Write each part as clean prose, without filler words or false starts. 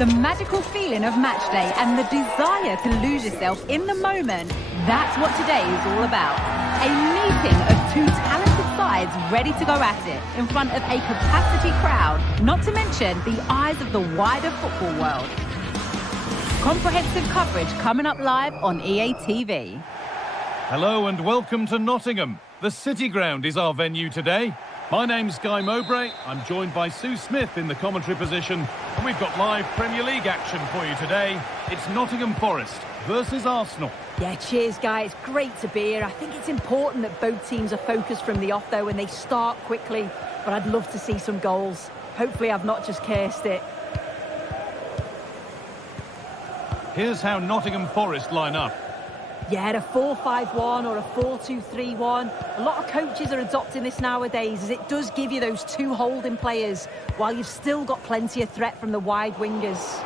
The magical feeling of match day and the desire to lose yourself in the moment, that's what today is all about. A meeting of two talented sides ready to go at it in front of a capacity crowd, not to mention the eyes of the wider football world. Comprehensive coverage coming up live on EA TV. Hello and welcome to Nottingham. The City Ground is our venue today. My name's Guy Mowbray. I'm joined by Sue Smith in the commentary position. And we've got live Premier League action for you today. It's Nottingham Forest versus Arsenal. Yeah, cheers, Guy. It's great to be here. I think it's important that both teams are focused from the off, though, and they start quickly. But I'd love to see some goals. Hopefully I've not just cursed it. Here's how Nottingham Forest line up. Yeah, a 4-5-1 or a 4-2-3-1. A lot of coaches are adopting this nowadays, as it does give you those two holding players, while you've still got plenty of threat from the wide wingers.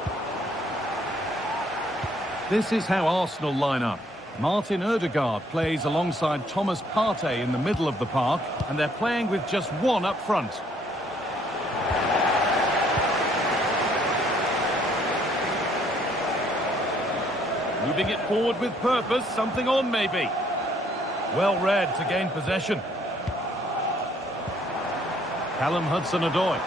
This is how Arsenal line up. Martin Ødegaard plays alongside Thomas Partey in the middle of the park, and they're playing with just one up front. Moving it forward with purpose, something on maybe. Well read to gain possession. Callum Hudson-Odoi.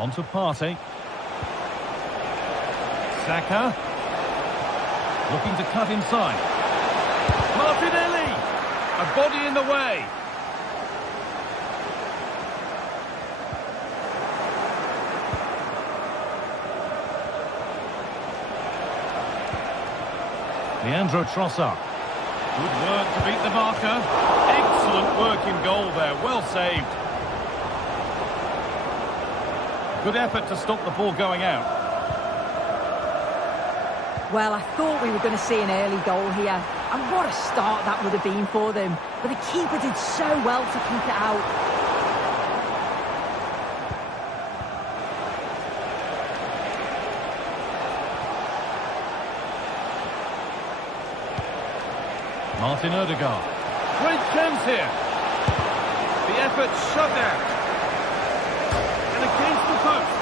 On to Partey. Saka. Looking to cut inside. Martinelli! A body in the way. Leandro Trossard. Good work to beat the marker. Excellent work in goal there. Well saved. Good effort to stop the ball going out. Well, I thought we were going to see an early goal here. And what a start that would have been for them. But the keeper did so well to keep it out. Martin Ødegaard. Great chance here. The effort shut out. And against the post.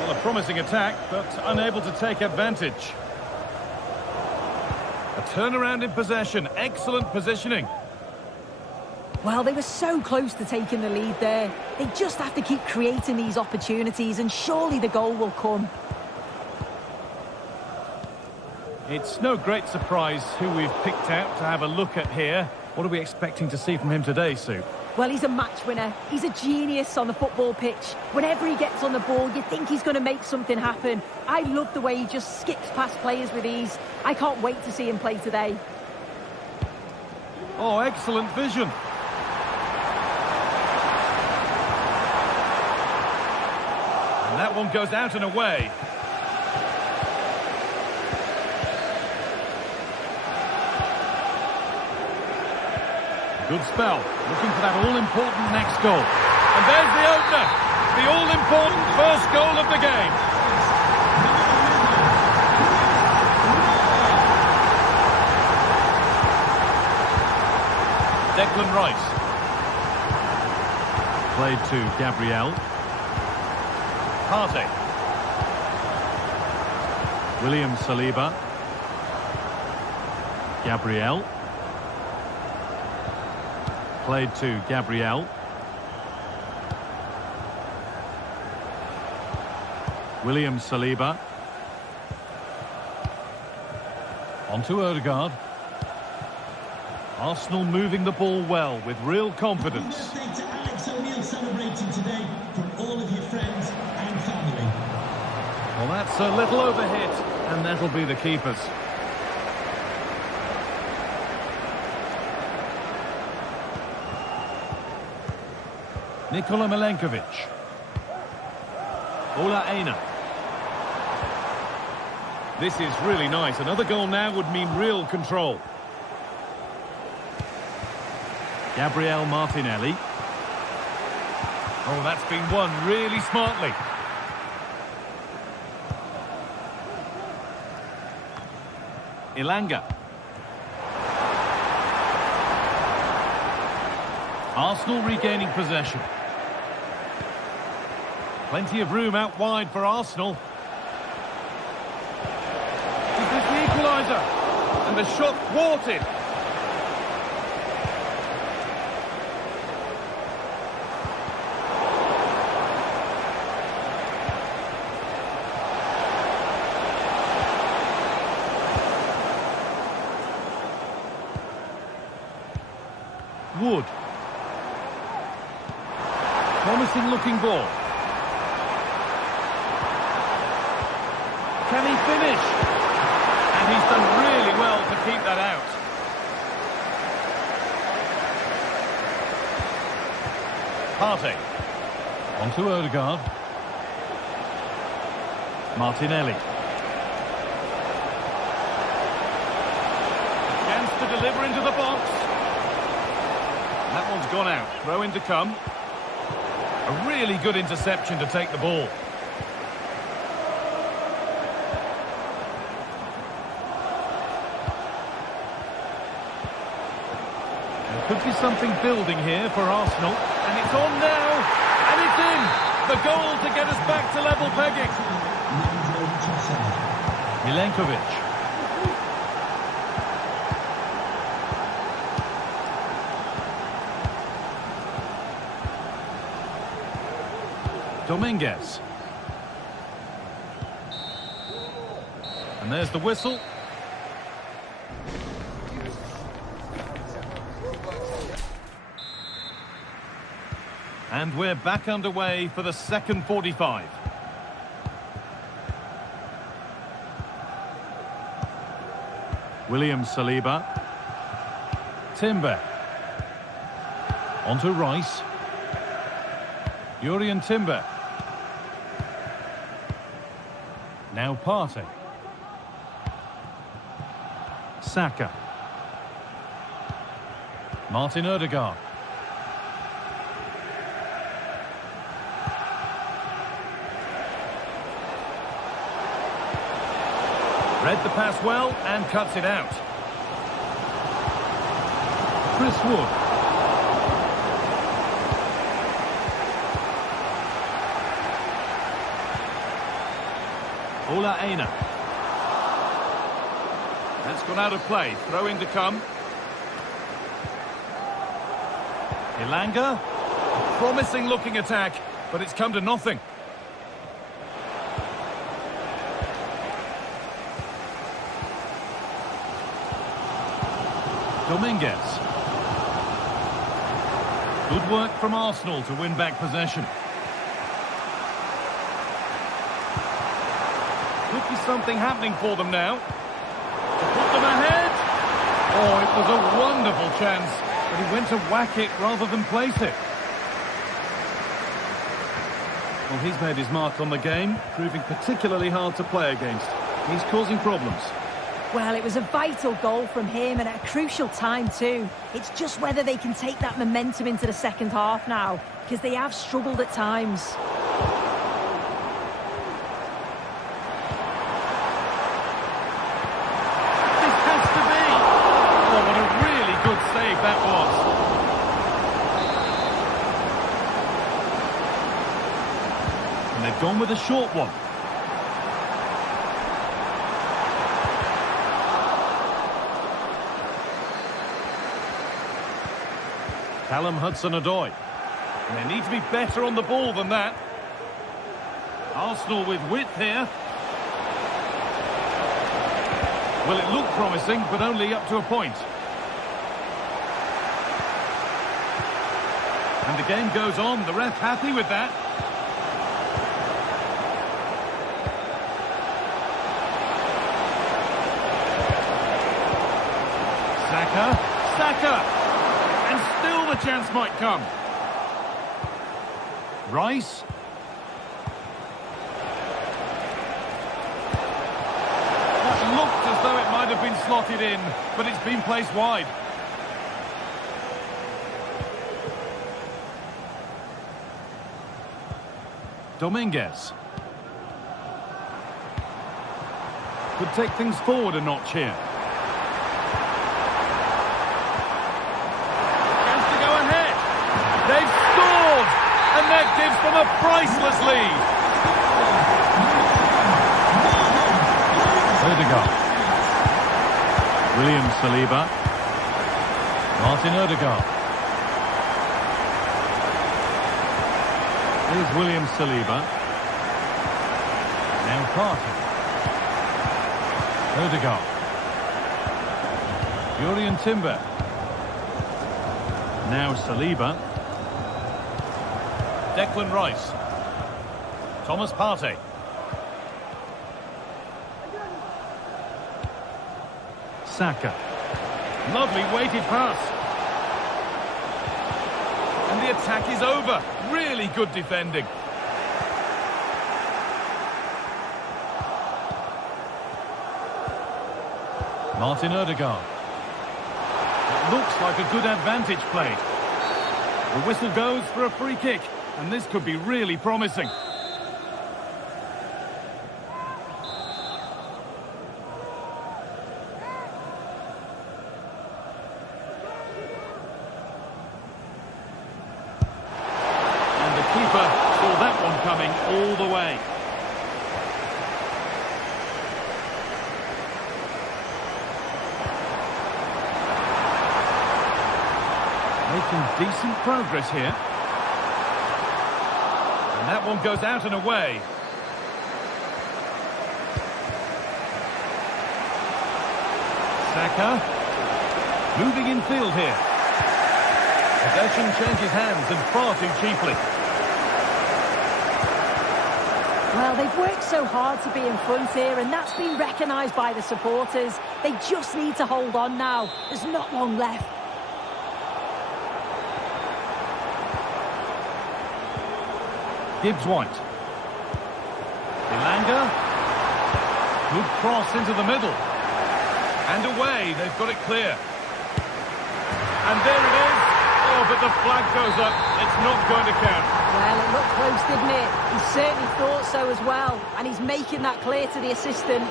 Well, a promising attack, but unable to take advantage. A turnaround in possession. Excellent positioning. Well, they were so close to taking the lead there. They just have to keep creating these opportunities, and surely the goal will come. It's no great surprise who we've picked out to have a look at here. What are we expecting to see from him today, Sue? Well, he's a match winner. He's a genius on the football pitch. Whenever he gets on the ball, you think he's going to make something happen. I love the way he just skips past players with ease. I can't wait to see him play today. Oh, excellent vision. And that one goes out and away. Good spell, looking for that all-important next goal. And there's the opener, the all-important first goal of the game. Declan Rice. Played to Gabriel. Partey. William Saliba. Gabriel. Played to Gabriel. William Saliba. On to Ødegaard. Arsenal moving the ball well with real confidence. Birthday to Alex O'Neill celebrating today from all of your friends and family. Well, that's a little overhit, and that'll be the keeper's. Nikola Milenkovic. Ola Aina. This is really nice. Another goal now would mean real control. Gabriel Martinelli. Oh, that's been won really smartly. Ilanga. Well, that's a little overhit, and that'll be the keeper's. Nikola Milenkovic. Ola Aina. This is really nice. Another goal now would mean real control. Gabriel Martinelli. Oh, that's been won really smartly. Ilanga. Ilanga. Ilanga. Ilanga. Ilanga. Ilanga. Ilanga. Ilanga. Ilanga. Ilanga. Ilanga. Ilanga. Arsenal regaining possession. Plenty of room out wide for Arsenal. Is this the equaliser? And the shot thwarted. Wood. Promising looking ball. Can he finish? And he's done really well to keep that out. Partey. On to Odegaard. Martinelli. Chance to deliver into the box. That one's gone out. Throw in to come. A really good interception to take the ball. There could be something building here for Arsenal. And it's on now. And it's in. The goal to get us back to level pegging. Milenkovic. Dominguez. And there's the whistle. And we're back underway for the second 45. William Saliba. Timber. On to Rice. Jurrien Timber. Now Partey. Saka. Martin Odegaard. Read the pass well and cuts it out. Chris Wood. Ola Aina. That's gone out of play. Throw in to come. Ilanga. A promising looking attack, but it's come to nothing. Dominguez. Good work from Arsenal to win back possession. Could be something happening for them now. To put them ahead. Oh, it was a wonderful chance, but he went to whack it rather than place it. Well, he's made his mark on the game, proving particularly hard to play against. He's causing problems. Well, it was a vital goal from him and at a crucial time too. It's just whether they can take that momentum into the second half now, because they have struggled at times. This has to be! Oh, what a really good save that was. And they've gone with a short one. Callum Hudson-Odoi. And they need to be better on the ball than that. Arsenal with width here. Well, it looked promising, but only up to a point. And the game goes on. The ref happy with that. Saka. And still the chance might come. Rice. That looked as though it might have been slotted in, but it's been placed wide. Dominguez. Could take things forward a notch here. priceless lead. Odegaard. William Saliba. Martin Odegaard. Here's William Saliba. Now Partey. Odegaard. Jurrien Timber. Now Saliba. Declan Rice. Thomas Partey. Saka. Lovely weighted pass. And the attack is over. Really good defending. Martin Odegaard. It looks like a good advantage play. The whistle goes for a free kick, and this could be really promising. And the keeper saw that one coming all the way. Making decent progress here. And that one goes out and away. Saka. Moving in field here. Possession changes hands and far too cheaply. Well, they've worked so hard to be in front here, and that's been recognised by the supporters. They just need to hold on now. There's not long left. Gibbs White. Elanga. Good cross into the middle. And away, they've got it clear. And there it is. Oh, but the flag goes up. It's not going to count. Well, it looked close, didn't it? He certainly thought so as well. And he's making that clear to the assistant.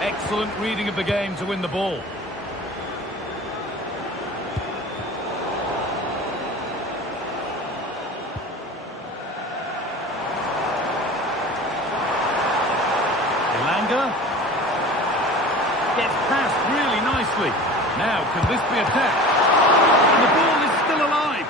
Excellent reading of the game to win the ball. Gets past really nicely. Now, can this be attacked? And the ball is still alive.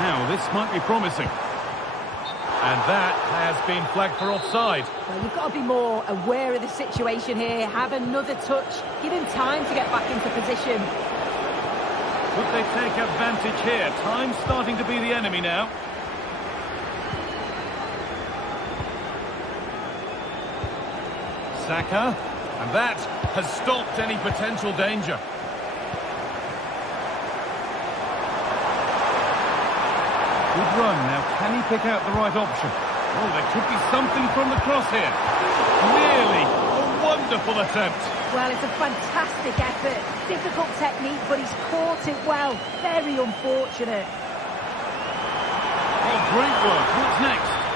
Now, this might be promising. And that has been flagged for offside. Well, you've got to be more aware of the situation here. Have another touch. Give him time to get back into position. Could they take advantage here? Time's starting to be the enemy now. Saka, and that has stopped any potential danger. Good run. Now, can he pick out the right option? Oh, there could be something from the cross here. Nearly. A wonderful attempt. Well, it's a fantastic effort. Difficult technique, but he's caught it well. Very unfortunate. Oh, great work. What's next?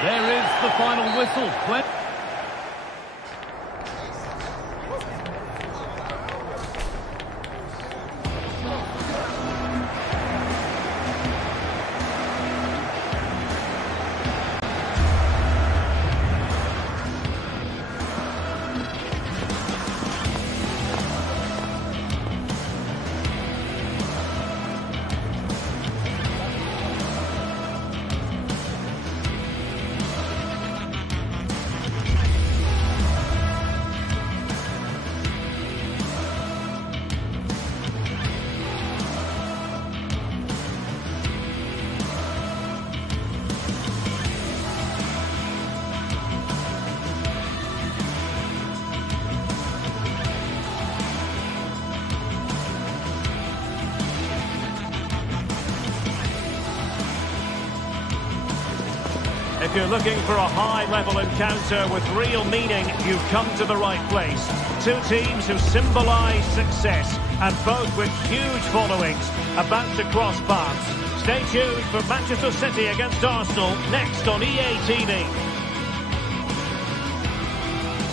There is the final whistle. you're looking for a high-level encounter with real meaning, you've come to the right place. Two teams who symbolise success, and both with huge followings, about to cross paths. Stay tuned for Manchester City against Arsenal, next on EA TV.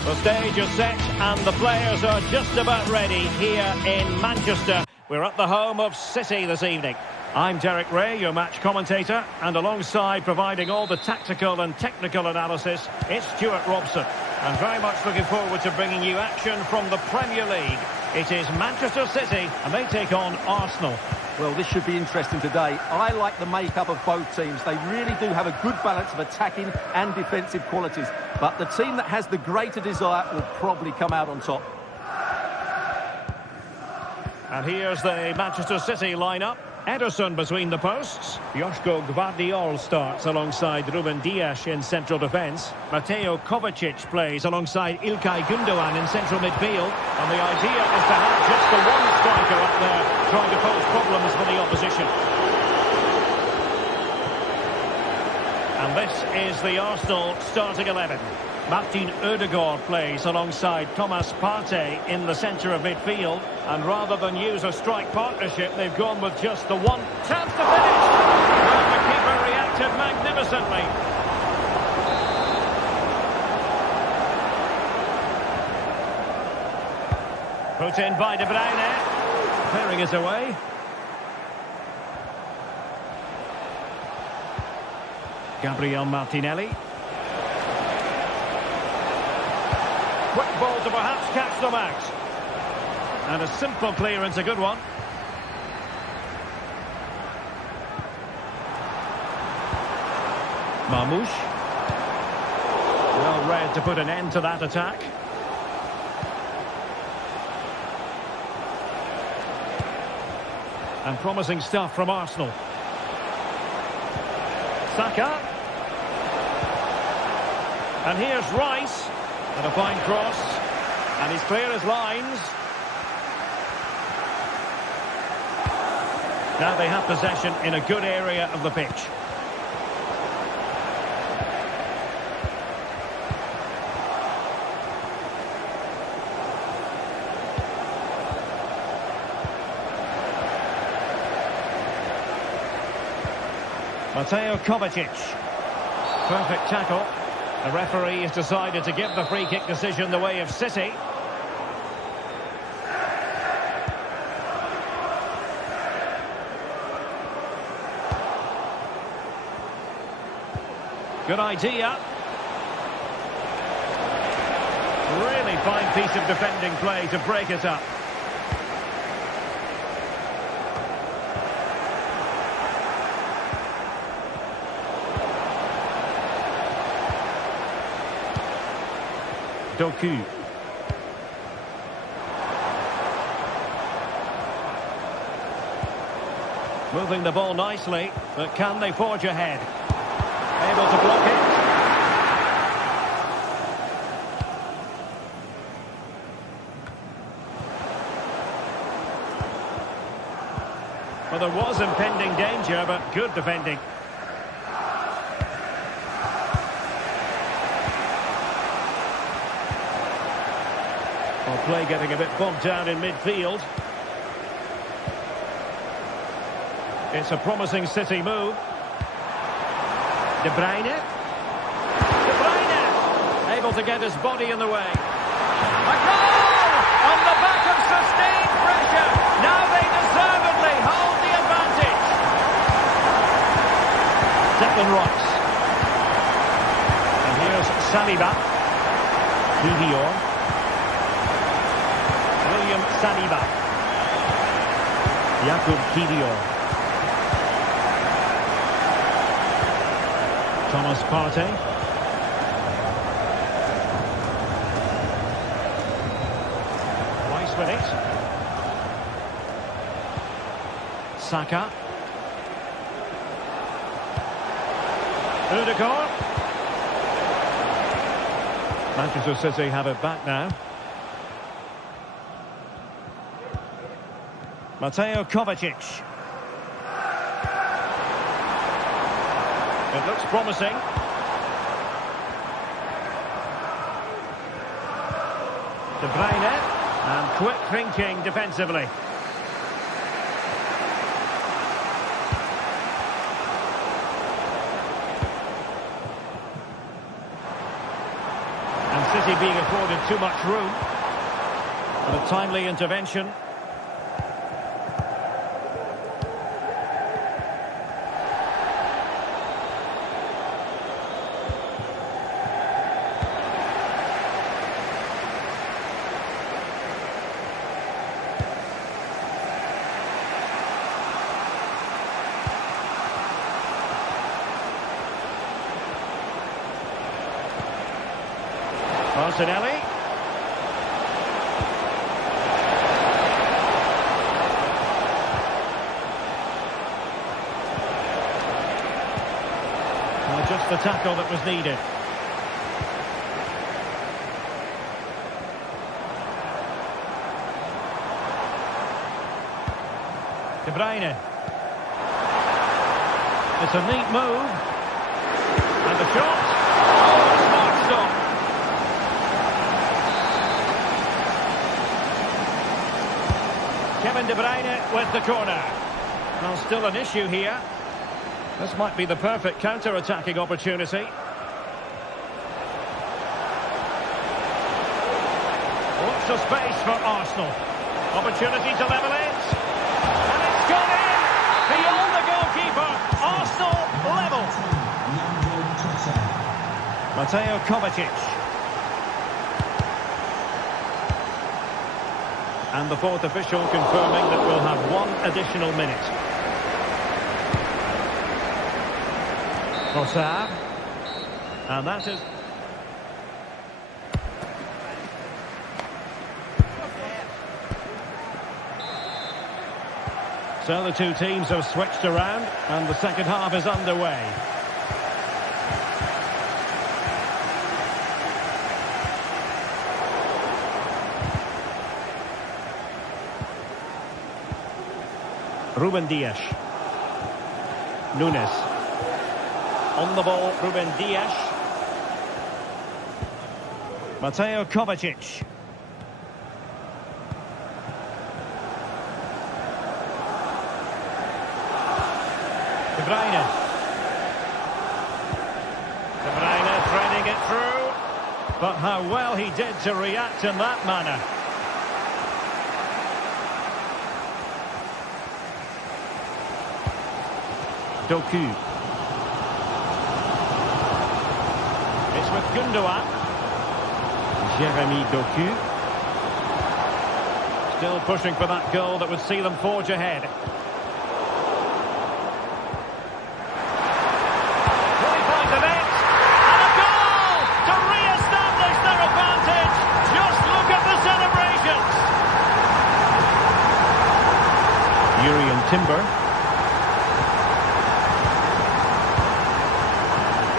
The stage is set and the players are just about ready here in Manchester. We're at the home of City this evening. I'm Derek Ray, your match commentator, and alongside providing all the tactical and technical analysis, it's Stuart Robson. I'm very much looking forward to bringing you action from the Premier League. It is Manchester City, and they take on Arsenal. Well, this should be interesting today. I like the makeup of both teams. They really do have a good balance of attacking and defensive qualities. But the team that has the greater desire will probably come out on top. And here's the Manchester City lineup. Ederson between the posts. Joško Gvardiol starts alongside Ruben Dias in central defence. Mateo Kovacic plays alongside Ilkay Gundogan in central midfield. And the idea is to have just the one striker up there trying to pose problems for the opposition. And this is the Arsenal starting 11. Martin Ødegaard plays alongside Thomas Partey in the centre of midfield. And rather than use a strike partnership, they've gone with just the one chance to finish. Well, the keeper reacted magnificently. Put in by De Bruyne. Clearing it away. Gabriel Martinelli. Quick ball to perhaps catch them out. And a simple clearance, a good one. Marmoush. Well read to put an end to that attack. And promising stuff from Arsenal. Saka. And here's Rice. And a fine cross. And he's clear as lines. Now they have possession in a good area of the pitch. Mateo Kovacic. Perfect tackle. The referee has decided to give the free kick decision the way of City. Good idea. Really fine piece of defending play to break it up. Doku. Moving the ball nicely, but can they forge ahead? Able to block it. Well, there was impending danger, but good defending. Well, play getting a bit bogged down in midfield. It's a promising City move. De Bruyne. De Bruyne! Able to get his body in the way. A goal! On the back of sustained pressure. Now they deservedly hold the advantage. Declan Rice. And here's Saliba. Kivior. William Saliba. Jakub Kivior. Thomas Partey. Rice with it. Saka. Ødegaard. Manchester City have it back now. Mateo Kovacic. It looks promising. De Bruyne, and quick thinking defensively. And City being afforded too much room. And a timely intervention. Martinelli. Well, just the tackle that was needed. De Bruyne. It's a neat move. And the shot. Oh, a smart stop. Kevin De Bruyne with the corner. Well, still an issue here. This might be the perfect counter-attacking opportunity. Lots of space for Arsenal. Opportunity to level it. And it's gone in! Beyond the goalkeeper. Arsenal level. Mateo Kovacic. And the fourth official confirming that we'll have one additional minute. Sociedad. And that is... So the two teams have switched around and the second half is underway. Ruben Dias. Nunes. On the ball, Ruben Dias. Mateo Kovacic. De Bruyne. De Bruyne threading it through. But how well he did to react in that manner. Doku. It's with Gundogan. Jeremy Doku. Still pushing for that goal that would see them forge ahead. Will he find the net? And a goal to re-establish their advantage. Just look at the celebrations. Jurrien Timber.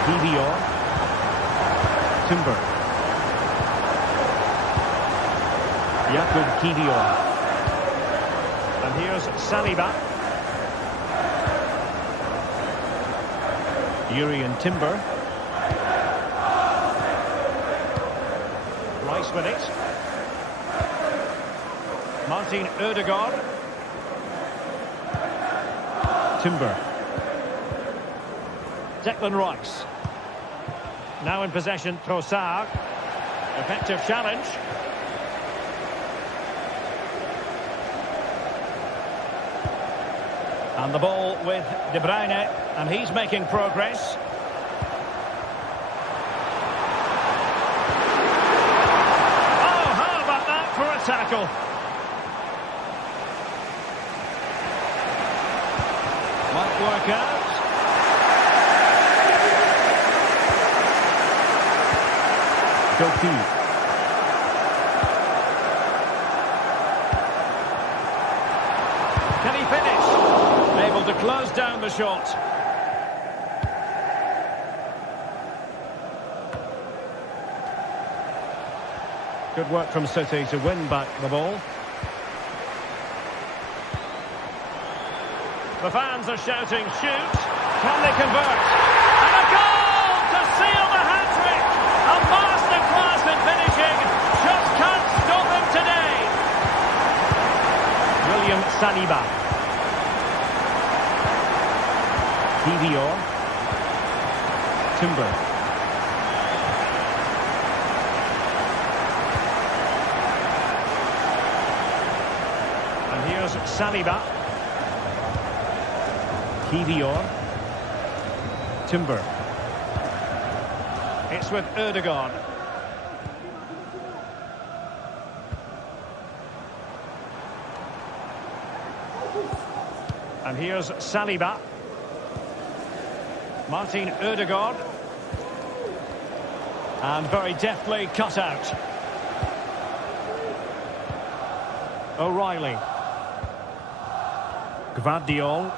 Kivior. Timber. Jakub Kivior. And here's Saliba. Jurrien Timber. Rice with it. Martin Ødegaard. Timber. Declan Rice. Now in possession, Trossard. Effective challenge. And the ball with De Bruyne, and he's making progress. Oh, how about that for a tackle? Might work out. Doku. Can he finish? Able to close down the shot. Good work from City to win back the ball. The fans are shouting, shoot! Can they convert? And a goal to seal the hat-trick! A masterclass in finishing! Just can't stop! Saliba. Kivior. Timber. And here's Saliba. Kivior. Timber. It's with Ødegaard. And here's Saliba. Martin Ødegaard. And very deftly cut out. O'Reilly. Gvardiol.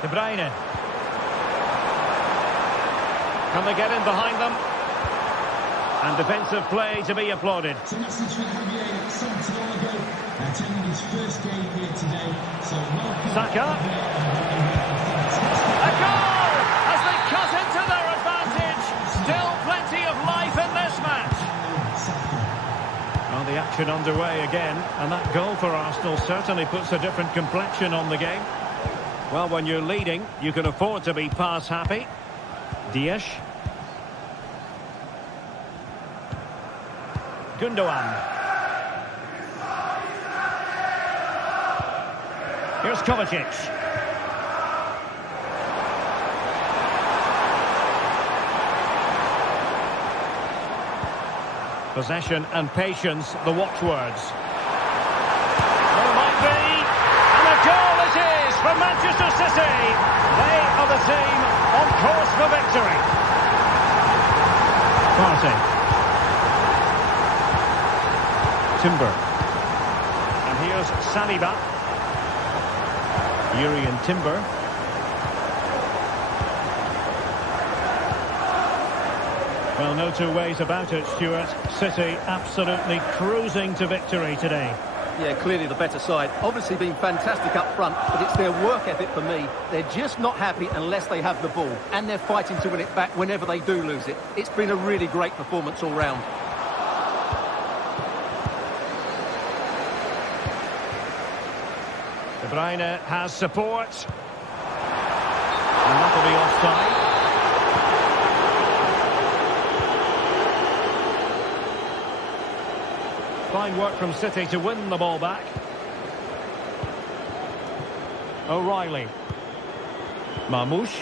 De Bruyne. Can they get in behind them? And defensive play to be applauded. It's a message for Javier Santiago, attending his first game here today. So welcome. Saka. A goal as they cut into their advantage. Still plenty of life in this match. Well, the action underway again, and that goal for Arsenal certainly puts a different complexion on the game. Well, when you're leading, you can afford to be pass happy. Dias. Gundogan. Here's Kovacic. Possession and patience, the watchwords. Well, it might be. And a goal it is for Manchester City. They are the team on course for victory. Partey. Timber. And here's Saliba. Jurrien Timber. Well, no two ways about it, Stuart. City absolutely cruising to victory today. Yeah, clearly the better side. Obviously been fantastic up front, but it's their work ethic for me. They're just not happy unless they have the ball, and they're fighting to win it back whenever they do lose it. It's been a really great performance all round. De Bruyne has support. And that'll be offside. Fine work from City to win the ball back. O'Reilly. Marmoush.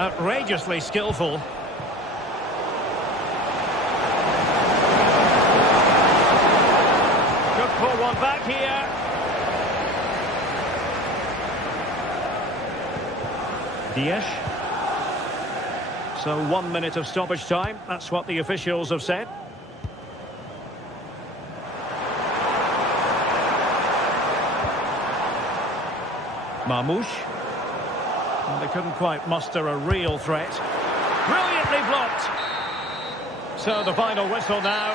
Outrageously skillful. Good pull one back here. Dias. So 1 minute of stoppage time. That's what the officials have said. Marmoush. Well, they couldn't quite muster a real threat. Brilliantly blocked. So the final whistle now.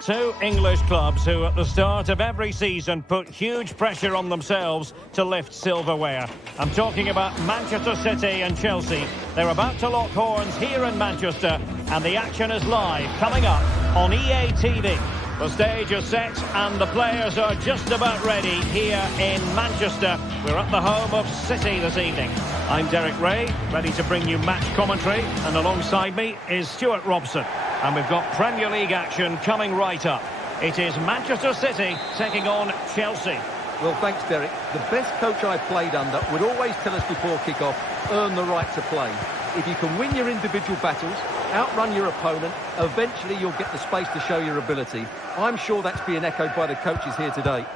Two English clubs who at the start of every season put huge pressure on themselves to lift silverware. I'm talking about Manchester City and Chelsea. They're about to lock horns here in Manchester, and the action is live, coming up on EA TV. The stage is set and the players are just about ready here in Manchester. We're at the home of City this evening. I'm Derek Ray, ready to bring you match commentary, and alongside me is Stuart Robson. And we've got Premier League action coming right up. It is Manchester City taking on Chelsea. Well, thanks, Derek. The best coach I played under would always tell us before kick-off, earn the right to play. If you can win your individual battles, outrun your opponent, eventually you'll get the space to show your ability. I'm sure that's being echoed by the coaches here today.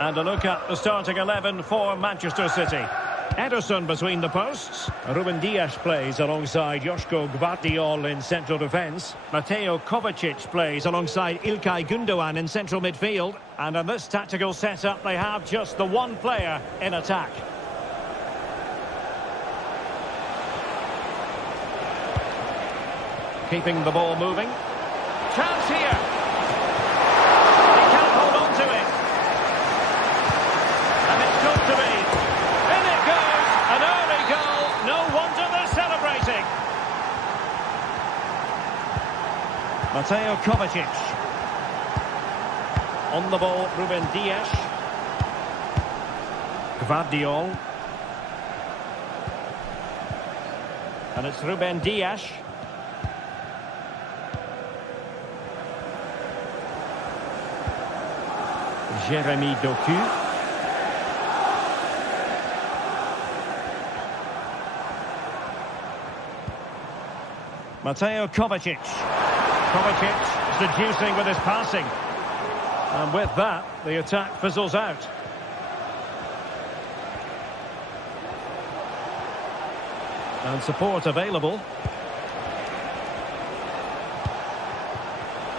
And a look at the starting 11 for Manchester City. Ederson between the posts. Ruben Dias plays alongside Joško Gvardiol in central defence. Mateo Kovacic plays alongside Ilkay Gundogan in central midfield. And in this tactical setup, they have just the one player in attack. Keeping the ball moving. Chance here. He can't hold on to it. And it's got to be. In it goes. An early goal. No wonder they're celebrating. Mateo Kovacic. On the ball, Ruben Dias. Gvardiol. And it's Ruben Dias. Jeremy Doku. Mateo Kovacic. Kovacic seducing with his passing. And with that, the attack fizzles out. And support available.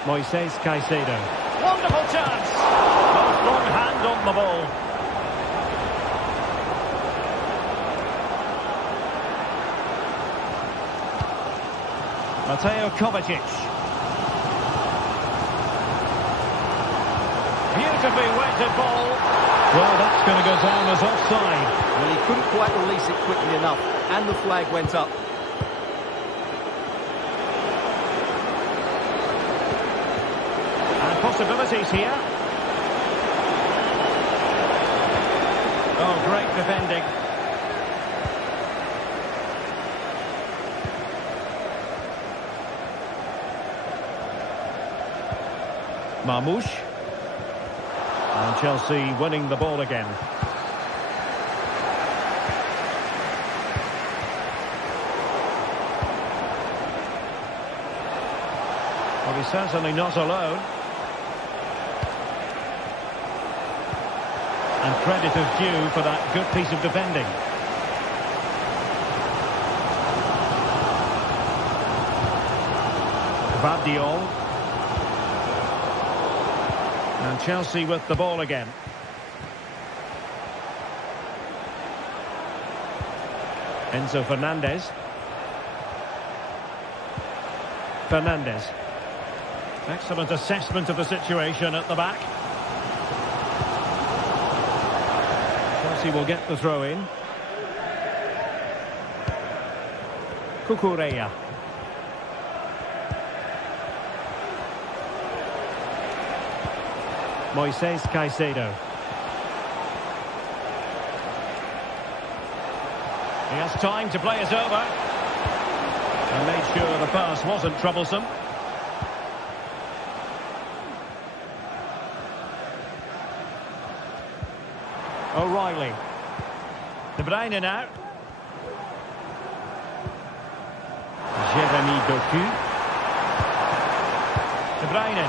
Moises Caicedo. Wonderful chance. Long hand on the ball. Mateo Kovacic. Beautifully weighted ball. Well, that's going to go down as offside. Well, he couldn't quite release it quickly enough, and the flag went up. And possibilities here. Oh, great defending. Marmoush. And Chelsea winning the ball again. Well, he's certainly not alone. And credit is due for that good piece of defending. Gvardiol. And Chelsea with the ball again. Enzo Fernandez. Fernandez. Excellent assessment of the situation at the back. Chelsea will get the throw in. Cucurella. Moises Caicedo. He has time to play it over. And made sure the pass wasn't troublesome. O'Reilly. De Bruyne now. Jeremy Doku. De Bruyne.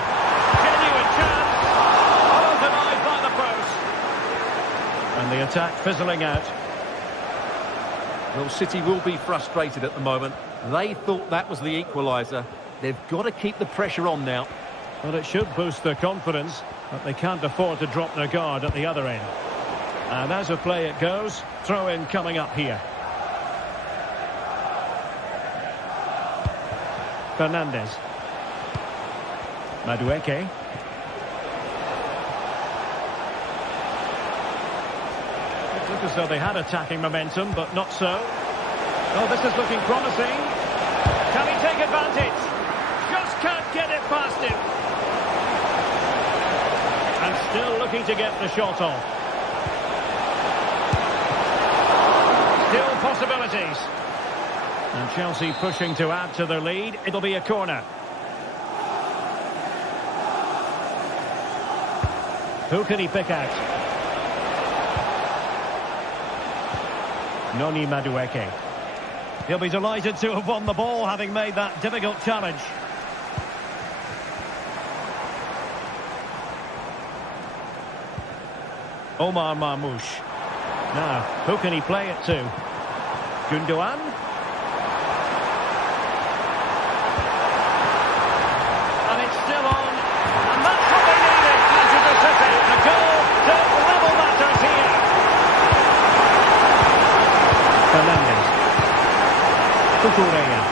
Genuine chance. Oh, denied by the post. And the attack fizzling out. Well, City will be frustrated at the moment. They thought that was the equaliser. They've got to keep the pressure on now. Well, it should boost their confidence, but they can't afford to drop their guard at the other end. And as a play it goes, throw-in coming up here. Fernandez. Madueke. It looked as though they had attacking momentum, but not so. Oh, this is looking promising. Can he take advantage? Just can't get it past him. And still looking to get the shot off. Still possibilities. And Chelsea pushing to add to their lead. It'll be a corner. Who can he pick out? Noni Madueke. He'll be delighted to have won the ball, having made that difficult challenge. Omar Marmoush. Now, who can he play it to? Gundogan. And it's still on. And that's what they needed. Manchester City. A goal to level matters here. Fernandez. Cucurella.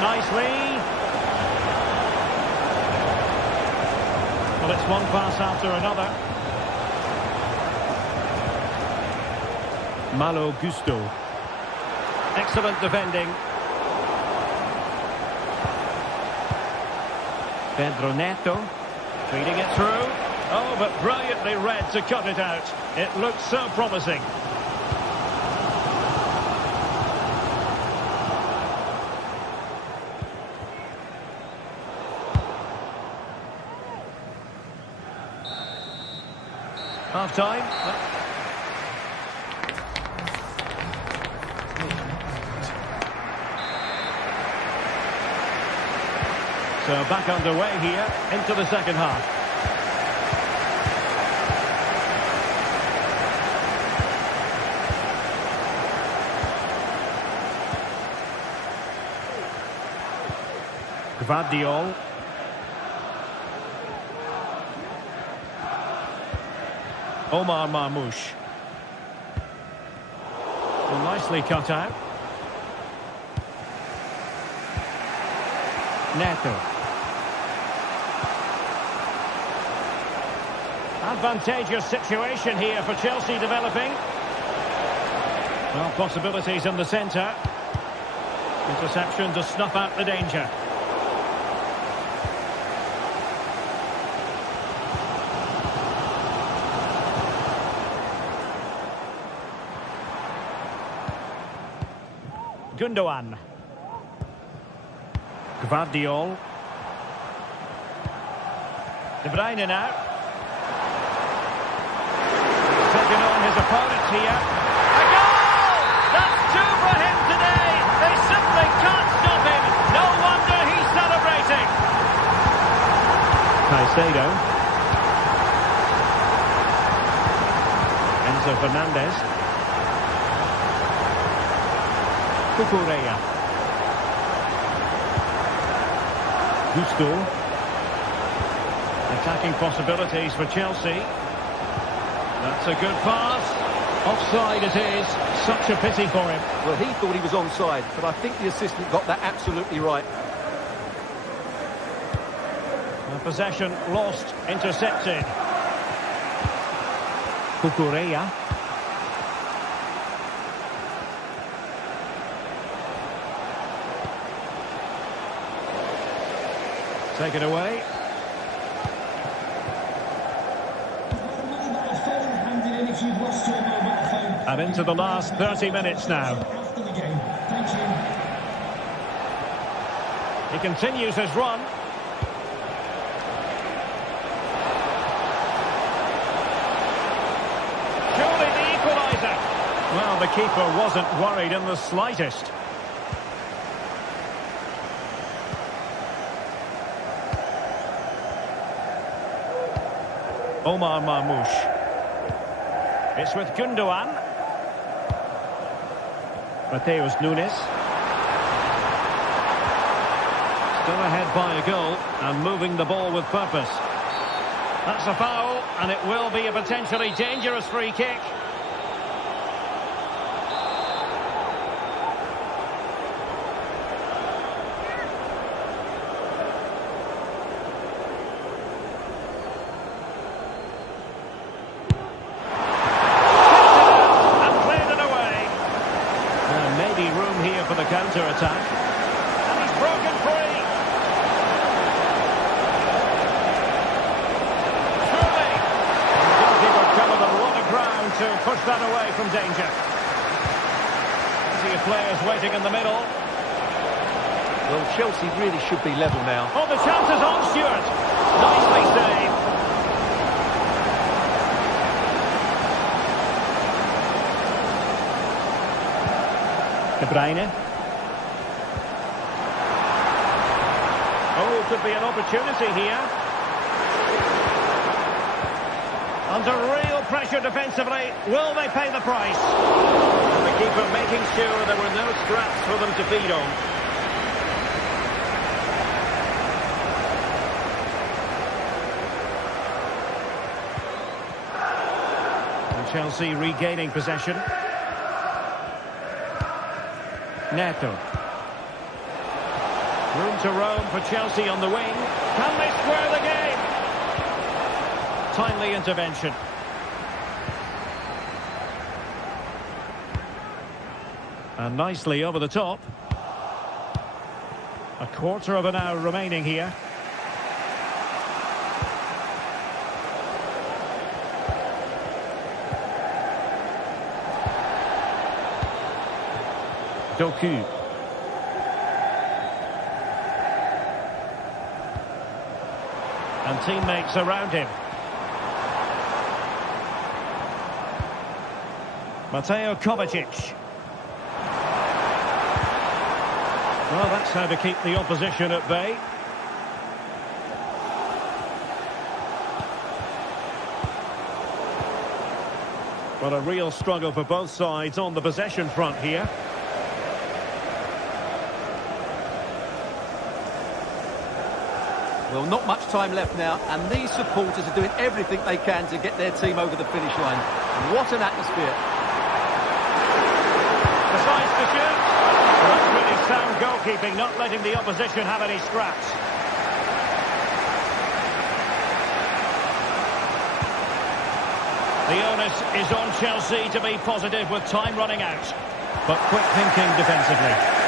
Nicely. Well, it's one pass after another. Malo Gusto. Excellent defending. Pedro Neto. Feeding it through. Oh, but brilliantly read to cut it out. It looks so promising. Half time. So back underway here into the second half. Gvardiol. Omar Marmoush. Well, nicely cut out. Neto. Advantageous situation here for Chelsea developing. Well, possibilities in the centre. Interception to snuff out the danger. Gundogan. Gvardiol. De Bruyne now. Taking on his opponents here. A goal! That's two for him today. They simply can't stop him. No wonder he's celebrating. Caicedo. Enzo Fernandez. Cucurella. Gusto. Attacking possibilities for Chelsea. That's a good pass. Offside it is. Such a pity for him. Well, he thought he was onside, but I think the assistant got that absolutely right. Possession lost, intercepted. Cucurella. Take it away. And into the last 30 minutes now. He continues his run. Surely the equaliser. Well, the keeper wasn't worried in the slightest. Omar Marmoush. It's with Gundogan. Mateus Nunes. Still ahead by a goal and moving the ball with purpose. That's a foul, and it will be a potentially dangerous free kick. For the counter-attack. And he's broken free. Surely. The goalkeeper covered a lot of ground to push that away from danger. Plenty of players waiting in the middle. Well, Chelsea really should be level now. Oh, the chance is on, Stewart. Nicely saved. De Bruyne. Oh, could be an opportunity here. Under real pressure defensively. Will they pay the price? And the keeper making sure there were no scraps for them to feed on. And Chelsea regaining possession. Neto. Room to roam for Chelsea on the wing. Can they square the game? Timely intervention. And nicely over the top. A quarter of an hour remaining here. Doku. And teammates around him. Mateo Kovacic. Well, that's how to keep the opposition at bay. But a real struggle for both sides on the possession front here. Well, not much time left now, and these supporters are doing everything they can to get their team over the finish line. What an atmosphere. Decides to shoot. Well, that's really sound goalkeeping, not letting the opposition have any scraps. The onus is on Chelsea to be positive with time running out. But quick thinking defensively.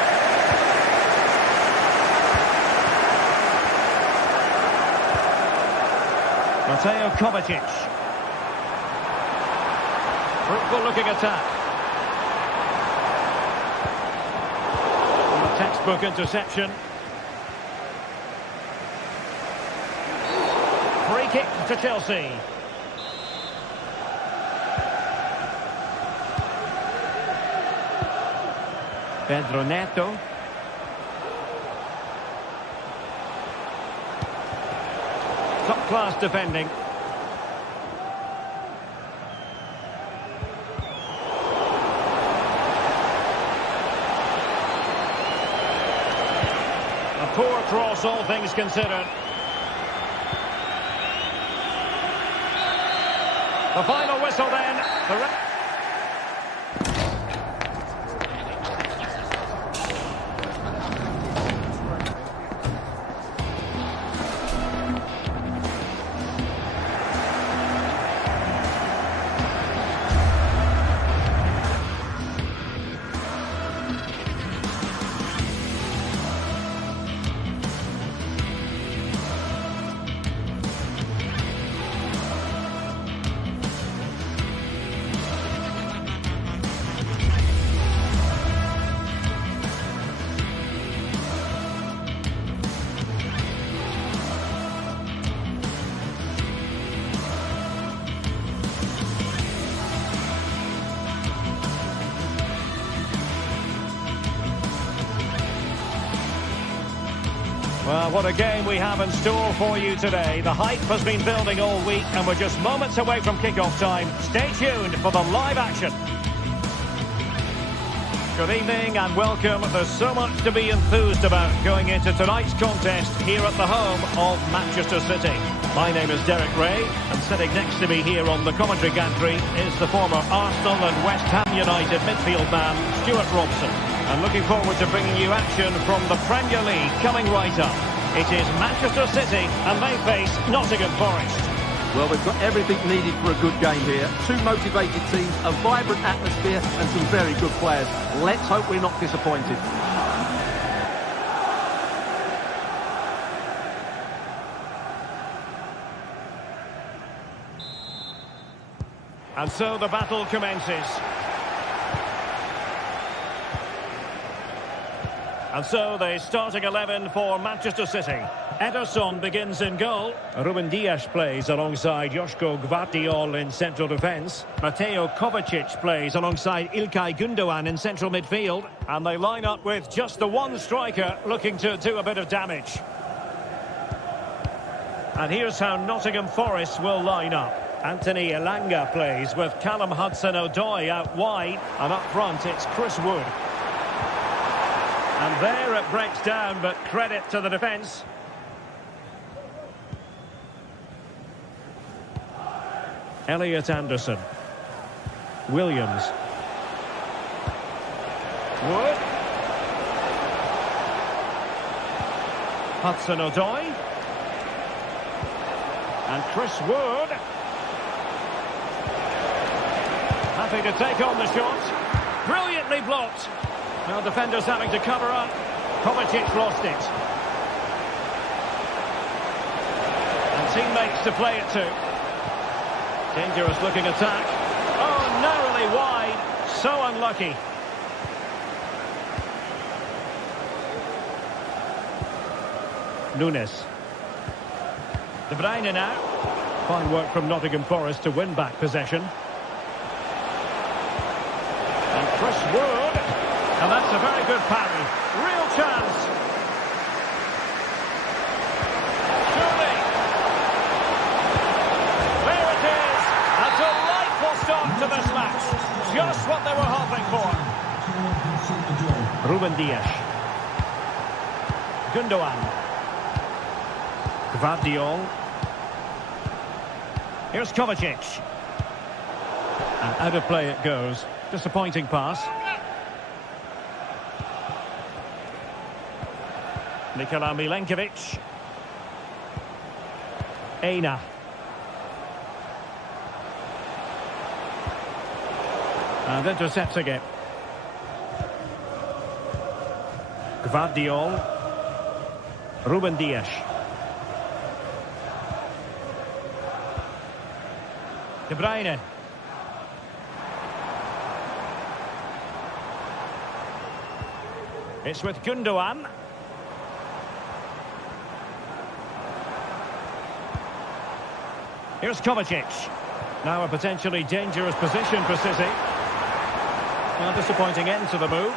Mateo Kovacic. Fruitful looking attack. And a textbook interception. Free kick to Chelsea. Pedro Neto. Top-class defending. A poor cross, all things considered. The final whistle then. Well, what a game we have in store for you today. The hype has been building all week and we're just moments away from kick-off time. Stay tuned for the live action. Good evening and welcome. There's so much to be enthused about going into tonight's contest here at the home of Manchester City. My name is Derek Ray, and sitting next to me here on the commentary gantry is the former Arsenal and West Ham United midfield man, Stuart Robson. And looking forward to bringing you action from the Premier League coming right up. It is Manchester City and they face Nottingham Forest. Well, we've got everything needed for a good game here. Two motivated teams, a vibrant atmosphere and some very good players. Let's hope we're not disappointed. And so the battle commences. And so the starting 11 for Manchester City. Ederson begins in goal. Ruben Dias plays alongside Joško Gvardiol in central defence. Mateo Kovacic plays alongside İlkay Gündoğan in central midfield. And they line up with just the one striker looking to do a bit of damage. And here's how Nottingham Forest will line up. Anthony Elanga plays with Callum Hudson-Odoi out wide. And up front it's Chris Wood. And there it breaks down, but credit to the defence. Elliot Anderson. Williams. Wood. Hudson-Odoi. And Chris Wood. Happy to take on the shot. Brilliantly blocked. Now defenders having to cover up. Kovacic lost it. And teammates to play it to. Dangerous looking attack. Oh, narrowly wide. So unlucky. Nunes. De Bruyne now. Fine work from Nottingham Forest to win back possession. And Chris Wood. And that's a very good parry. Real chance. Surely. There it is. A delightful start to this match. Just what they were hoping for. Ruben Dias. Gündoğan. Gvardiol. Here's Kovacic. And out of play it goes. Disappointing pass. Nikola Milenkovic. Aina. And intercepting it. Gvardiol. Ruben Dias. De Bruyne. It's with Gündoğan. Here's Kovacic. Now a potentially dangerous position for City. Well, disappointing end to the move.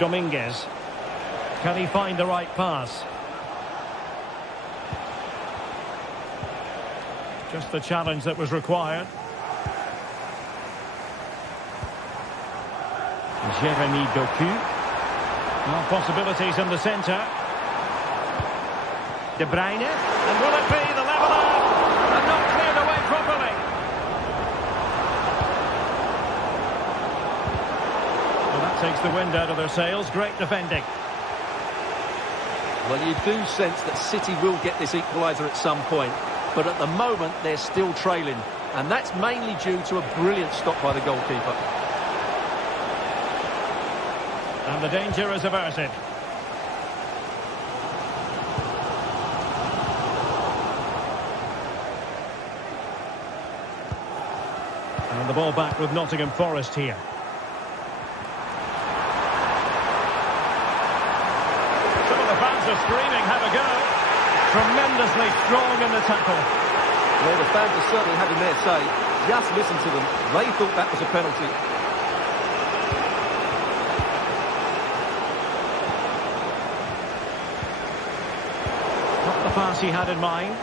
Dominguez. Can he find the right pass? Just the challenge that was required. Jeremy Doku. Well, possibilities in the centre. De Bruyne. And will it be the leveller? And not cleared away properly. Well, that takes the wind out of their sails. Great defending. Well, you do sense that City will get this equaliser at some point. But at the moment, they're still trailing. And that's mainly due to a brilliant stop by the goalkeeper. And the danger is averted. And the ball back with Nottingham Forest here. Some of the fans are screaming, have a go. Tremendously strong in the tackle. Well, the fans are certainly having their say. Just listen to them. They thought that was a penalty. Not the pass he had in mind.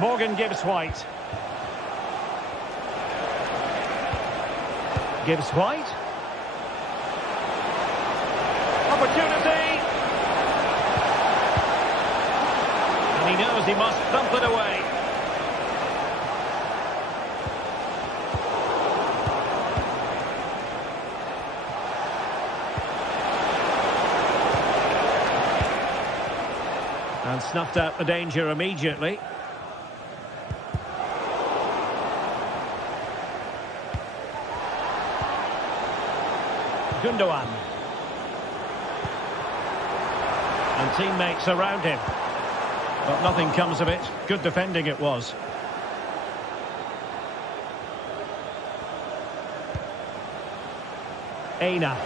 Morgan Gibbs White. Gibbs White. Opportunity. And he knows he must thump it away. And snuffed out the danger immediately. Gundogan. And teammates around him. But nothing comes of it. Good defending it was. Aina.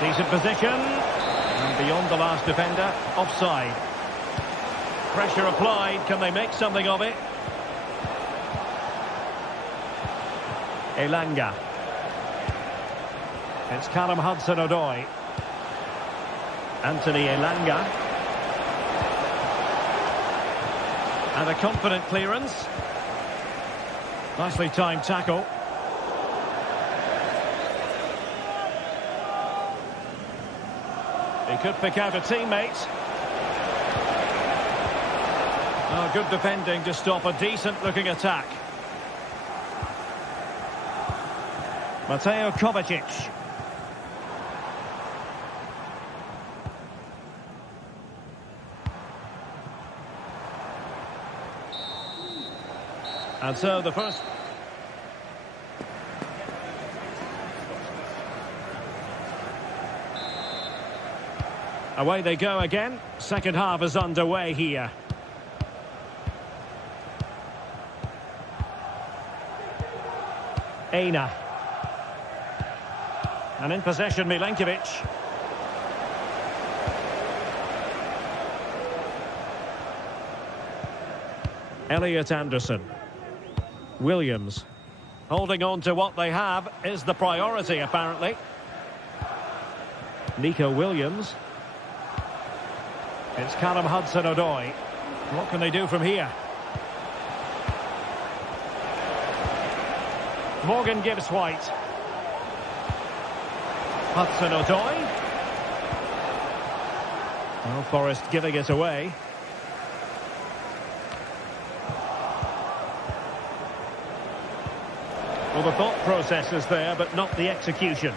Decent position. And beyond the last defender. Offside. Pressure applied. Can they make something of it? Elanga. It's Callum Hudson-Odoi. Anthony Elanga. And a confident clearance. Nicely timed tackle. He could pick out a teammate. Oh, good defending to stop a decent-looking attack. Mateo Kovacic. And so the first... Away they go again. Second half is underway here. Aina. And in possession, Milenkovic. Elliot Anderson. Williams. Holding on to what they have is the priority, apparently. Nico Williams. It's Callum Hudson-Odoi. What can they do from here? Morgan Gibbs White. Hudson-Odoi. Well, Forest giving it away. Well, the thought process is there, but not the execution.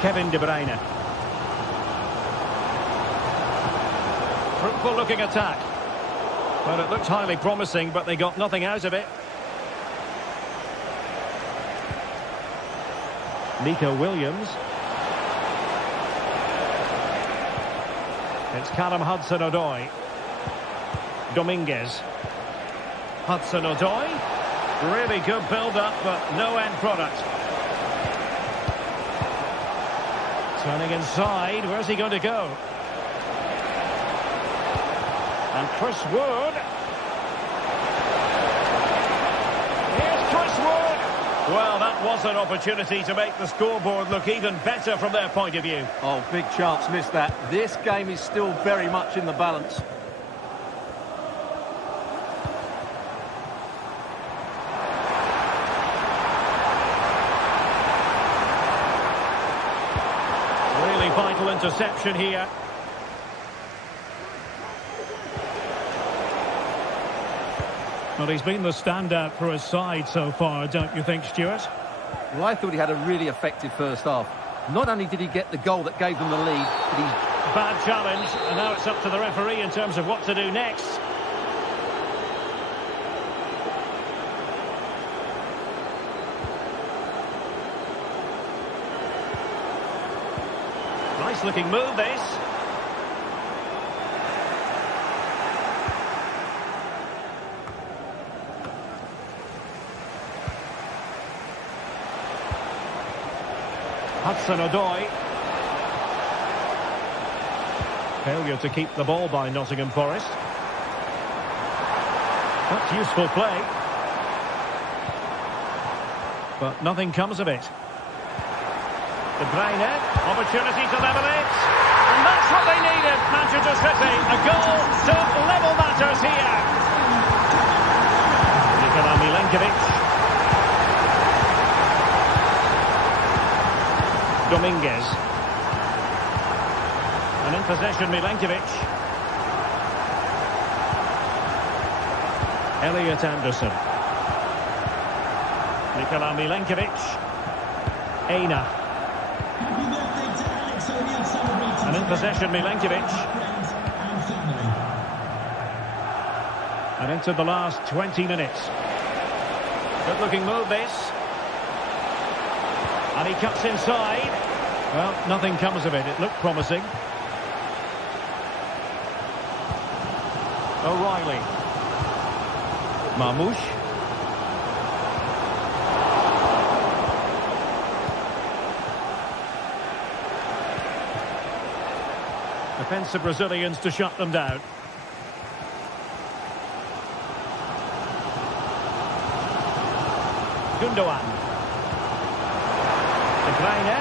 Kevin De Bruyne. Fruitful looking attack. Well, it looked highly promising, but they got nothing out of it. Nico Williams. It's Callum Hudson-Odoi. Dominguez. Hudson-Odoi. Really good build-up, but no end product. Turning inside. Where's he going to go? And Chris Wood. Here's Chris Wood. Well, that was an opportunity to make the scoreboard look even better from their point of view. Oh, big chance missed that. This game is still very much in the balance. Really vital interception here. Well, he's been the standout for his side so far, don't you think, Stuart? Well, I thought he had a really effective first half. Not only did he get the goal that gave them the lead, but he's... Bad challenge, and now it's up to the referee in terms of what to do next. Nice looking move, this. Hudson-Odoi. Failure to keep the ball by Nottingham Forest. That's useful play. But nothing comes of it. De Bruyne, opportunity to level it. And that's what they needed, Manchester City. A goal to level matters here. Nikola Milenkovic. Dominguez. And in possession, Milenkovic. Elliot Anderson. Nikola Milenkovic. Aina. Happy birthday to Alex O'Neill celebrating. And in possession, Milenkovic. Friends and family. And into the last 20 minutes. Good looking move this. And he cuts inside. Well, nothing comes of it. It looked promising. O'Reilly. Marmoush. Defensive Brazilians to shut them down. Gundogan. De Bruyne.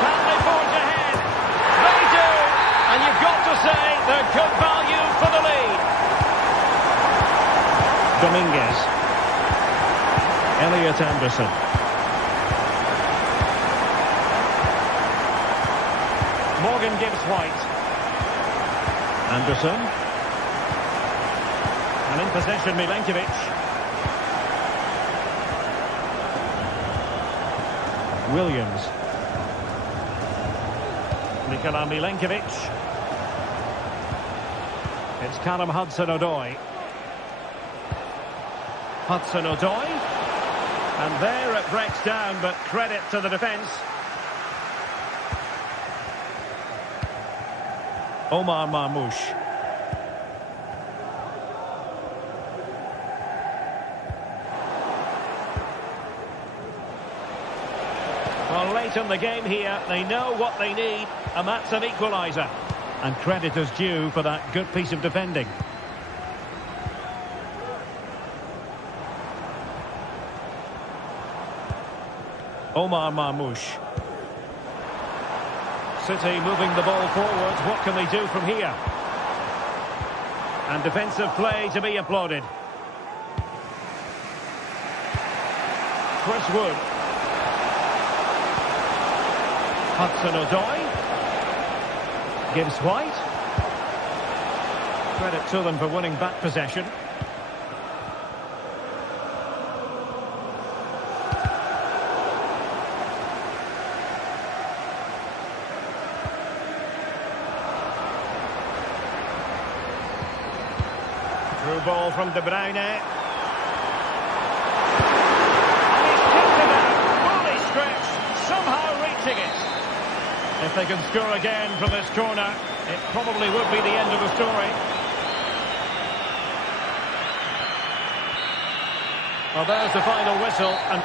Can they forge ahead? They do! And you've got to say they're good value for the lead. Dominguez. Elliot Anderson. Morgan gives White. Anderson. And in possession, Milenkovic. Williams. Nikola Milenkovic. It's Callum Hudson-Odoi. Hudson-Odoi. And there it breaks down, but credit to the defence. Omar Marmoush. Well, late in the game here, they know what they need, and that's an equaliser. And credit is due for that good piece of defending. Omar Marmoush. City moving the ball forward. What can they do from here? And defensive play to be applauded. Chris Wood. Hudson-Odoi. Gives White. Credit to them for winning back possession. Through ball from De Bruyne. And he's kicked it out. Fully stretched. Somehow reaching it. If they can score again from this corner, it probably would be the end of the story. Well, there's the final whistle. And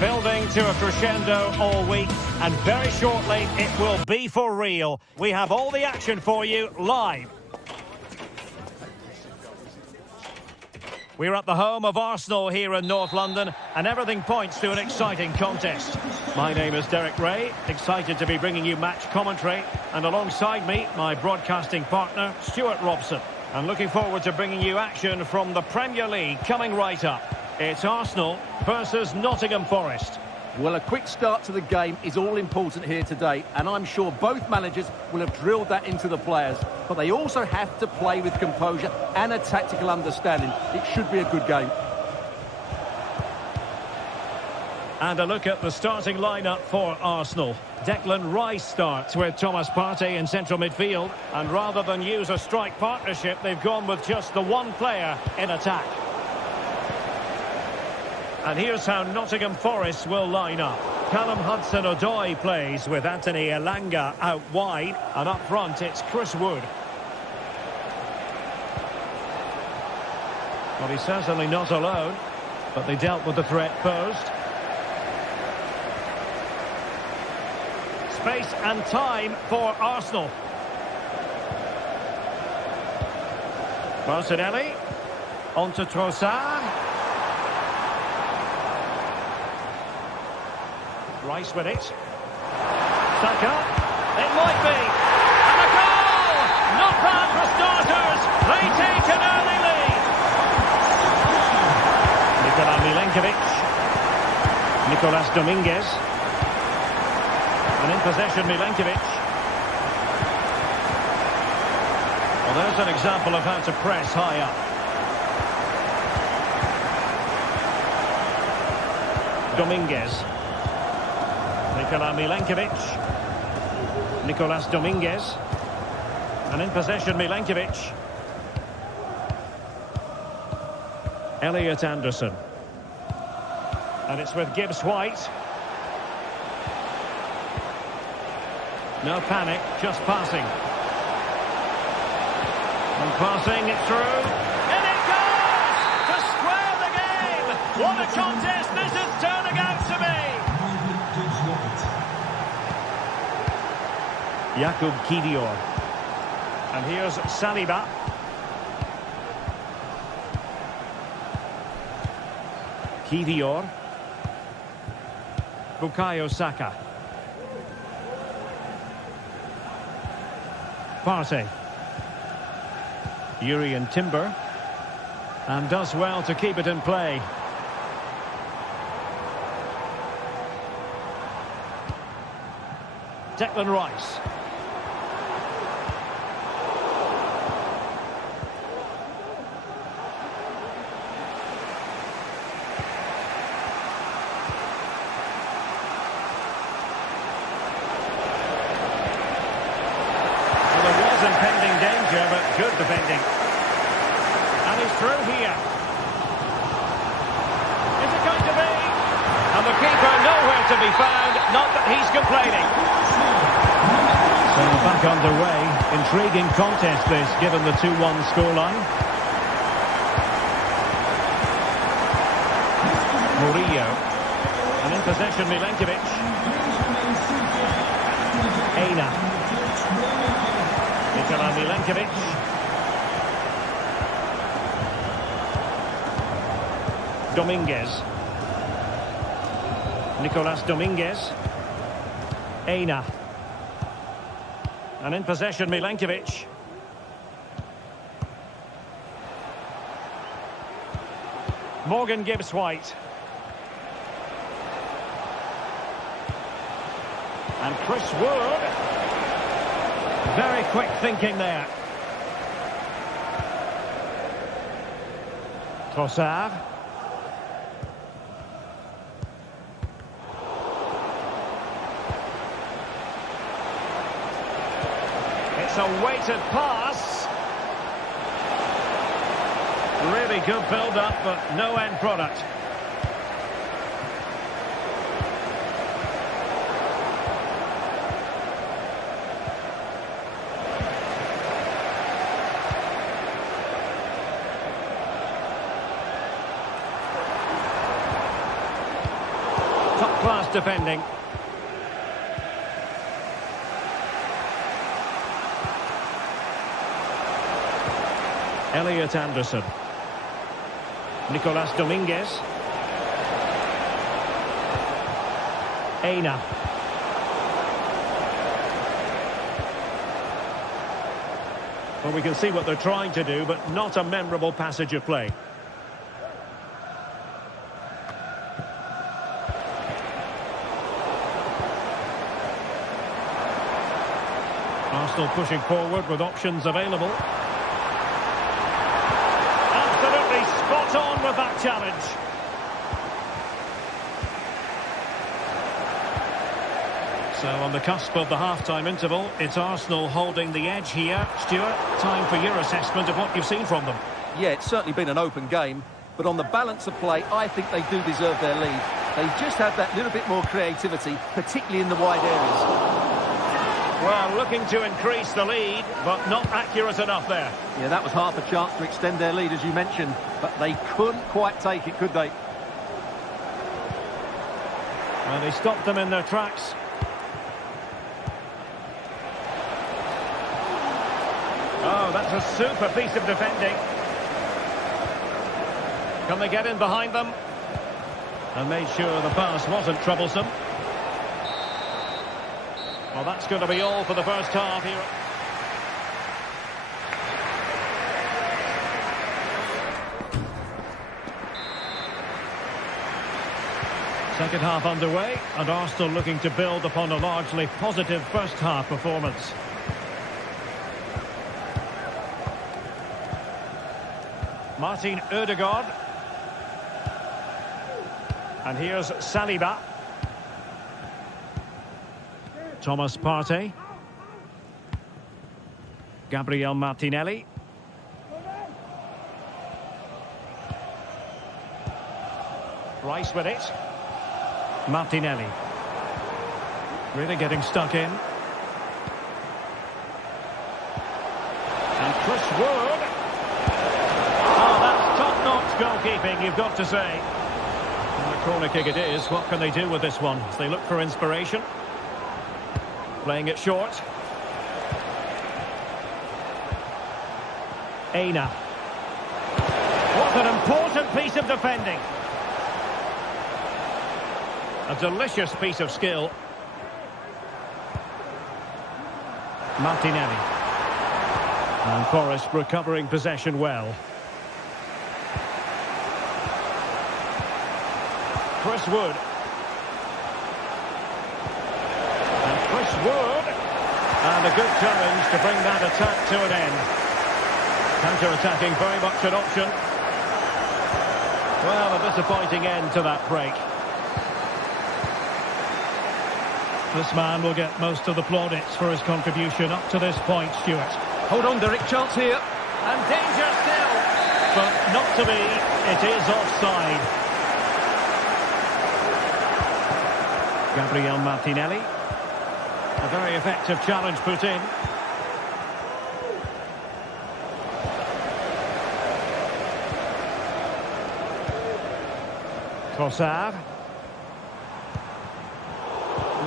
Building to a crescendo all week, and very shortly it will be for real. We have all the action for you live. We're at the home of Arsenal here in North London, and everything points to an exciting contest. My name is Derek Ray, excited to be bringing you match commentary, and alongside me, my broadcasting partner, Stuart Robson. I'm looking forward to bringing you action from the Premier League coming right up. It's Arsenal versus Nottingham Forest. Well, a quick start to the game is all important here today, and I'm sure both managers will have drilled that into the players. But they also have to play with composure and a tactical understanding. It should be a good game. And a look at the starting lineup for Arsenal. Declan Rice starts with Thomas Partey in central midfield. And rather than use a strike partnership, they've gone with just the one player in attack. And here's how Nottingham Forest will line up. Callum Hudson-Odoi plays with Anthony Elanga out wide. And up front, it's Chris Wood. Well, he's certainly not alone, but they dealt with the threat posed. Space and time for Arsenal. Martinelli. On to Trossard. Rice with it. Saka. It might be. And a goal! Not bad for starters. They take an early lead. Nikola Milenkovic. Nicolas Dominguez. And in possession, Milenkovic. Well, there's an example of how to press high up. Dominguez. Nikola Milenkovic. Nicolas Dominguez. And in possession, Milenkovic. Elliot Anderson. And it's with Gibbs White. No panic, just passing. And passing it through. And it goes! To square the game! What a contest this is turning out to be! Jakub Kivior. And here's Saliba. Kivior. Bukayo Saka. Partey. Urian Timber. And does well to keep it in play. Declan Rice. Impending danger, but good defending. And he's through here. Is it going to be? And the keeper nowhere to be found, not that he's complaining. So back underway. Intriguing contest this, given the 2-1 scoreline. Murillo. And in possession, Milenkovic. Aina. Nikola Milenkovic. Dominguez. Nicolas Dominguez. Aina. And in possession, Milenkovic. Morgan Gibbs White. And Chris Wood. Very quick thinking there. Trossard. It's a weighted pass. Really good build-up, but no end product. defending. Elliot Anderson. Nicolas Dominguez. Aina. Well, we can see what they're trying to do, but not a memorable passage of play. Arsenal pushing forward with options available. Absolutely spot on with that challenge. So on the cusp of the half-time interval, it's Arsenal holding the edge here. Stuart, time for your assessment of what you've seen from them. Yeah, it's certainly been an open game, but on the balance of play, I think they do deserve their lead. They just have that little bit more creativity, particularly in the wide areas. Well, looking to increase the lead, but not accurate enough there. Yeah, that was half a chance to extend their lead, as you mentioned, but they couldn't quite take it, could they? Well, they stopped them in their tracks. Oh, that's a super piece of defending. Can they get in behind them? And made sure the pass wasn't troublesome. Well, that's going to be all for the first half here. Second half underway, and Arsenal looking to build upon a largely positive first half performance. Martin Ødegaard. And here's Saliba. Thomas Partey. Gabriel Martinelli. Rice with it. Martinelli. Really getting stuck in. And Chris Wood. Oh, that's top-notch goalkeeping, you've got to say. And the corner kick it is. What can they do with this one as they look for inspiration? Playing it short. Aina. What an important piece of defending. A delicious piece of skill. Martinelli. And Forest recovering possession well. Chris Wood. And Chris Wood. And a good challenge to bring that attack to an end. Counter-attacking very much an option. Well, a disappointing end to that break. This man will get most of the plaudits for his contribution up to this point, Stuart. Hold on, Derek, chance here. And danger still. But not to be, it is offside. Gabriel Martinelli. A very effective challenge put in. Trossard.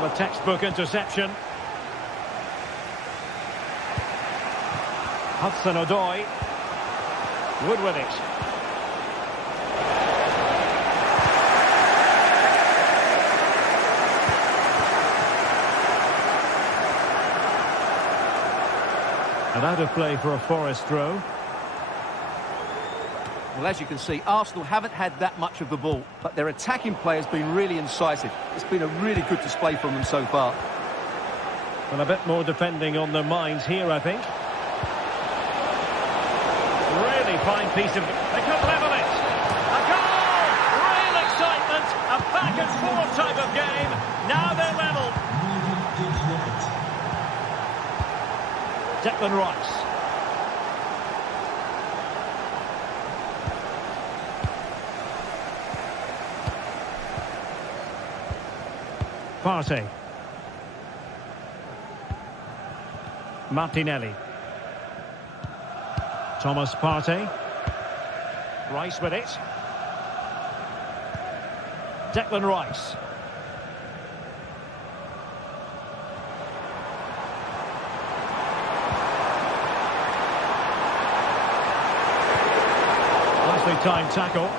A textbook interception. Hudson-Odoi. Wood with it. And out of play for a Forest throw. Well, as you can see, Arsenal haven't had that much of the ball, but their attacking play has been really incisive. It's been a really good display from them so far. And a bit more defending on their minds here, I think. Really fine piece of... They could level it! A goal! Real excitement! A back-and-forth type of game. Now they're level. Declan Rice. Partey. Martinelli. Thomas Partey. Rice with it. Declan Rice. Nicely timed tackle.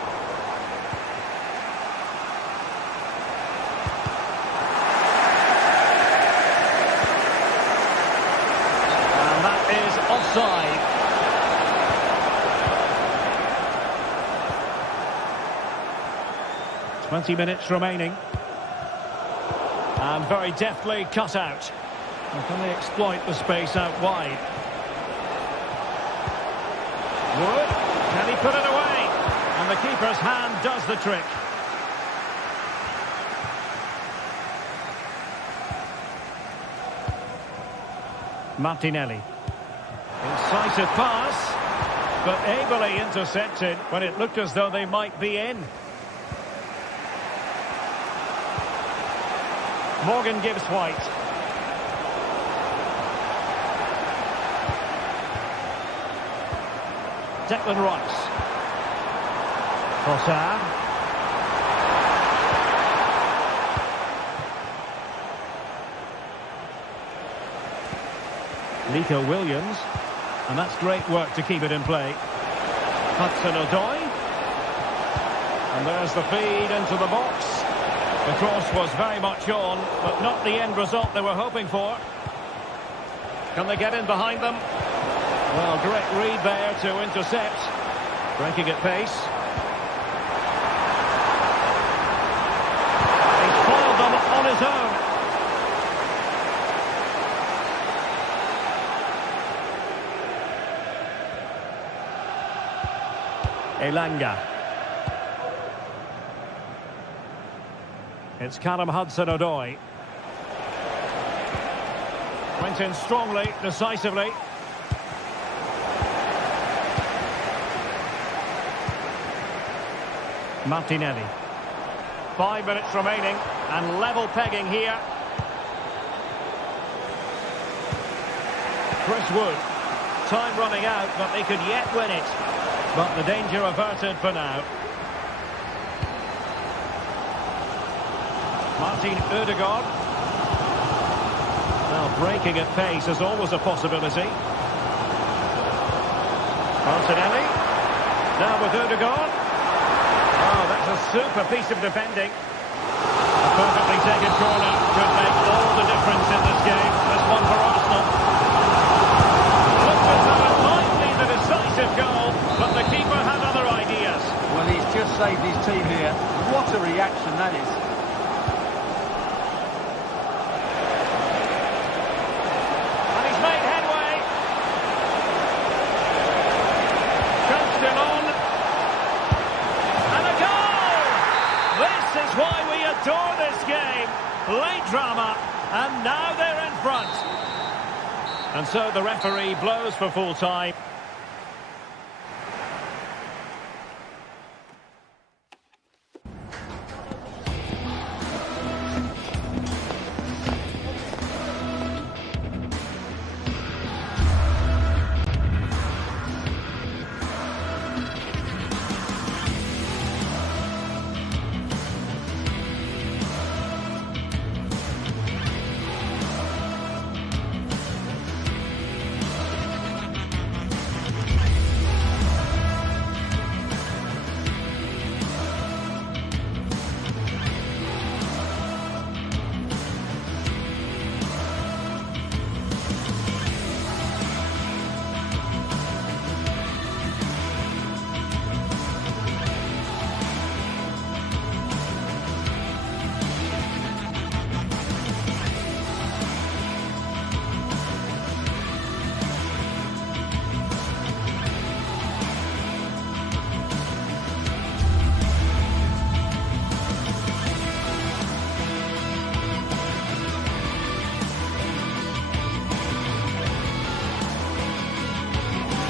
And that is offside. "20 minutes remaining. And very deftly cut out. And can they exploit the space out wide? Wood, can he put it away? And the keeper's hand does the trick. Martinelli. Incisive pass, but ably intercepted when it looked as though they might be in. Morgan gives White. Declan Rice. Sociedad. Nico Williams. And that's great work to keep it in play. Hudson-Odoi. And there's the feed into the box. The cross was very much on, but not the end result they were hoping for. Can they get in behind them? Well, great read there to intercept. Breaking at pace. He's foiled them on his own. Elanga. It's Callum Hudson-Odoi. Went in strongly, decisively. Martinelli. 5 minutes remaining and level pegging here. Chris Wood. Time running out, but they could yet win it. But the danger averted for now. Martin Ødegaard. Well, breaking at pace is always a possibility. Martinelli. Now with Ødegaard. Oh, that's a super piece of defending. A perfectly taken corner could make all the difference in this game. This one for Arsenal. Looked as though it might be the decisive goal, but the keeper had other ideas. Well, he's just saved his team here. What a reaction that is. And he's made headway. Coached him on. And a goal! This is why we adore this game. Late drama, and now they're in front. And so the referee blows for full time.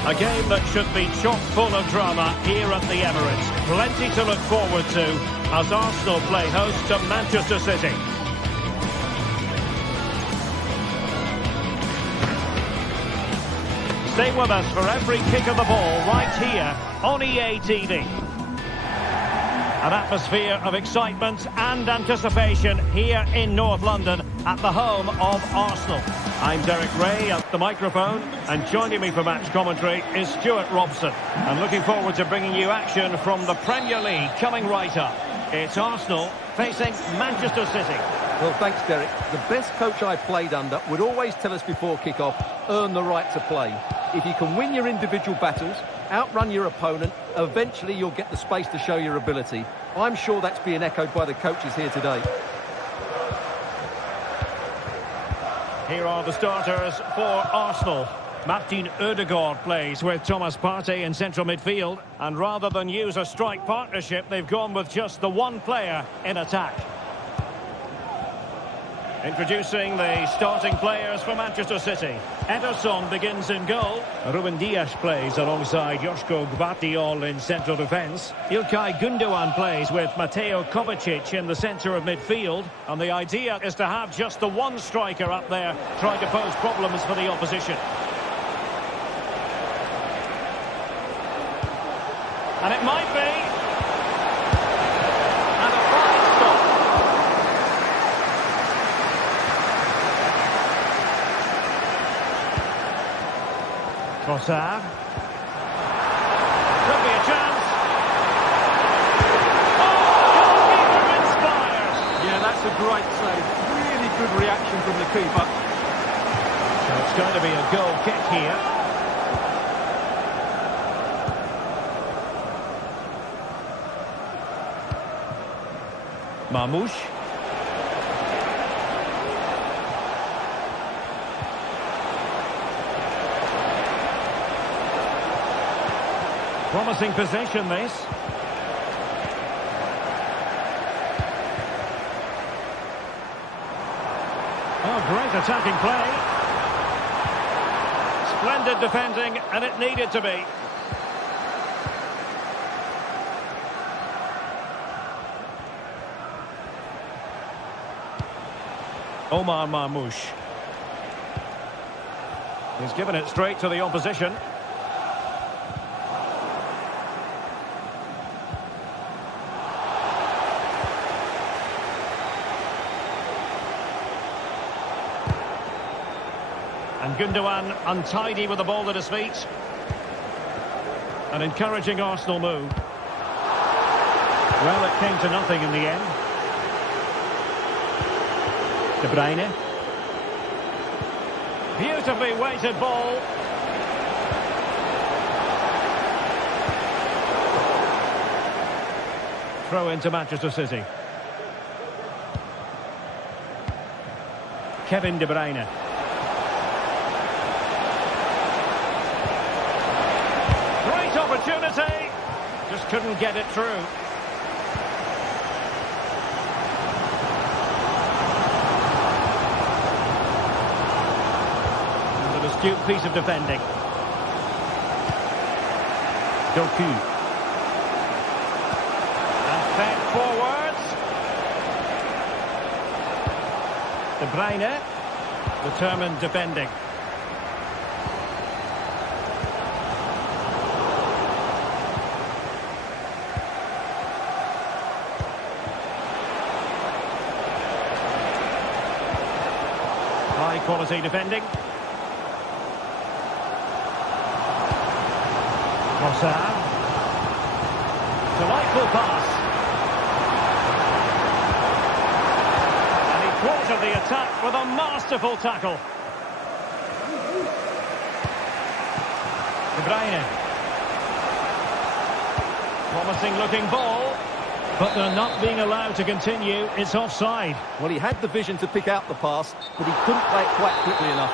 A game that should be chock full of drama here at the Emirates. Plenty to look forward to as Arsenal play host to Manchester City. Stay with us for every kick of the ball right here on EA TV. An atmosphere of excitement and anticipation here in North London at the home of Arsenal. I'm Derek Ray at the microphone, and joining me for match commentary is Stuart Robson. And looking forward to bringing you action from the Premier League coming right up. It's Arsenal facing Manchester City. Well, thanks, Derek. The best coach I played under would always tell us before kick-off, earn the right to play. If you can win your individual battles, outrun your opponent, eventually you'll get the space to show your ability. I'm sure that's being echoed by the coaches here today. Here are the starters for Arsenal. Martin Ødegaard plays with Thomas Partey in central midfield. And rather than use a strike partnership, they've gone with just the one player in attack. Introducing the starting players for Manchester City. Ederson begins in goal. Ruben Dias plays alongside Joško Gvardiol in central defence. İlkay Gündoğan plays with Mateo Kovacic in the centre of midfield. And the idea is to have just the one striker up there trying to pose problems for the opposition. And it might be. And a fine stop. Trossard. Could be a chance. Oh, goalkeeper inspired. Yeah, that's a great save. Really good reaction from the keeper. So it's going to be a goal kick here. Marmoush. Promising possession, this. Oh, great attacking play. Splendid defending, and it needed to be. Omar Marmoush. He's given it straight to the opposition. And Gündoğan untidy with the ball at his feet. An encouraging Arsenal move. Well, it came to nothing in the end. De Bruyne. Beautifully weighted ball. Throw into Manchester City. Kevin De Bruyne. Great opportunity. Just couldn't get it through. Astute piece of defending. Doku. And fed forwards. De Bruyne. Determined defending. High quality defending. Trossard. Delightful pass. And he thwarted the attack with a masterful tackle. De Bruyne. Promising looking ball. But they're not being allowed to continue. It's offside. Well, he had the vision to pick out the pass, but he couldn't play it quite quickly enough.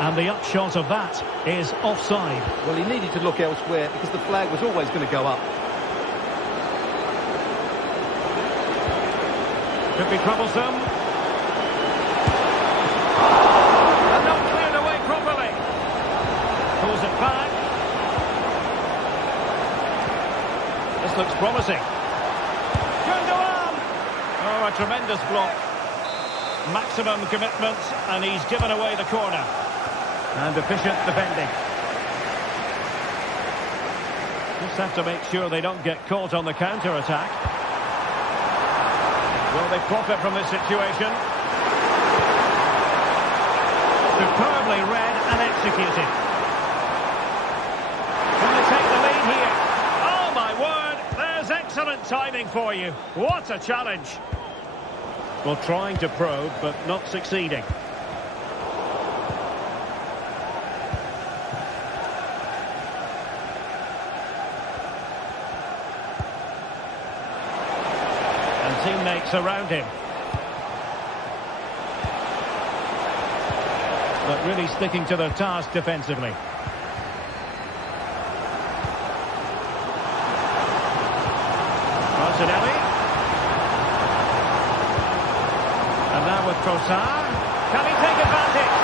And the upshot of that is offside. Well, he needed to look elsewhere because the flag was always going to go up. Could be troublesome. And not cleared away properly. Pulls it back. This looks promising. Gündoğan! Oh, a tremendous block. Maximum commitment, and he's given away the corner. And efficient defending. Just have to make sure they don't get caught on the counter-attack. Will they profit from this situation? Superbly read and executed. Can they take the lead here? Oh my word, there's excellent timing for you. What a challenge. Well, trying to probe, but not succeeding. And teammates around him. But really sticking to their task defensively. Martinelli. And now with Trossard. Can he take advantage?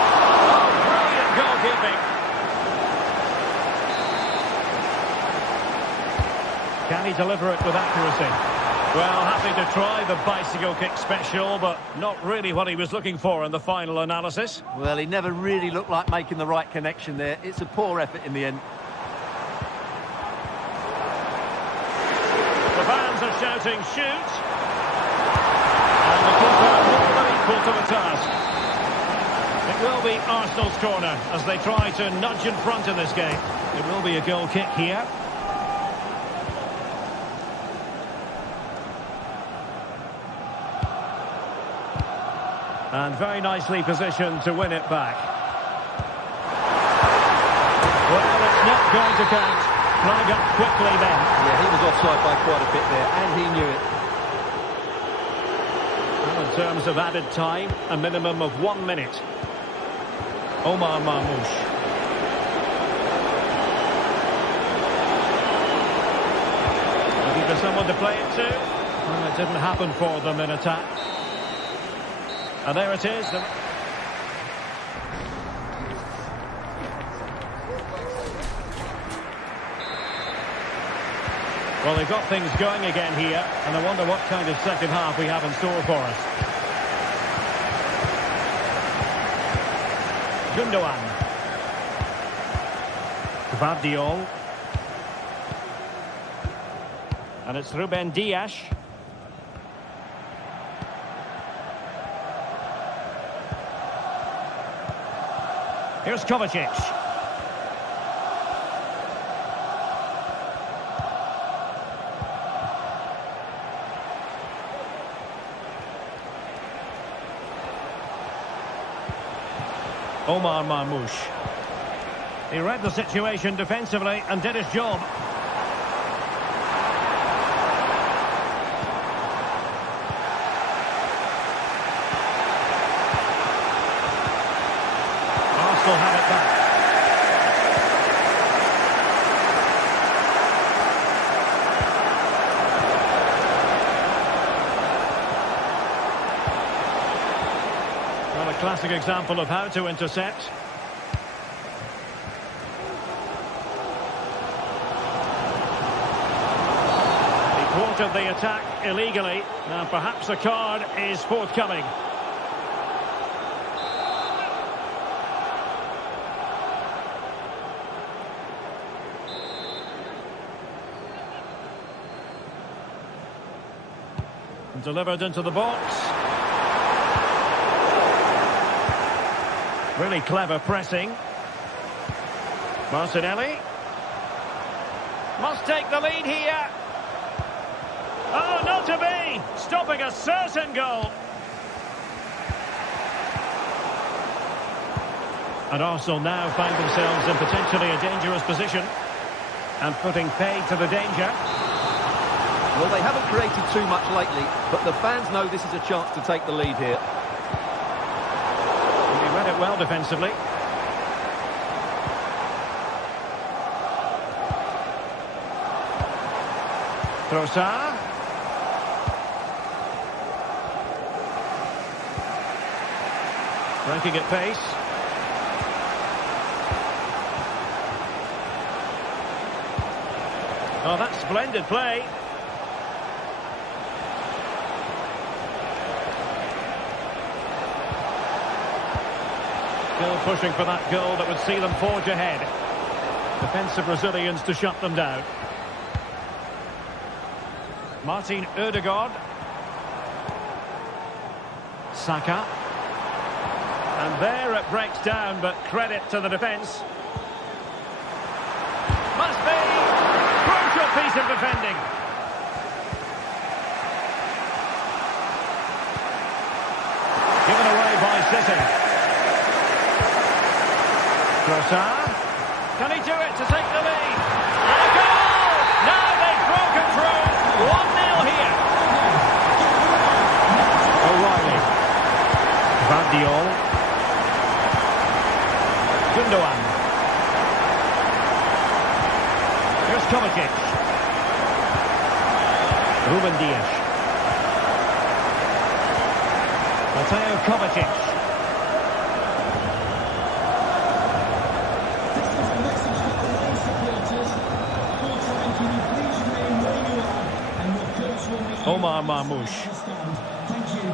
Oh, brilliant goalkeeping. Can he deliver it with accuracy? Well, happy to try the bicycle kick special, but not really what he was looking for in the final analysis. Well, he never really looked like making the right connection there. It's a poor effort in the end. The fans are shouting, shoot! And the keeper more than equal to the task. It will be Arsenal's corner as they try to nudge in front in this game. It will be a goal kick here. And very nicely positioned to win it back. Well, it's not going to count. Flag up quickly then. Yeah, he was offside by quite a bit there, and he knew it. Well, in terms of added time, a minimum of 1 minute. Omar Marmoush. Looking for someone to play it to. Well, it didn't happen for them in attack. And there it is. Well, they've got things going again here, and I wonder what kind of second half we have in store for us. Gundogan. Gvardiol. And it's Ruben Dias. Here's Kovacic. Omar Marmoush. He read the situation defensively and did his job. Arsenal have it back. Well, a classic example of how to intercept. He thwarted the attack illegally. Now perhaps a card is forthcoming. Delivered into the box. Really clever pressing. Martinelli. Must take the lead here. Oh, not to be! Stopping a certain goal. And Arsenal now find themselves in potentially a dangerous position. And putting paid to the danger. Well, they haven't created too much lately, but the fans know this is a chance to take the lead here. He read it well defensively. Trossard. Breaking at pace. Oh, that's splendid play. Still pushing for that goal that would see them forge ahead. Defensive resilience to shut them down. Martin Ødegaard. Saka. And there it breaks down, but credit to the defence. Must be! Crucial piece of defending. Given away by City. Trossard. Can he do it to take the lead? And a goal! Now they've broken through. 1-0 here. O'Reilly. Vardiol. Gundogan. Here's Kovacic. Ruben Dias. Mateo Kovacic. This is a message for away supporters. Full time, can you please remain where you are? And your coach will meet you Omar outside Marmoush. the stand. Thank you.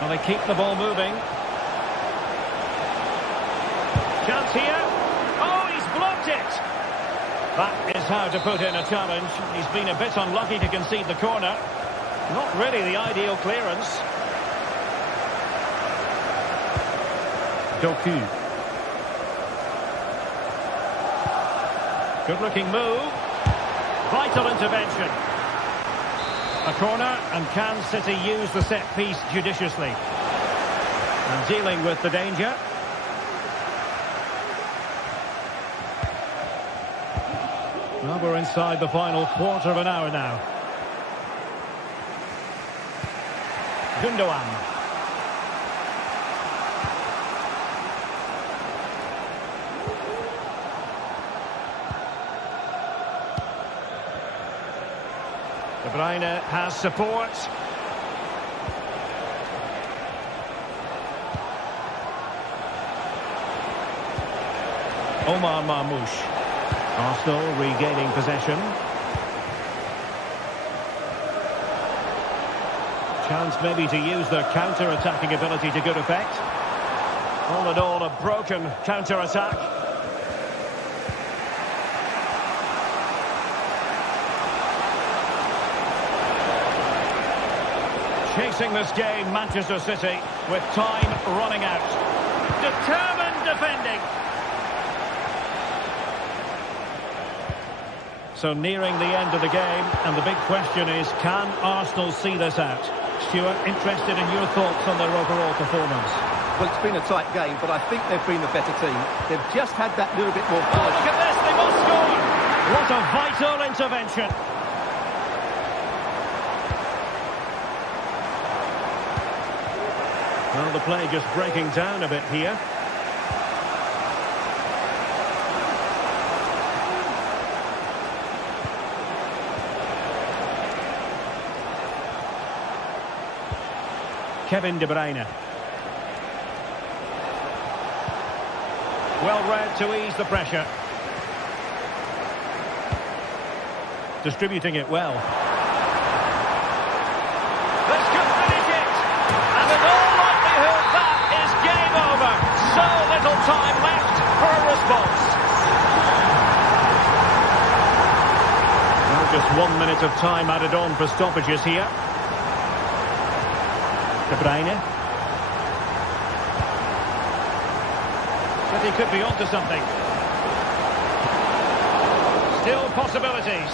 Well, they keep the ball moving. Chance here. Oh, he's blocked it. That is how to put in a challenge. He's been a bit unlucky to concede the corner. Not really the ideal clearance. Doku. Good-looking move. Vital intervention. A corner, and can City use the set piece judiciously? And dealing with the danger. Well, we're inside the final quarter of an hour now. Gundogan. De Bruyne has support. Omar Marmoush. Arsenal regaining possession. Chance maybe to use their counter-attacking ability to good effect. All in all, a broken counter-attack. Chasing this game, Manchester City, with time running out. Determined defending. So nearing the end of the game, and the big question is, can Arsenal see this out? Stuart, interested in your thoughts on their overall performance. Well, it's been a tight game, but I think they've been the better team. They've just had that little bit more Oh, look at this, they must score! What a vital intervention. Well, the play just breaking down a bit here. Kevin De Bruyne. Well read to ease the pressure. Distributing it well. This could finish it! And in all likelihood, that is game over. So little time left for a response. Well, just 1 minute of time added on for stoppages here. De Bruyne. But he could be onto something. Still possibilities.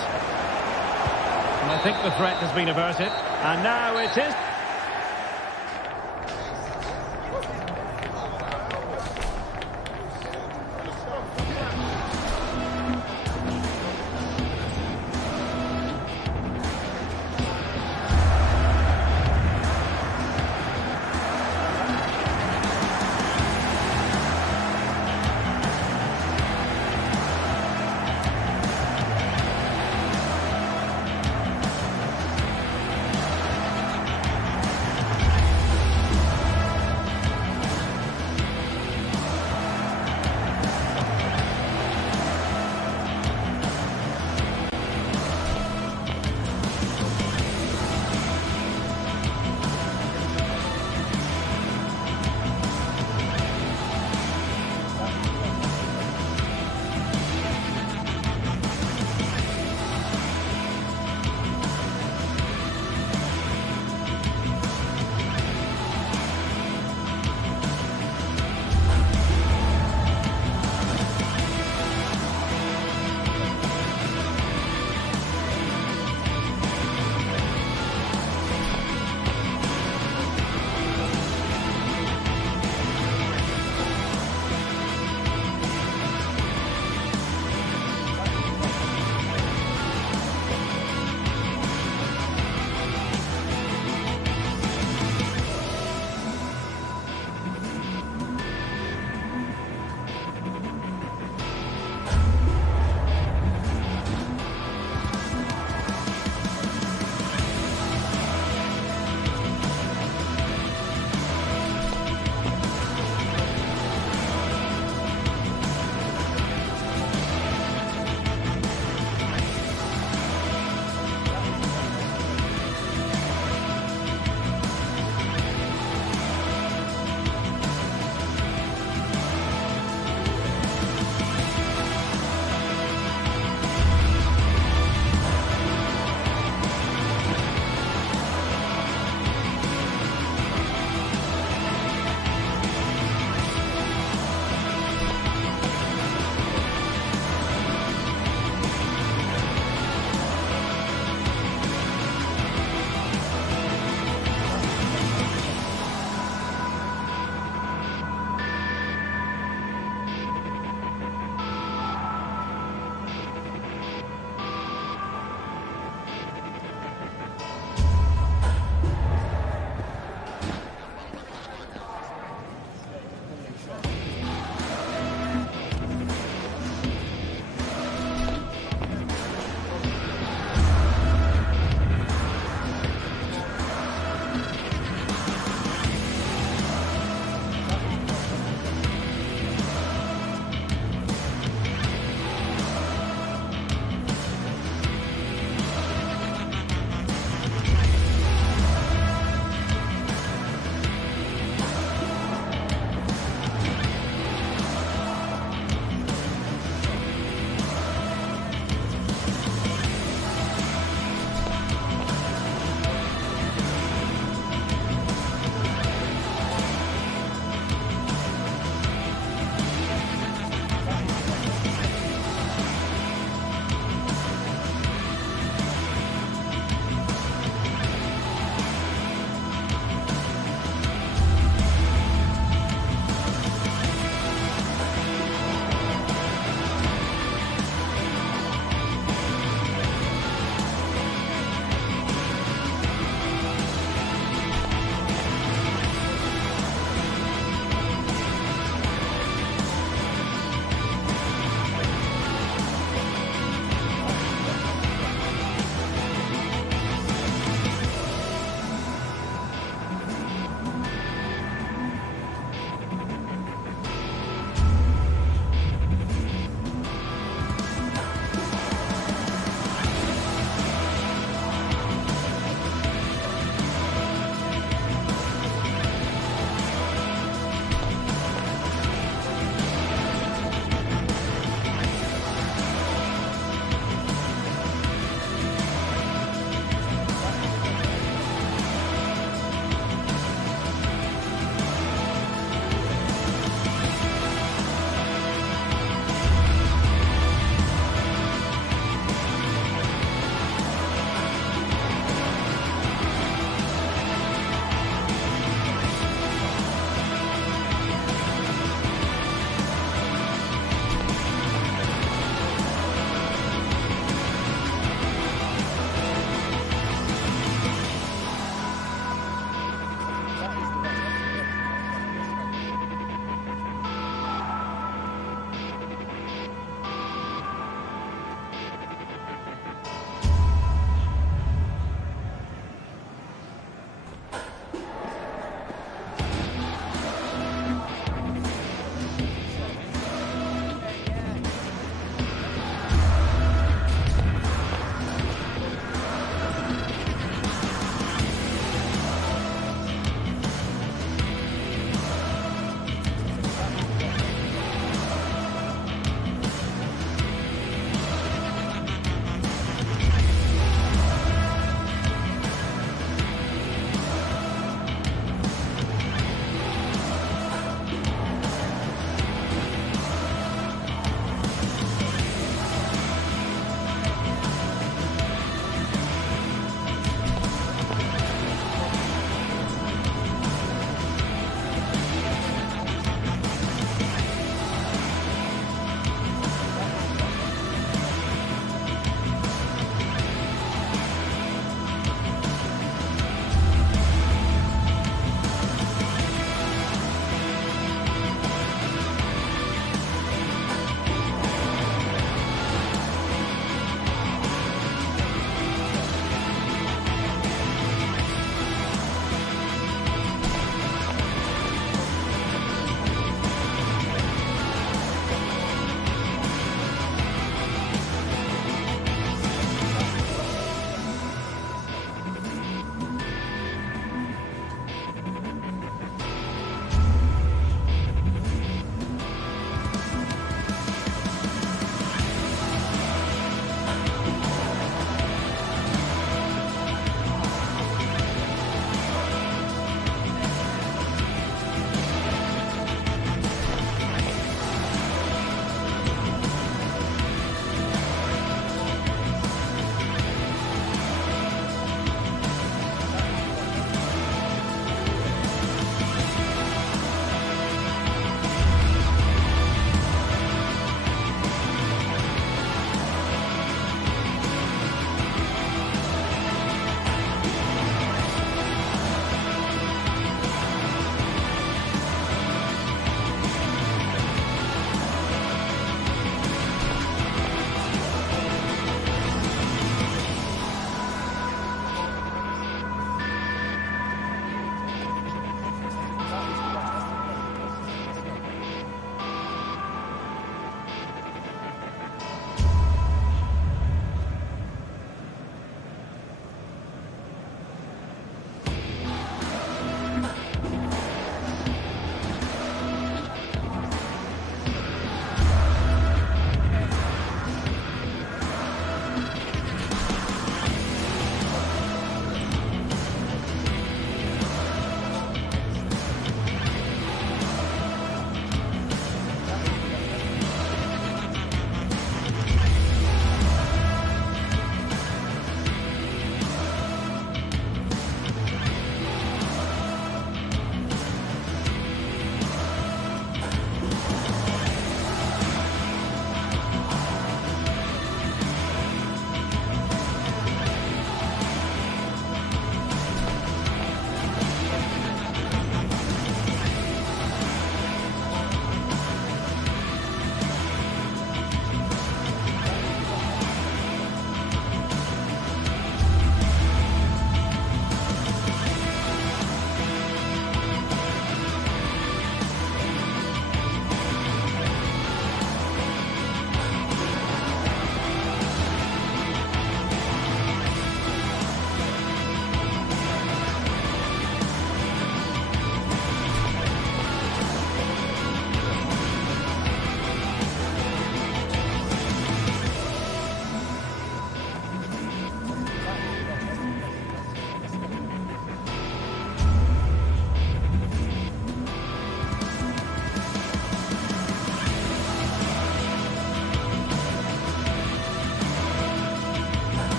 And I think the threat has been averted. And now it is.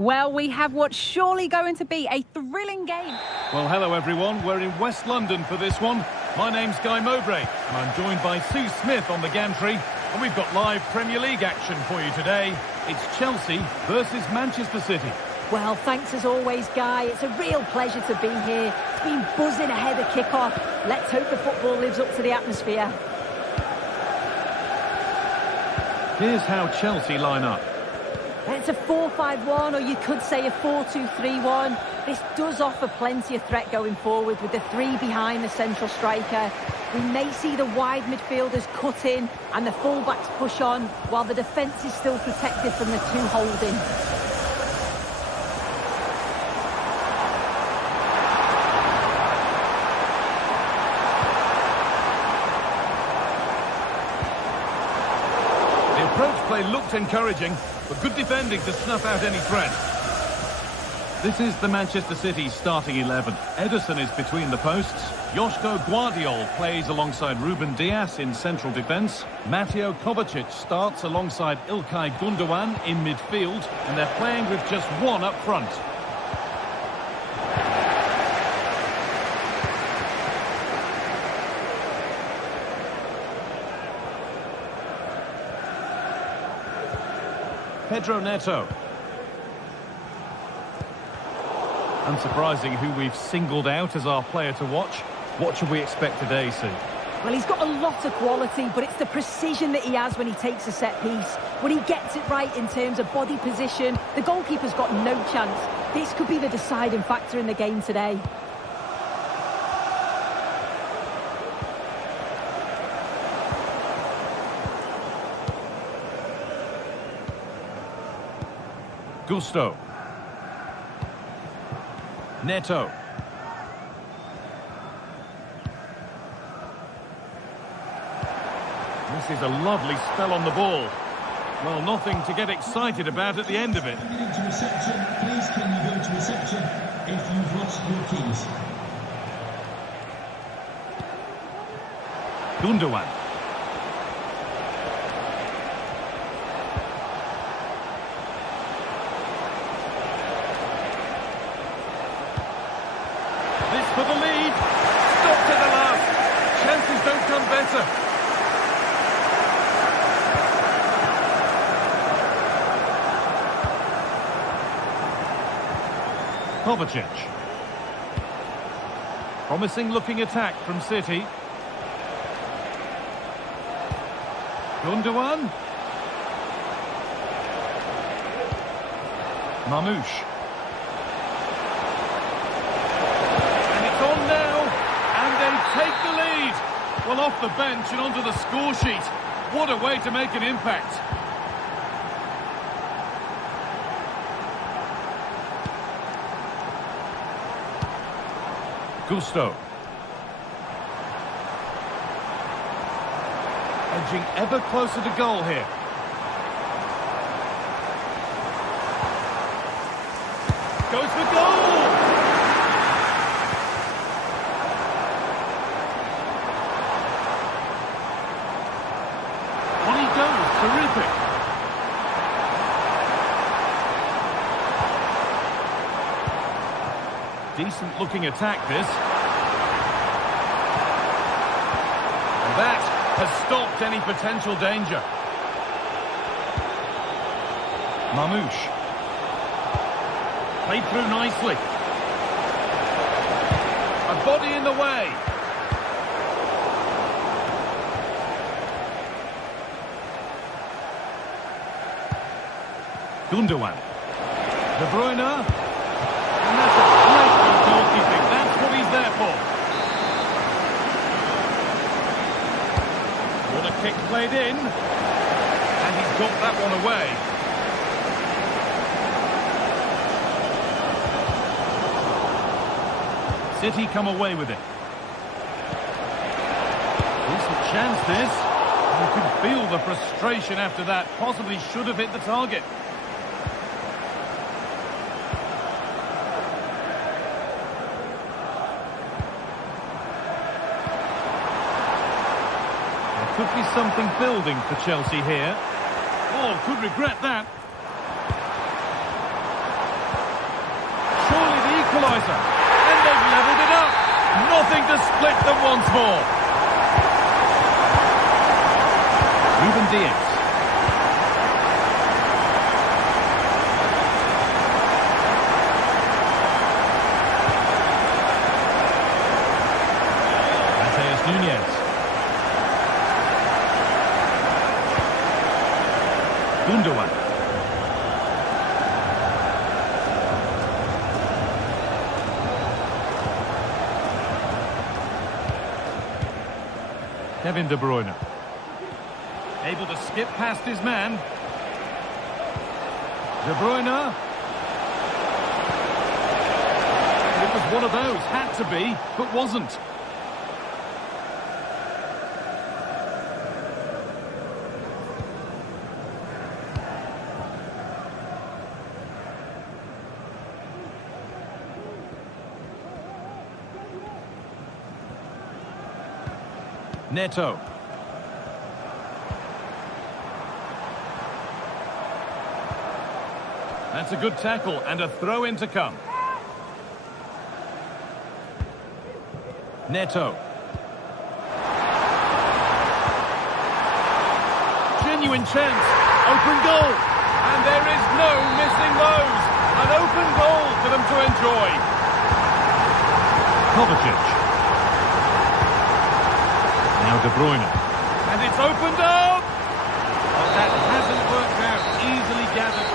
Well, we have what's surely going to be a thrilling game. Well, hello everyone. We're in West London for this one. My name's Guy Mowbray, and I'm joined by Sue Smith on the gantry. And we've got live Premier League action for you today. It's Chelsea versus Manchester City. Well, thanks as always, Guy. It's a real pleasure to be here. It's been buzzing ahead of kick-off. Let's hope the football lives up to the atmosphere. Here's how Chelsea line up. It's a 4-5-1, or you could say a 4-2-3-1. This does offer plenty of threat going forward with the three behind the central striker. We may see the wide midfielders cut in and the full-backs push on, while the defence is still protected from the two holding. The approach play looked encouraging, but good defending to snuff out any threat. This is the Manchester City starting 11. Ederson is between the posts. Joško Guardiol plays alongside Ruben Dias in central defence. Mateo Kovacic starts alongside Ilkay Gundogan in midfield, and they're playing with just one up front. Pedro Neto. Unsurprising who we've singled out as our player to watch. What should we expect today, Sue? Well, he's got a lot of quality, but it's the precision that he has when he takes a set piece. When he gets it right in terms of body position, the goalkeeper's got no chance. This could be the deciding factor in the game today. Gusto. Neto. This is a lovely spell on the ball. Well, nothing to get excited about at the end of it. Getting to reception, please can you go to reception if you've lost your keys. Gundogan. For the lead. Stopped at the last. Chances don't come better. Kovacic. Promising looking attack from City. Gundogan. Mamouche. Take the lead. Well, off the bench and onto the score sheet. What a way to make an impact. Gusto. Edging ever closer to goal here. Goes for goal! Terrific. Decent looking attack this. And that has stopped any potential danger. Mamouche. Played through nicely. A body in the way. Gundogan. De Bruyne. And that's a great bit of goalkeeping. That's what he's there for. What a kick played in. And he's got that one away. City come away with it. Decent chance this. You can feel the frustration after that. Possibly should have hit the target. Could be something building for Chelsea here. Oh, could regret that. equaliser. And they've levelled it up. Nothing to split them once more. Ruben Diaz. Nunez. Gundogan. Kevin De Bruyne. Able to skip past his man. De Bruyne. It was one of those. Had to be, but wasn't. Neto. That's a good tackle and a throw in to come. Neto. Genuine chance. Open goal. And there is no missing those. An open goal for them to enjoy. Kovacic. Now De Bruyne. And it's opened up! But that hasn't worked out. Easily gathered.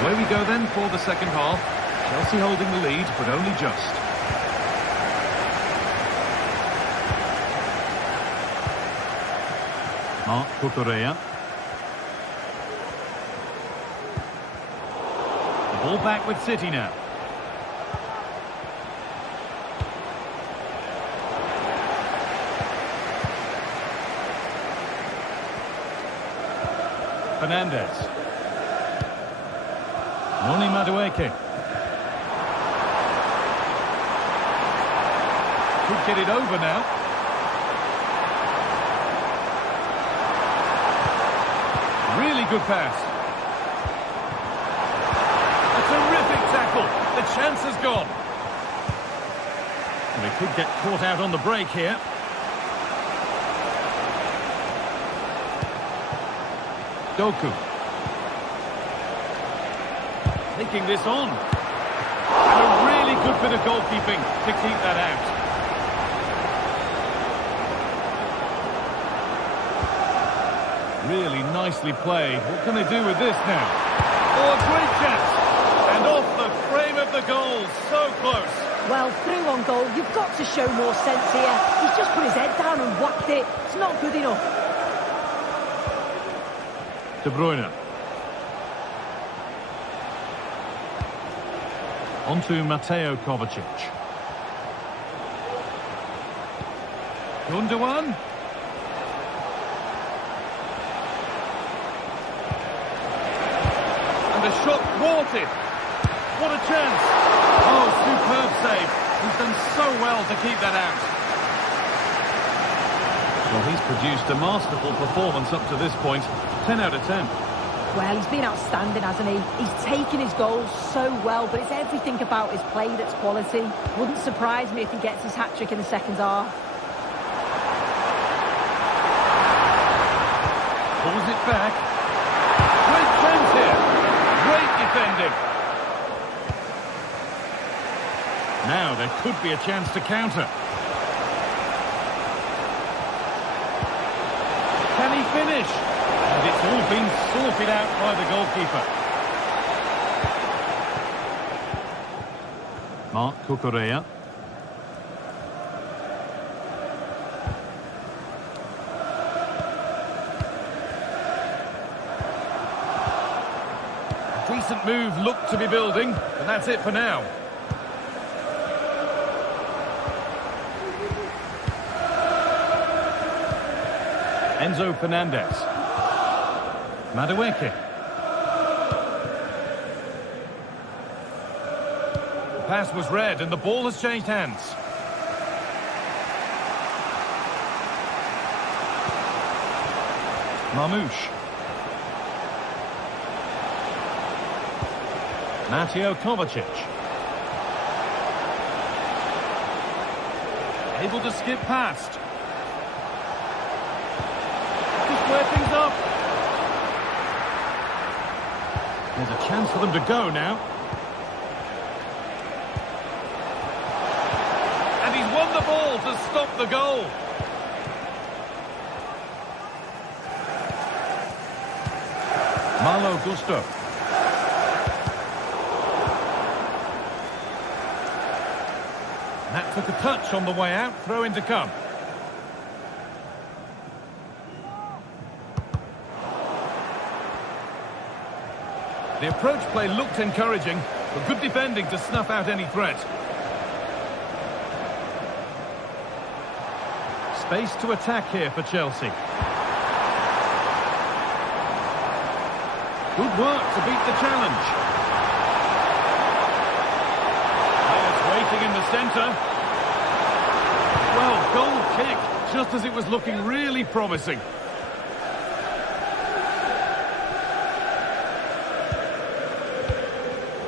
Away we go then for the second half. Chelsea holding the lead, but only just. Marc Cucurella. Ball back with City now. Fernandez. Noni Madueke. Could get it over now. Really good pass. The chance has gone. And they could get caught out on the break here. Doku. Taking this on. And a really good bit of goalkeeping to keep that out. Really nicely played. What can they do with this now? Oh, a great chance. And off the frame of the goal, so close. Well, through on goal, you've got to show more sense here. He's just put his head down and whacked it. It's not good enough. De Bruyne. On to Mateo Kovacic. Gundogan. And the shot thwarted. What a chance! Oh, superb save. He's done so well to keep that out. Well, he's produced a masterful performance up to this point. 10 out of 10. Well, he's been outstanding, hasn't he? He's taken his goals so well, but it's everything about his play that's quality. Wouldn't surprise me if he gets his hat-trick in the second half. Pulls it back. Great chance here. Great defending. Now there could be a chance to counter. Can he finish? And it's all been sorted out by the goalkeeper. Marc Cucurella. A decent move looked to be building, and that's it for now. Enzo Fernandez. Madueke. The pass was read and the ball has changed hands. Marmouche. Mateo Kovacic. Able to skip past. To square things up. There's a chance for them to go now. And he's won the ball to stop the goal. Malo Gusto. That took a touch on the way out. Throw in to come. The approach play looked encouraging, but good defending to snuff out any threat. Space to attack here for Chelsea. Good work to beat the challenge. Players waiting in the centre. Well, goal kick, just as it was looking really promising.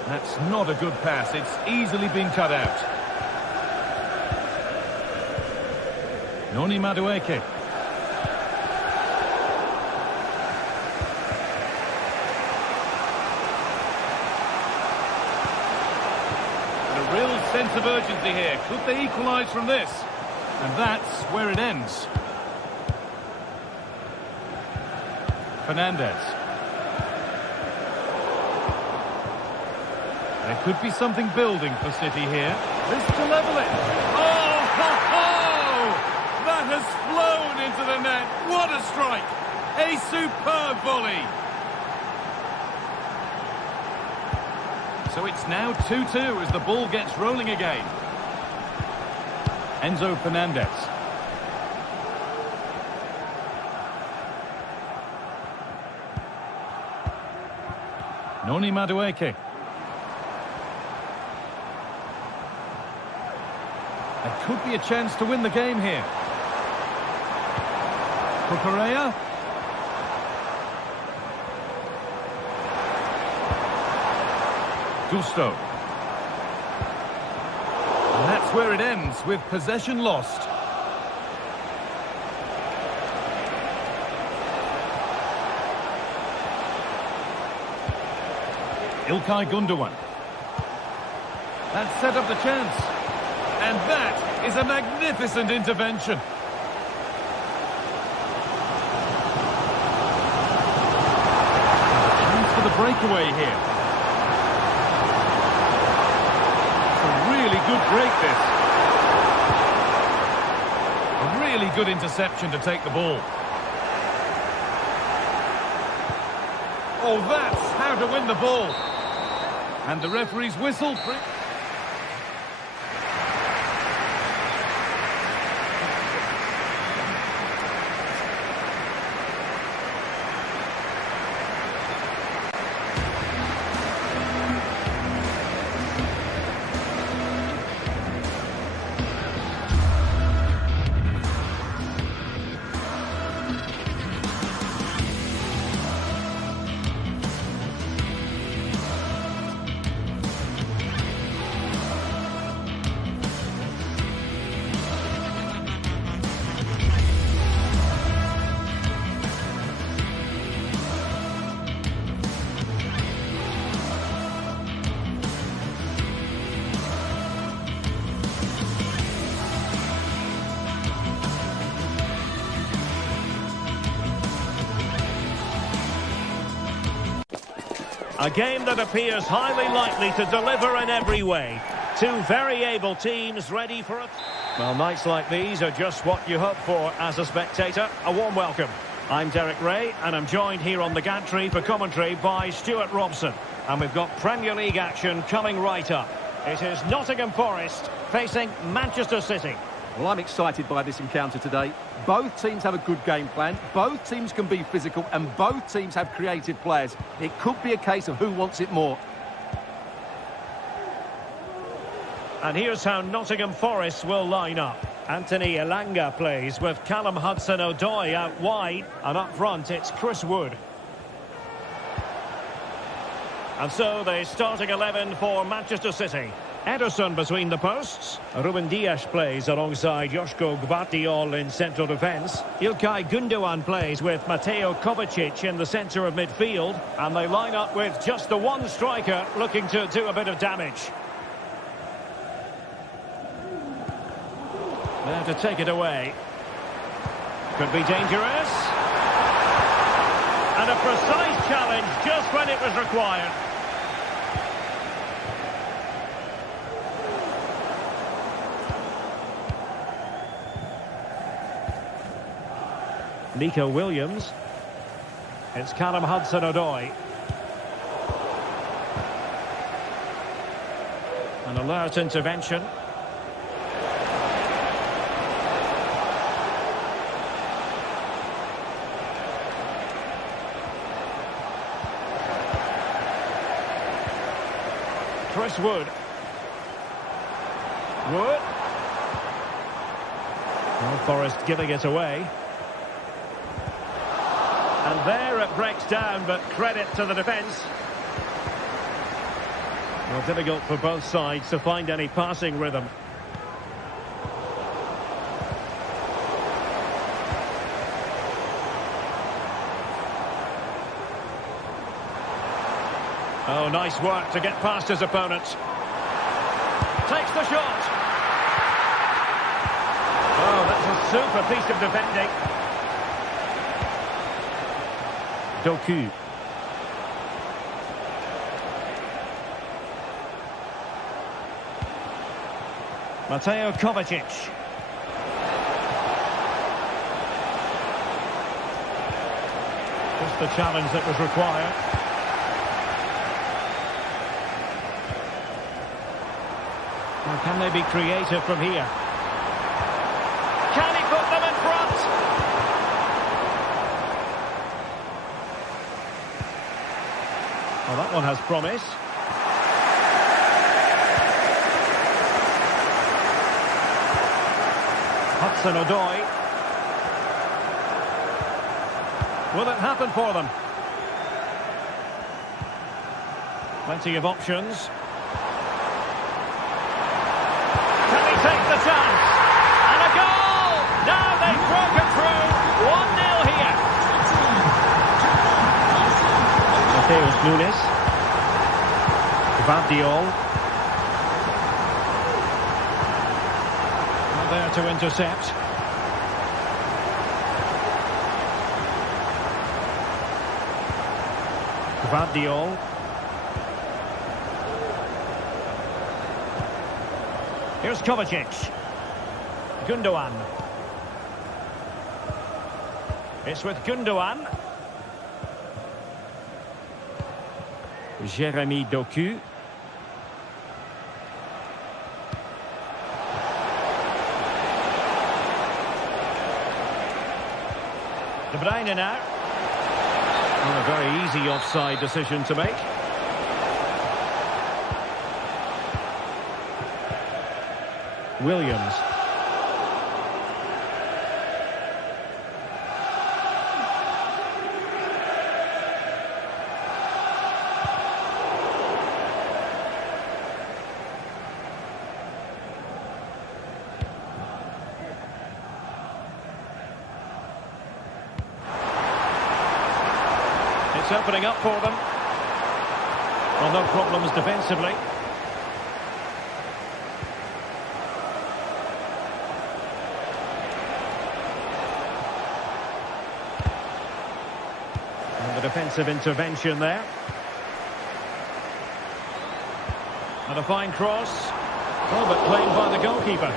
That's not a good pass. It's easily been cut out. Noni Madueke. A real sense of urgency here. Could they equalise from this? And that's where it ends. Fernandez. There could be something building for City here. This to level it. Oh, ho, ho! That has flown into the net. What a strike! A superb volley. So it's now 2-2 as the ball gets rolling again. Enzo Fernandez. Noni Madueke. There could be a chance to win the game here. Cucurella. Gusto. And that's where it ends, with possession lost. İlkay Gundogan. That set up the chance. And that is a magnificent intervention. Chance for the breakaway here. It's a really good break, this. A really good interception to take the ball. Oh, that's how to win the ball. And the referee's whistle. A game that appears highly likely to deliver in every way. Two very able teams ready for it. Well, nights like these are just what you hope for as a spectator. A warm welcome. I'm Derek Ray, and I'm joined here on the gantry for commentary by Stuart Robson. And we've got Premier League action coming right up. It is Nottingham Forest facing Manchester City. Well, I'm excited by this encounter today. Both teams have a good game plan, both teams can be physical, and both teams have creative players. It could be a case of who wants it more. And here's how Nottingham Forest will line up. Anthony Elanga plays with Callum Hudson-Odoi out wide. And up front, it's Chris Wood. And so the starting 11 for Manchester City. Ederson between the posts. Ruben Dias plays alongside Joško Gvardiol in central defence. Ilkay Gundogan plays with Mateo Kovacic in the centre of midfield. And they line up with just the one striker looking to do a bit of damage. There to take it away. Could be dangerous. And a precise challenge just when it was required. Nico Williams. It's Callum Hudson-Odoi. An alert intervention. Chris Wood. Wood. Well, Forrest giving it away. And there it breaks down, but credit to the defence. Well, difficult for both sides to find any passing rhythm. Oh, nice work to get past his opponent. Takes the shot. Oh, that's a super piece of defending. Doku. Mateo Kovacic. Just the challenge that was required. Well, can they be creative from here? Can he put them in front? Well, that one has promise. Hudson-Odoi. Will it happen for them? Plenty of options. Can he take the chance? And a goal! Now they've broken through. 1-0 here. Mateus Nunes. Gvardiol. Not there to intercept. Gvardiol. Here's Kovacic. Gundogan. It's with Gundogan. Jeremy Doku. De Bruyne now. Well, a very easy offside decision to make. Williams. It's opening up for them. Well, no problems defensively. And the defensive intervention there. And a fine cross. Oh, but claimed by the goalkeeper.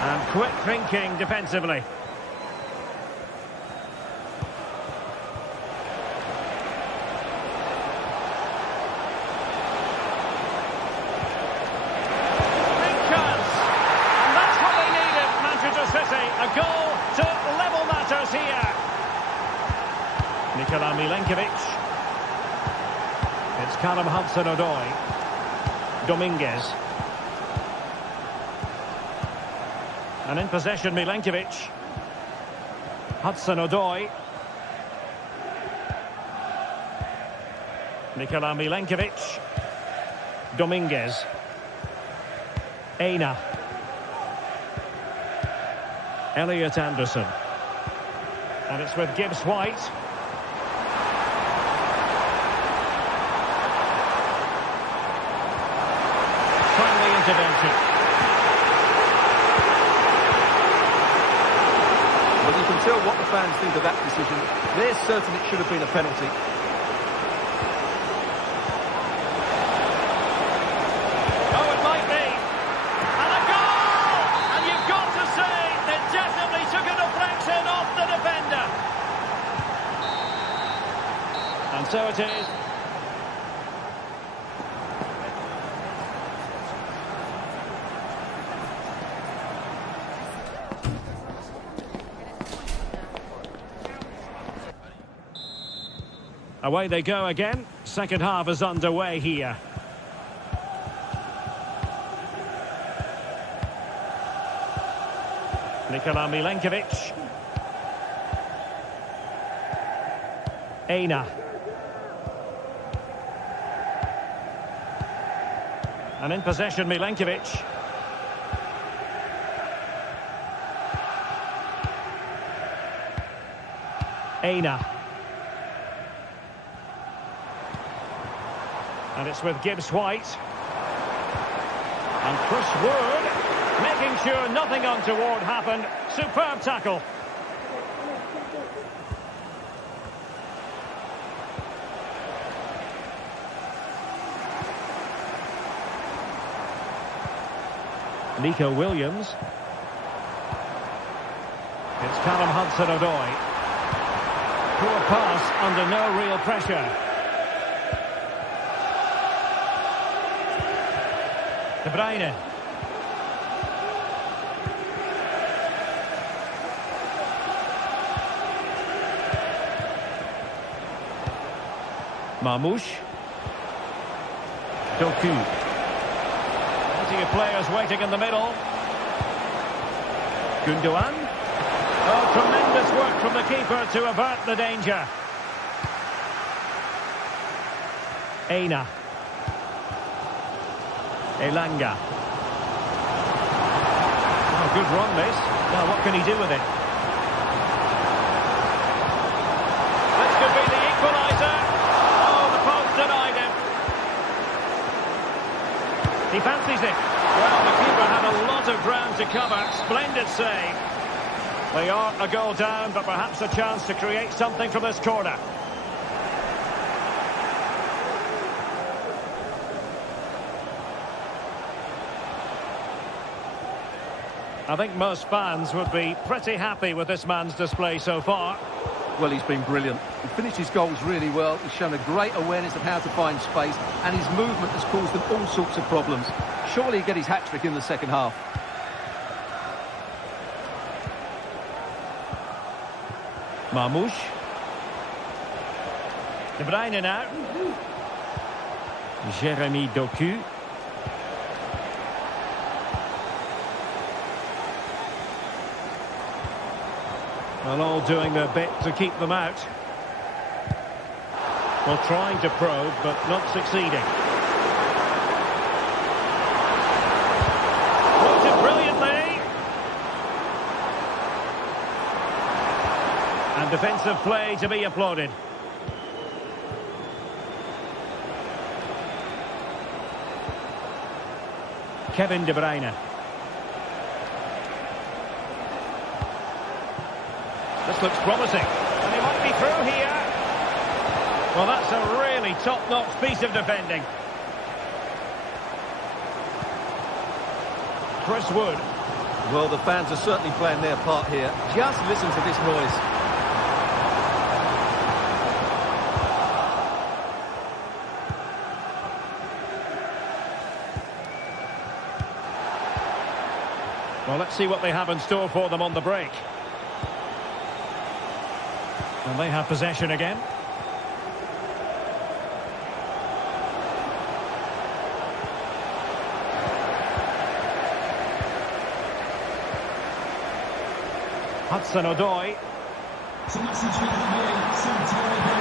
And quick thinking defensively. Big chance. And that's what they needed, Manchester City. A goal to level matters here. Nikola Milenkovic. It's Callum Hudson-Odoi. Dominguez. And in possession, Milenkovic. Hudson-Odoi. Nikola Milenkovic. Dominguez. Aina. Elliot Anderson. And it's with Gibbs-White. Friendly intervention. Well, you can tell what the fans think of that decision. They're certain it should have been a penalty. Oh, it might be. And a goal! And you've got to say, it definitely took a deflection off the defender. And so it is. Away they go again. Second half is underway here. Nikola Milenkovic. Aina. And in possession, Milenkovic. Aina. And it's with Gibbs-White. And Chris Wood, making sure nothing untoward happened. Superb tackle. Nico Williams. It's Callum Hudson-Odoi. Poor pass under no real pressure. De Bruyne. Marmouche. Doku. Plenty of players waiting in the middle. Gundogan. Oh, tremendous work from the keeper to avert the danger. Aina. Elanga. Oh, good run this. Now what can he do with it? This could be the equaliser. Oh, the post denied him. He fancies it. Well, the keeper had a lot of ground to cover. Splendid save. They are a goal down, but perhaps a chance to create something from this corner. I think most fans would be pretty happy with this man's display so far. Well, he's been brilliant. He finished his goals really well. He's shown a great awareness of how to find space, and his movement has caused them all sorts of problems. Surely he'll get his hat-trick in the second half. Marmouche. De Bruyne now. Jeremy Doku. Well, all doing their bit to keep them out. Well, trying to probe, but not succeeding. Floated brilliantly. And defensive play to be applauded. Kevin De Bruyne. This looks promising, and he might be through here. Well, that's a really top-notch piece of defending. Chris Wood. Well, the fans are certainly playing their part here. Just listen to this noise. Well, let's see what they have in store for them on the break. And they have possession again. Hudson-Odoi. It's a message for them here. So terrible.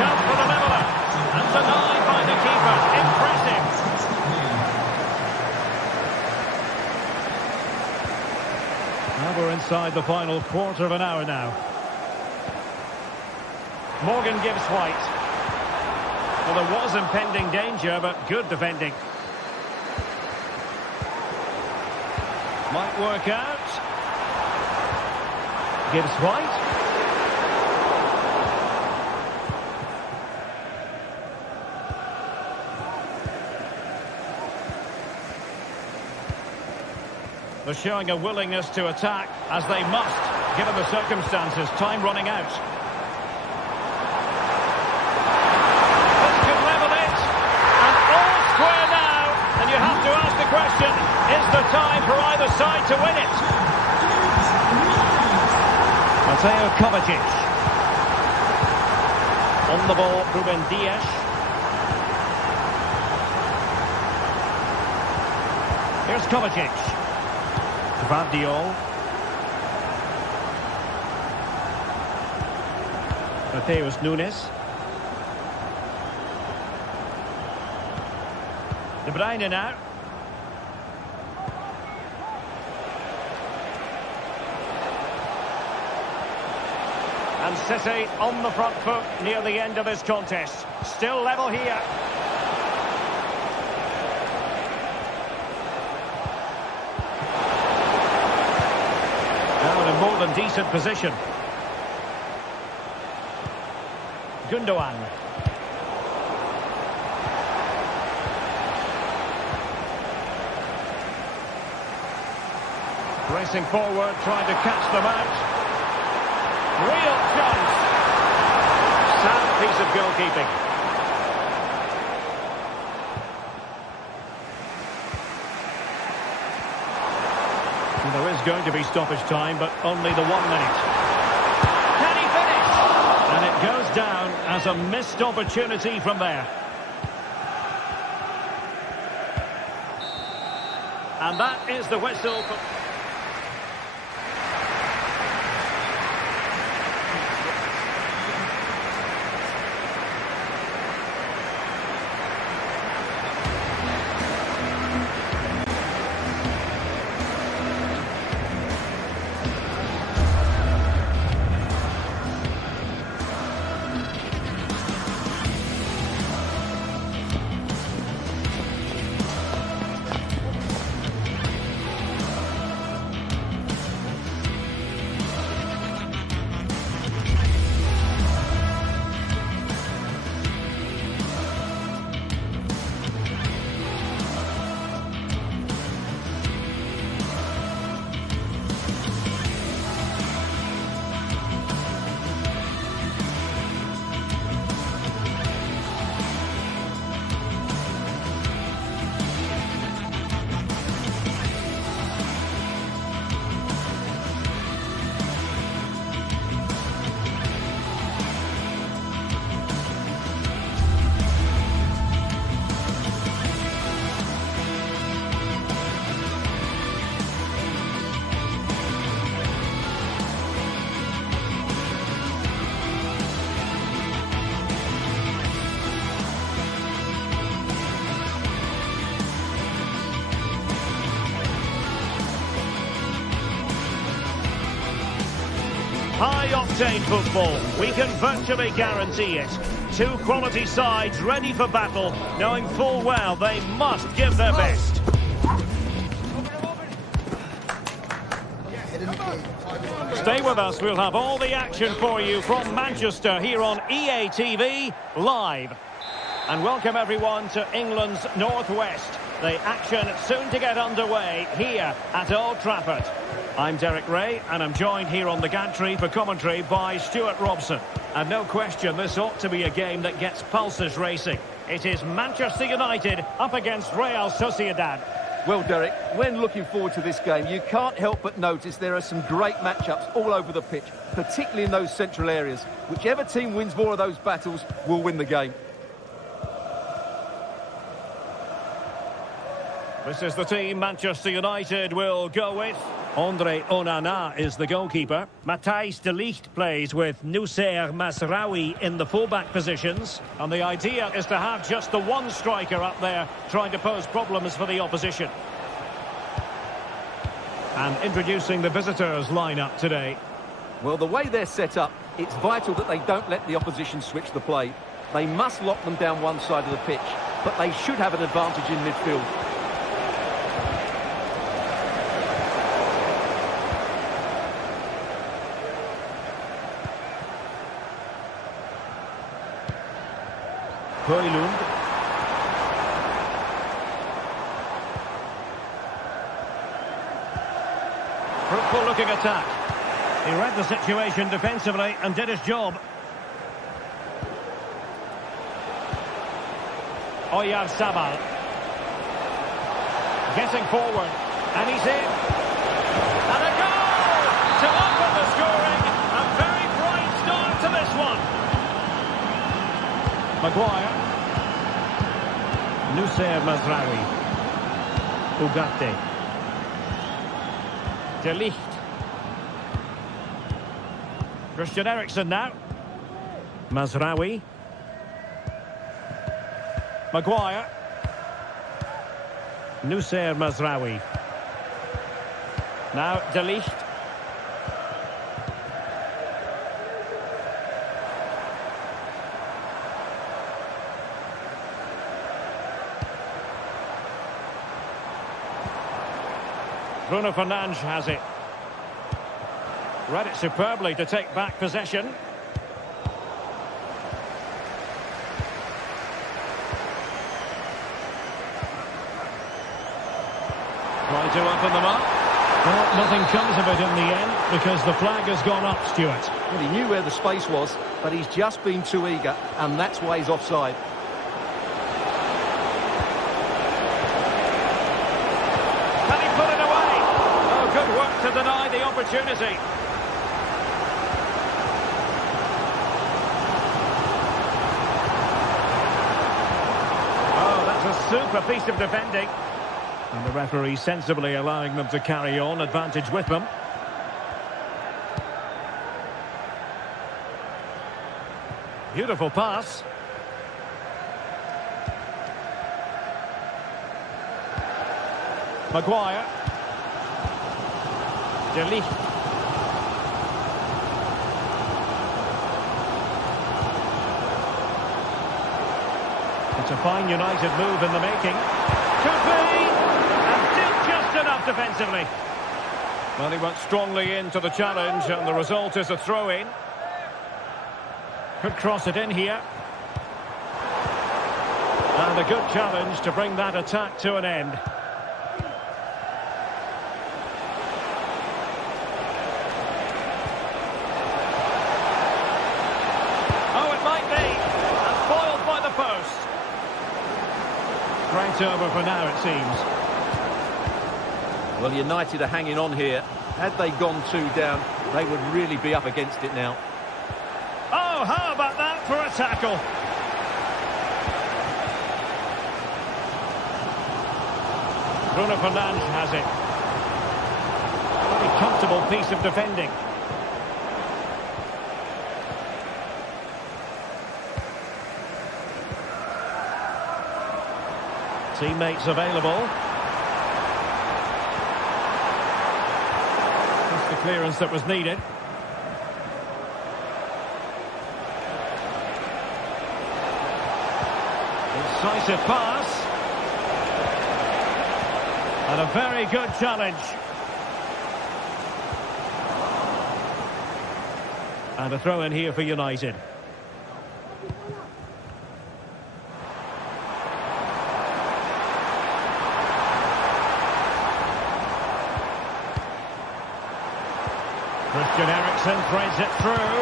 Comes for the leveller. And denied by the keeper. Impressive. Now we're inside the final quarter of an hour now. Morgan gives White. Well, there was impending danger, but good defending. Might work out. Gives White. They're showing a willingness to attack, as they must, given the circumstances. Time running out. This could level it. And all square now. And you have to ask the question, is the time for either side to win it? Mateo Kovacic. On the ball, Ruben Dias. Here's Kovacic. Vardiol. Mateus Nunes. De Bruyne now. And City on the front foot near the end of this contest. Still level here. Now in a more than decent position. Gundogan. Racing forward, trying to catch them out. Real chance. Sound piece of goalkeeping. Well, there is going to be stoppage time, but only the 1 minute. Can he finish? And it goes down as a missed opportunity from there. And that is the whistle for... High-octane football, we can virtually guarantee it. Two quality sides ready for battle, knowing full well they must give their best. Stay with us, we'll have all the action for you from Manchester here on EA TV Live. And welcome everyone to England's Northwest. The action soon to get underway here at Old Trafford. I'm Derek Ray, and I'm joined here on the gantry for commentary by Stuart Robson. And no question, this ought to be a game that gets pulses racing. It is Manchester United up against Real Sociedad. Well, Derek, when looking forward to this game, you can't help but notice there are some great matchups all over the pitch, particularly in those central areas. Whichever team wins more of those battles will win the game. This is the team Manchester United will go with. Andre Onana is the goalkeeper. Matthijs de Ligt plays with Noussair Mazraoui in the fullback positions. And the idea is to have just the one striker up there trying to pose problems for the opposition. And introducing the visitors lineup today. Well, the way they're set up, it's vital that they don't let the opposition switch the play. They must lock them down one side of the pitch, but they should have an advantage in midfield. Højlund. Fruitful looking attack. He read the situation defensively and did his job. Oyarzabal. Getting forward. And he's in. And a goal! To open the scoring. A very bright start to this one. Maguire. Noussair Mazraoui. Ugarte. De Ligt. Christian Eriksen now. Mazraoui. Maguire. Noussair Mazraoui. Now De Ligt. Bruno Fernandes has it. Read it superbly to take back possession. Trying to open them up. Well, nothing comes of it in the end because the flag has gone up, Stuart. Well, he knew where the space was, but he's just been too eager, and that's why he's offside. Can he put it away? Oh, good work to deny the opportunity. Oh, that's a super piece of defending. And the referee sensibly allowing them to carry on, advantage with them. Beautiful pass. Maguire. De Ligt. It's a fine United move in the making. Could be! Enough defensively. Well, he went strongly into the challenge and the result is a throw-in. Could cross it in here. And a good challenge to bring that attack to an end. Oh, it might be. And foiled by the post. Right over for now, it seems. Well, United are hanging on here. Had they gone 2 down, they would really be up against it now. Oh, how about that for a tackle? Bruno Fernandes has it. Very comfortable piece of defending. Teammates available. That's the clearance that was needed. Incisive pass. And a very good challenge. And a throw in here for United. Christian Eriksen threads it through.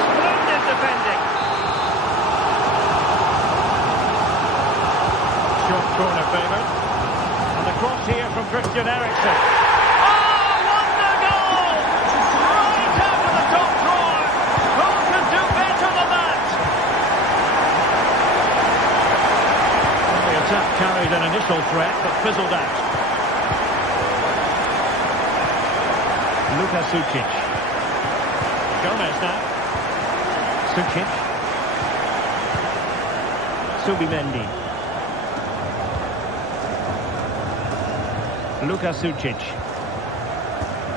Splendid defending. Short corner favoured. And the cross here from Christian Eriksen. Oh, wonder goal! Right out of the top drawer. Who could do better than that? Well, the attack carried an initial threat, but fizzled out. Luka Sucic. Gomez now. Sucic. Subimendi. Luka Sucic.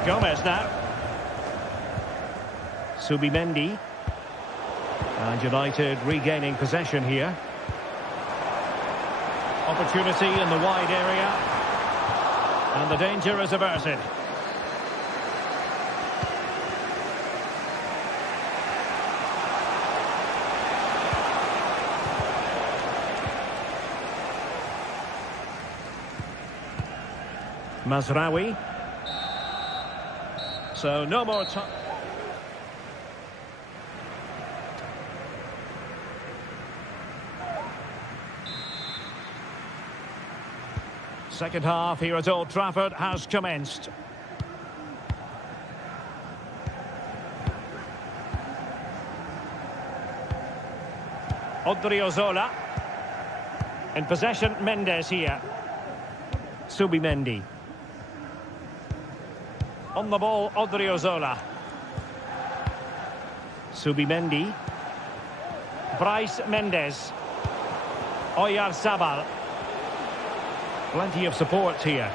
Gomez now. Subimendi. And United regaining possession here. Opportunity in the wide area. And the danger is averted. Mazraoui. So no more time. Second half here at Old Trafford has commenced. Odriozola. In possession, Mendes here. Subimendi. On the ball, Odriozola. Subimendi. Bryce Mendes. Oyarzabal. Plenty of support here.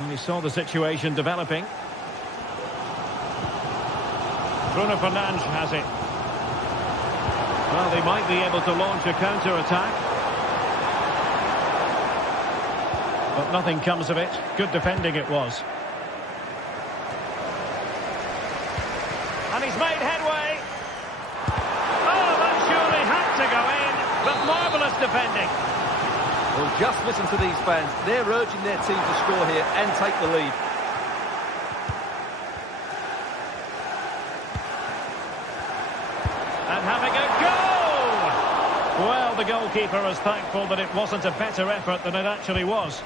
And he saw the situation developing. Bruno Fernandes has it. Well, they might be able to launch a counter-attack. But nothing comes of it. Good defending it was. And he's made headway. Oh, that surely had to go in. But marvellous defending. Well, just listen to these fans. They're urging their team to score here and take the lead. And having a go! Well, the goalkeeper is thankful that it wasn't a better effort than it actually was.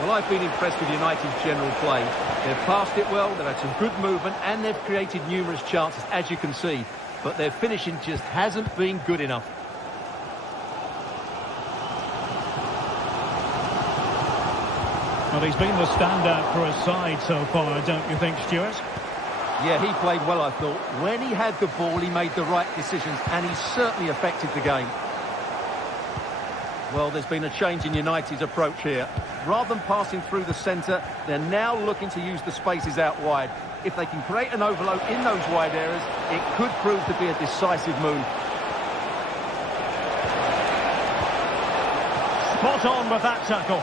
Well, I've been impressed with United's general play. They've passed it well, they've had some good movement, and they've created numerous chances, as you can see. But their finishing just hasn't been good enough. Well, he's been the standout for his side so far, don't you think, Stuart? Yeah, he played well, I thought. When he had the ball, he made the right decisions, and he certainly affected the game. Well, there's been a change in United's approach here. Rather than passing through the centre, they're now looking to use the spaces out wide. If they can create an overload in those wide areas, it could prove to be a decisive move. Spot on with that tackle.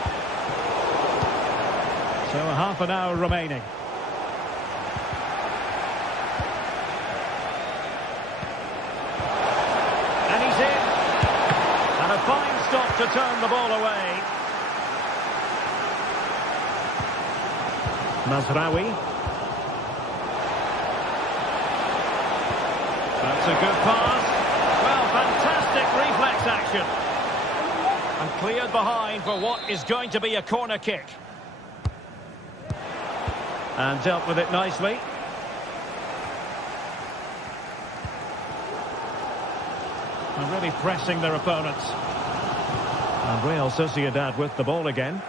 So a half an hour remaining. And he's in. And a fine stop to turn the ball away. Mazraoui. That's a good pass. Well, fantastic reflex action. And cleared behind for what is going to be a corner kick. And dealt with it nicely. And really pressing their opponents. And Real Sociedad with the ball again.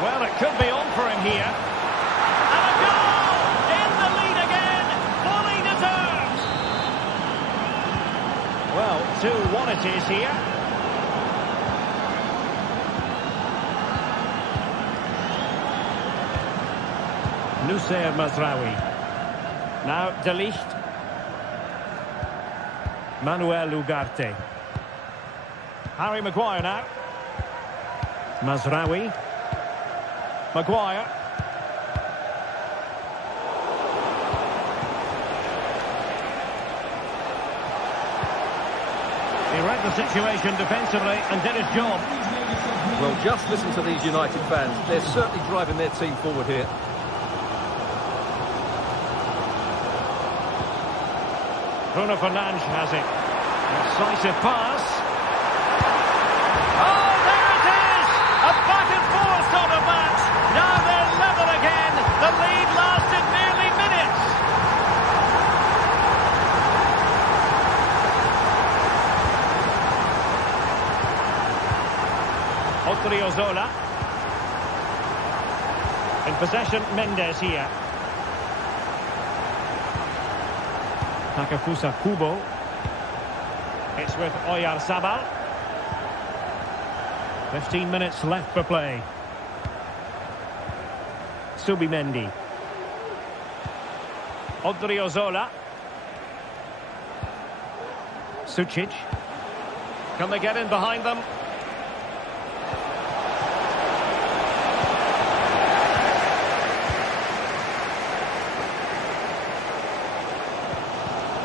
Well, it could be on for him here. And a goal! In the lead again! Fully deserved! Well, 2-1 it is here. Nusser Mazraoui. Now De Ligt. Manuel Ugarte. Harry Maguire now. Mazraoui. Maguire. He read the situation defensively and did his job. Well, just listen to these United fans. They're certainly driving their team forward here. Bruno Fernandes has it. Decisive pass. Oh, there it is! A back-and-forth sort of match. Now they're level again. The lead lasted nearly minutes. Odriozola. In possession, Mendes here. Takefusa Kubo. It's with Oyarzabal. 15 minutes left for play. Subimendi. Odriozola. Sucic. Can they get in behind them?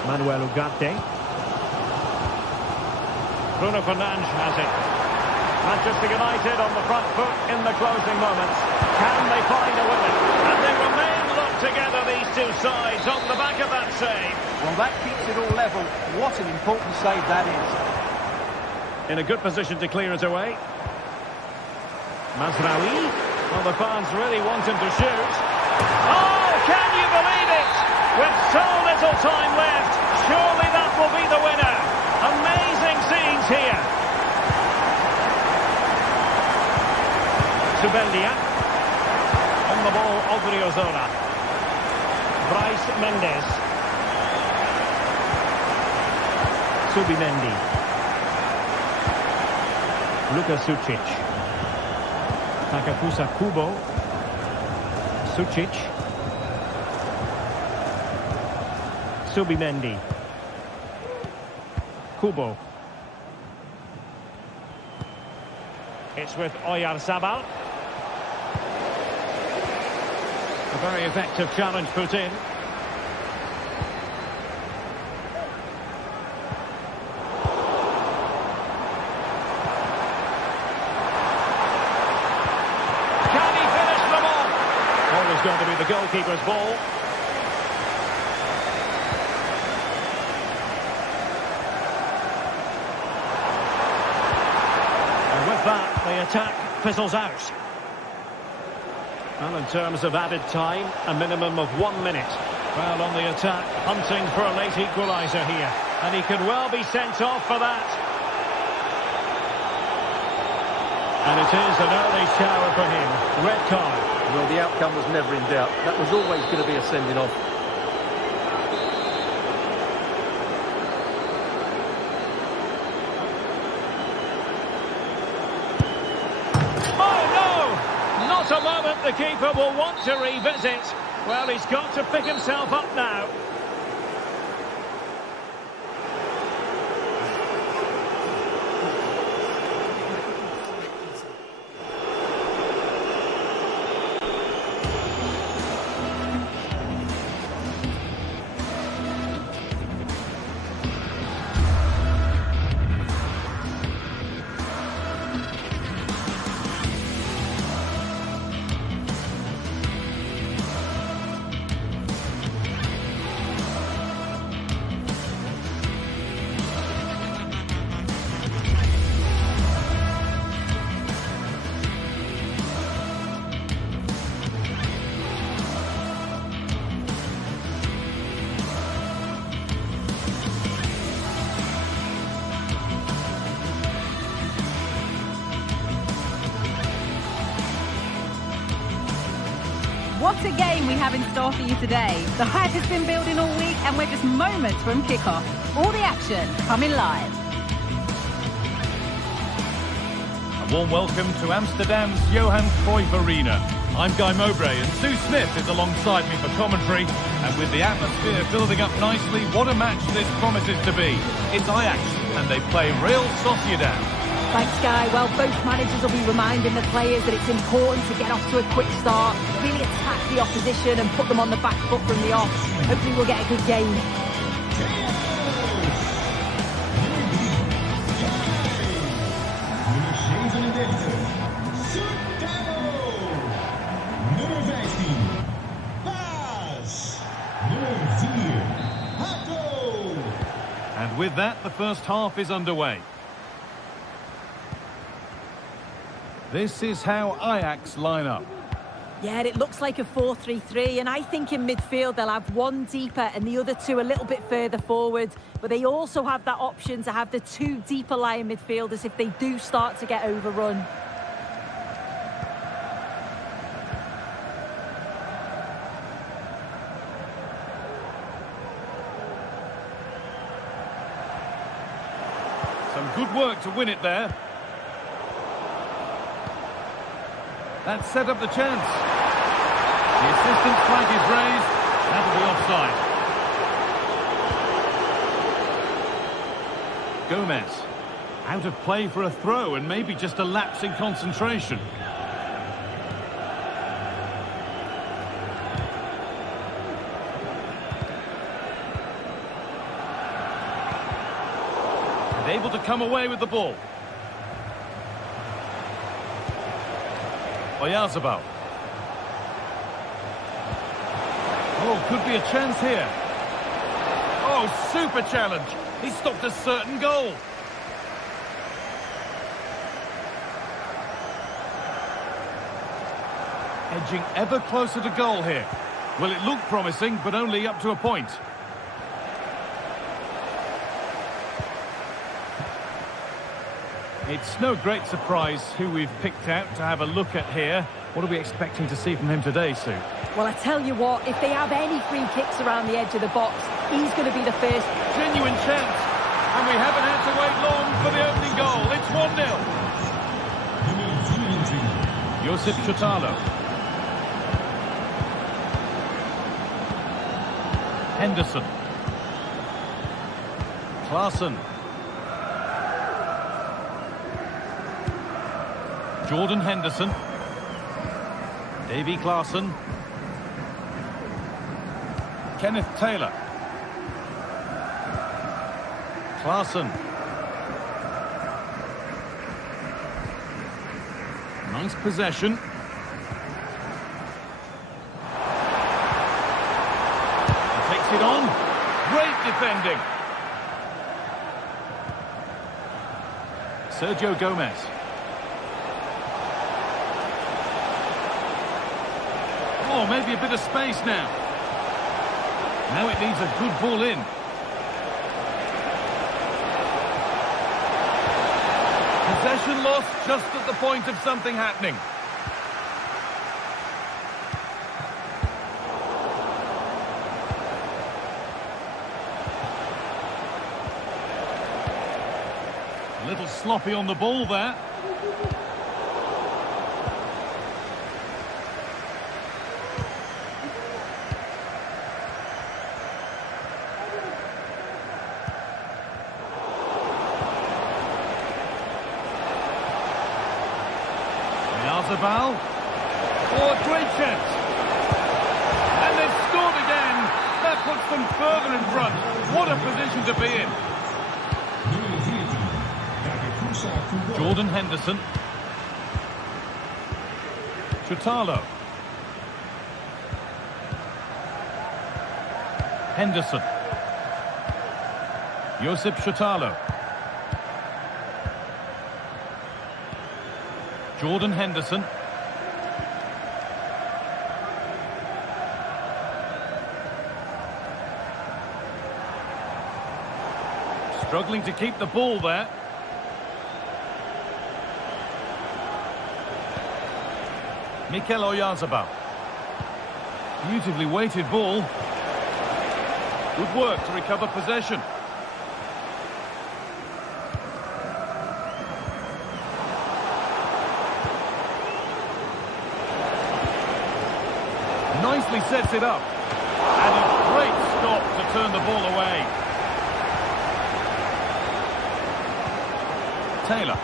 Manuel Ugarte. Bruno Fernandes has it. Manchester United on the front foot in the closing moments. Can they find a winner? And they remain locked together, these two sides, on the back of that save. Well, that keeps it all level. What an important save that is. In a good position to clear it away. Mazraoui. Well, the fans really want him to shoot. Oh, can you believe it? With so little time left, surely that will be the winner. Amazing scenes here. Subendia. On the ball, Odriozola. Bryce Mendes. Subimendi. Luka Sucic. Takefusa Kubo. Sucic. Subimendi. Kubo. It's with Oyarzabal. A very effective challenge put in. Can he finish them off? Always going to be the goalkeeper's ball. And with that, the attack fizzles out. Well, in terms of added time, a minimum of 1 minute. Well, on the attack, hunting for a late equaliser here. And he could well be sent off for that. And it is an early shower for him. Red card. Well, the outcome was never in doubt. That was always going to be a sending off. Not a moment the keeper will want to revisit. Well, he's got to pick himself up now. What a game we have in store for you today. The hype has been building all week and we're just moments from kickoff. All the action coming live. A warm welcome to Amsterdam's Johan Cruyff Arena. I'm Guy Mowbray and Sue Smith is alongside me for commentary. And with the atmosphere building up nicely, what a match this promises to be. It's Ajax and they play Real Sociedad. Thanks, Guy. Well, both managers will be reminding the players that it's important to get off to a quick start, really attack the opposition and put them on the back foot from the off. Hopefully we'll get a good game. And with that, the first half is underway. This is how Ajax line up. Yeah, it looks like a 4-3-3, and I think in midfield they'll have one deeper and the other two a little bit further forward. But they also have that option to have the two deeper lying midfielders if they do start to get overrun. Good work to win it there. That set up the chance. The assistant's flag is raised. That'll be offside. Gomez. Out of play for a throw and maybe just a lapse in concentration. And able to come away with the ball. Oyarzabal. Oh, could be a chance here. Oh, super challenge. He stopped a certain goal. Edging ever closer to goal here. Well, it looked promising, but only up to a point. It's no great surprise who we've picked out to have a look at here. What are we expecting to see from him today, Sue? Well, I tell you what, if they have any free kicks around the edge of the box, he's going to be the first. Genuine chance. And we haven't had to wait long for the opening goal. It's 1-0. Josip Chotalo. Henderson. Klaassen. Jordan Henderson. Davy Klaassen. Kenneth Taylor. Klaassen. Nice possession. He takes it on. Great defending. Sergio Gomez. Oh, maybe a bit of space now. Now it needs a good ball in. Possession lost just at the point of something happening. A little sloppy on the ball there. Oyarzabal. Oh, a great chance. And they've scored again. That puts them further in front. What a position to be in. Jordan Henderson. Chotalo. Henderson. Josip Chotalo. Jordan Henderson. Struggling to keep the ball there. Mikel Oyarzabal. Beautifully weighted ball. Good work to recover possession. Nicely sets it up. And a great stop to turn the ball away. Taylor.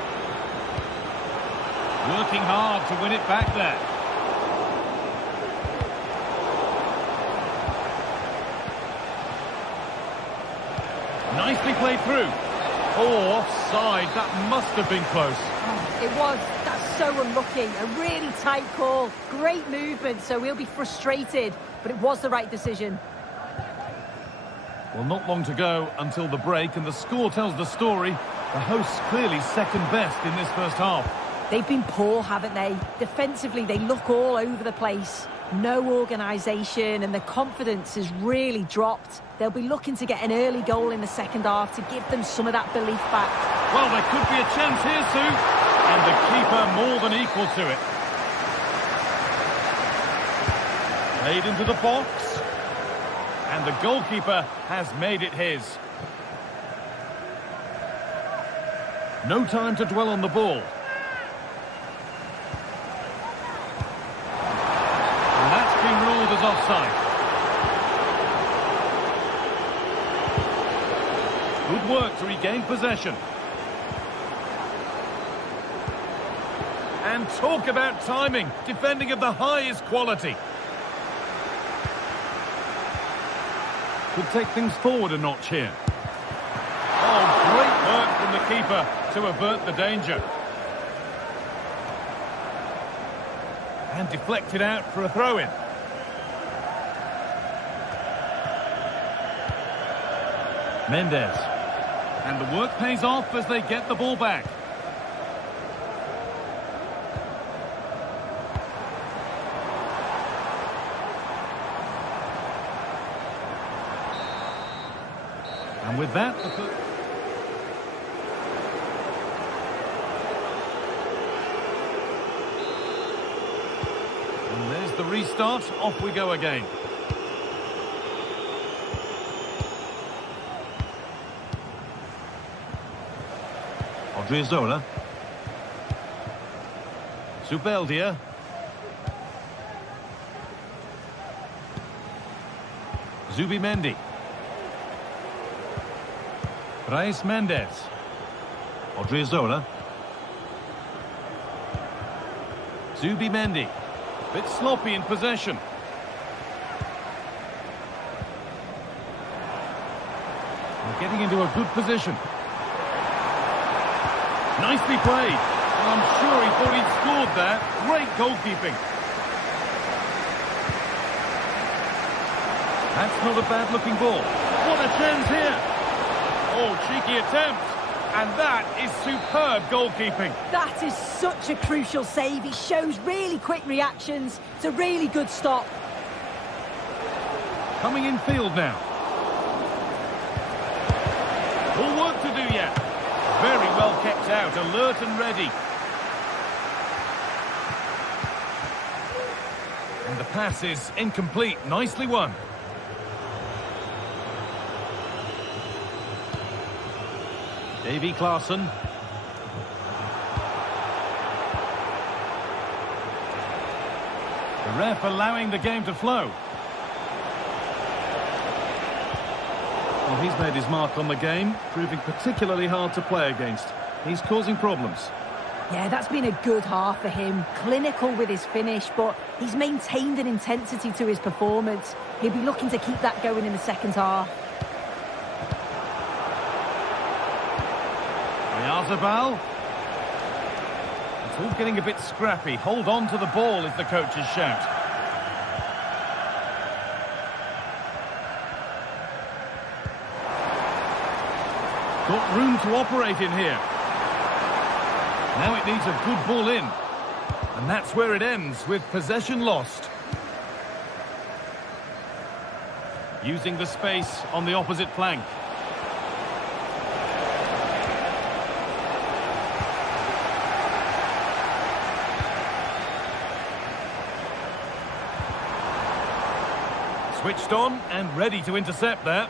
Working hard to win it back there. Nicely played through. Oh, offside. That must have been close. It was. That's so unlucky. A really tight call. Great movement, so he'll be frustrated. But it was the right decision. Well, not long to go until the break, and the score tells the story. The hosts clearly second best in this first half. They've been poor, haven't they? Defensively, they look all over the place. No organisation, and the confidence has really dropped. They'll be looking to get an early goal in the second half to give them some of that belief back. Well, there could be a chance here, Sue. And the keeper more than equal to it. Played into the box. And the goalkeeper has made it his. No time to dwell on the ball. And that's been ruled as offside. Good work to regain possession. And talk about timing. Defending of the highest quality. Could take things forward a notch here. Oh, great work from the keeper to avert the danger. And deflected out for a throw-in. Mendes. And the work pays off as they get the ball back. And with that, and there's the restart. Off we go again. Odriozola. Zubeldia. Zubimendi. Reis Mendes. Odriozola. Zubimendi. Bit sloppy in possession. We're getting into a good position. Nicely played. Well, I'm sure he thought he'd scored there. Great goalkeeping. That's not a bad-looking ball. What a chance here. Oh, cheeky attempt. And that is superb goalkeeping. That is such a crucial save. He shows really quick reactions. It's a really good stop. Coming in field now. More work to do yet. Very well kept out, alert and ready. And the pass is incomplete. Nicely won. Davy Klaassen. The ref allowing the game to flow. Well, he's made his mark on the game, proving particularly hard to play against. He's causing problems. Yeah, that's been a good half for him. Clinical with his finish, but he's maintained an intensity to his performance. He'll be looking to keep that going in the second half. Oyarzabal. It's all getting a bit scrappy. Hold on to the ball is the coach's shout. Got room to operate in here. Now it needs a good ball in. And that's where it ends, with possession lost. Using the space on the opposite flank. Switched on and ready to intercept there.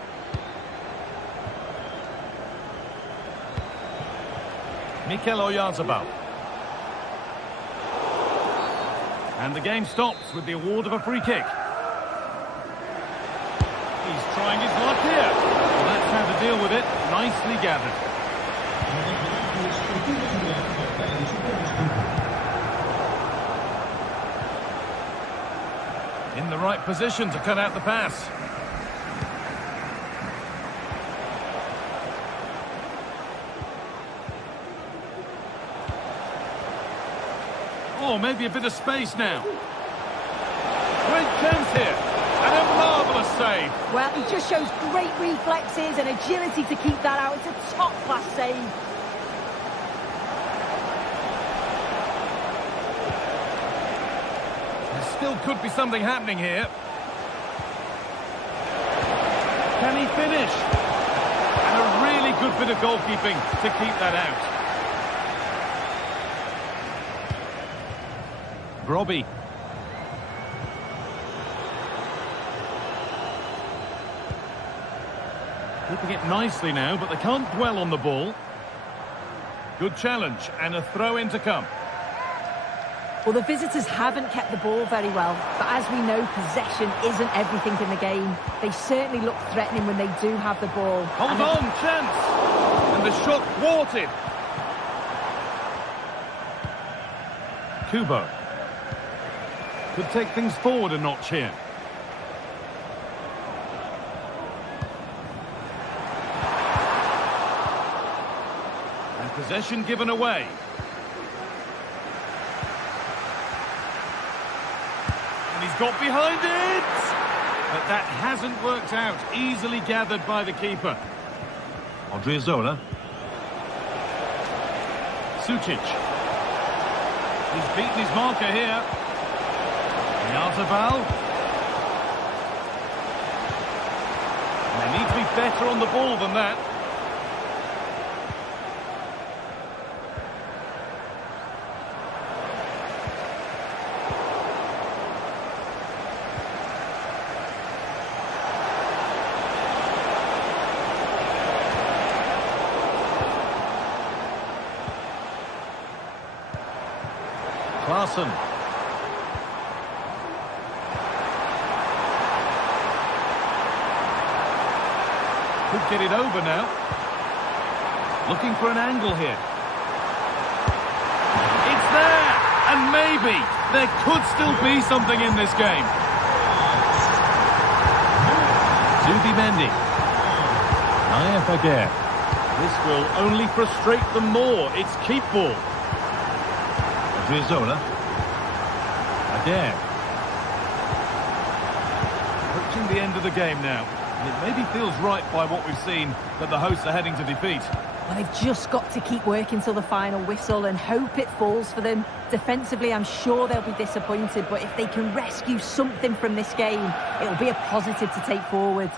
Mikel Oyarzabal. And the game stops with the award of a free kick. He's trying his luck here. Well, that's how to deal with it. Nicely gathered. In the right position to cut out the pass. Oh, maybe a bit of space now. Great chance here. And a marvellous save. Well, he just shows great reflexes and agility to keep that out. It's a top-class save. There still could be something happening here. Can he finish? And a really good bit of goalkeeping to keep that out. Brobbey. Keeping it nicely now, but they can't dwell on the ball. Good challenge and a throw-in to come. Well, the visitors haven't kept the ball very well, but as we know, possession isn't everything in the game. They certainly look threatening when they do have the ball. Hold on, chance! And the shot thwarted. Kubo. Could take things forward a notch here. And possession given away. And he's got behind it! But that hasn't worked out. Easily gathered by the keeper. Odriozola. Sucic. He's beaten his marker here. Yarzabal. They need to be better on the ball than that. Clarkson. Could get it over now. Looking for an angle here. It's there! And maybe there could still be something in this game. Zubimendi. Nayef again. This will only frustrate them more. It's keep ball. Odriozola. Again. Approaching the end of the game now. And it maybe feels right by what we've seen that the hosts are heading to defeat. Well, they've just got to keep working till the final whistle and hope it falls for them. Defensively, I'm sure they'll be disappointed, but if they can rescue something from this game, it'll be a positive to take forward.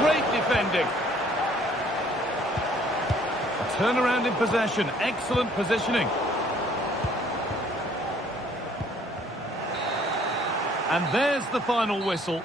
Great defending. A turnaround in possession. Excellent positioning. And there's the final whistle.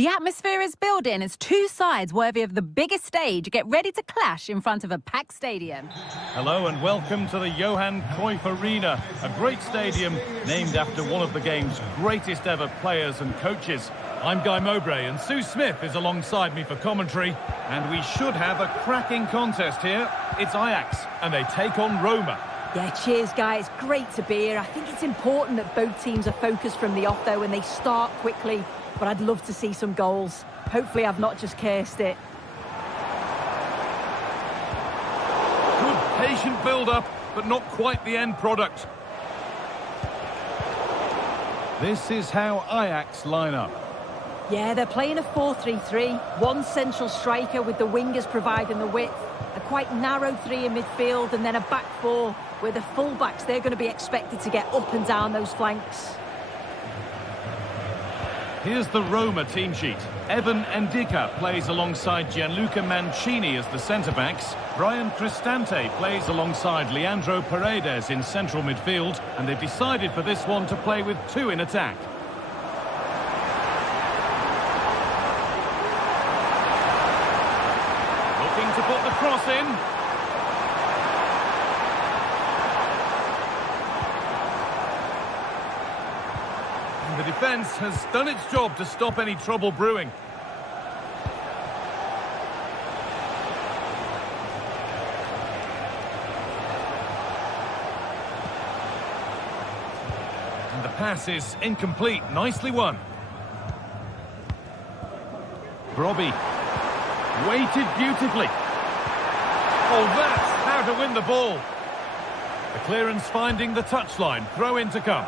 The atmosphere is building as two sides worthy of the biggest stage get ready to clash in front of a packed stadium. Hello and welcome to the Johan Cruyff Arena, a great stadium named after one of the game's greatest ever players and coaches. I'm Guy Mowbray and Sue Smith is alongside me for commentary, and we should have a cracking contest here. It's Ajax and they take on Roma. Yeah, cheers, guys. Great to be here. I think it's important that both teams are focused from the off, though, and they start quickly. But I'd love to see some goals. Hopefully I've not just cursed it. Good patient build-up, but not quite the end product. This is how Ajax line up. Yeah, they're playing a 4-3-3. One central striker with the wingers providing the width. A quite narrow three in midfield, and then a back four where the full-backs, they're going to be expected to get up and down those flanks. Here's the Roma team sheet. Evan Ndicka plays alongside Gianluca Mancini as the centre-backs. Brian Cristante plays alongside Leandro Paredes in central midfield. And they've decided for this one to play with two in attack. Looking to put the cross in. The defence has done its job to stop any trouble brewing. And the pass is incomplete. Nicely won. Brobbey. Weighted beautifully. Oh, that's how to win the ball. The clearance finding the touchline. Throw in to come.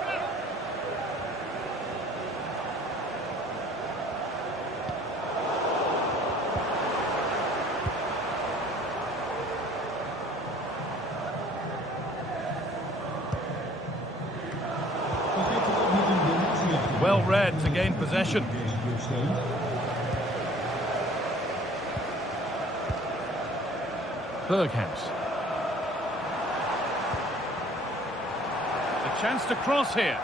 Well read to gain possession. Berghaus. A chance to cross here.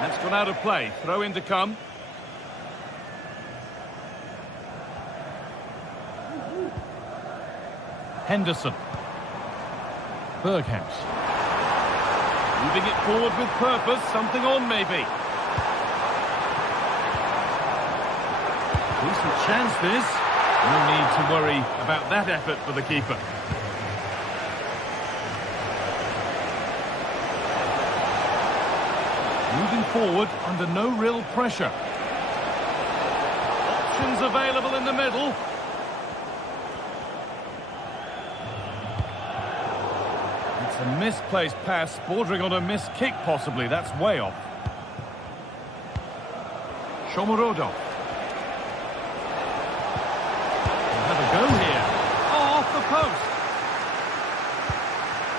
That's gone out of play. Throw in to come. Henderson. Berghaus. Moving it forward with purpose. Something on, maybe. Decent chance, this. No need to worry about that effort for the keeper. Moving forward under no real pressure. Options available in the middle. It's a misplaced pass, bordering on a missed kick possibly. That's way off. Shomorodov. Have a go here. Oh, off the post.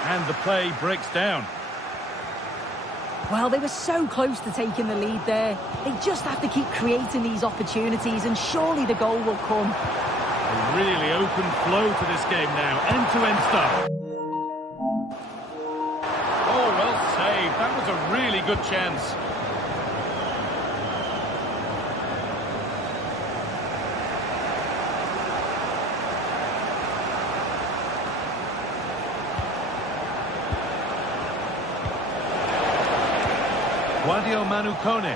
And the play breaks down. Well, they were so close to taking the lead there. They just have to keep creating these opportunities, and surely the goal will come. A really open flow to this game now. End-to-end stuff. Oh, well saved. That was a really good chance. Guadio Manukone.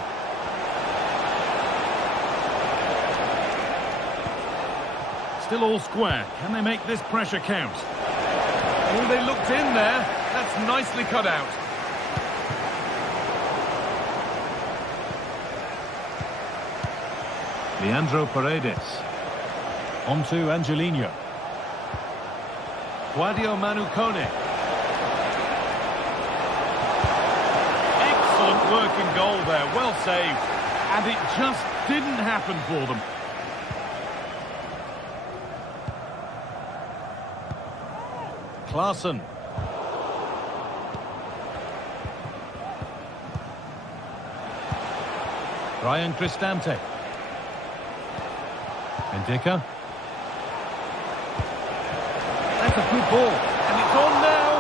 Still all square. Can they make this pressure count? Oh, they looked in there. That's nicely cut out. Leandro Paredes. On to Angelino. Guadio Manukone. Working goal there, well saved, and it just didn't happen for them. Klaassen. Brian Cristante. Ndika. That's a good ball. And it's on now.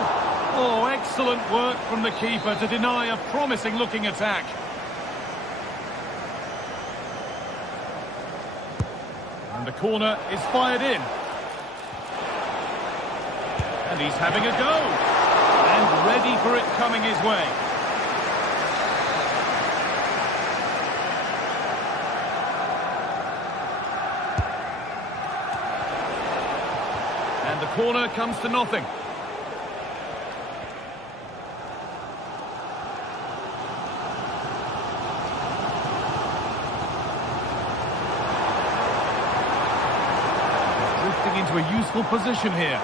Oh, excellent work from the keeper to deny a promising-looking attack. And the corner is fired in. And he's having a go. And ready for it coming his way. And the corner comes to nothing. Drifting into a useful position here.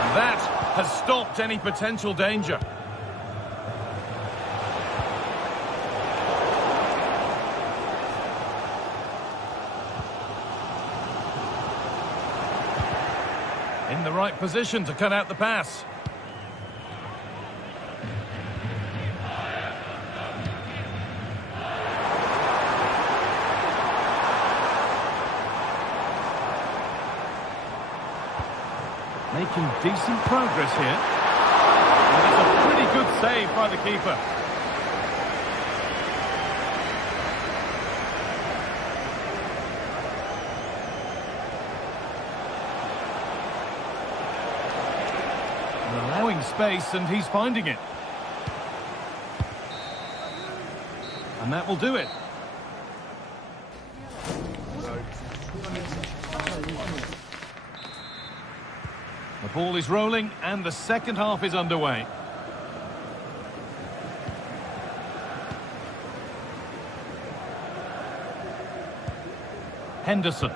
And that has stopped any potential danger. In the right position to cut out the pass. Making decent progress here. And it's a pretty good save by the keeper. Allowing space, and he's finding it. And that will do it. The ball is rolling, and the second half is underway. Henderson.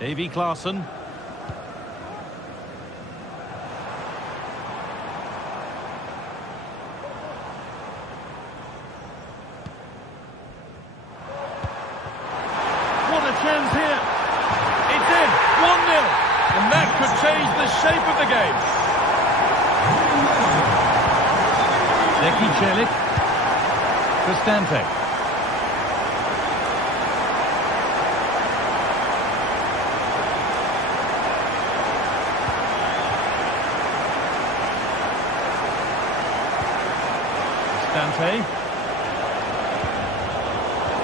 Davy Klaassen. What a chance here. It's in. 1-0. And that could change the shape of the game. Zeki Celik. Cristante.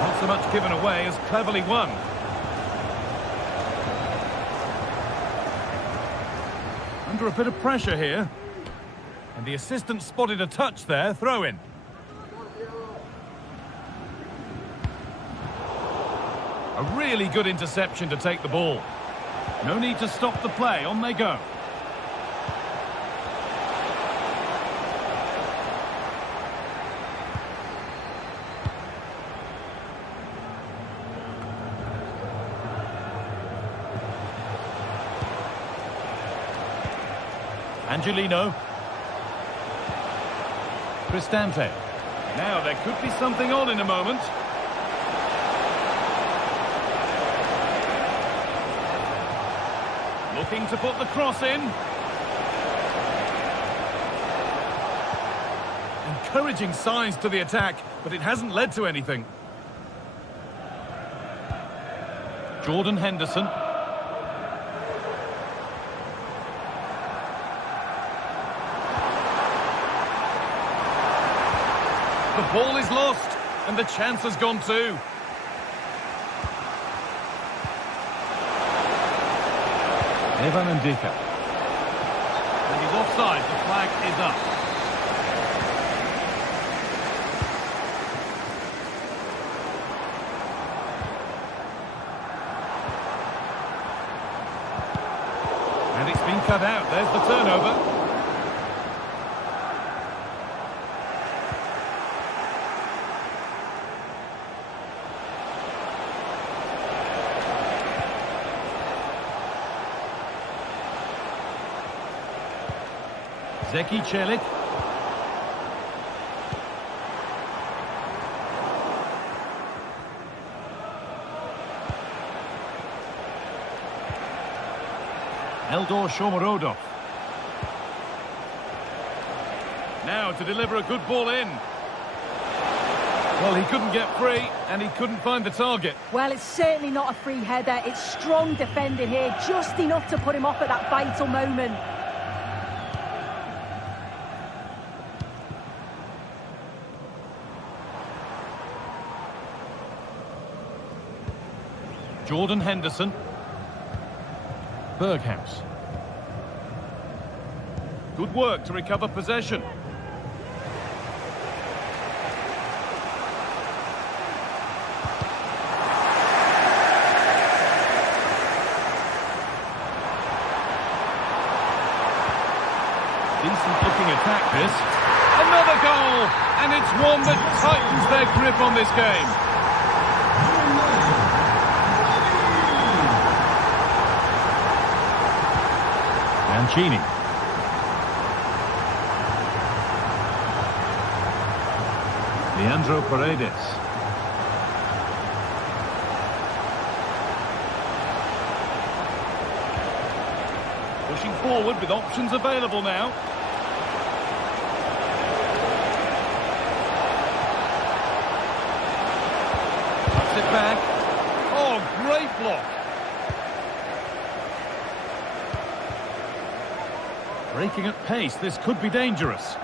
Not so much given away as cleverly won. Under a bit of pressure here. And the assistant spotted a touch there, throw in. A really good interception to take the ball. No need to stop the play, on they go. Angelino. Cristante. Now there could be something on in a moment. Looking to put the cross in. Encouraging signs to the attack, but it hasn't led to anything. Jordan Henderson. The ball is lost, and the chance has gone too. Evan Ndika. And he's offside, the flag is up. And it's been cut out, there's the turnover. Zeki Celik. Eldor Shomorodov. Now to deliver a good ball in. Well, he couldn't get free, and he couldn't find the target. Well, it's certainly not a free header. It's strong defending here, just enough to put him off at that vital moment. Jordan Henderson. Berghaus. Good work to recover possession. Decent looking attack this. Another goal! And it's one that tightens their grip on this game. Mancini. Leandro Paredes. Pushing forward with options available now. Puts it back. Oh, great block. Breaking at pace, this could be dangerous.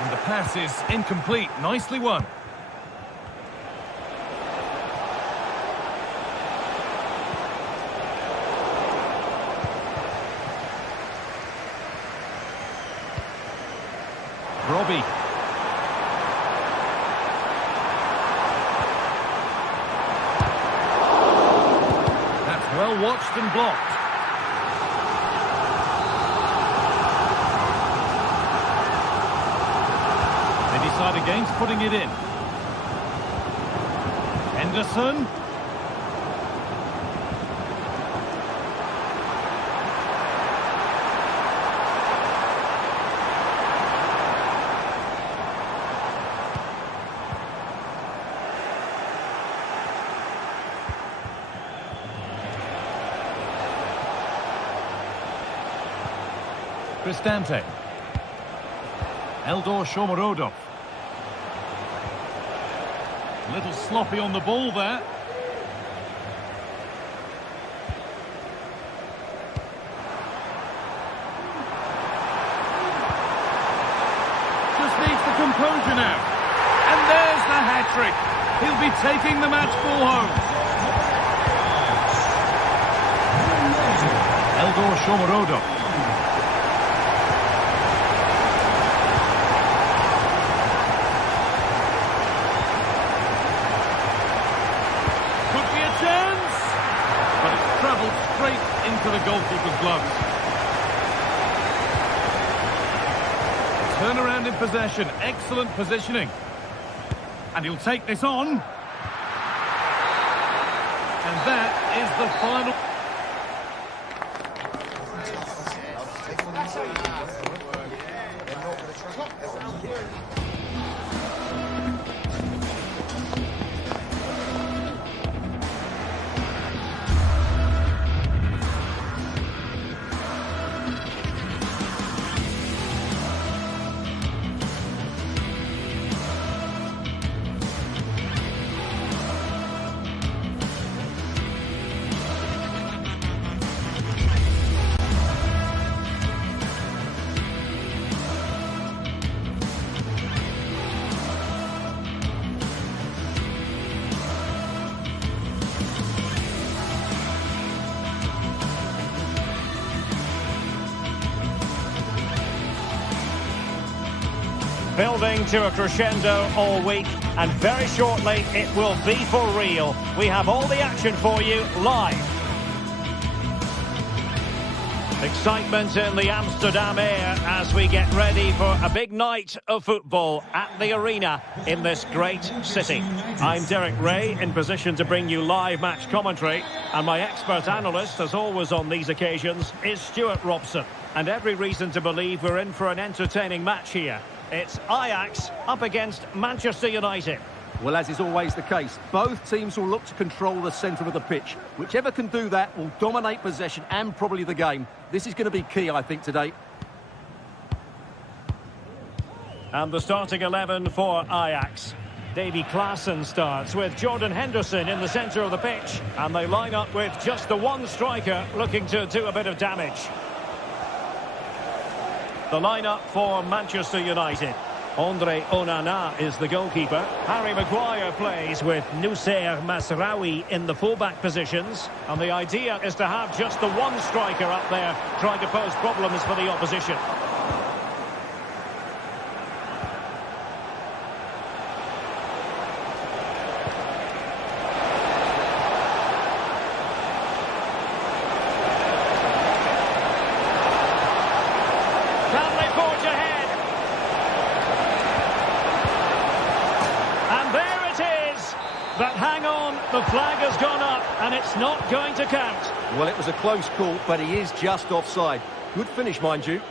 And the pass is incomplete. Nicely won. Robbie. That's well watched and blocked. They decide against putting it in. Henderson. Cristante. Eldor Shomorodov. A little sloppy on the ball there. Just needs the composure now. And there's the hat-trick. He'll be taking the match ball home. Eldor Shomorodov. Straight into the goalkeeper's gloves. Turnaround in possession, excellent positioning. And he'll take this on. And that is the final. Building to a crescendo all week, and very shortly it will be for real. We have all the action for you live. Excitement in the Amsterdam air as we get ready for a big night of football at the arena in this great city. I'm Derek Ray, in position to bring you live match commentary, and my expert analyst, as always on these occasions, is Stuart Robson. And every reason to believe we're in for an entertaining match here. It's Ajax up against Manchester United. Well, as is always the case, both teams will look to control the centre of the pitch. Whichever can do that will dominate possession and probably the game. This is going to be key, I think, today. And the starting 11 for Ajax. Davy Klaassen starts with Jordan Henderson in the centre of the pitch. And they line up with just the one striker looking to do a bit of damage. The lineup for Manchester United. Andre Onana is the goalkeeper. Harry Maguire plays with Noussair Mazraoui in the fullback positions. And the idea is to have just the one striker up there trying to pose problems for the opposition. But hang on, the flag has gone up and it's not going to count. Well, it was a close call, but he is just offside. Good finish, mind you.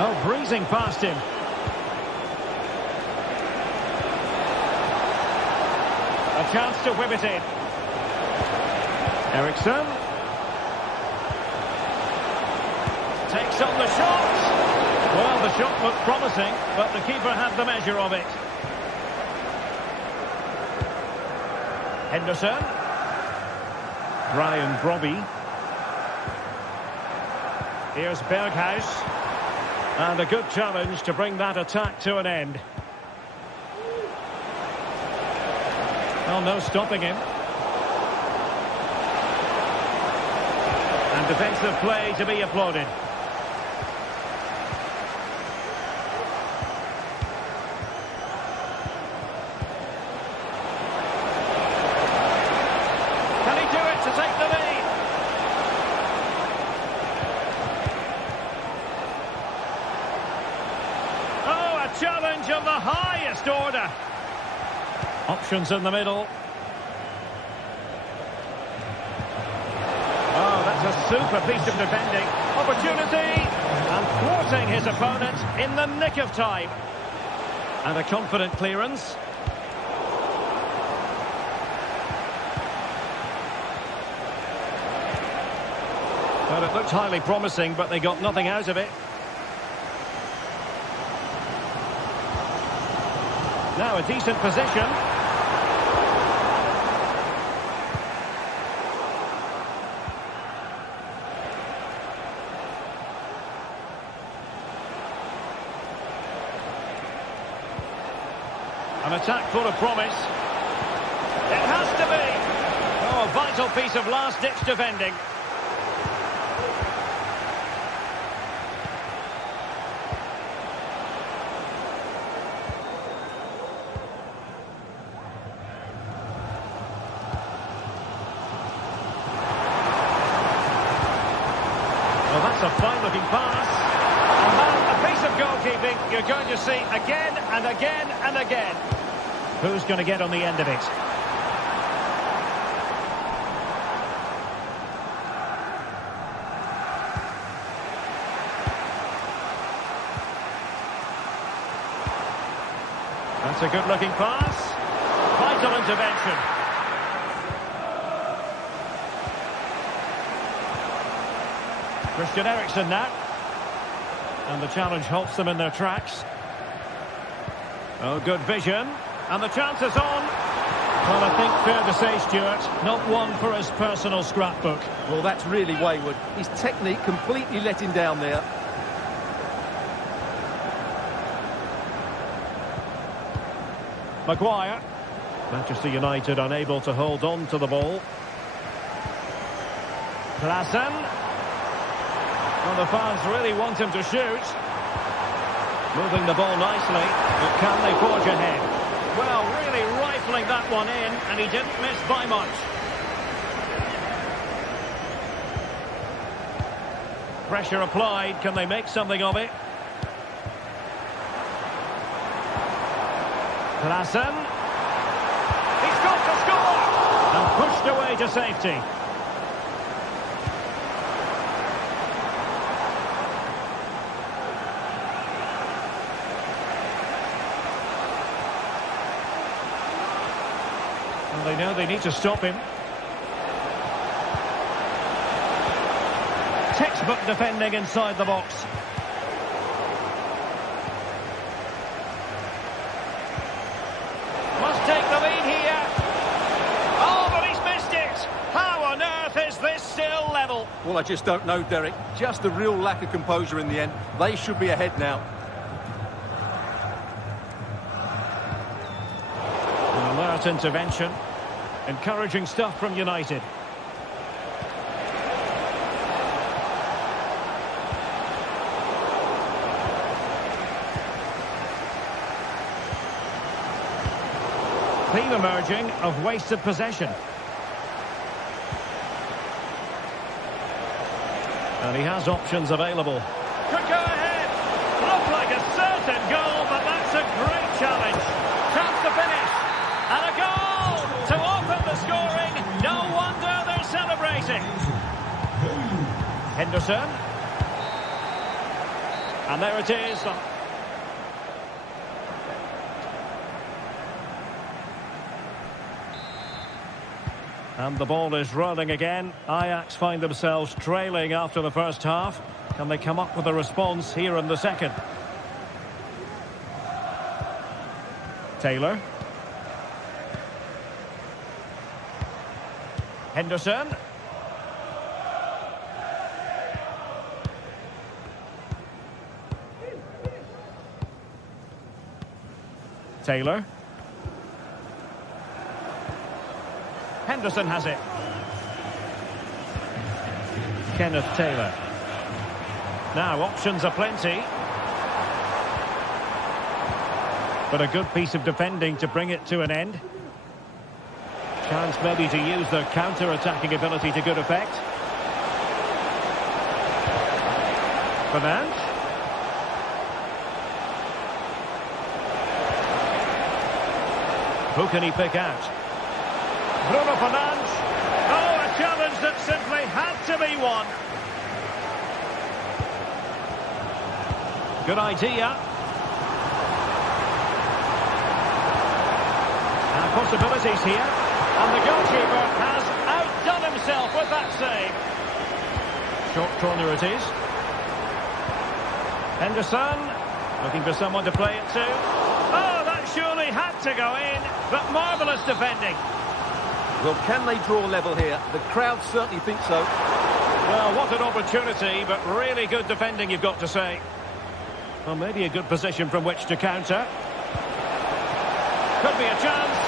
Oh, breezing past him. A chance to whip it in. Eriksson. Takes on the shot. Well, the shot looked promising, but the keeper had the measure of it. Henderson. Brian Brobby. Here's Berghuis. And a good challenge to bring that attack to an end. Well, no stopping him. And defensive play to be applauded. Challenge of the highest order. Options in the middle. Oh, that's a super piece of defending. Opportunity. And thwarting his opponent in the nick of time. And a confident clearance. Well, it looked highly promising, but they got nothing out of it. Now a decent position. An attack full of promise. It has to be. Oh, a vital piece of last-ditch defending. Well, that's a fine-looking pass. And that's a piece of goalkeeping you're going to see again and again and again. Who's going to get on the end of it? That's a good-looking pass. Vital intervention. Christian Eriksen now. And the challenge halts them in their tracks. Oh, good vision. And the chance is on. Well, I think fair to say, Stuart, not one for his personal scrapbook. Well, that's really wayward. His technique completely let him down there. Maguire. Manchester United unable to hold on to the ball. Klaassen. Well, the fans really want him to shoot. Moving the ball nicely, but can they forge ahead? Well, really rifling that one in, and he didn't miss by much. Pressure applied, can they make something of it? Klaassen. He's got to score! And pushed away to safety. Well, they know they need to stop him. Textbook defending inside the box. Must take the lead here. Oh, but he's missed it. How on earth is this still level? Well, I just don't know, Derek. Just a real lack of composure in the end. They should be ahead now. An alert intervention. Encouraging stuff from United. Theme emerging of wasted possession. And he has options available. Could go ahead. Looked like a certain goal, but that's a great challenge. Chance to finish. And a goal to open the scoring. No wonder they're celebrating. Henderson. And there it is. And the ball is rolling again. Ajax find themselves trailing after the first half. Can they come up with a response here in the second? Taylor. Henderson. Taylor. Henderson has it. Kenneth Taylor. Now, options are plenty. But a good piece of defending to bring it to an end. Chance maybe to use their counter-attacking ability to good effect. Fernandes. Who can he pick out? Bruno Fernandes. Oh, a challenge that simply had to be won. Good idea. And possibilities here. And the goalkeeper has outdone himself with that save. Short corner it is. Henderson. Looking for someone to play it to. Oh, that surely had to go in. But marvellous defending. Well, can they draw level here? The crowd certainly think so. Well, what an opportunity, but really good defending, you've got to say. Well, maybe a good position from which to counter. Could be a chance.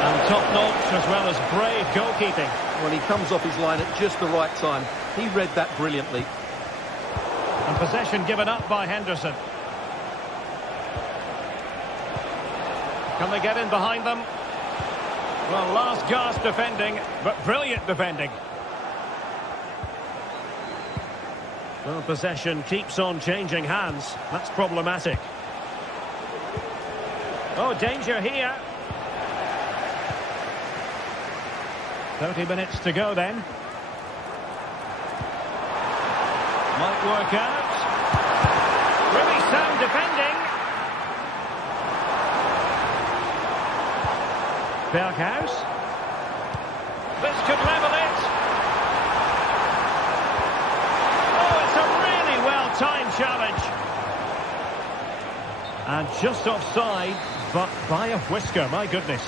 And top-notch as well as brave goalkeeping. Well, he comes off his line at just the right time. He read that brilliantly. And possession given up by Henderson. Can they get in behind them? Well, last gasp defending, but brilliant defending. Well, possession keeps on changing hands. That's problematic. Oh, danger here. 30 minutes to go then. Might work out. Really sound defending. Berghuis. This could level it. Oh, it's a really well-timed challenge. And just offside, but by a whisker, my goodness.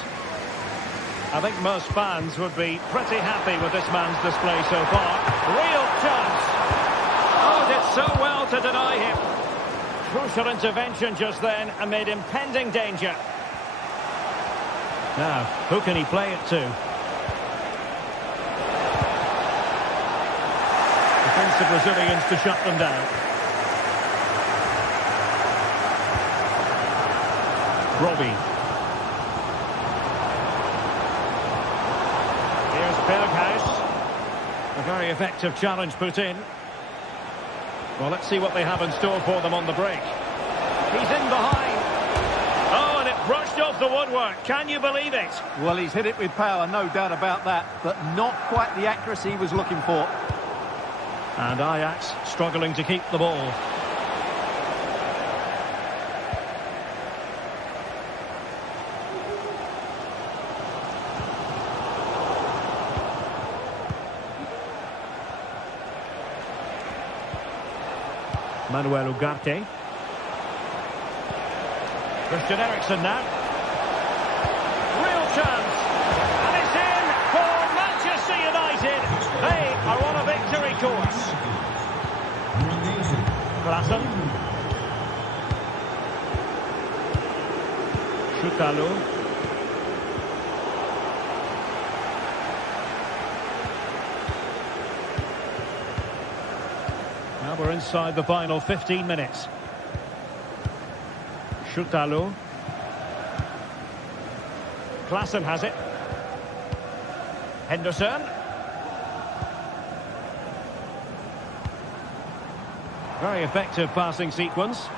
I think most fans would be pretty happy with this man's display so far. Real chance. Oh, did so well to deny him. Crucial intervention just then amid impending danger. Now, who can he play it to? Defensive Brazilians to shut them down. Robbie. Here's Berghuis. A very effective challenge put in. Well, let's see what they have in store for them on the break. He's in behind. Oh, and it brushed off the woodwork. Can you believe it? Well, he's hit it with power, no doubt about that, but not quite the accuracy he was looking for. And Ajax struggling to keep the ball. Manuel Ugarte. Christian Eriksen now. Real chance. And it's in for Manchester United. They are on a victory course. Klassen. Schutalo. Now we're inside the final 15 minutes. Schutalo. Klassen has it. Henderson. Very effective passing sequence.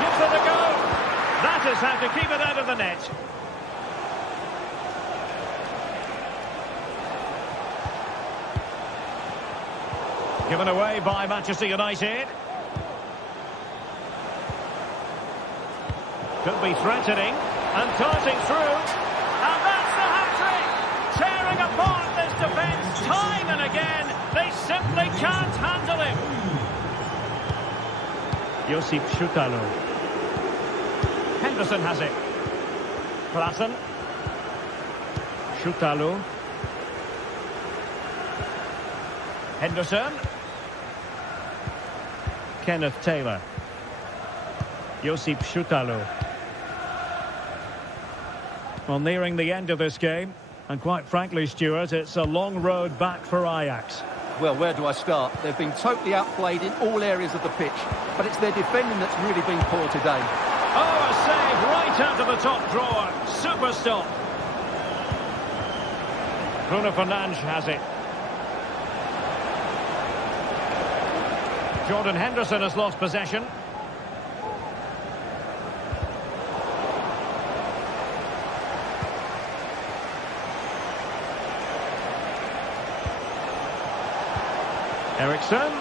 Gives it a go. That is how to keep it out of the net. Given away by Manchester United. Could be threatening and darting through. And that's the hat-trick! Tearing apart this defence time and again. They simply can't handle him. Josip Schutalo. Henderson has it. Klassen. Schutalo. Henderson. Kenneth Taylor. Josip Schutalo. Well, nearing the end of this game, and quite frankly, Stuart, it's a long road back for Ajax. Well, where do I start? They've been totally outplayed in all areas of the pitch, but it's their defending that's really been poor today. Oh, a save right out of the top drawer. Super stop. Bruno Fernandes has it. Jordan Henderson has lost possession. Eriksen.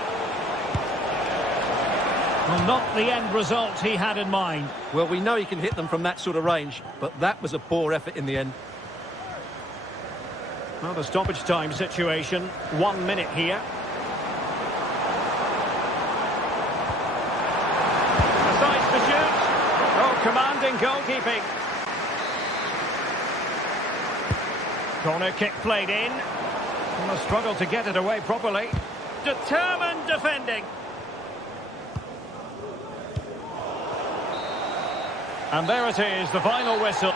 Well, not the end result he had in mind. Well, we know he can hit them from that sort of range, but that was a poor effort in the end. Well, the stoppage time situation, 1 minute here. Decides to shoot. Oh, commanding goalkeeping. Corner kick played in. And the struggle to get it away properly. Determined defending. And there it is, the final whistle.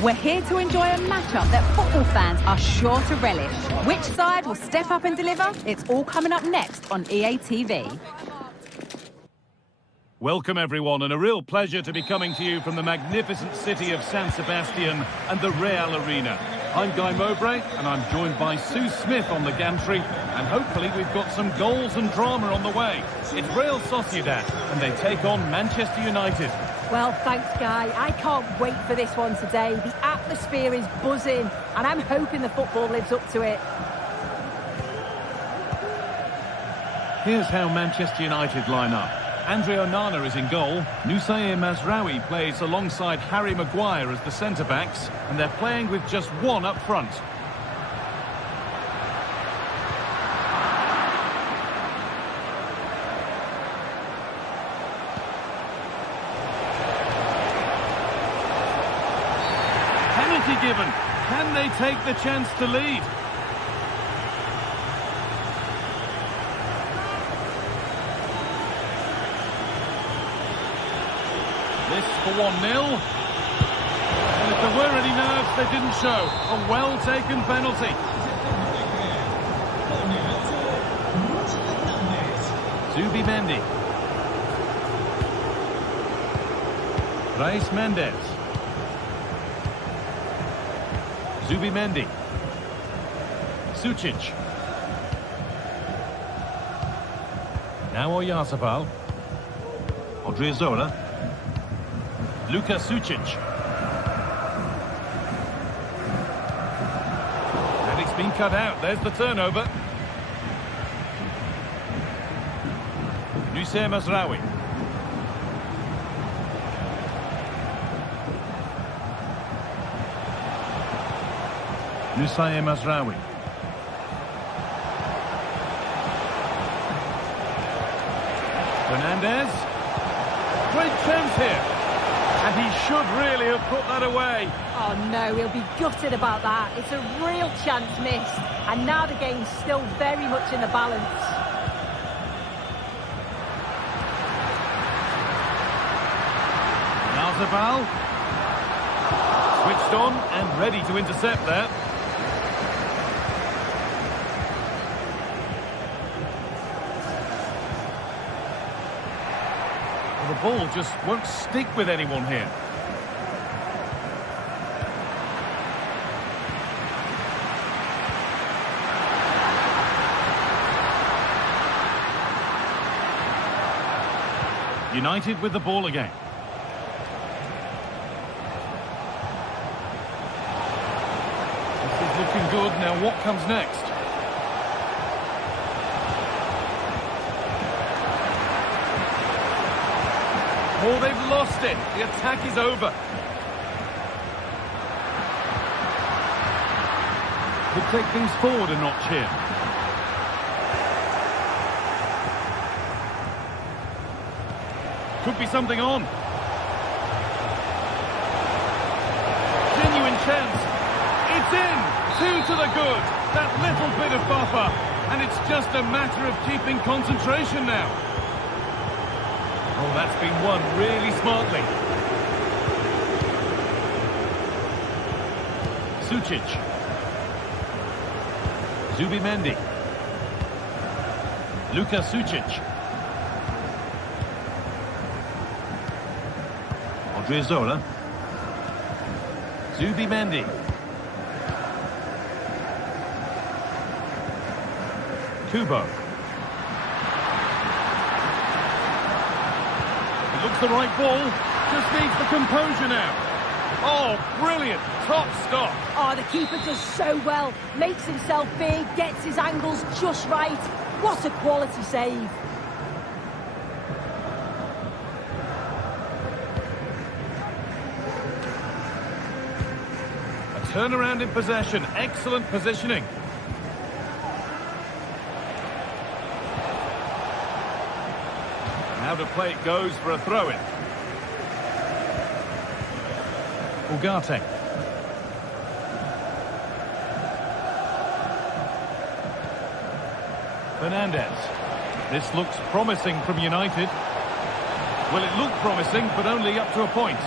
We're here to enjoy a matchup that football fans are sure to relish. Which side will step up and deliver? It's all coming up next on EA TV. Welcome everyone, and a real pleasure to be coming to you from the magnificent city of San Sebastian and the Real Arena. I'm Guy Mowbray, and I'm joined by Sue Smith on the gantry, and hopefully we've got some goals and drama on the way. It's Real Sociedad, and they take on Manchester United. Well, thanks, Guy. I can't wait for this one today. The atmosphere is buzzing, and I'm hoping the football lives up to it. Here's how Manchester United line up. Andre Onana is in goal. Nusayr Mazraoui plays alongside Harry Maguire as the centre-backs, and they're playing with just one up front. Penalty given. Can they take the chance to lead? This for 1-0. And if there were any nerves, they didn't show. A well-taken penalty. Zubimendi. Reis Mendes. Zubimendi. Sucic. Now Oyarzabal. Odriozola. Luka Sucic. And it's been cut out. There's the turnover. Nusayr Mazraoui. Nusayr Mazraoui. Fernandez. Great chance here. And he should really have put that away. Oh no, he'll be gutted about that. It's a real chance missed. And now the game's still very much in the balance. Oyarzabal. Switched on and ready to intercept there. The ball just won't stick with anyone here. United with the ball again. This is looking good. Now what comes next? Oh, they've lost it. The attack is over. Could take things forward a notch here. Could be something on. Genuine chance. It's in. 2 to the good. That little bit of buffer. And it's just a matter of keeping concentration now. Oh, that's been won really smartly. Sucic. Zubimendi. Luka Sucic. Odriozola. Zubimendi. Kubo. Looks the right ball, just needs the composure now. Oh, brilliant, top stop. Oh, the keeper does so well, makes himself big, gets his angles just right. What a quality save. A turnaround in possession, excellent positioning. How to play it goes for a throw-in. Ugarte. Fernandez. This looks promising from United. Well, it looked promising, but only up to a point.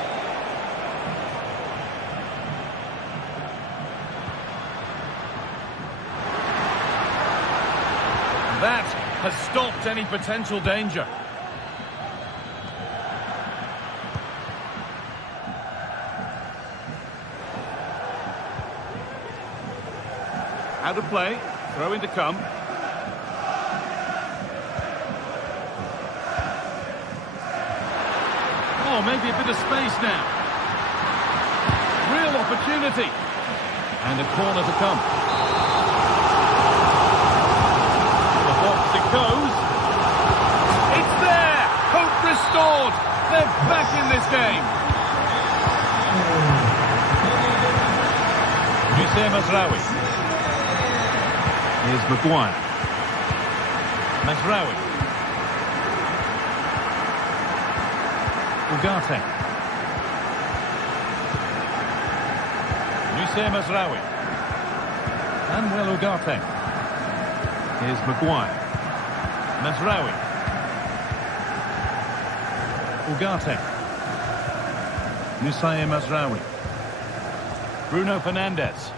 has stopped any potential danger. Out of play, throw in to come. Oh, maybe a bit of space now. Real opportunity. And a corner to come. The box it goes. It's there! Hope restored! They're back in this game. Mazraoui. Here's Maguire. Mazraoui. Ugarte. Mazraoui. Manuel Ugarte. Here's Maguire. Mazraoui. Ugarte. Mazraoui. Bruno Fernandes.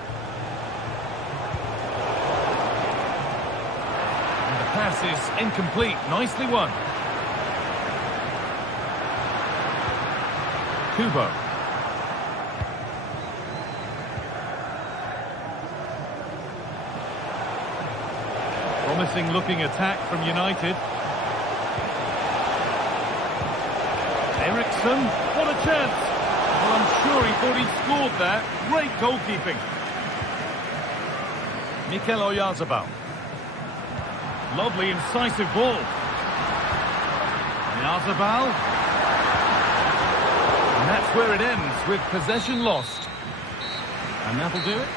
And the pass is incomplete. Nicely won. Kubo. Promising looking attack from United. Eriksson, what a chance! Well, I'm sure he thought he'd scored that. Great goalkeeping. Mikel Oyarzabal. Lovely, incisive ball. Oyarzabal. And that's where it ends, with possession lost. And that'll do it.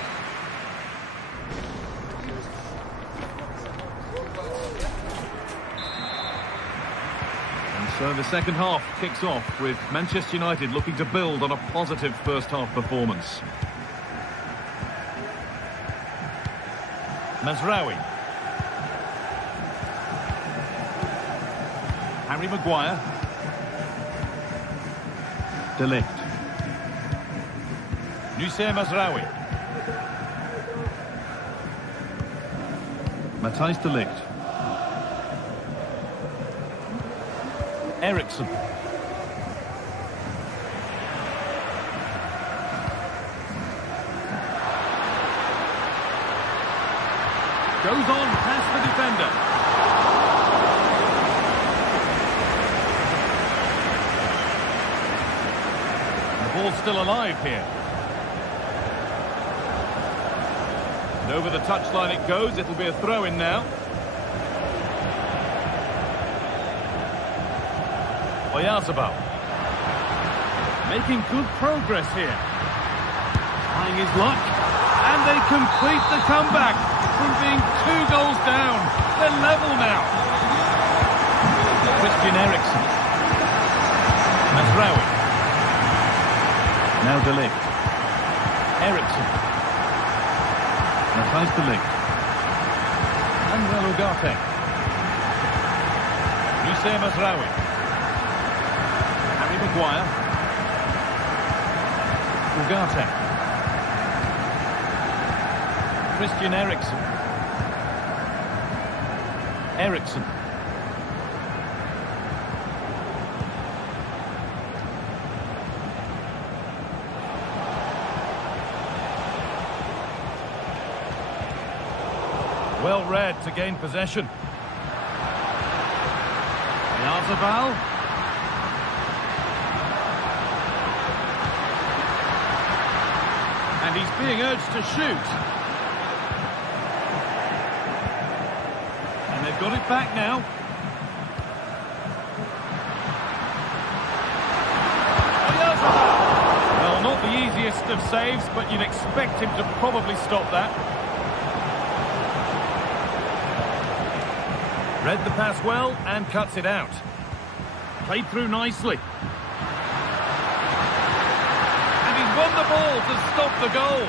And so the second half kicks off with Manchester United looking to build on a positive first half performance. Mazraoui. Harry Maguire. De Ligt. Mazraoui. Matthijs de Ligt. Eriksson. Goes on past the defender. The ball's still alive here. And over the touchline it goes. It'll be a throw-in now. Oyarzabal. Making good progress here. Trying his luck. And they complete the comeback from being 2 goals down. They're level now. Christian Eriksen. Mazraoui. Now De Ligt. Eriksen. Matthijs de Ligt. Manuel Ugarte. Mazraoui. Harry Maguire. Ugarte. Christian Eriksen. Eriksen. Well read to gain possession. Oyarzabal. And he's being urged to shoot. And they've got it back now. Oyarzabal. Well, not the easiest of saves, but you'd expect him to probably stop that. Read the pass well and cuts it out. Played through nicely. And he's won the ball to stop the goal.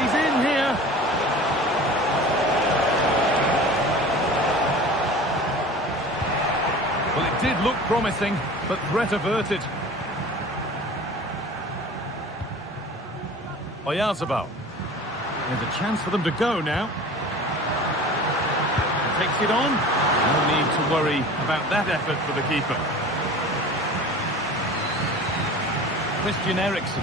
He's in here. Well, it did look promising, but threat averted. Oyarzabal. There's a chance for them to go now. Takes it on. No need to worry about that effort for the keeper. Christian Eriksen.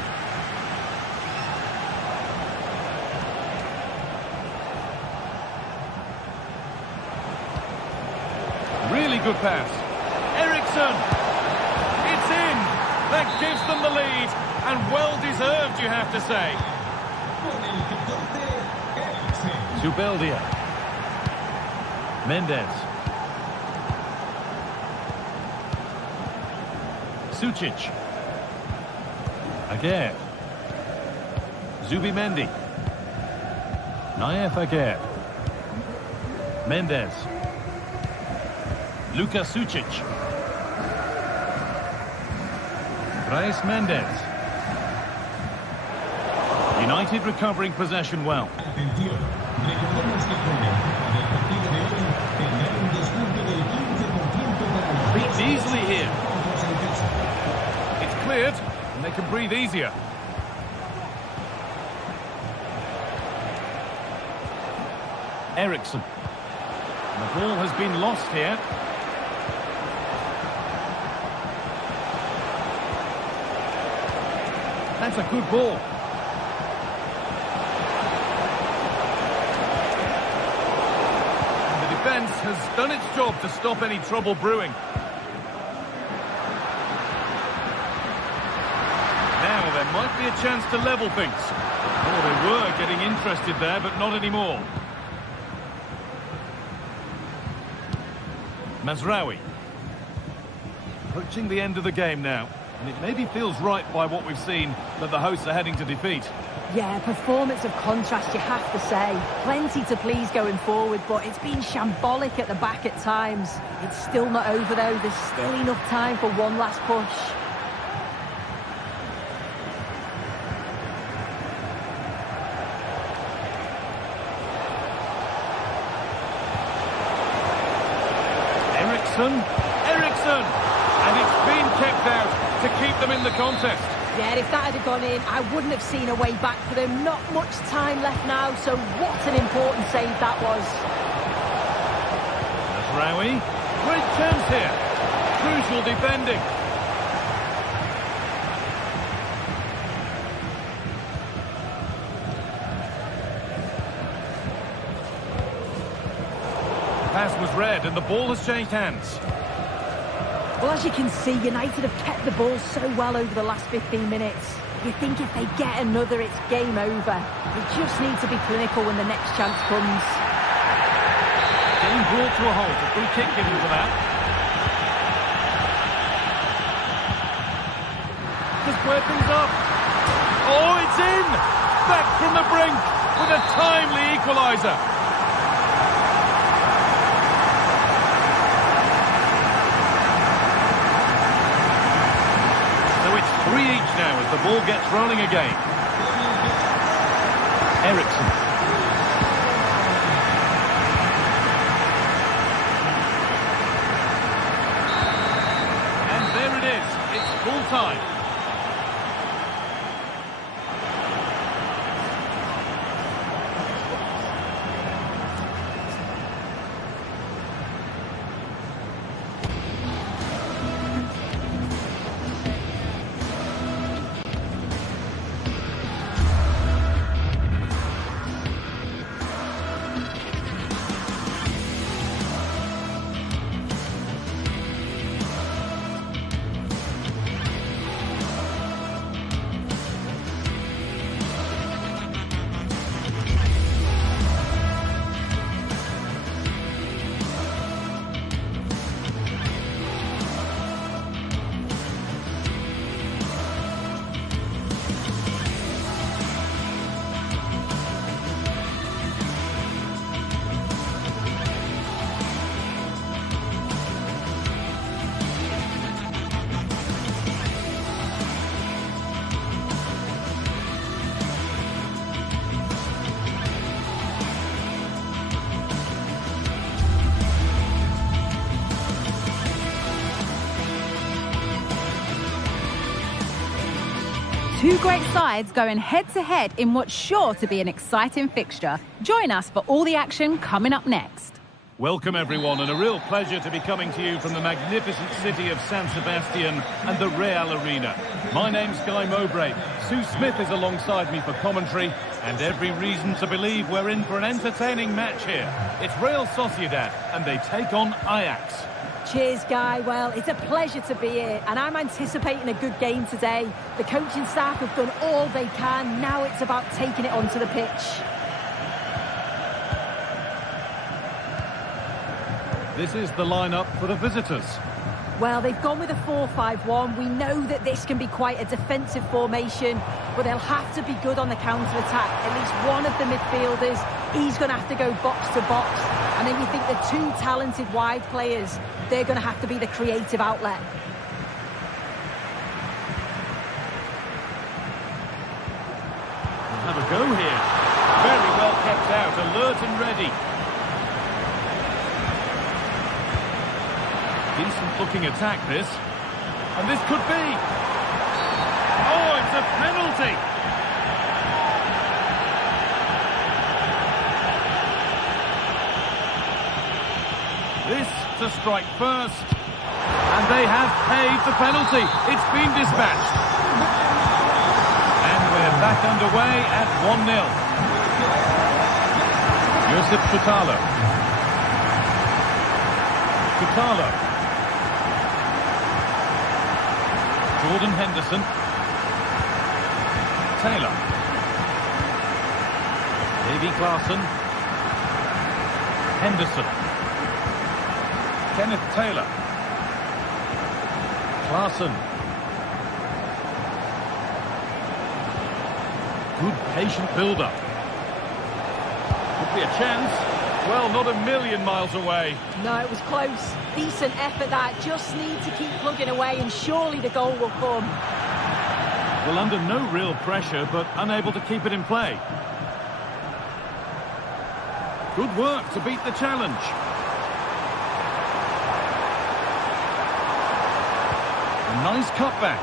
Really good pass. Eriksen! It's in! That gives them the lead, and well-deserved, you have to say. Zubeldia. Mendes. Sucic. Aguerd. Zubimendi. Naif Aguerd. Mendes. Luka Sucic. Brais Mendes. United recovering possession well. Beats easily here. It's cleared, and they can breathe easier. Eriksen. And the ball has been lost here. That's a good ball. And the defence has done its job to stop any trouble brewing. Now there might be a chance to level things. Oh, they were getting interested there, but not anymore. Mazraoui. Approaching the end of the game now. And it maybe feels right by what we've seen that the hosts are heading to defeat. Yeah, performance of contrast, you have to say. Plenty to please going forward, but it's been shambolic at the back at times. It's still not over, though. There's still enough time for one last push. Eriksen! And it's been kept out to keep them in the contest. Yeah, if that had gone in, I wouldn't have seen a way back for them. Not much time left now, so what an important save that was. Mazraoui, great chance here. Crucial defending. The pass was read and the ball has changed hands. Well, as you can see, United have kept the ball so well over the last 15 minutes. You think if they get another, it's game over. They just need to be clinical when the next chance comes. Game brought to a halt. A free kick given for that. Just square things up. Oh, it's in! Back from the brink with a timely equaliser. So it's 3 each now as the ball gets rolling again. Eriksen. And there it is. It's full time. Two great sides going head-to-head in what's sure to be an exciting fixture. Join us for all the action coming up next. Welcome everyone, and a real pleasure to be coming to you from the magnificent city of San Sebastian and the Real Arena. My name's Guy Mowbray. Sue Smith is alongside me for commentary, and every reason to believe we're in for an entertaining match here. It's Real Sociedad, and they take on Ajax. Cheers, Guy. Well, it's a pleasure to be here, and I'm anticipating a good game today. The coaching staff have done all they can. Now it's about taking it onto the pitch. This is the lineup for the visitors. Well, they've gone with a 4-5-1. We know that this can be quite a defensive formation, but they'll have to be good on the counter-attack. At least one of the midfielders, he's going to have to go box to box. And then you think the two talented wide players, they're going to have to be the creative outlet. Have a go here. Very well kept out, alert and ready. Decent-looking attack, this. And this could be... Oh, it's a penalty! This to strike first. And they have paid the penalty. It's been dispatched. And we're back underway at 1-0. Josip Tutalo. Tutalo. Jordan Henderson. Taylor. Davy Klaassen. Henderson. Kenneth Taylor. Klaassen. Good patient build-up. Could be a chance. Well, not a million miles away. No, it was close. Decent effort that. Just need to keep plugging away and surely the goal will come. Well, under no real pressure, but unable to keep it in play. Good work to beat the challenge. A nice cutback.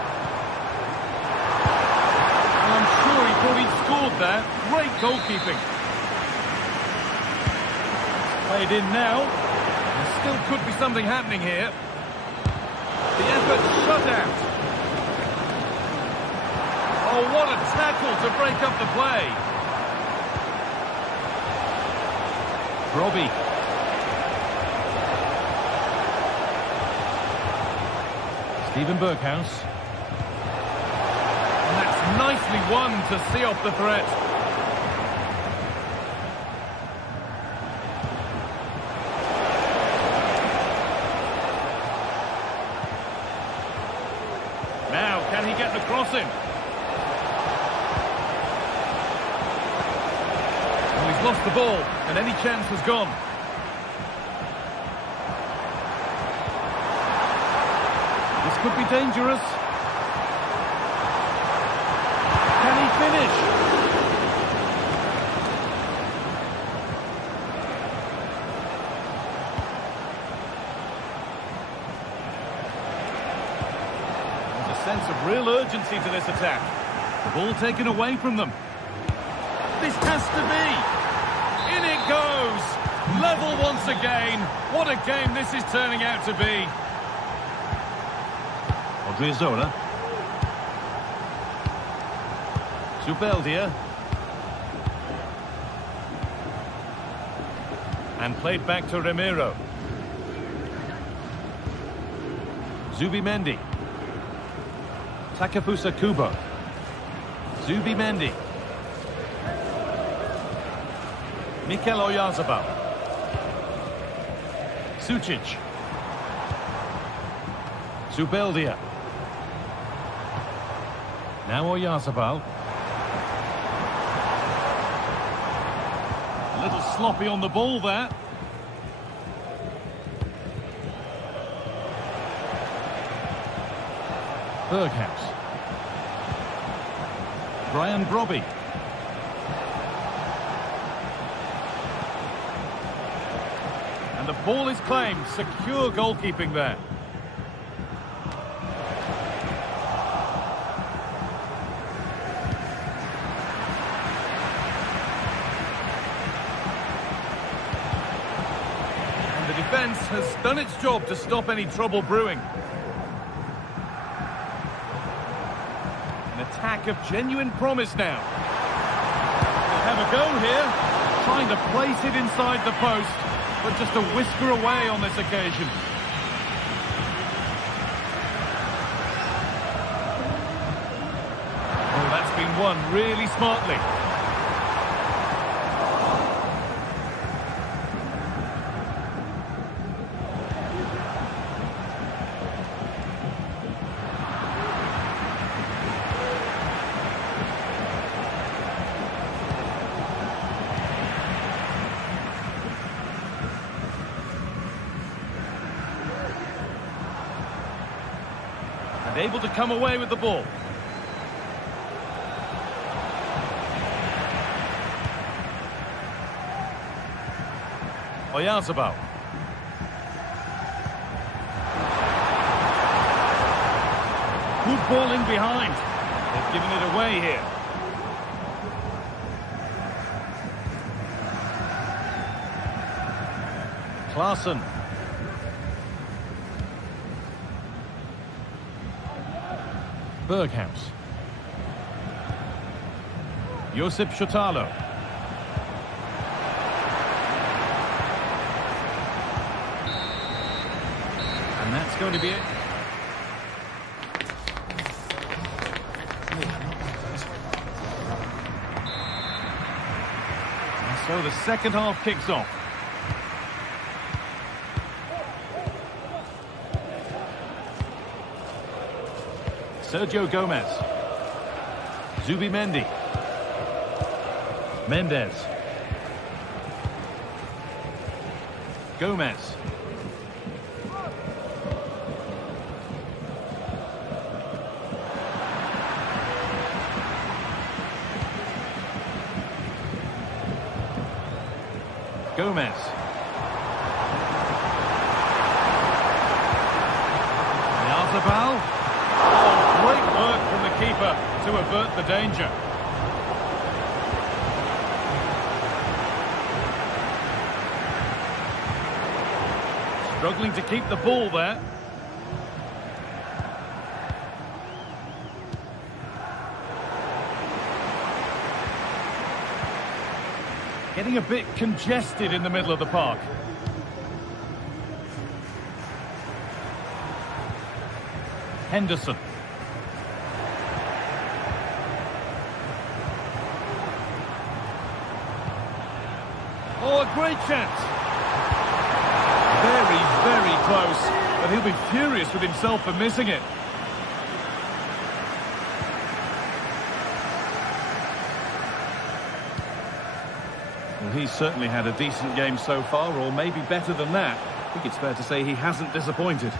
Well, I'm sure he thought he'd scored there. Great goalkeeping. Played in now. There still could be something happening here. The effort shut out. Oh, what a tackle to break up the play. Robbie. Stephen Berghuis. And that's nicely won to see off the threat. Now, can he get the crossing? Well, he's lost the ball, and any chance has gone. This could be dangerous. Can he finish? Sense of real urgency to this attack. The ball taken away from them. This has to be. In it goes. Level once again. What a game this is turning out to be. Odriozola. Zubeldia. And played back to Ramiro. Zubimendi. Takefusa Kubo. Zubimendi. Mikel Oyarzabal. Sucic. Zubeldia. Now Oyarzabal. A little sloppy on the ball there. Berghuis. Brian Brobby. And the ball is claimed. Secure goalkeeping there. defence has done its job to stop any trouble brewing. An attack of genuine promise now. They have a go here, trying to place it inside the post, but just a whisker away on this occasion. Oh, that's been won really smartly. Able to come away with the ball. Oyarzabal. Good ball in behind. They've given it away here. Klaassen. Berghaus. Josip Shotalo. And that's going to be it. And so the second half kicks off. Sergio Gomez. Zubimendi. Mendes. Gomez. Gomez. Oyarzabal. Great work from the keeper to avert the danger. Struggling to keep the ball there. Getting a bit congested in the middle of the park. Henderson. Oh, a great chance. Very, very close. But he'll be furious with himself for missing it. Well, he's certainly had a decent game so far, or maybe better than that. I think it's fair to say he hasn't disappointed.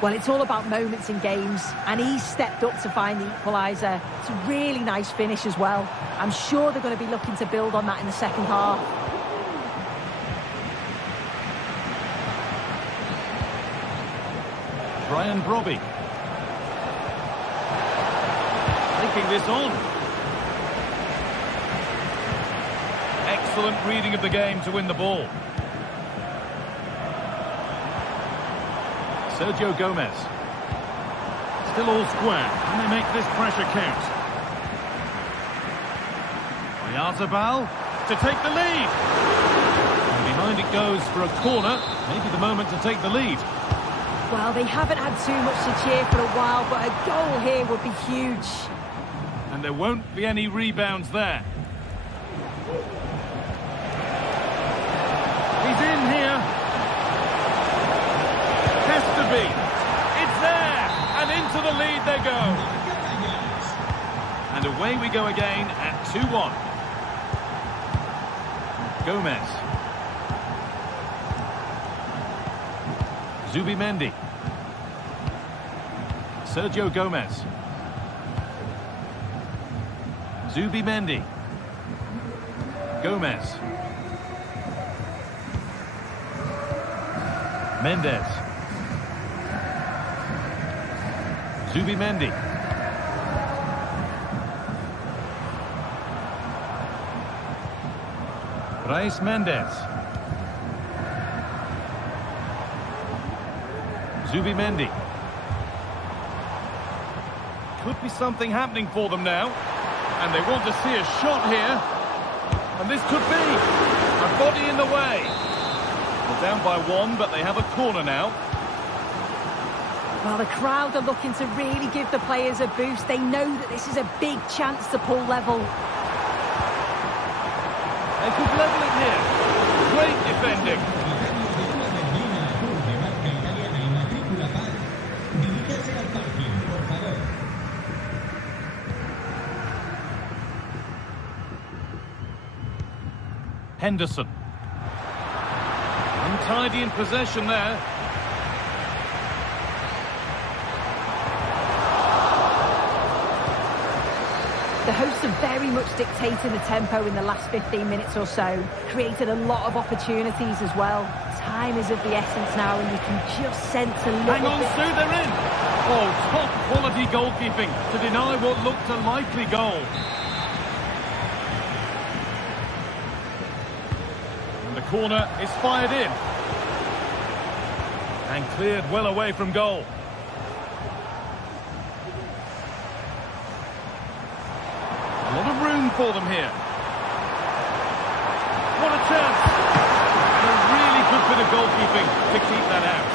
Well, it's all about moments in games, and he's stepped up to find the equaliser. It's a really nice finish as well. I'm sure they're going to be looking to build on that in the second half. Brian Brobby. Taking this on. Excellent reading of the game to win the ball. Sergio Gomez. Still all square. Can they make this pressure count? Oyarzabal to take the lead. And behind it goes for a corner. Maybe the moment to take the lead. Well, they haven't had too much to cheer for a while, but a goal here would be huge. And there won't be any rebounds there. He's in here. Has to be. It's there. And into the lead they go. And away we go again at 2-1. Gomez. Zubimendi. Sergio Gomez. Zubimendi. Gomez. Mendes. Zubimendi. Brais Mendes. Zubimendi. Could be something happening for them now. And they want to see a shot here. And this could be a body in the way. They're down by 1, but they have a corner now. Well, the crowd are looking to really give the players a boost. They know that this is a big chance to pull level. They could level it here. Great defending. Henderson. Untidy in possession there. The hosts are very much dictating the tempo in the last 15 minutes or so, created a lot of opportunities as well. Time is of the essence now, and you can just sense a little Hang on, Sue, they're in! Oh, top quality goalkeeping to deny what looked a likely goal. And the corner is fired in. And cleared well away from goal. A lot of room for them here. What a chance! And a really good bit of goalkeeping to keep that out.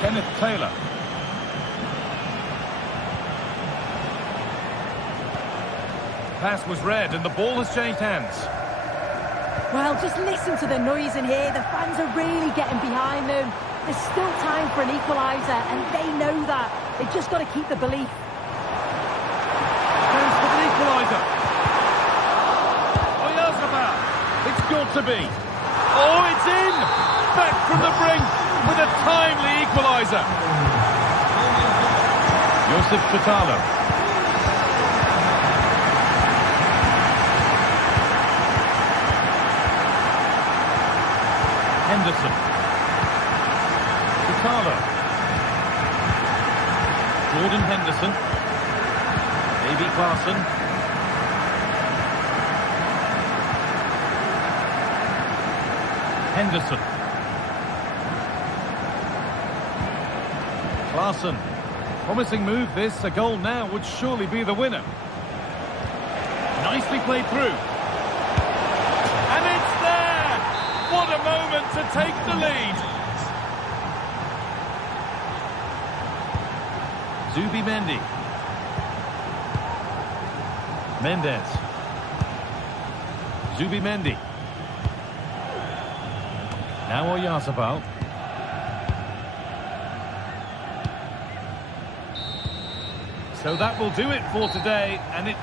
Kenneth Taylor. Pass was read and the ball has changed hands. Well, just listen to the noise in here. The fans are really getting behind them. There's still time for an equaliser, and they know that. They've just got to keep the belief. Chance for the equaliser. Oyarzabal. It's got to be. Oh, it's in! Back from the brink with a timely equaliser. Josip Chitalo. Henderson. Chitalo. Jordan Henderson. Davy Clarkson. Henderson. Clarkson. Promising move this. A goal now would surely be the winner. Nicely played through. And it's there! What a moment to take the lead. Zubimendi. Mendes. Zubimendi. Now Oyarzabal. So that will do it for today, and it...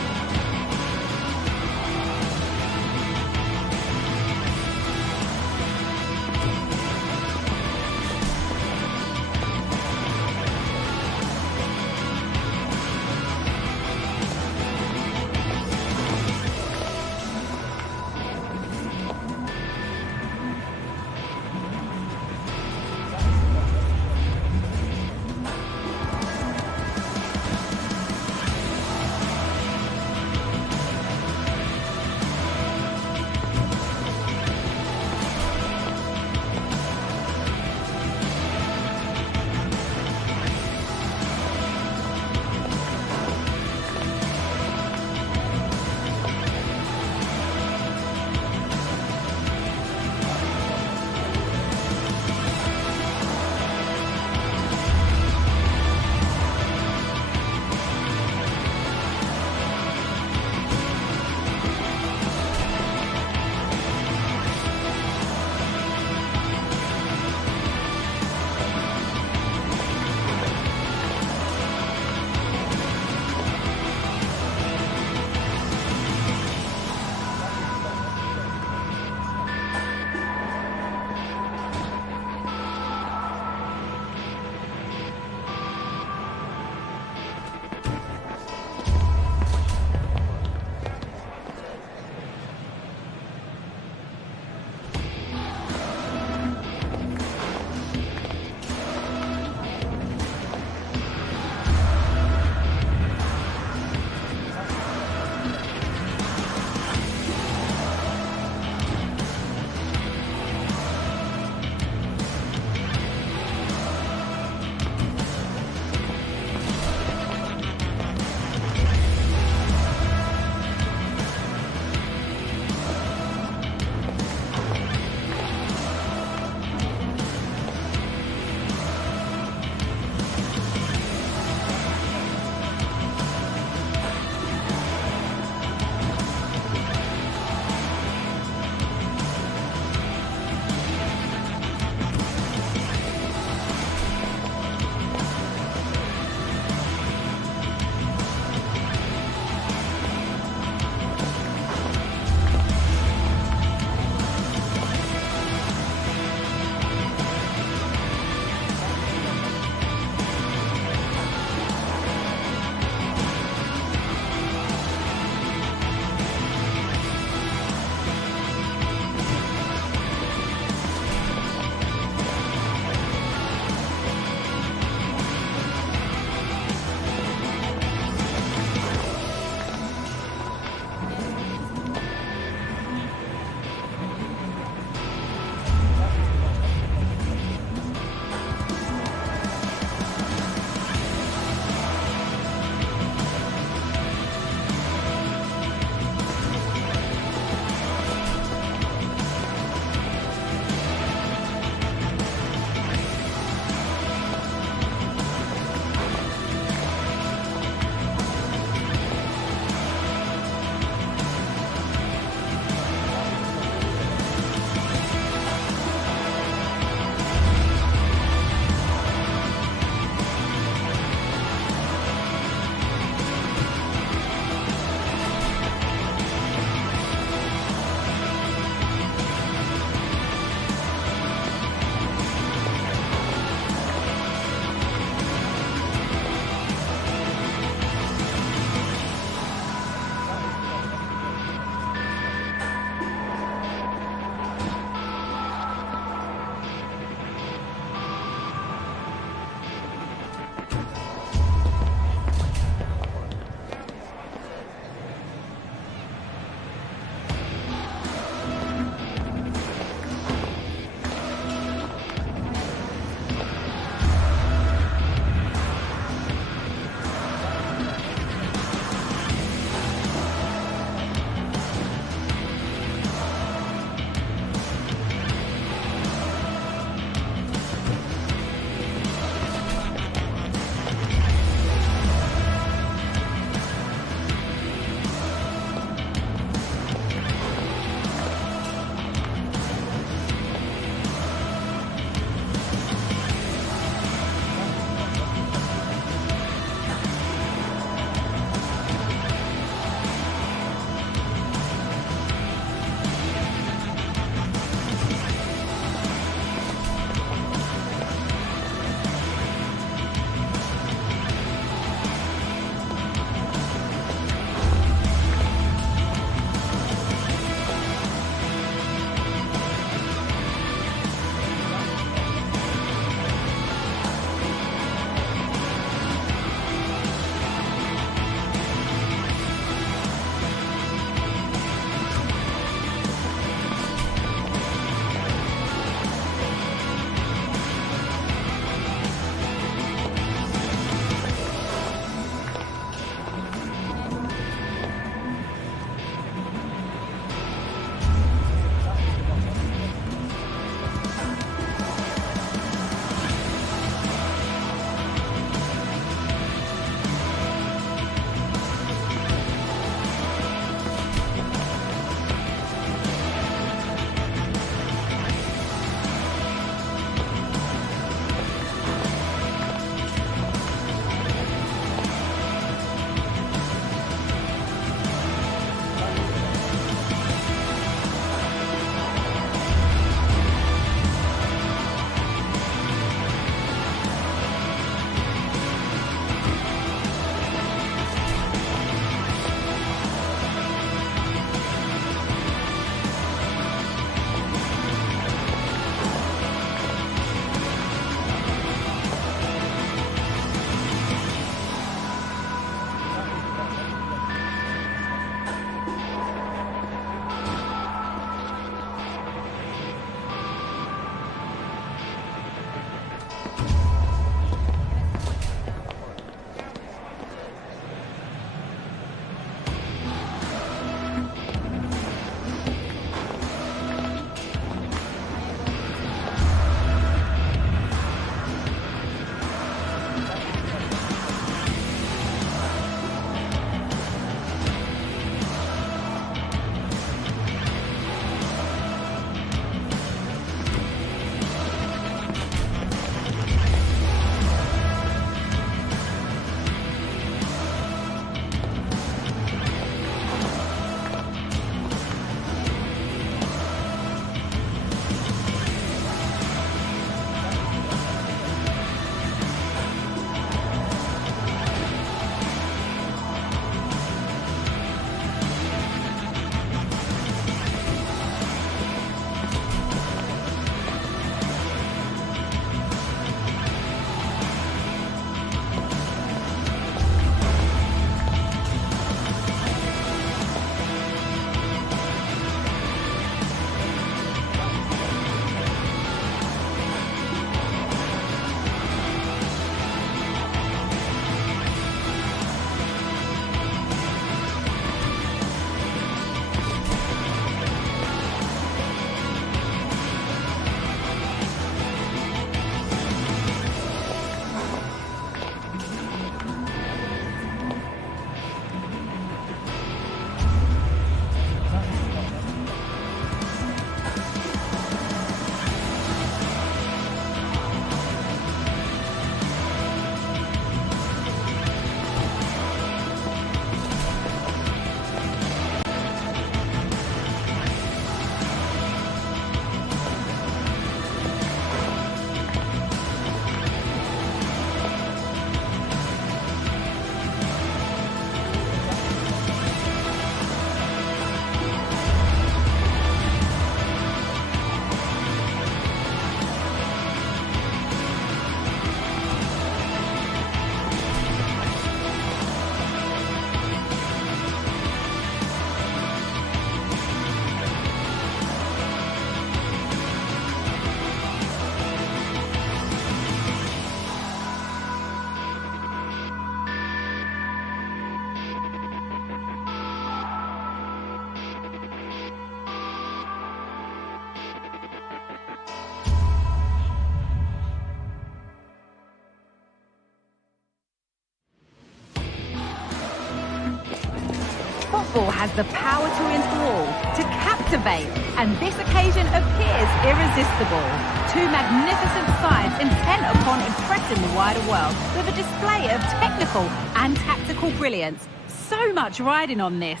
has the power to enthrall, to captivate, and this occasion appears irresistible. Two magnificent sides intent upon impressing the wider world with a display of technical and tactical brilliance. So much riding on this.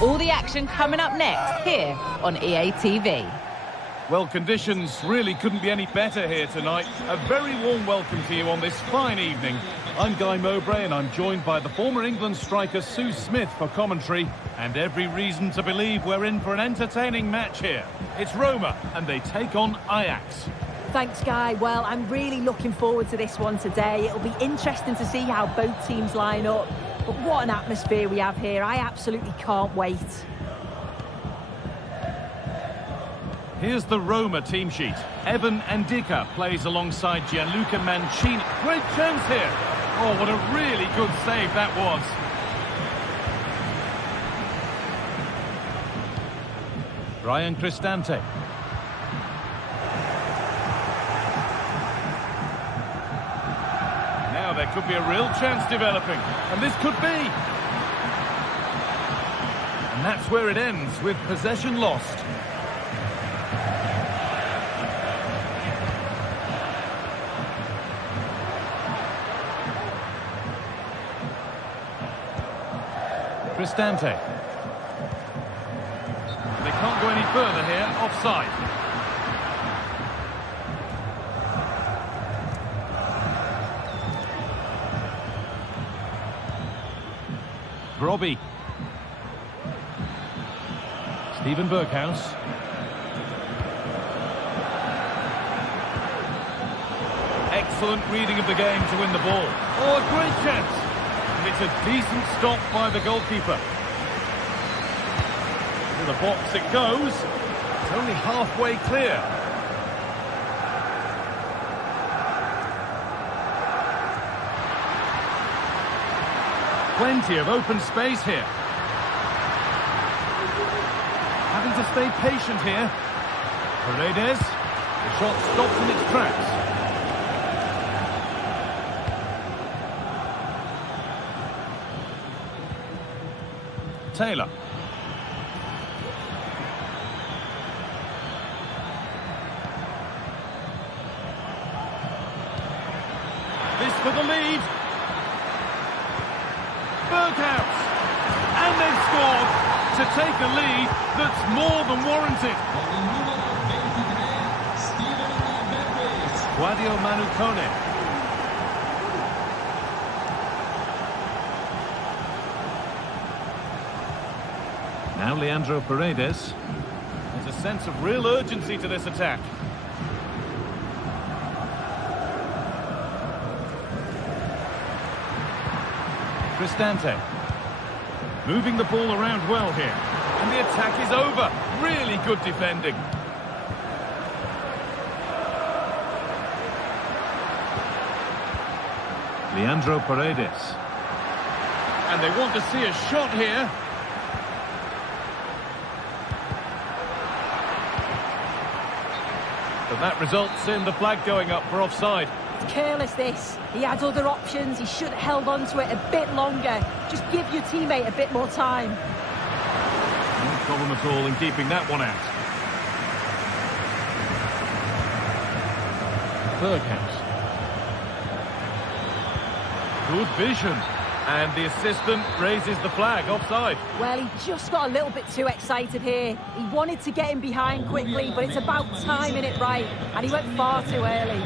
All the action coming up next here on EA TV. Well, conditions really couldn't be any better here tonight. A very warm welcome to you on this fine evening. I'm Guy Mowbray and I'm joined by the former England striker Sue Smith for commentary. And every reason to believe we're in for an entertaining match here. It's Roma and they take on Ajax. Thanks, Guy. Well, I'm really looking forward to this one today. It'll be interesting to see how both teams line up. But what an atmosphere we have here. I absolutely can't wait. Here's the Roma team sheet. Evan Ndika plays alongside Gianluca Mancini. Great chance here. Oh, what a really good save that was. Ryan Cristante. Now there could be a real chance developing. And this could be. And that's where it ends, with possession lost. Cristante. They can't go any further here, offside. Robbie. Steven Berghuis. Excellent reading of the game to win the ball. Oh, a great chance. And it's a decent stop by the goalkeeper. To the box it goes. It's only halfway clear. Plenty of open space here. Having to stay patient here. Paredes. The shot stops in its tracks. Taylor. This for the lead. Berghuis. And they've scored to take a lead that's more than warranted. Guadio Manucone. Now Leandro Paredes. There's a sense of real urgency to this attack. Cristante. Moving the ball around well here. And the attack is over. Really good defending. Leandro Paredes. And they want to see a shot here. But that results in the flag going up for offside. It's careless, this. He had other options. He should have held on to it a bit longer. Just give your teammate a bit more time. No problem at all in keeping that one out. Berghuis. Good vision. And the assistant raises the flag, offside. Well, he just got a little bit too excited here. He wanted to get him behind quickly, but it's about timing it right. And he went far too early.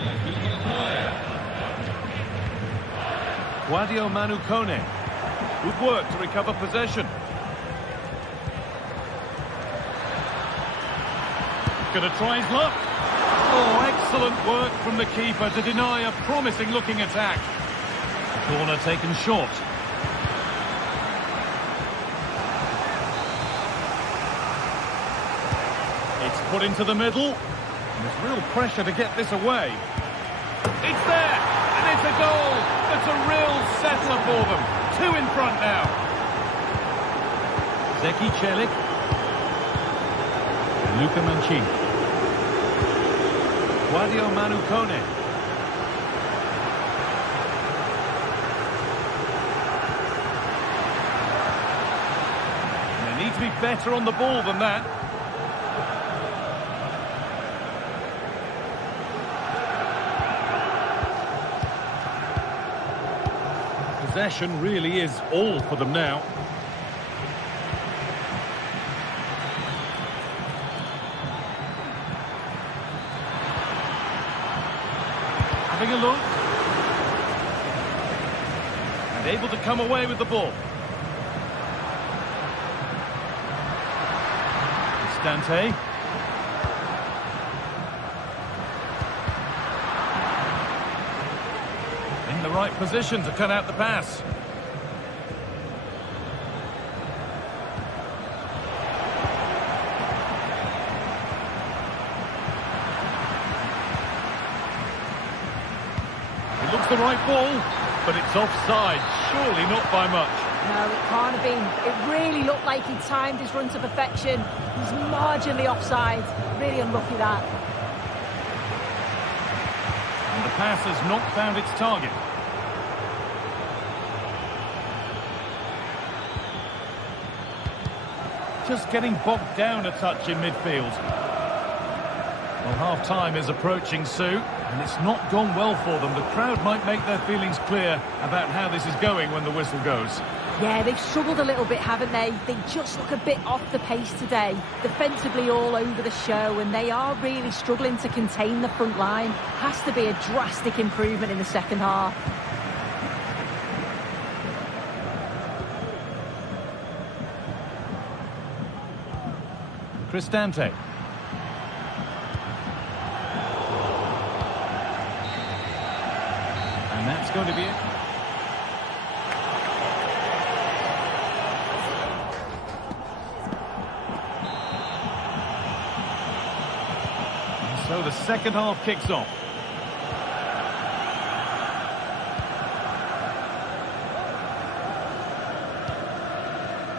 Guadio Manucone. Good work to recover possession. Gonna try his luck. Oh, excellent work from the keeper to deny a promising-looking attack. Corner taken short. It's put into the middle. And there's real pressure to get this away. It's there! And it's a goal! It's a real settler for them. Two in front now. Zeki Celik. Luca Mancini. Guadio Manucone. to be better on the ball than that. Possession really is all for them now. Having a look. And able to come away with the ball. Cristante. In the right position to cut out the pass. It looks the right ball, but it's offside. Surely not by much. No, it can't have been. It really looked like he timed his run to perfection. He's marginally offside. Really unlucky that. And the pass has not found its target. Just getting bogged down a touch in midfield. Well, half-time is approaching, Sue, and it's not gone well for them. The crowd might make their feelings clear about how this is going when the whistle goes. Yeah, they've struggled a little bit, haven't they? They just look a bit off the pace today. Defensively all over the show, and they are really struggling to contain the front line. Has to be a drastic improvement in the second half. Cristante. And that's going to be it. And so the second half kicks off.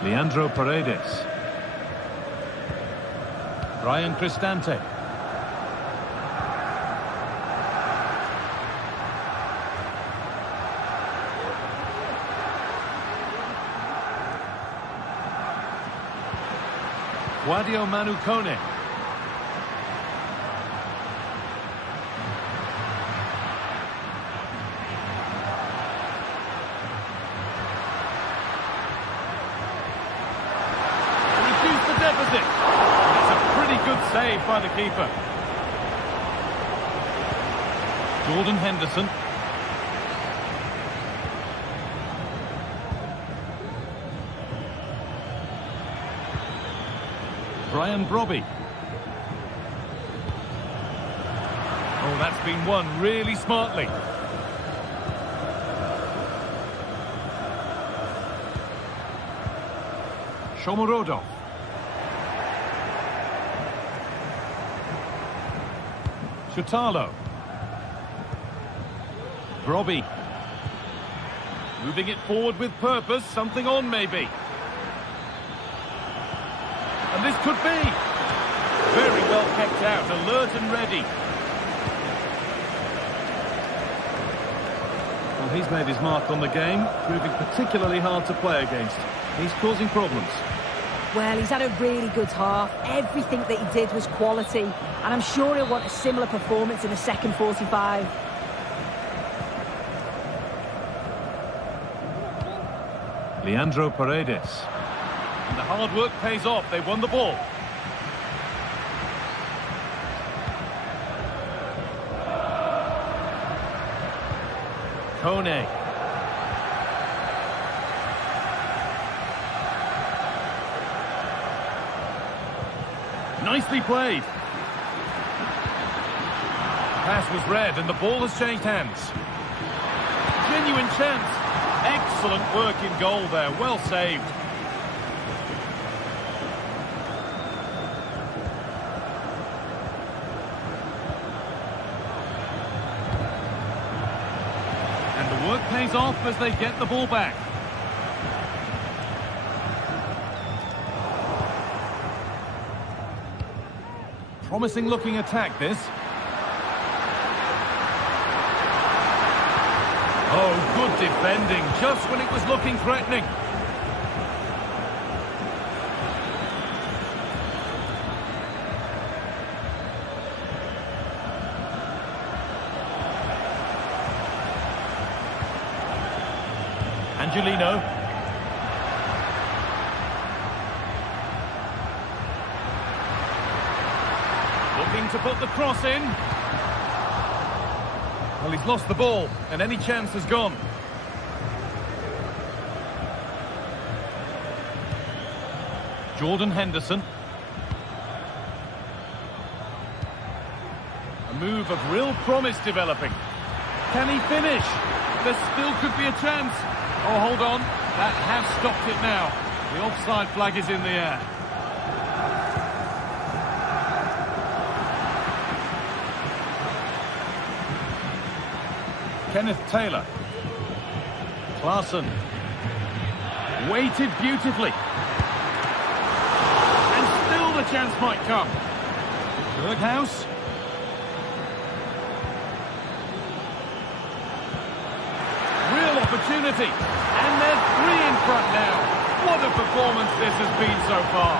Leandro Paredes. Ryan Cristante. Guadio Manucone. Reduce the deficit. Good save by the keeper. Jordan Henderson. Brian Brobby. Oh, that's been won really smartly. Shomurodov. Chutalo. Brobby. Moving it forward with purpose, something on maybe. And this could be. Very well kept out, alert and ready. Well, he's made his mark on the game, proving particularly hard to play against. He's causing problems. Well, he's had a really good half. Everything that he did was quality. And I'm sure he'll want a similar performance in the second 45. Leandro Paredes. And the hard work pays off. They won the ball. Kone. Nicely played. Pass was read and the ball has changed hands. Genuine chance. Excellent work in goal there. Well saved. And the work pays off as they get the ball back. Promising looking attack, this. Oh, good defending, just when it was looking threatening. Angelino. Looking to put the cross in. Well, he's lost the ball, and any chance has gone. Jordan Henderson. A move of real promise developing. Can he finish? There still could be a chance. Oh, hold on. That has stopped it now. The offside flag is in the air. Kenneth Taylor. Klaassen. Waited beautifully. And still the chance might come. Berghaus. Real opportunity. And they're 3 in front now. What a performance this has been so far.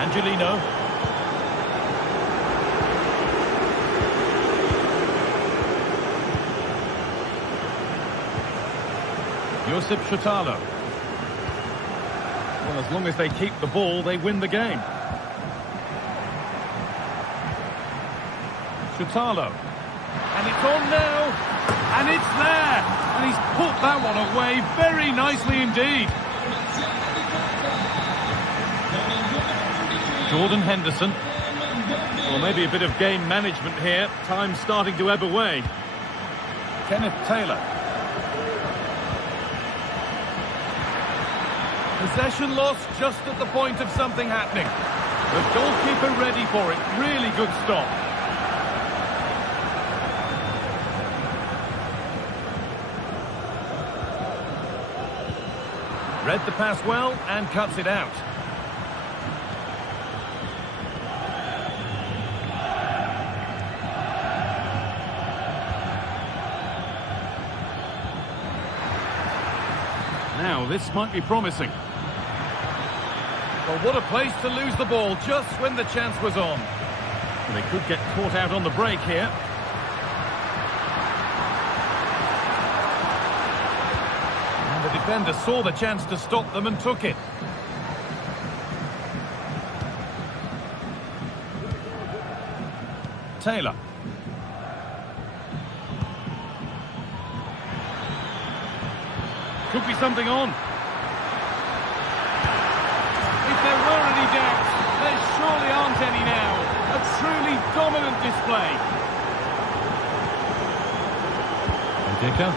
Angelino. Josip Chutalo. Well, as long as they keep the ball, they win the game. Chutalo. And it's on now. And it's there. And he's put that one away very nicely indeed. Jordan Henderson. Well, maybe a bit of game management here. Time starting to ebb away. Kenneth Taylor. Possession lost just at the point of something happening. The goalkeeper ready for it. Really good stop. Read the pass well and cuts it out. Now, this might be promising. Well, what a place to lose the ball just when the chance was on. Well, they could get caught out on the break here. And the defender saw the chance to stop them and took it. Taylor. Could be something on. If there were any doubts, there surely aren't any now. A truly dominant display. Ndicka.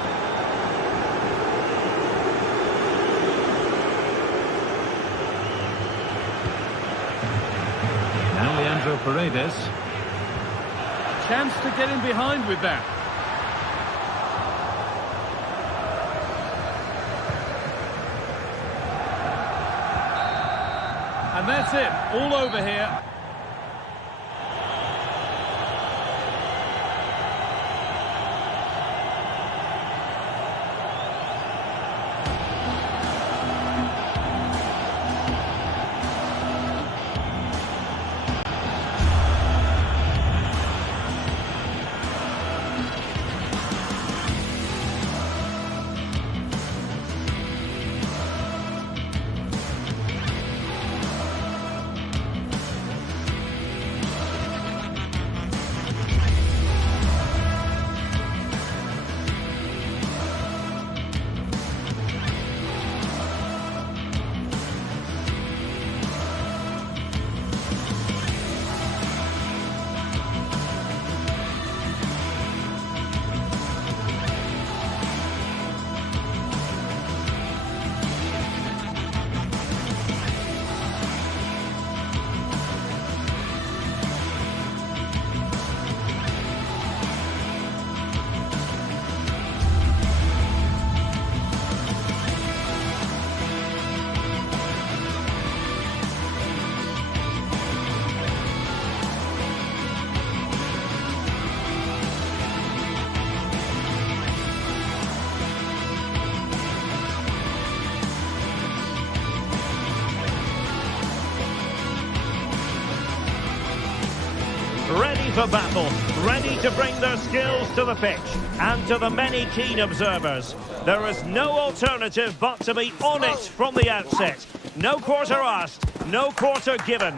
Now Leandro Paredes. Chance to get in behind with that. And that's it, all over here. for battle, ready to bring their skills to the pitch. And to the many keen observers, there is no alternative but to be on it from the outset. No quarter asked, no quarter given.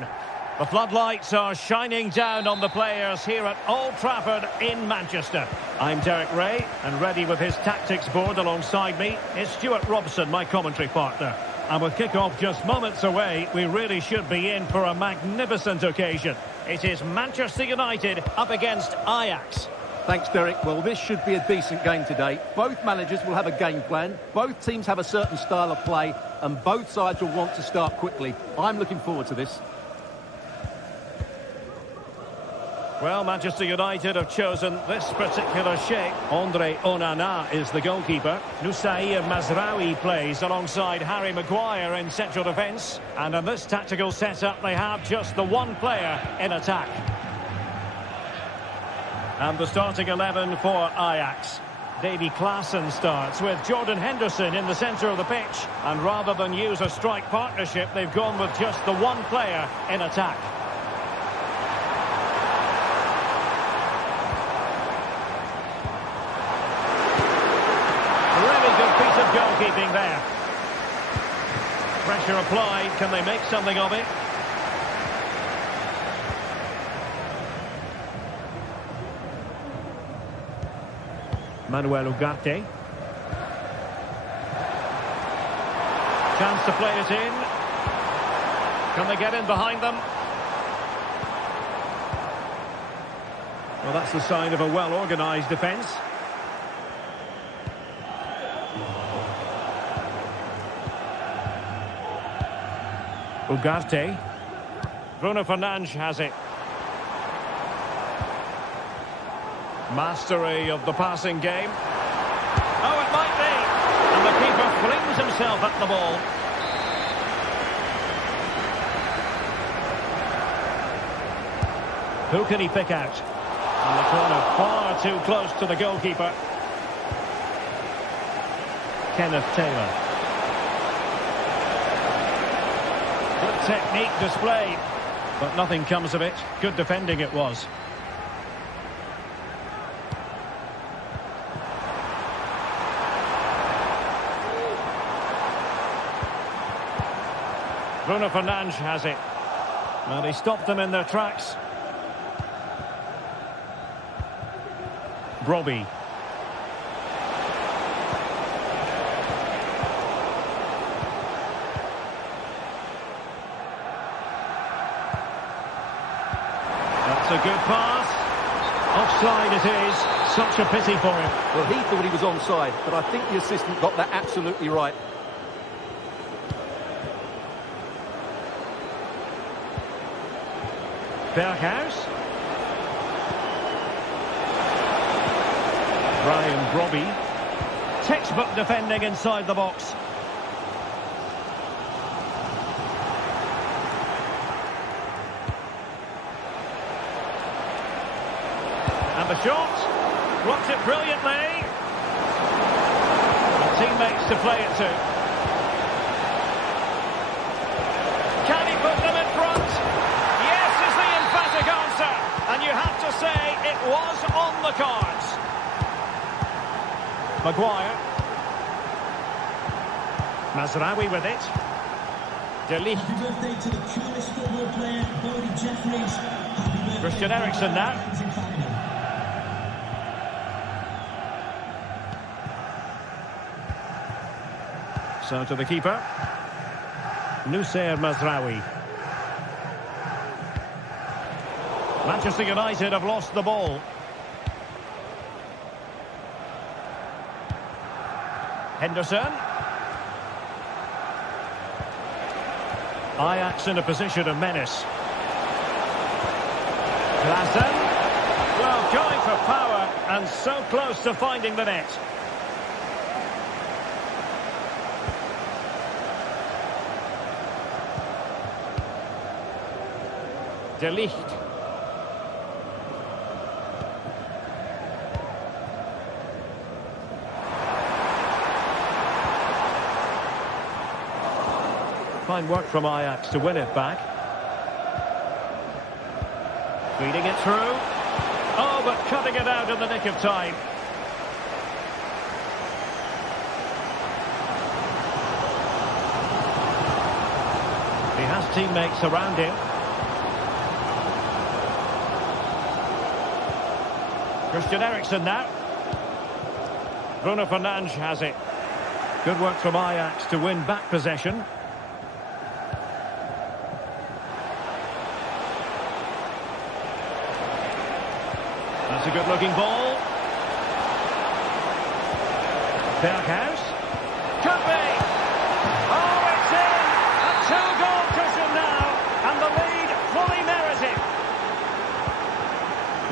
The floodlights are shining down on the players here at Old Trafford in Manchester. I'm Derek Ray, and ready with his tactics board alongside me is Stuart Robson, my commentary partner. And with kick-off just moments away, we really should be in for a magnificent occasion. It is Manchester United up against Ajax. Thanks, Derek. Well, this should be a decent game today. Both managers will have a game plan. Both teams have a certain style of play, and both sides will want to start quickly. I'm looking forward to this. Well, Manchester United have chosen this particular shape. Andre Onana is the goalkeeper. Noussair Mazraoui plays alongside Harry Maguire in central defence. And in this tactical setup, they have just the one player in attack. And the starting 11 for Ajax. Davy Klaassen starts with Jordan Henderson in the centre of the pitch. And rather than use a strike partnership, they've gone with just the one player in attack. Goalkeeping there. Pressure applied. Can they make something of it? Manuel Ugarte. Chance to play it in. Can they get in behind them? Well, that's the sign of a well-organised defence. Ugarte. Bruno Fernandes has it. Mastery of the passing game. Oh, it might be. And the keeper flings himself at the ball. Who can he pick out? And the corner far too close to the goalkeeper. Kenneth Taylor. Good technique displayed, but nothing comes of it. Good defending it was. Bruno Fernandes has it. Well, he stopped them in their tracks. Brobbey. That's a good pass. Offside it is. Such a pity for him. Well, he thought he was onside, but I think the assistant got that absolutely right. Berghuis. Brian Brobbey. Textbook defending inside the box. And the shot. Blocked it brilliantly. And teammates to play it to. Can he put them in front? Yes is the emphatic answer. And you have to say it was on the cards. Maguire. Mazraoui with it. De Ligt. Happy birthday to the coolest football player, Bodie Jeffries. Happy birthday. Christian Eriksen now. So to the keeper. Noussair Mazraoui. Manchester United have lost the ball. Henderson. Ajax in a position of menace. Klaassen. Well, going for power and so close to finding the net. De Ligt. Fine work from Ajax to win it back. Feeding it through. Oh, but cutting it out in the nick of time. He has teammates around him. Christian Eriksen now. Bruno Fernandes has it. Good work from Ajax to win back possession. That's a good-looking ball. Berghuis. Could be. Oh, it's in! A two-goal cushion now, and the lead fully merited.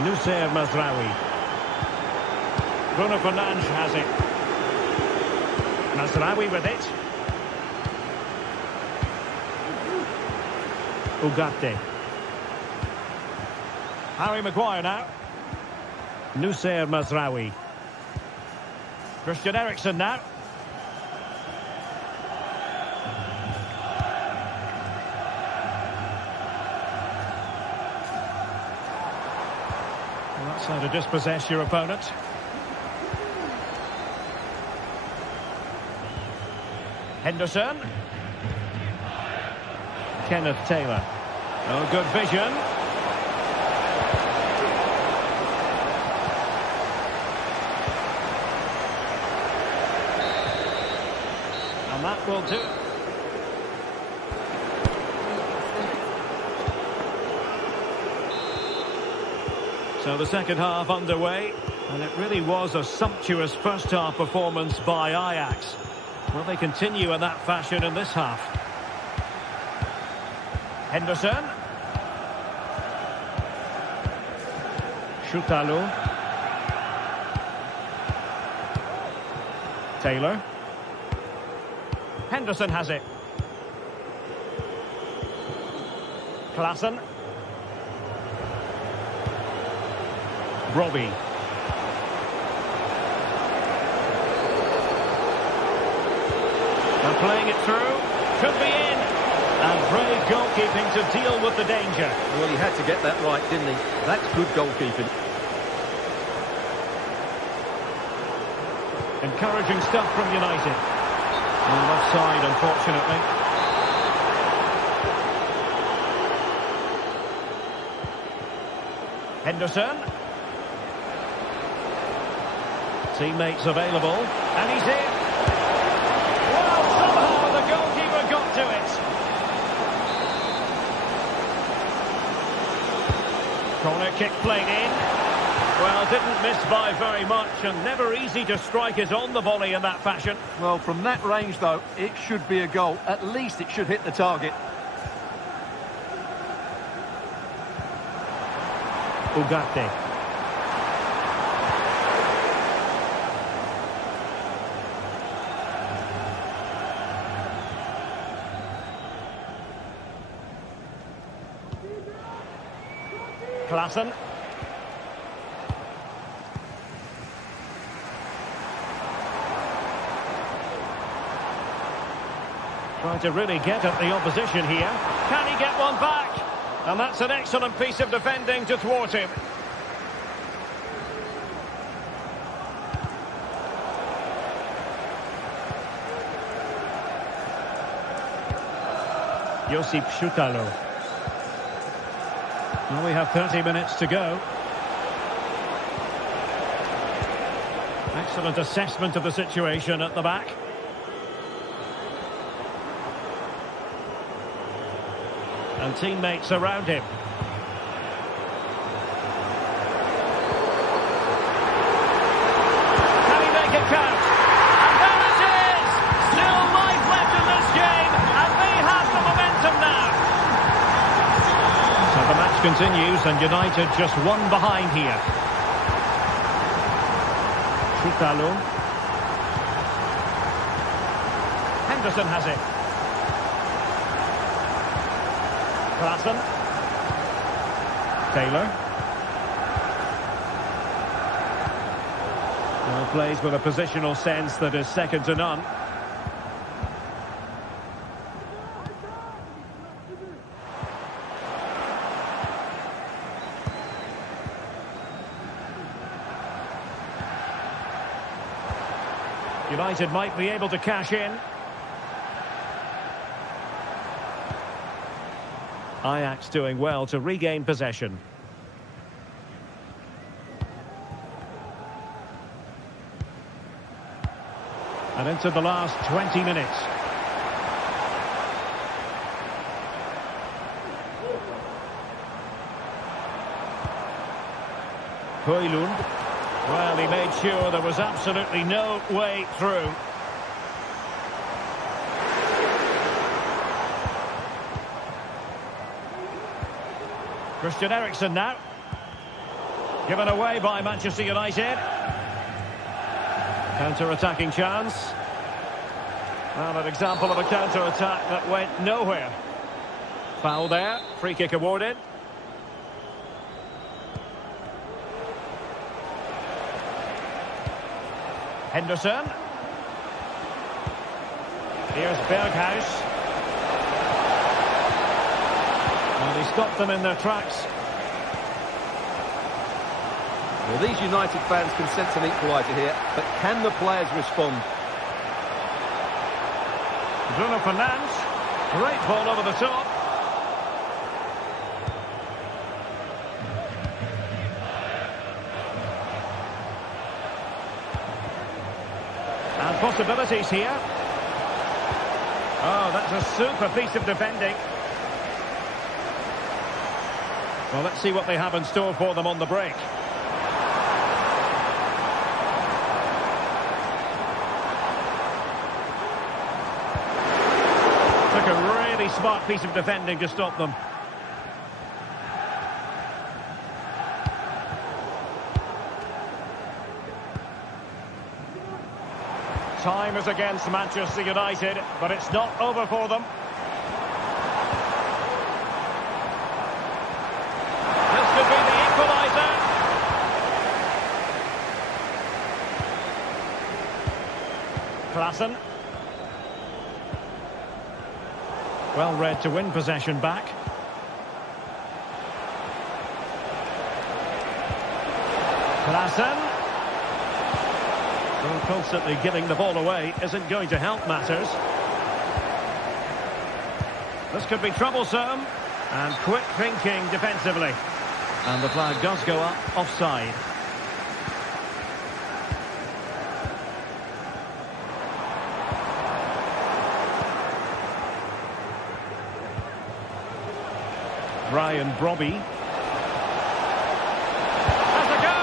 Nussair Mazraoui. Bruno Fernandes has it. Mazraoui with it. Ugarte. Harry Maguire now. Nussair Mazraoui. Christian Eriksen now. Well, that's how to dispossess your opponent. Henderson. Kenneth Taylor. Oh, good vision. And that will do. So the second half underway, and it really was a sumptuous first half performance by Ajax. Will they continue in that fashion in this half? Henderson. Shoutalo. Taylor. Henderson has it. Klaassen. Robbie. They're playing it through. Could be in. And brave goalkeeping to deal with the danger. Well, he had to get that right, didn't he? That's good goalkeeping. Encouraging stuff from United. On the left side, unfortunately. Henderson. Teammates available. And he's in. Well, somehow the goalkeeper got to it. Corner kick played in. Well, didn't miss by very much, and never easy to strike it on the volley in that fashion. Well, from that range, though, it should be a goal. At least it should hit the target. Ugarte. Klaassen. Trying to really get at the opposition here. Can he get one back? And that's an excellent piece of defending to thwart him. Josip Shoutalo. Well, we have 30 minutes to go. Excellent assessment of the situation at the back. And teammates around him. Can he make it count? And there it is! Still life left in this game, and they have the momentum now. So the match continues, and United just one behind here. Shoutalo. Henderson has it. Klaassen. Taylor. Well, plays with a positional sense that is second to none. United might be able to cash in. Ajax doing well to regain possession. And into the last 20 minutes. Højlund. Well, he made sure there was absolutely no way through. Christian Eriksen now. Given away by Manchester United. Counter-attacking chance. Well, an example of a counter-attack that went nowhere. Foul there. Free kick awarded. Henderson. Here's Berghuis. And he stopped them in their tracks. Well, these United fans can sense an equaliser here, but can the players respond? Bruno Fernandes. Great ball over the top. And possibilities here. Oh, that's a super piece of defending. Well, let's see what they have in store for them on the break. Took a really smart piece of defending to stop them. Time is against Manchester United, but it's not over for them. This could be the equaliser. Klaassen. Well read to win possession back. Klaassen. Well, constantly giving the ball away isn't going to help matters. This could be troublesome. And quick thinking defensively. And the flag does go up offside. Brian Brobby. Has a go!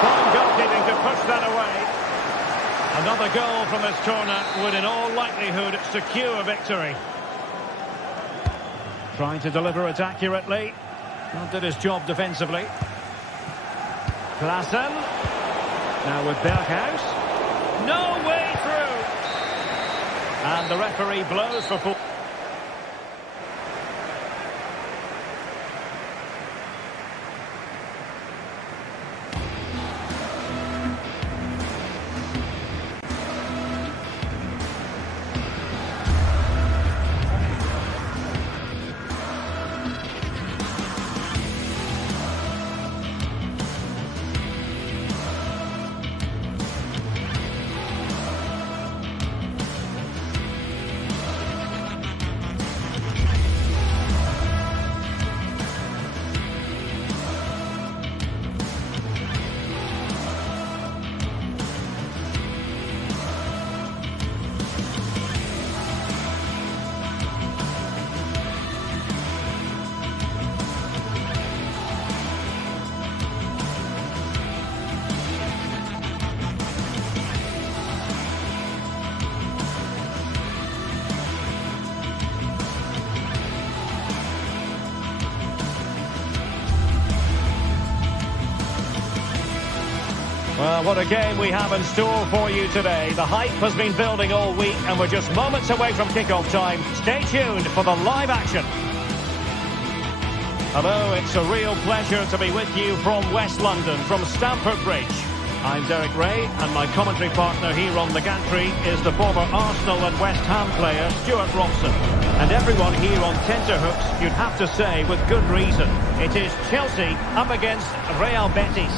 Fine goalkeeping to push that away. Another goal from this corner would in all likelihood secure victory. Trying to deliver it accurately. Well, did his job defensively. Klaassen. Now with Berghuis. No way through! And the referee blows for full. Well, what a game we have in store for you today. The hype has been building all week and we're just moments away from kick-off time. Stay tuned for the live action. Hello, it's a real pleasure to be with you from West London, from Stamford Bridge. I'm Derek Ray and my commentary partner here on the gantry is the former Arsenal and West Ham player Stuart Robson. And everyone here on tenterhooks, you'd have to say with good reason, it is Chelsea up against Real Betis.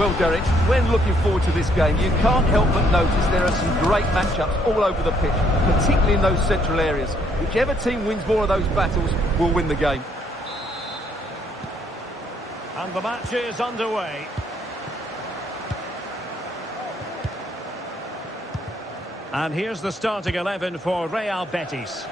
Well, Derek, when looking forward to this game, you can't help but notice there are some great matchups all over the pitch, particularly in those central areas. Whichever team wins more of those battles will win the game. And the match is underway. And here's the starting 11 for Real Betis.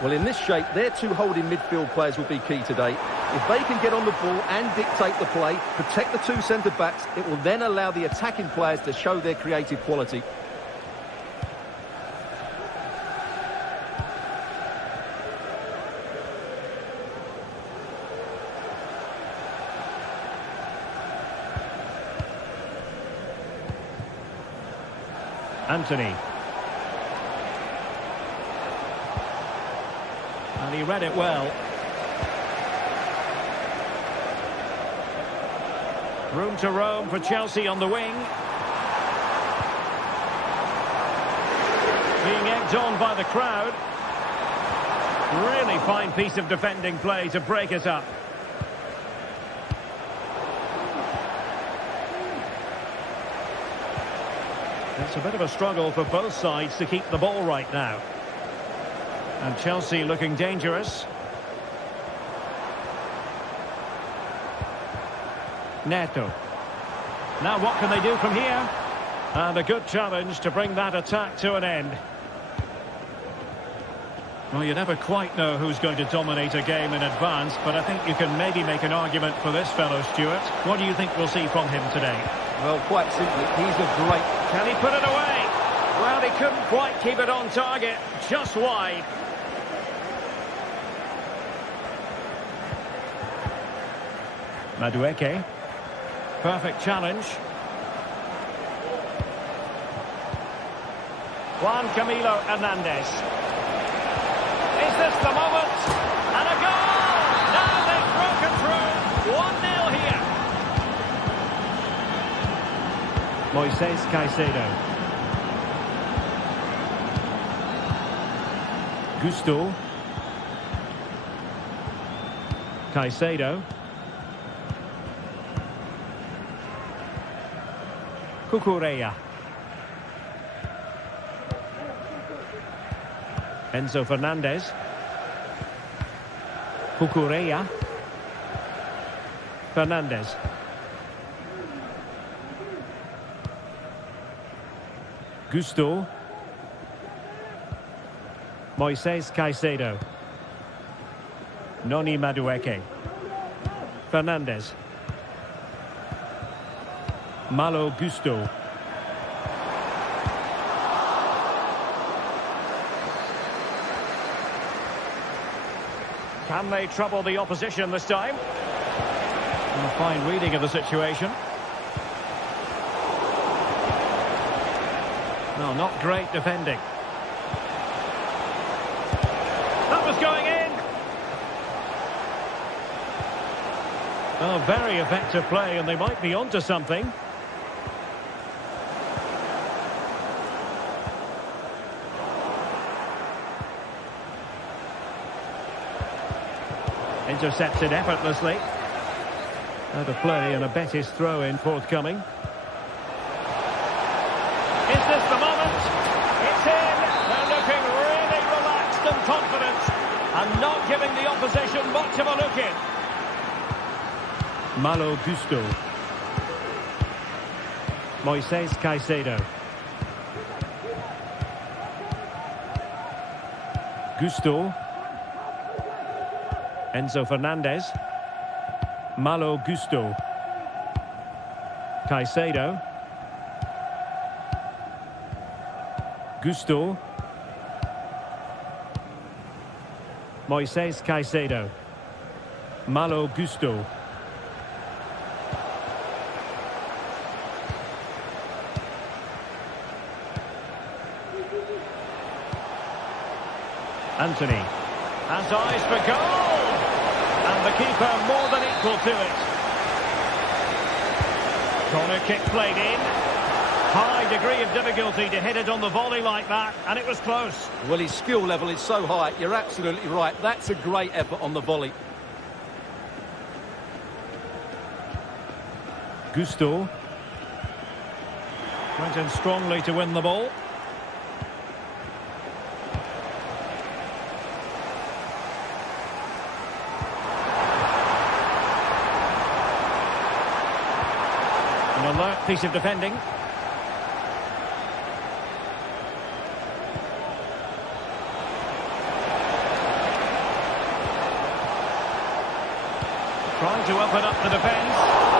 Well, in this shape, their two holding midfield players will be key today. If they can get on the ball and dictate the play, protect the two centre-backs, it will then allow the attacking players to show their creative quality. Anthony. And he read it well. Room to roam for Chelsea on the wing. Being egged on by the crowd. Really fine piece of defending play to break it up. It's a bit of a struggle for both sides to keep the ball right now. And Chelsea looking dangerous. Neto. Now what can they do from here? And a good challenge to bring that attack to an end. Well, you never quite know who's going to dominate a game in advance, but I think you can maybe make an argument for this fellow, Stuart. What do you think we'll see from him today? Well, quite simply, he's a great... Can he put it away? Well, he couldn't quite keep it on target, just wide. Madueke. Perfect challenge. Juan Camilo Hernandez. Is this the moment? And a goal! Now they've broken through. 1-0 here. Moises Caicedo. Gusto. Caicedo. Cucurella. Enzo Fernandez. Cucurella. Fernandez. Gusto. Moises Caicedo. Noni Madueke. Fernandez. Malo Gusto. Can they trouble the opposition this time? A fine reading of the situation. No, not great defending. That was going in. Oh, very effective play, and they might be onto something. Intercepted effortlessly. Out of play and a Betis throw-in forthcoming. Is this the moment? It's in. They're looking really relaxed and confident and not giving the opposition much of a look in. Malo Gusto. Moises Caicedo. Gusto. Enzo Fernandez. Malo Gusto. Caicedo. Gusto. Moises Caicedo. Malo Gusto. Anthony has eyes for goal, and the keeper more than equal to it. Corner kick played in. High degree of difficulty to hit it on the volley like that, and it was close. Well, his skill level is so high, you're absolutely right. That's a great effort on the volley. Gusto. Went in strongly to win the ball. An alert piece of defending. Trying to open up the defence.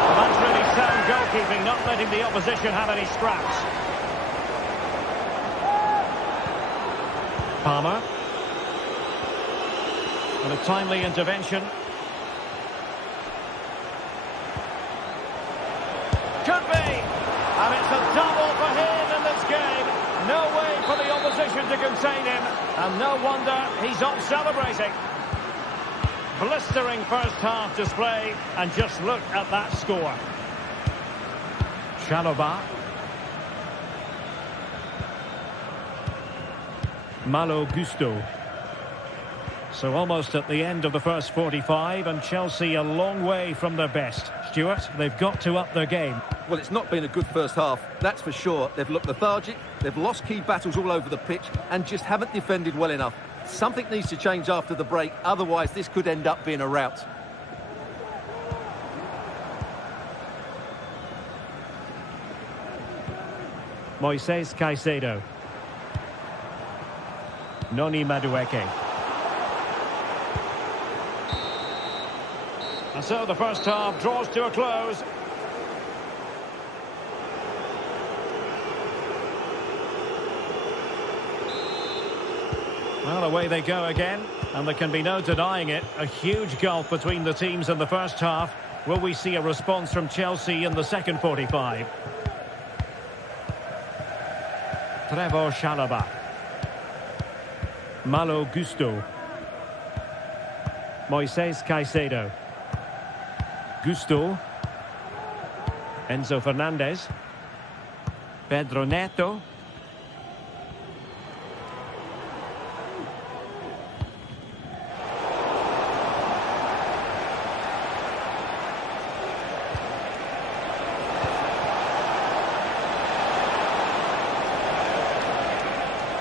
Well, that's really sound goalkeeping, not letting the opposition have any scraps. Palmer. And a timely intervention. Could be! And it's a double for him in this game. No way for the opposition to contain him. And no wonder he's off celebrating. Blistering first half display, and just look at that score. Chalobah. Malo Gusto. So almost at the end of the first 45, and Chelsea a long way from their best. Stuart, they've got to up their game. Well, it's not been a good first half, that's for sure. They've looked lethargic, they've lost key battles all over the pitch, and just haven't defended well enough. Something needs to change after the break, otherwise this could end up being a rout. Moises Caicedo. Noni Madueke. And so the first half draws to a close. Well, away they go again, and there can be no denying it. A huge gulf between the teams in the first half. Will we see a response from Chelsea in the second 45? Trevor Chalobah. Malo Gusto. Moises Caicedo. Gusto. Enzo Fernandez. Pedro Neto.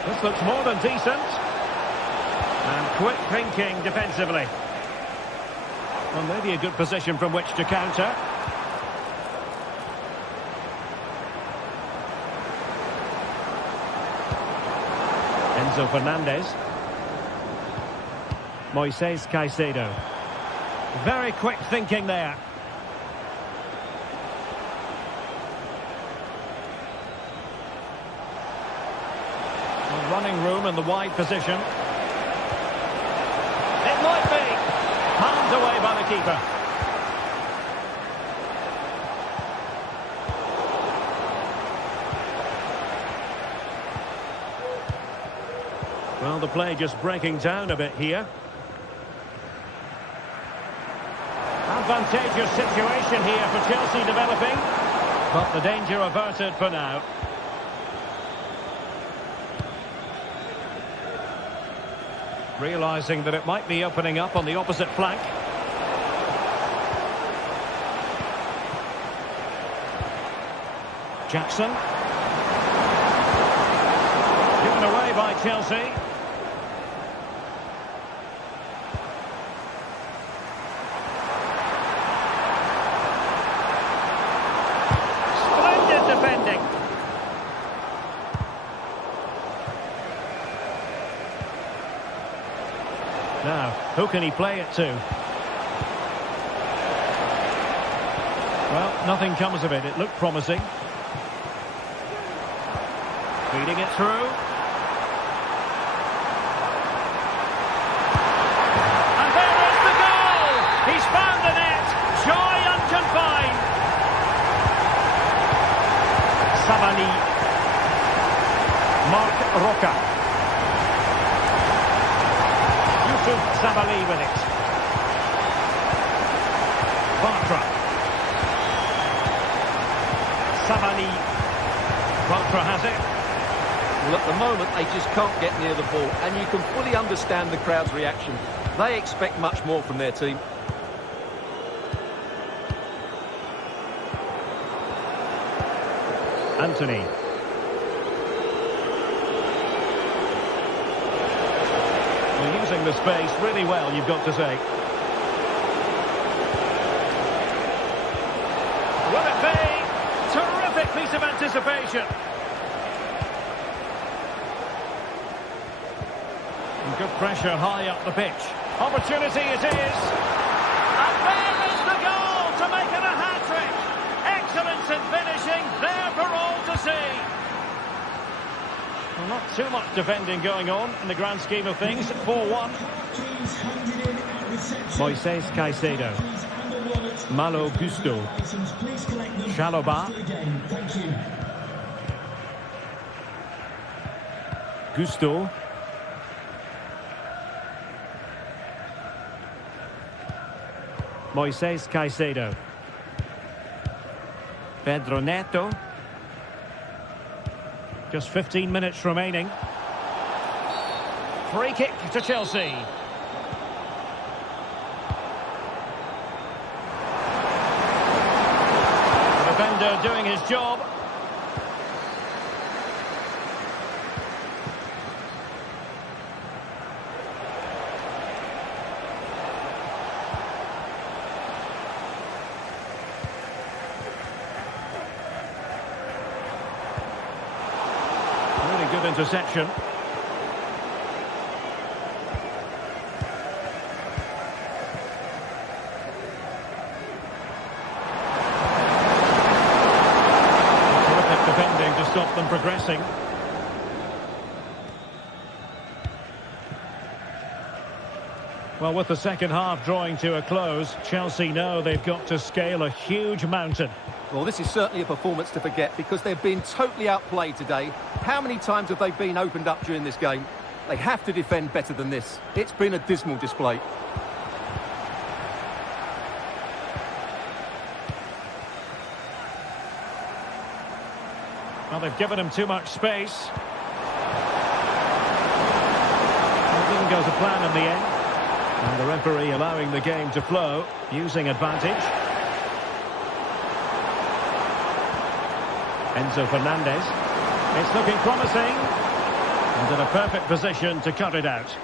This looks more than decent. And quick thinking defensively. Well, maybe a good position from which to counter. Enzo Fernandez. Moises Caicedo. Very quick thinking there. Running room in the wide position. It might be. Hands away by the keeper. Well, the play just breaking down a bit here. Advantageous situation here for Chelsea developing. But the danger averted for now. Realising that it might be opening up on the opposite flank. Jackson. Given away by Chelsea. Splendid defending. Now, who can he play it to? Well, nothing comes of it. It looked promising. Feeding it through. And there is the goal! He's found the net! Joy unconfined! Savani. Mark Roca. Savali with it. Bartra. Savali. Bartra has it. Well, at the moment, they just can't get near the ball, and you can fully understand the crowd's reaction. They expect much more from their team. Anthony. using the space really well, you've got to say. Will it be? Terrific piece of anticipation. And good pressure high up the pitch. Opportunity it is. And there is the goal to make it a hat-trick. Excellence in finishing, there for all to see. Well, not too much defending going on in the grand scheme of things. 4-1. Moises Caicedo. Malo Gusto. Chalobah. Gusto. Moises Caicedo. Pedro Neto. Just 15 minutes remaining. Free kick to Chelsea. The defender doing his job. Really good interception. Terrific defending to stop them progressing. Well, with the second half drawing to a close, Chelsea know they've got to scale a huge mountain. Well, this is certainly a performance to forget because they've been totally outplayed today. How many times have they been opened up during this game? They have to defend better than this. It's been a dismal display. Well, they've given him too much space. It didn't go to plan in the end. And the referee allowing the game to flow, using advantage. Enzo Fernandez. It's looking promising. And in a perfect position to cut it out.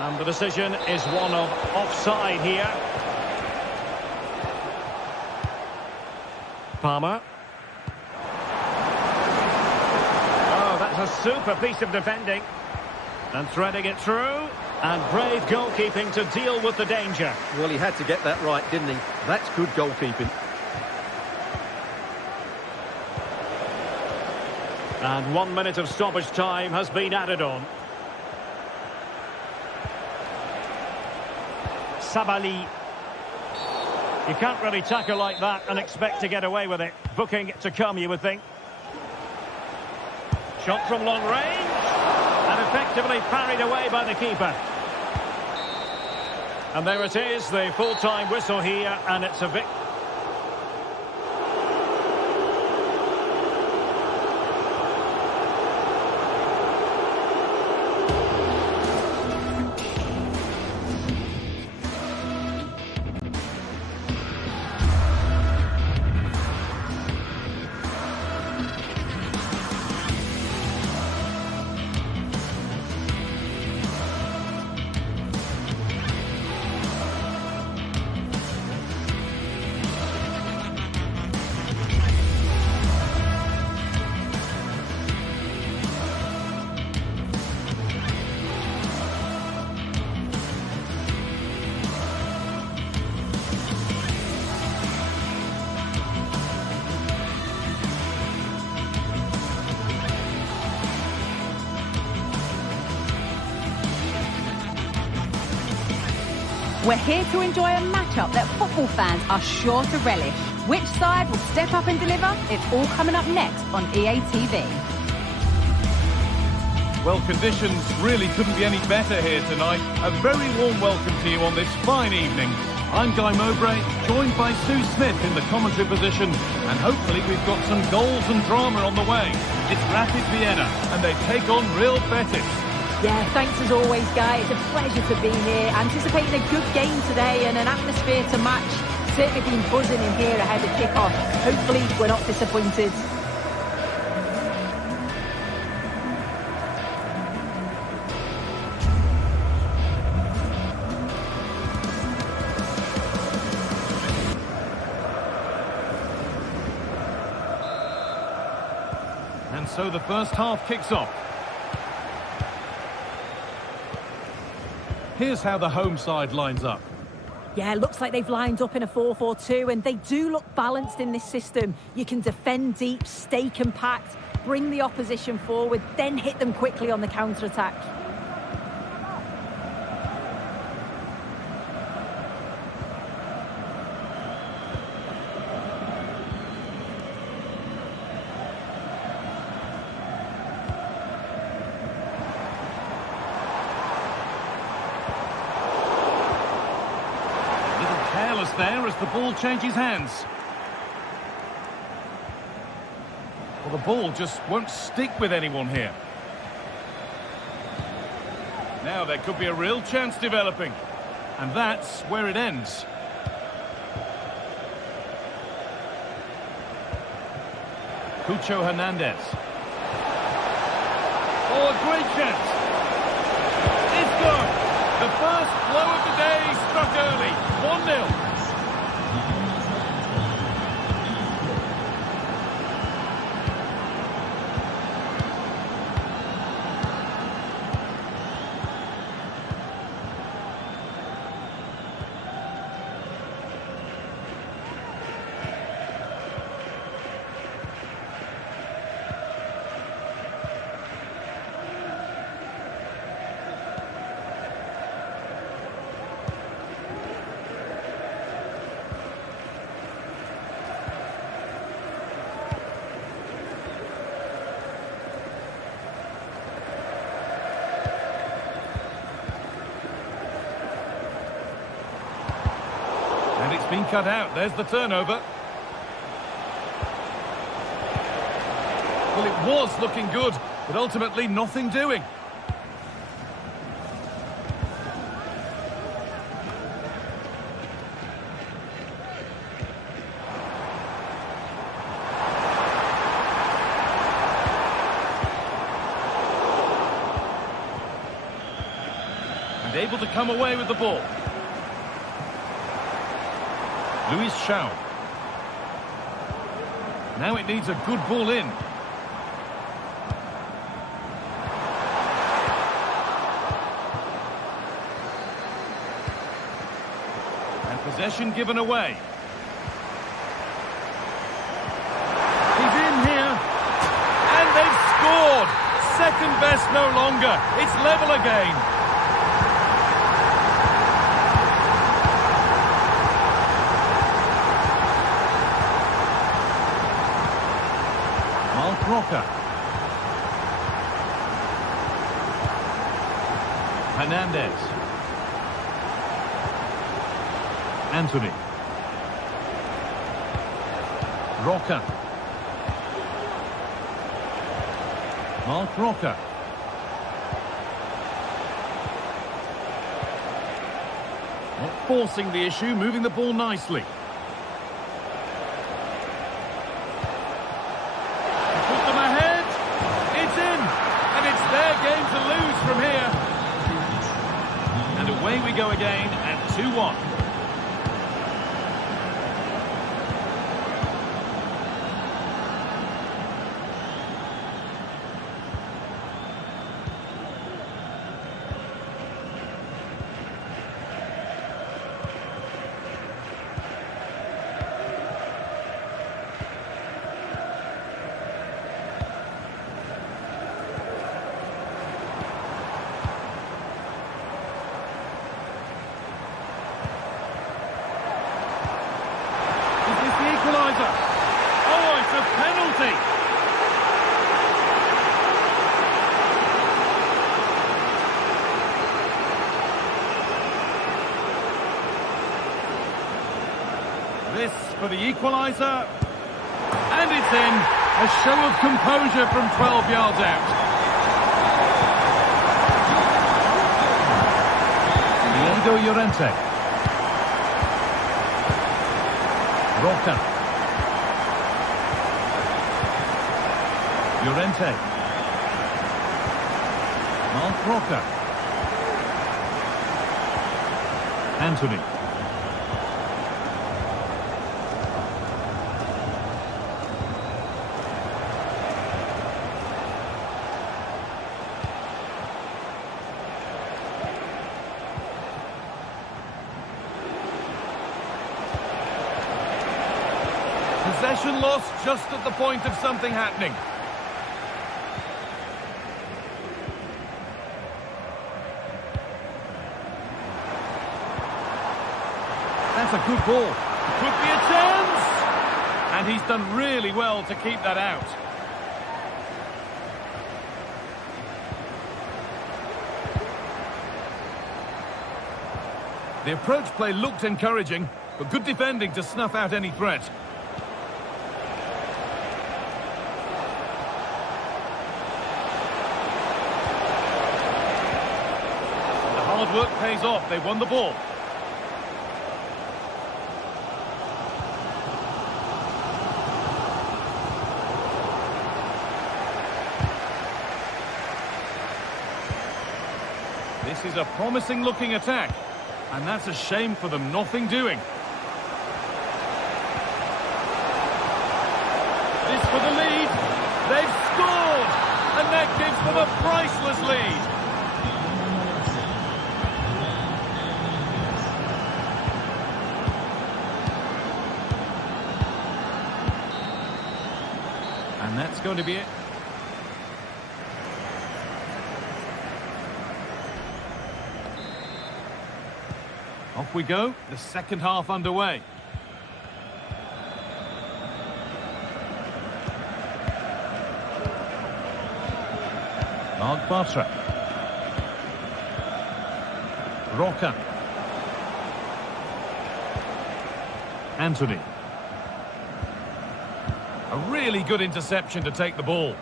And the decision is one of offside here. Palmer. Oh, that's a super piece of defending. And threading it through. And brave goalkeeping to deal with the danger. Well, he had to get that right, didn't he? That's good goalkeeping. And 1 minute of stoppage time has been added on. Sabali. You can't really tackle like that and expect to get away with it. Booking to come, you would think. Shot from long range. And effectively parried away by the keeper. And there it is, the full-time whistle here, and it's a victory. We're here to enjoy a matchup that football fans are sure to relish. Which side will step up and deliver? It's all coming up next on EA TV. Well, conditions really couldn't be any better here tonight. A very warm welcome to you on this fine evening. I'm Guy Mowbray, joined by Sue Smith in the commentary position, and hopefully we've got some goals and drama on the way. It's Rapid Vienna, and they take on Real Betis. Yeah, thanks as always, Guy. It's a pleasure to be here. Anticipating a good game today and an atmosphere to match. Certainly been buzzing in here ahead of kick-off. Hopefully we're not disappointed. so the first half kicks off. Here's how the home side lines up. Yeah, looks like they've lined up in a 4-4-2, and they do look balanced in this system. You can defend deep, stay compact, bring the opposition forward, then hit them quickly on the counter-attack. Careless there as the ball changes hands. Well, the ball just won't stick with anyone here. Now there could be a real chance developing. And that's where it ends. Cucho Hernandez. Oh, a great chance. It's gone. The first blow of the day struck early. 1-0. And it's been cut out. There's the turnover. Well, it was looking good, but ultimately nothing doing. And able to come away with the ball. Luis Shaw. Now it needs a good ball in. And possession given away. He's in here. And they've scored. Second best no longer. It's level again. Roca. Hernandez. Anthony. Roca. Mark Roca. Not forcing the issue, moving the ball nicely. Game to lose from here. And away we go again at 2-1. Oh, it's a penalty. This for the equaliser. And it's in. A show of composure from 12 yards out. Diego Llorente. Roca. Llorente. Mark Roca. Anthony. Possession lost just at the point of something happening. That's a good ball. Could be a chance! And he's done really well to keep that out. The approach play looked encouraging, but good defending to snuff out any threat. The hard work pays off. They won the ball. This is a promising looking attack, and that's a shame for them, nothing doing. This for the lead. They've scored, and that gives them a priceless lead. And that's going to be it. Off we go, the second half underway. Mark Bartra. Roca. Anthony. A really good interception to take the ball.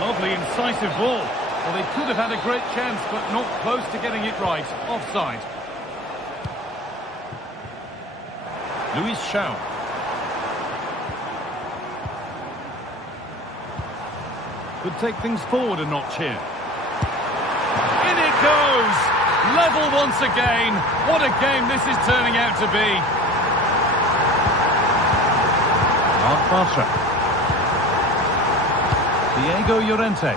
Lovely, incisive ball. Well, they could have had a great chance, but not close to getting it right. Offside. Luis Shaw. Could take things forward a notch here. In it goes! Level once again. What a game this is turning out to be. Mark Bartra. Diego Llorente.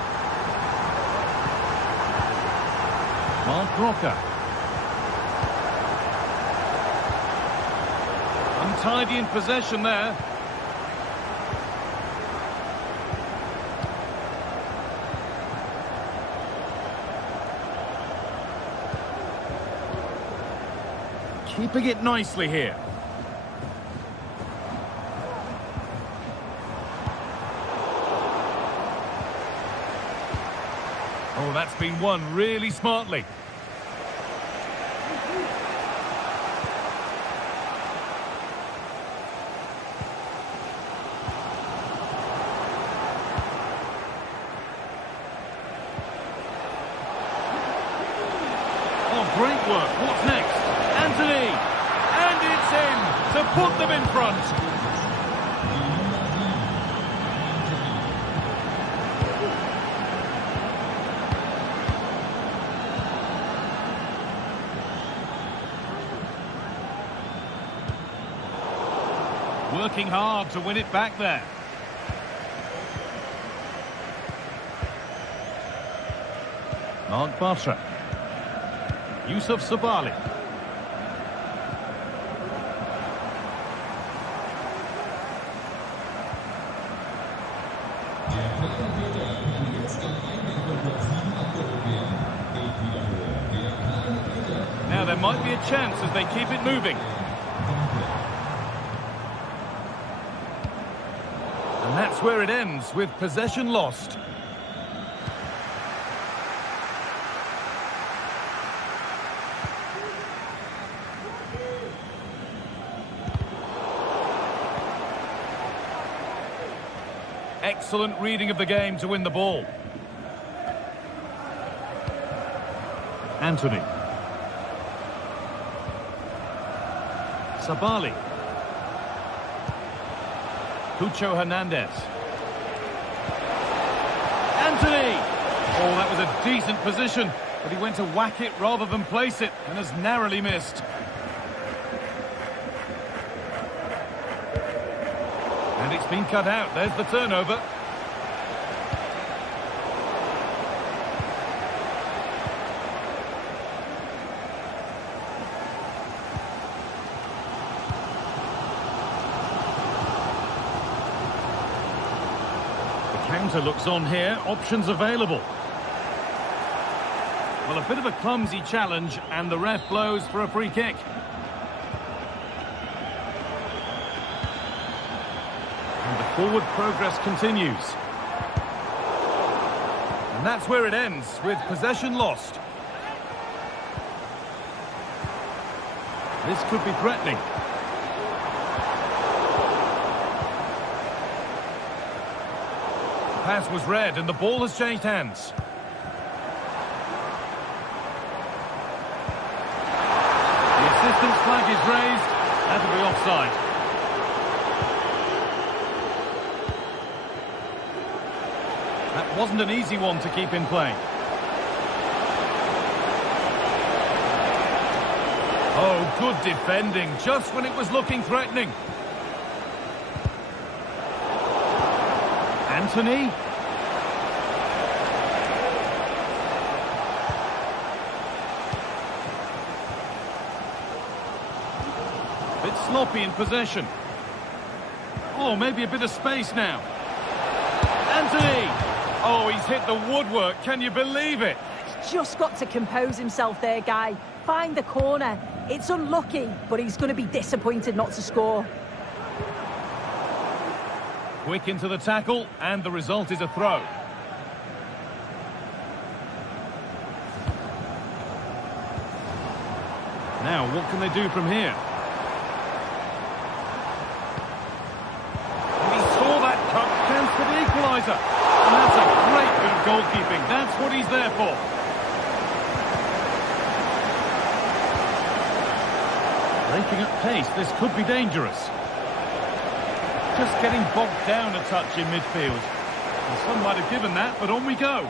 Mark Roca. Untidy in possession there. Keeping it nicely here. Oh, that's been won really smartly. Oh, great work. What's next? Anthony! And it's in to put them in front. Working hard to win it back there. Mark Bartra. Yusuf Sabali. Now there might be a chance as they keep it moving. And that's where it ends, with possession lost. Excellent reading of the game to win the ball. Anthony. Sabali. Cucho Hernandez. Anthony! Oh, that was a decent position, but he went to whack it rather than place it, and has narrowly missed. And it's been cut out. There's the turnover. Counter looks on here, options available. Well, a bit of a clumsy challenge, and the ref blows for a free kick. And the forward progress continues. And that's where it ends, with possession lost. This could be threatening. The pass was read, and the ball has changed hands. The assistant's flag is raised. That'll be offside. That wasn't an easy one to keep in play. Oh, good defending, just when it was looking threatening. Anthony. Bit sloppy in possession. Oh, maybe a bit of space now. Anthony! Oh, he's hit the woodwork, can you believe it? He's just got to compose himself there, Guy. Find the corner. It's unlucky, but he's going to be disappointed not to score. Quick into the tackle, and the result is a throw. Now, what can they do from here? And he saw that cut, chance for the equaliser. And that's a great bit of goalkeeping. That's what he's there for. Breaking at pace, this could be dangerous. Just getting bogged down a touch in midfield. And some might have given that, but on we go.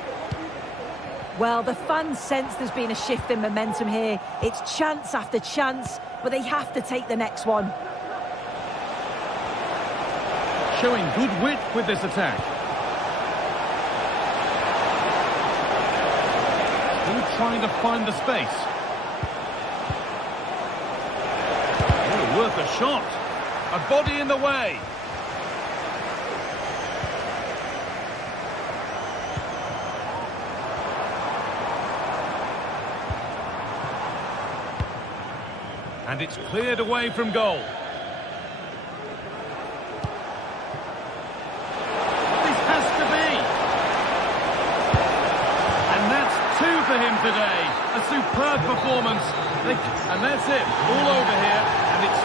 Well, the fans sense there's been a shift in momentum here. It's chance after chance, but they have to take the next one. Showing good wit with this attack. Still trying to find the space. Oh, worth a shot. A body in the way. And it's cleared away from goal. This has to be. And that's two for him today. A superb performance. And that's it. All over here. And it's...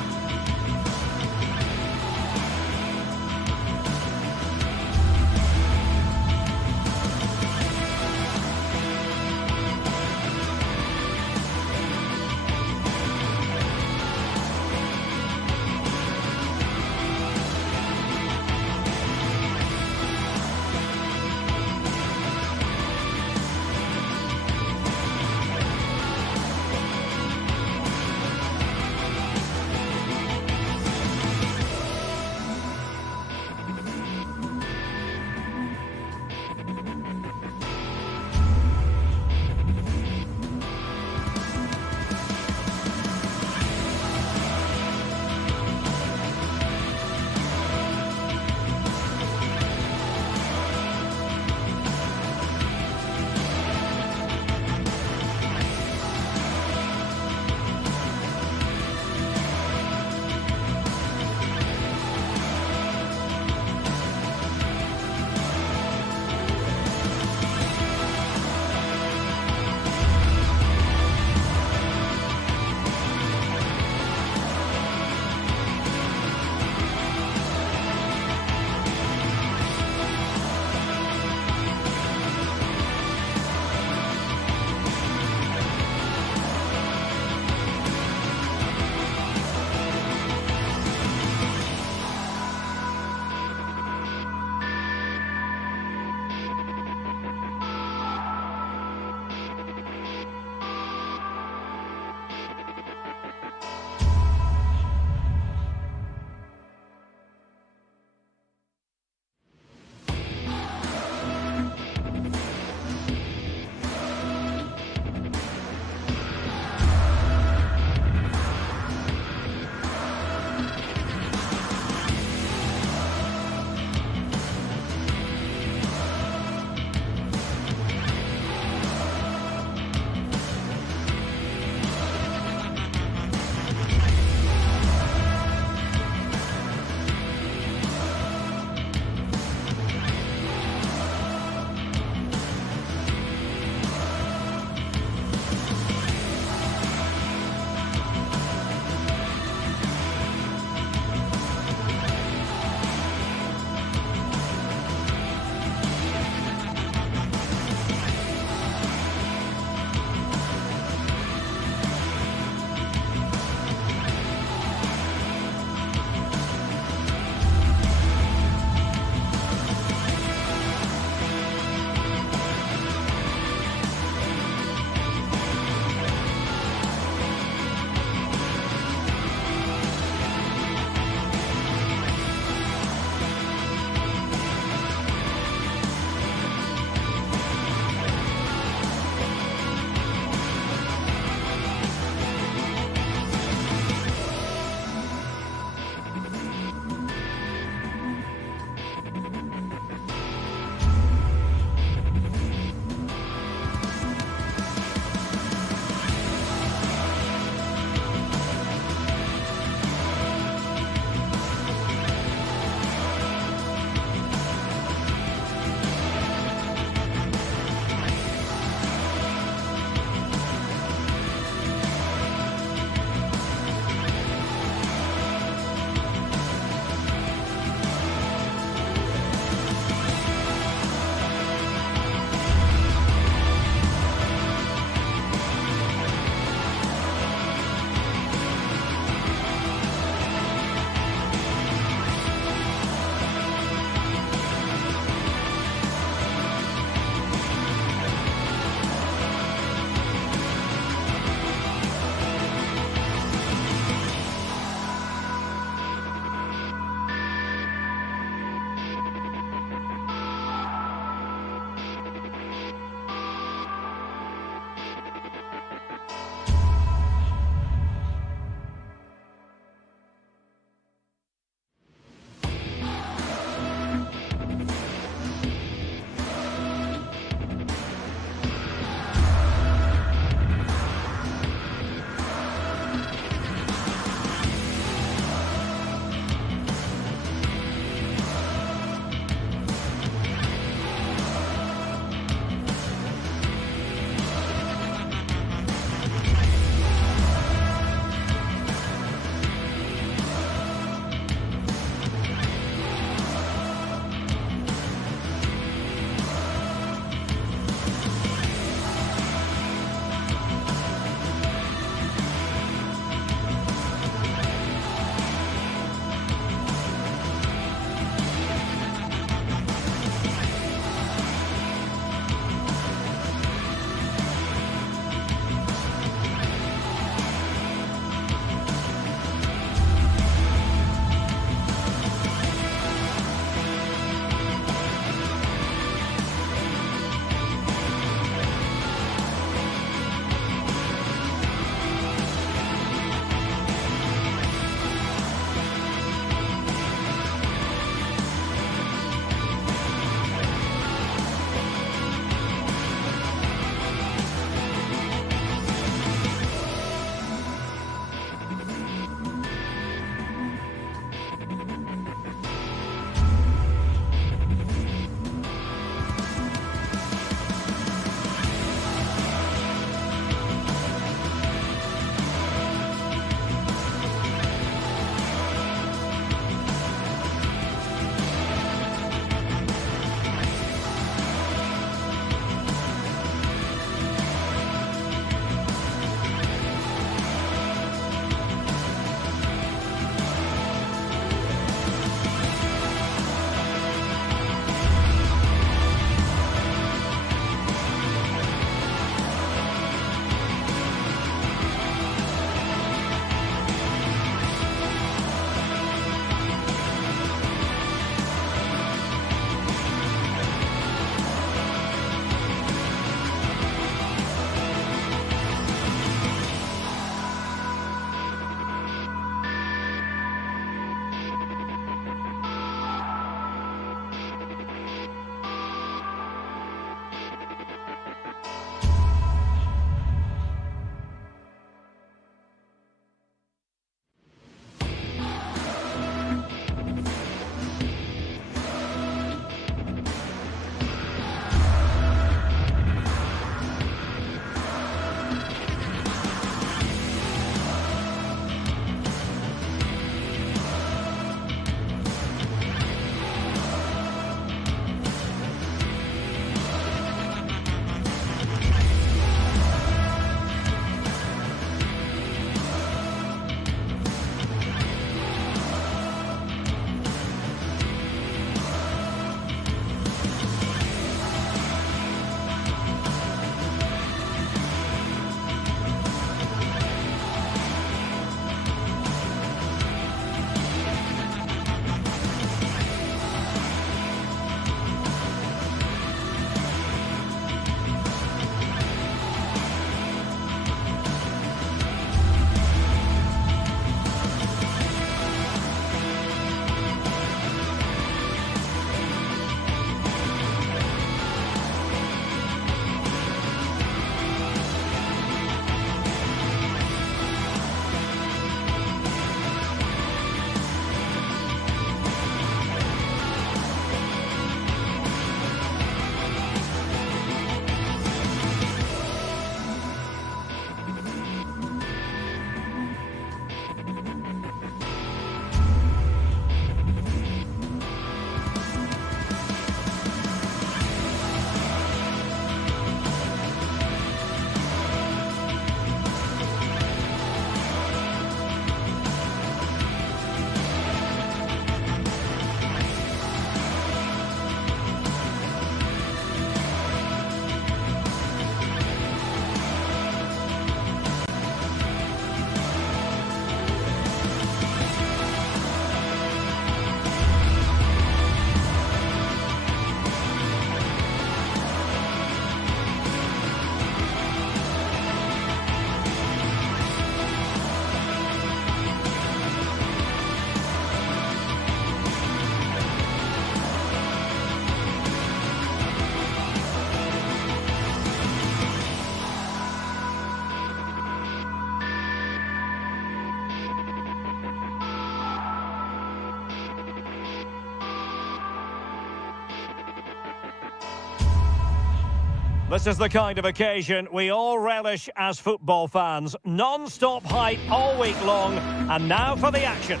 This is the kind of occasion we all relish as football fans. Non-stop hype all week long, and now for the action.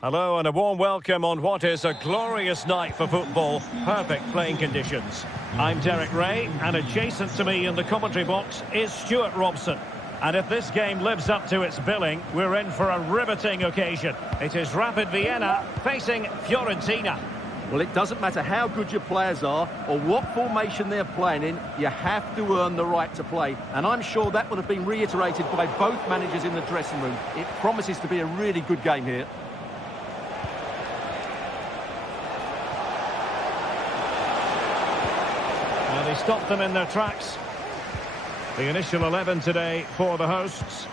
Hello and a warm welcome on what is a glorious night for football. Perfect playing conditions. I'm Derek Ray, and adjacent to me in the commentary box is Stuart Robson. And if this game lives up to its billing, we're in for a riveting occasion. It is Rapid Vienna facing Fiorentina. Well, it doesn't matter how good your players are or what formation they're playing in, you have to earn the right to play. And I'm sure that would have been reiterated by both managers in the dressing room. It promises to be a really good game here. Now they stopped them in their tracks. The initial 11 today for the hosts.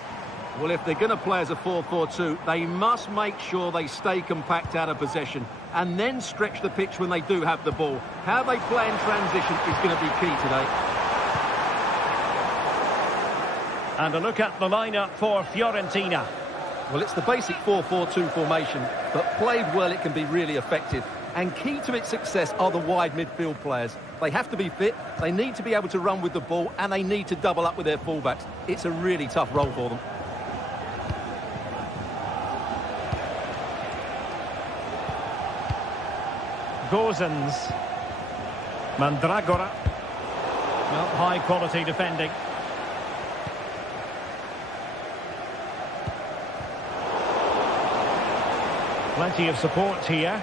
Well, if they're going to play as a 4-4-2, they must make sure they stay compact out of possession and then stretch the pitch when they do have the ball. How they play in transition is going to be key today. And a look at the lineup for Fiorentina. Well, it's the basic 4-4-2 formation, but played well it can be really effective. And key to its success are the wide midfield players. They have to be fit, they need to be able to run with the ball, and they need to double up with their fullbacks. It's a really tough role for them. Gozens. Mandragora. Well, high quality defending. Plenty of support here.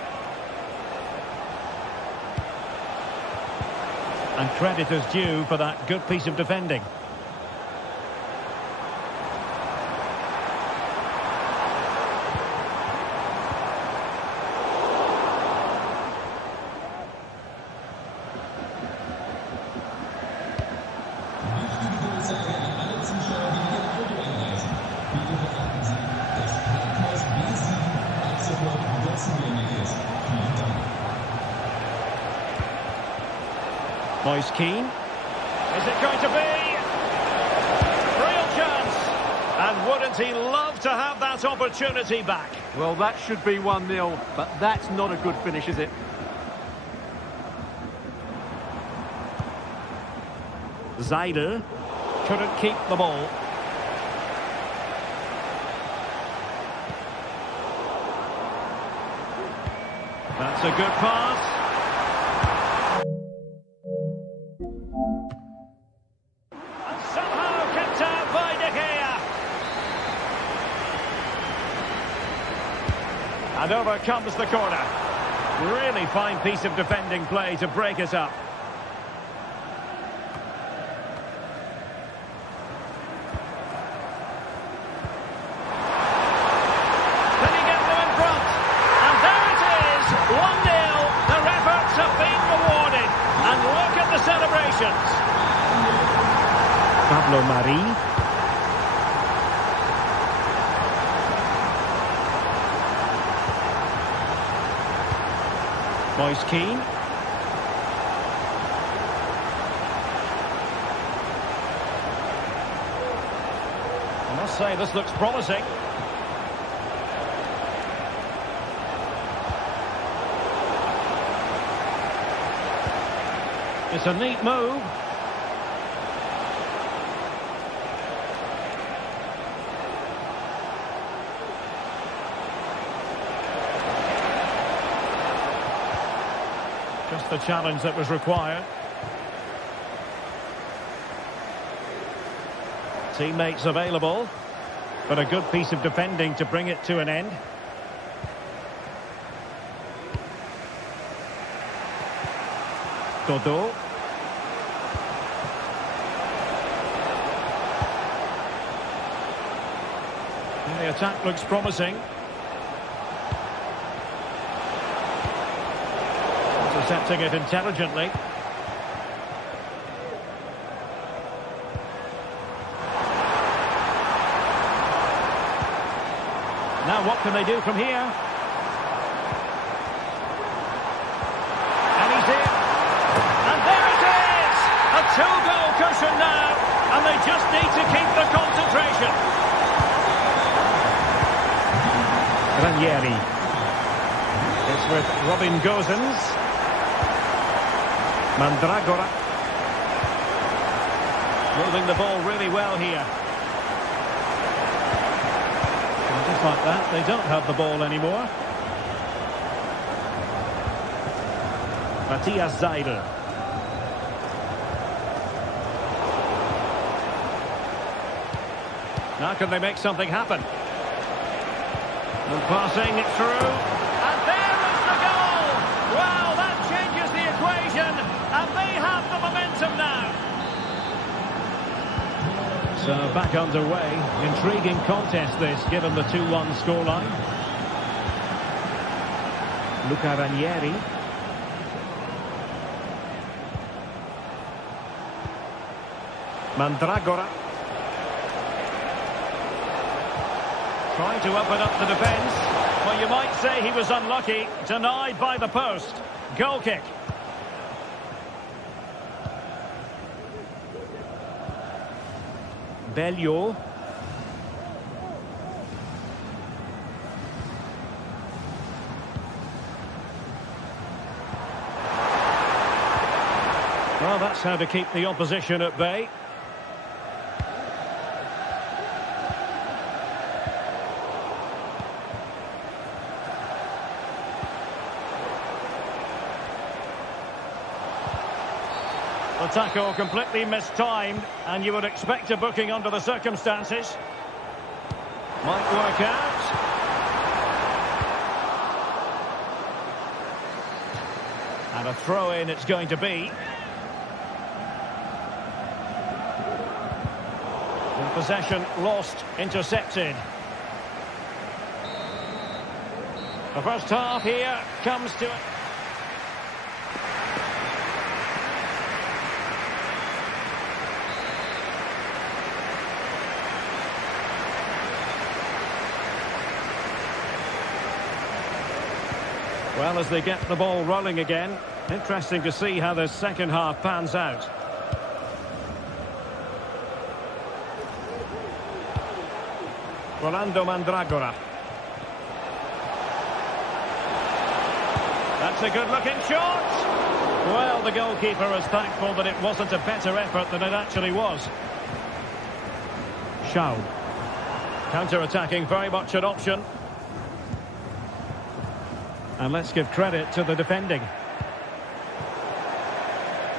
And credit is due for that good piece of defending. Moise Keane. Is it going to be? Real chance. And wouldn't he love to have that opportunity back? Well, that should be 1-0, but that's not a good finish, is it? Seidel couldn't keep the ball. That's a good pass. And over comes the corner. Really fine piece of defending play to break us up. Can he get them in front? And there it is, 1-0. Their efforts have been rewarded. And look at the celebrations. Pablo Mari. Moise Keane. I must say, this looks promising. It's a neat move. Just the challenge that was required. Teammates available, but a good piece of defending to bring it to an end. Dodo. And the attack looks promising. Intercepting it intelligently. Now what can they do from here? And he's in. And there it is! A two-goal cushion now. And they just need to keep the concentration. Ranieri. It's with Robin Gosens. Mandragora. Moving the ball really well here. And just like that, they don't have the ball anymore. Matthias Seidel. Now can they make something happen? And passing it through. And there is the goal! Well, that changes the equation. And they have the momentum now. So back underway. Intriguing contest this, given the 2-1 scoreline. Luca Ranieri. Mandragora. Trying to open up the defence. Well, you might say he was unlucky. Denied by the post. Goal kick. Bellio. Well, that's how to keep the opposition at bay. The tackle completely mistimed, and you would expect a booking under the circumstances. Might work out. And a throw-in it's going to be. And possession lost, intercepted. The first half here comes to it. Well, as they get the ball rolling again, interesting to see how the second half pans out. Rolando Mandragora. That's a good-looking shot! Well, the goalkeeper is thankful that it wasn't a better effort than it actually was. Schau. Counter-attacking, very much an option. And let's give credit to the defending.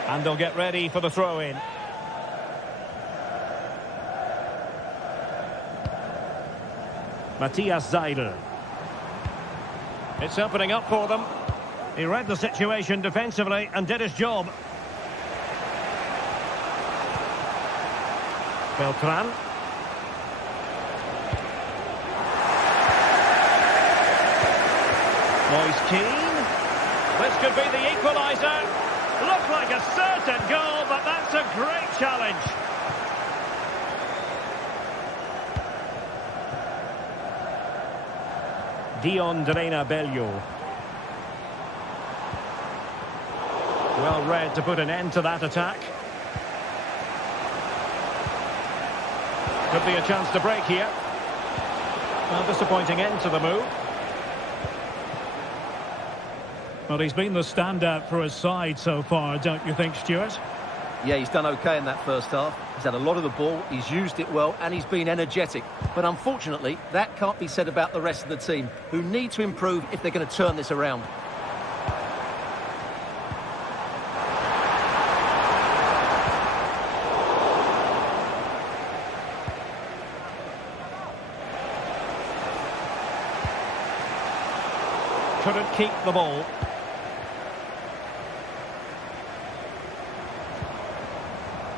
And they'll get ready for the throw-in. Matthias Seidel. It's opening up for them. He read the situation defensively and did his job. Beltran. Moise Keane. This could be the equaliser. Looked like a certain goal, but that's a great challenge. Dion Drena Bellio. Well read to put an end to that attack. Could be a chance to break here. Well, disappointing end to the move. Well, he's been the standout for his side so far, don't you think, Stuart? Yeah, he's done okay in that first half. He's had a lot of the ball, he's used it well, and he's been energetic. But unfortunately, that can't be said about the rest of the team, who need to improve if they're going to turn this around. Couldn't keep the ball.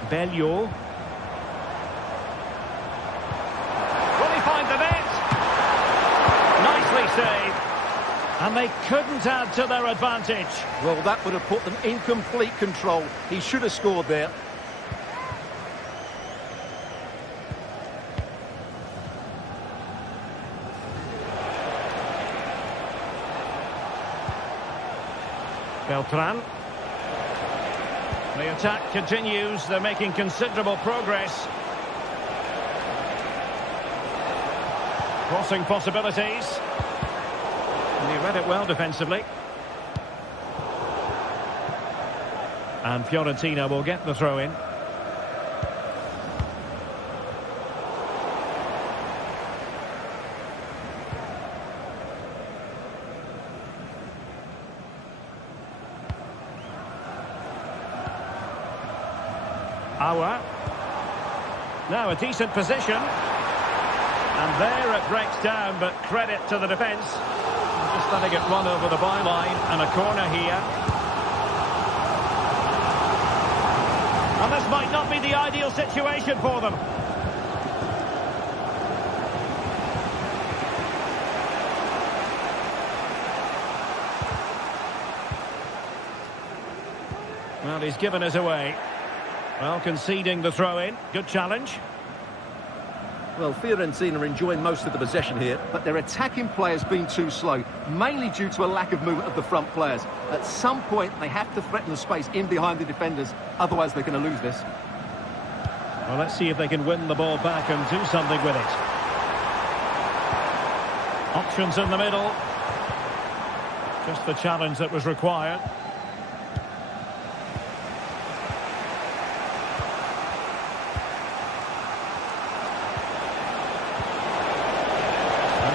Bellio. Will he find the net? Nicely saved. And they couldn't add to their advantage. Well, that would have put them in complete control. He should have scored there. Beltran. The attack continues. They're making considerable progress. Crossing possibilities. And he read it well defensively. And Fiorentina will get the throw in. Now a decent position. And there it breaks down, but credit to the defence. Just letting it run over the byline, and a corner here. And this might not be the ideal situation for them. Well, he's given us away. Well, conceding the throw-in. Good challenge. Well, Fiorentina are enjoying most of the possession here, but their attacking players been too slow, mainly due to a lack of movement of the front players. At some point, they have to threaten the space in behind the defenders, otherwise they're going to lose this. Well, let's see if they can win the ball back and do something with it. Options in the middle. Just the challenge that was required.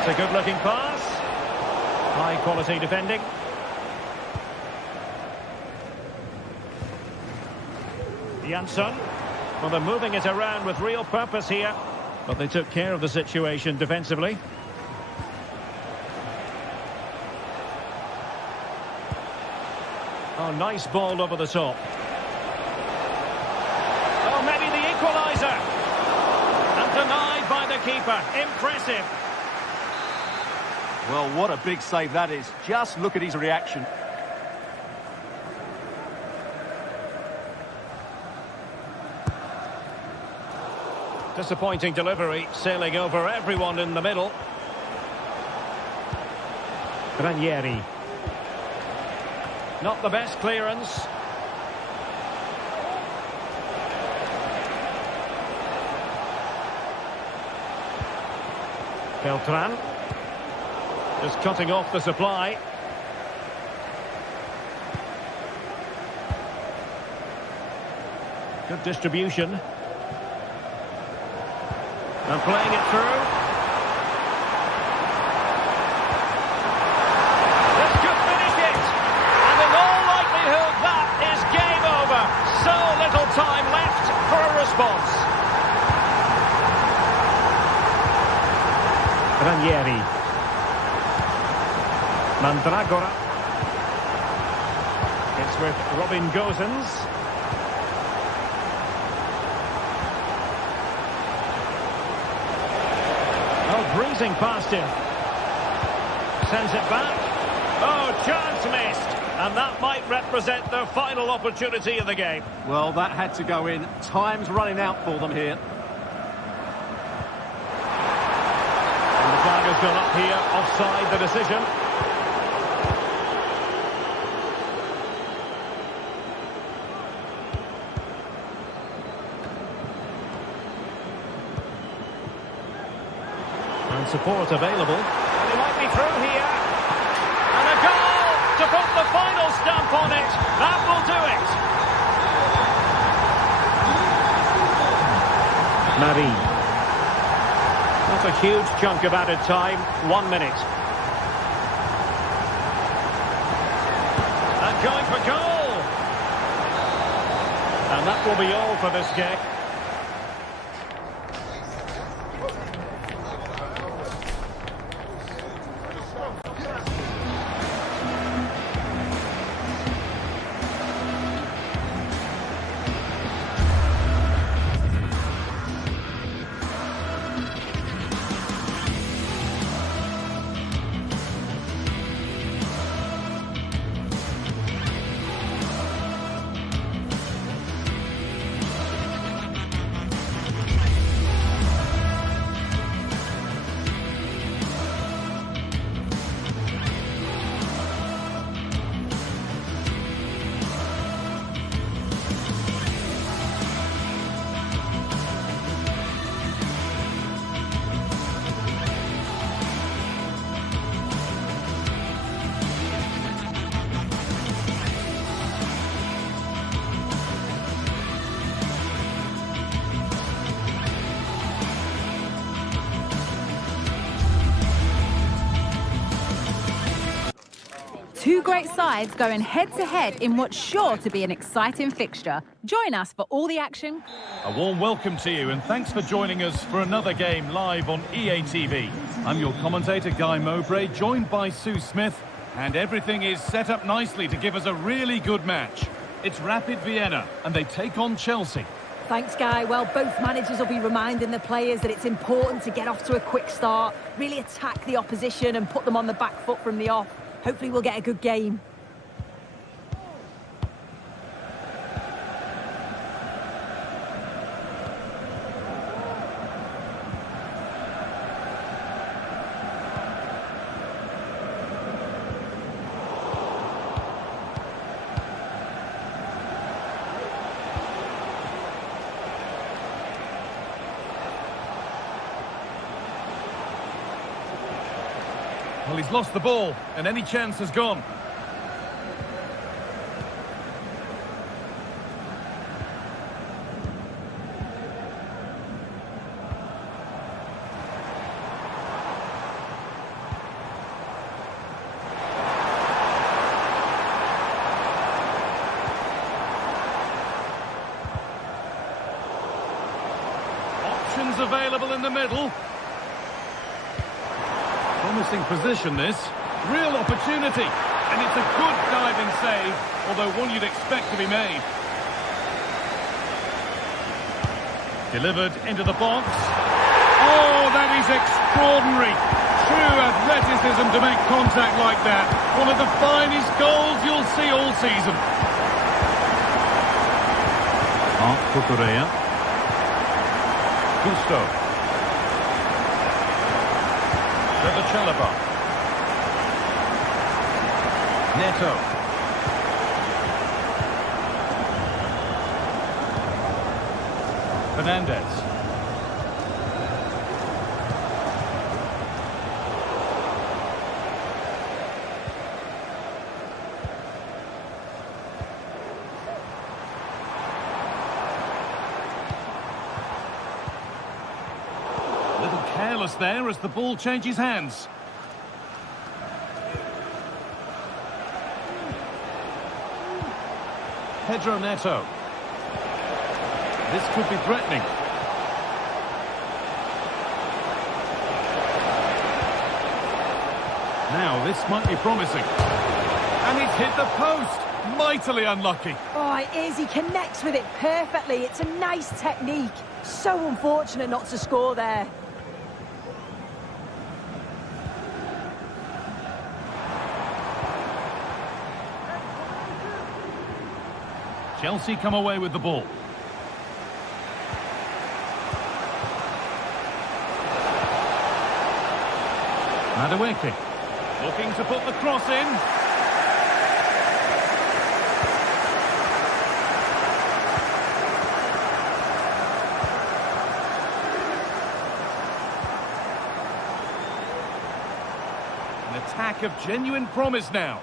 A good-looking pass. High-quality defending. Jansson. Well, they're moving it around with real purpose here. But they took care of the situation defensively. Oh, nice ball over the top. Oh, maybe the equaliser. And denied by the keeper. Impressive. Well, what a big save that is. Just look at his reaction. Disappointing delivery, sailing over everyone in the middle. Ranieri. Not the best clearance. Beltran. Just cutting off the supply. Good distribution. And playing it through. This could finish it. And in all likelihood, that is game over. So little time left for a response. Ranieri. Mandragora. It's with Robin Gosens. Oh, breezing past him. Sends it back. Oh, chance missed. And that might represent their final opportunity of the game. Well, that had to go in. Time's running out for them here. And the flag has gone up here, offside the decision. Support available. They might be through here. And a goal to put the final stamp on it. That will do it. Marie. Not a huge chunk of added time. 1 minute. And going for goal. And that will be all for this game. Two great sides going head-to-head in what's sure to be an exciting fixture. Join us for all the action. A warm welcome to you and thanks for joining us for another game live on EA TV. I'm your commentator, Guy Mowbray, joined by Sue Smith, and everything is set up nicely to give us a really good match. It's Rapid Vienna, and they take on Chelsea. Thanks, Guy. Well, both managers will be reminding the players that it's important to get off to a quick start, really attack the opposition and put them on the back foot from the off. Hopefully we'll get a good game. Well, he's lost the ball, and any chance has gone. Options available in the middle. Promising position this, real opportunity, and it's a good diving save, although one you'd expect to be made. Delivered into the box. Oh, that is extraordinary. True athleticism to make contact like that. One of the finest goals you'll see all season. Cucurella. Gusto. The Chalaba. Neto. Fernandez. Careless there as the ball changes hands. Pedro Neto. This could be threatening. Now this might be promising. And it's hit the post. Mightily unlucky. Oh, it is. He connects with it perfectly. It's a nice technique. So unfortunate not to score there. Chelsea come away with the ball. Madueke looking to put the cross in. An attack of genuine promise now.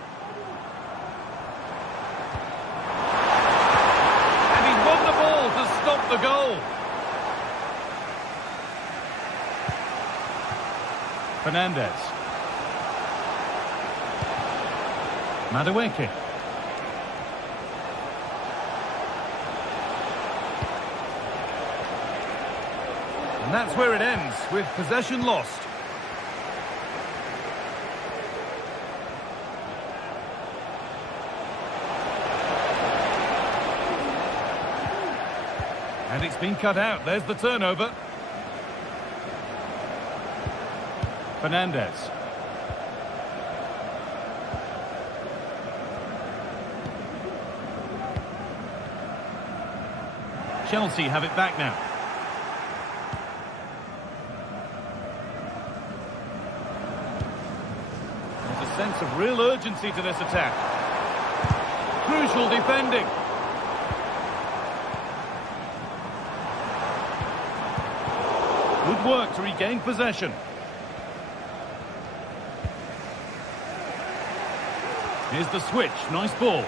Stop the goal. Fernandez. Madueke. And that's where it ends, with possession lost. And it's been cut out. There's the turnover. Fernandez. Chelsea have it back now. There's a sense of real urgency to this attack. Crucial defending. Good work to regain possession. Here's the switch. Nice ball.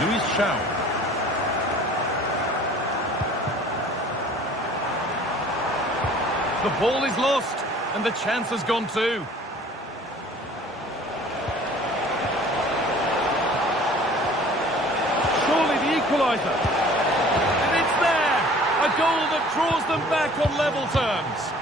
Luis Shaw. The ball is lost, and the chance has gone too. Surely the equaliser. And it's there! A goal that draws them back on level terms.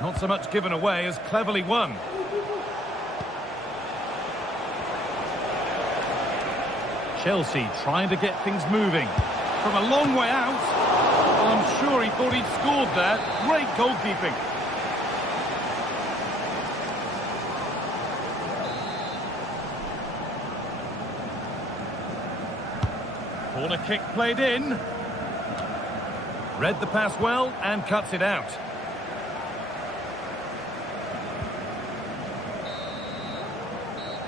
Not so much given away as cleverly won. Chelsea trying to get things moving. From a long way out. Well, I'm sure he thought he'd scored there. Great goalkeeping. Corner kick played in. Read the pass well and cuts it out.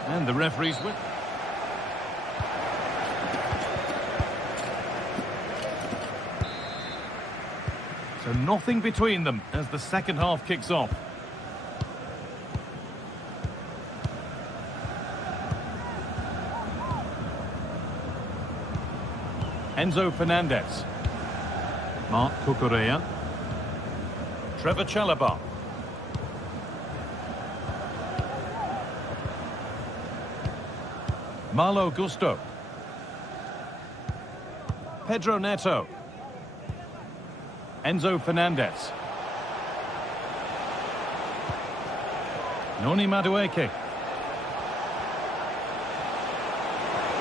And the referee's with. So nothing between them as the second half kicks off. Enzo Fernandez. Marc Cucurella. Trevor Chalobah. Malo Gusto. Pedro Neto. Enzo Fernandez. Noni Madueke.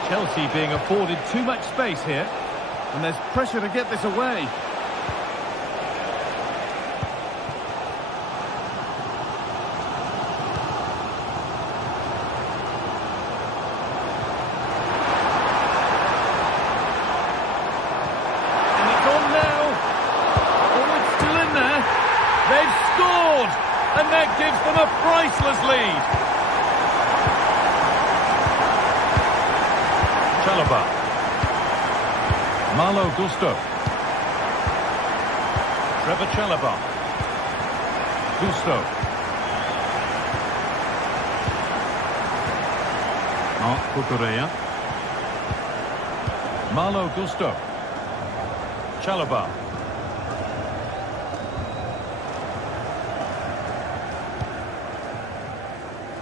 Chelsea being afforded too much space here, and there's pressure to get this away. They've scored, and that gives them a priceless lead. Chalobah. Malo Gusto. Trevor Chalobah. Gusto. Marc Cucurella. Malo Gusto. Chalobah.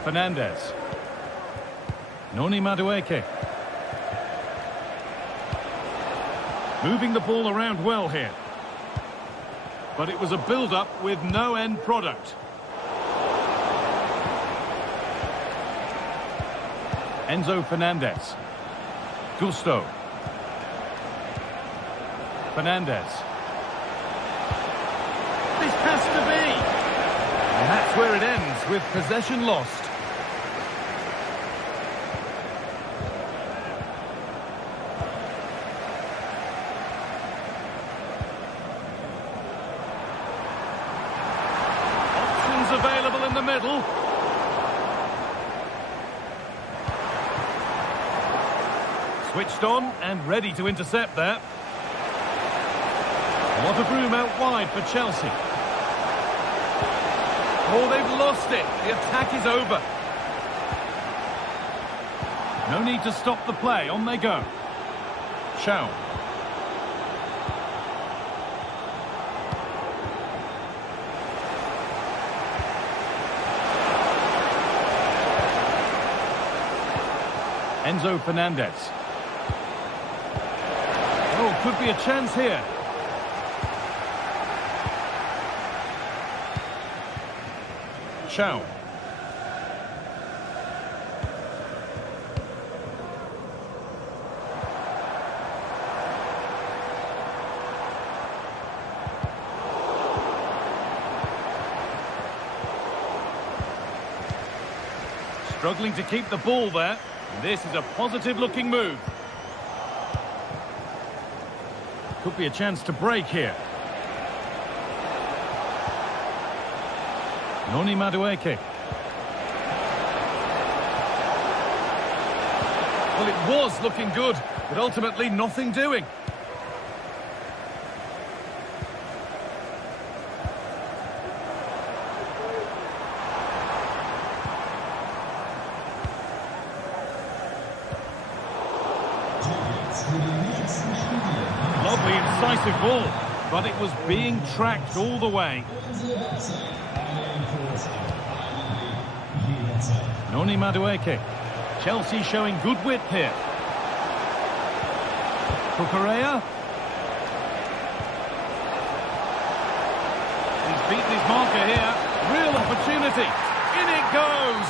Fernandez. Noni Madueke. Moving the ball around well here. But it was a build-up with no end product. Enzo Fernandez. Gusto. Fernandez. This has to be. And that's where it ends, with possession lost. Available in the middle. Switched on and ready to intercept there. A lot of room out wide for Chelsea. Oh, they've lost it. The attack is over. No need to stop the play. On they go. Chow. Enzo Fernandez. Oh, could be a chance here. Chow. Struggling to keep the ball there. This is a positive-looking move. Could be a chance to break here. Noni Madueke. Well, it was looking good, but ultimately nothing doing. Lovely, incisive ball, but it was being tracked all the way. Noni Madueke. Chelsea showing good width here. Cucurella. He's beaten his marker here. Real opportunity. In it goes.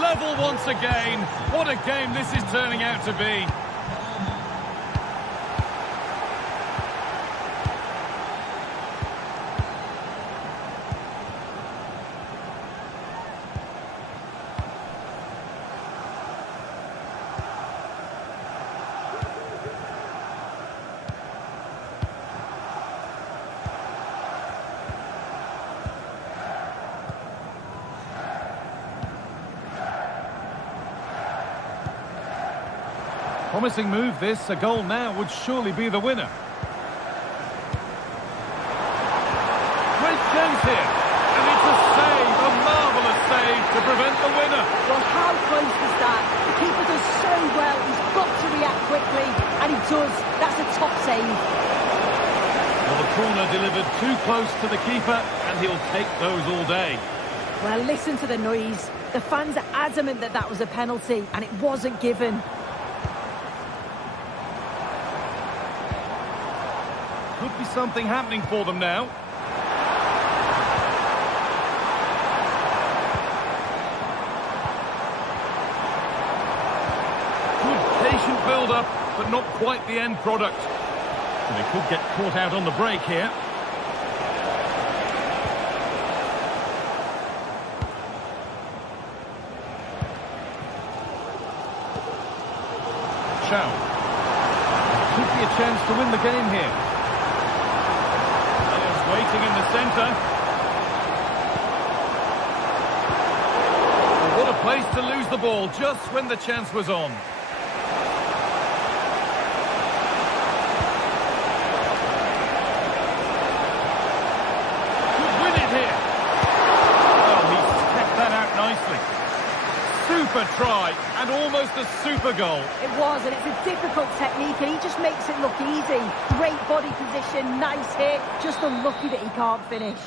Level once again. What a game this is turning out to be. Promising move this, a goal now would surely be the winner. Great chance here, and it's a save, a marvellous save to prevent the winner. Well, how close was that? The keeper does so well, he's got to react quickly, and he does. That's a top save. Well, the corner delivered too close to the keeper, and he'll take those all day. Well, listen to the noise. The fans are adamant that that was a penalty, and it wasn't given. Could be something happening for them now. Good patient build-up, but not quite the end product. And they could get caught out on the break here. Chow. Could be a chance to win the game here. Waiting in the centre. Oh, what a place to lose the ball just when the chance was on. Could win it here. Well, he kept that out nicely. Super try and almost a super goal. It was, and it's a difficult technique, and he just makes it look easy. Great body position, nice hit, just unlucky that he can't finish.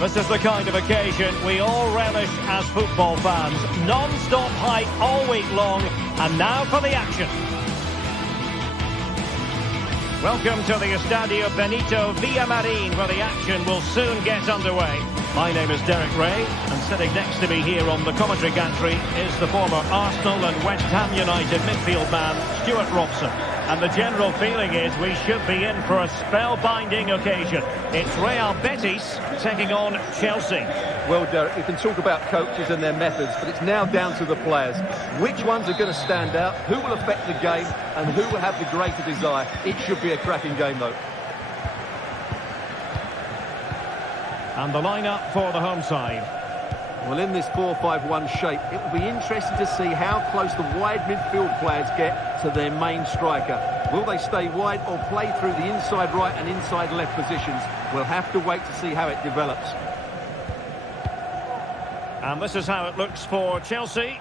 This is the kind of occasion we all relish as football fans. Non-stop hype all week long, and now for the action. Welcome to the Estadio Benito Villamarín, where the action will soon get underway. My name is Derek Ray, and sitting next to me here on the commentary gantry is the former Arsenal and West Ham United midfield man, Stuart Robson. And the general feeling is we should be in for a spellbinding occasion. It's Real Betis taking on Chelsea. Well, Derek, you can talk about coaches and their methods, but it's now down to the players. Which ones are going to stand out, who will affect the game, and who will have the greater desire? It should be a cracking game, though. And the lineup for the home side. Well, in this 4-5-1 shape, it will be interesting to see how close the wide midfield players get to their main striker. Will they stay wide or play through the inside right and inside left positions? We'll have to wait to see how it develops. And this is how it looks for Chelsea.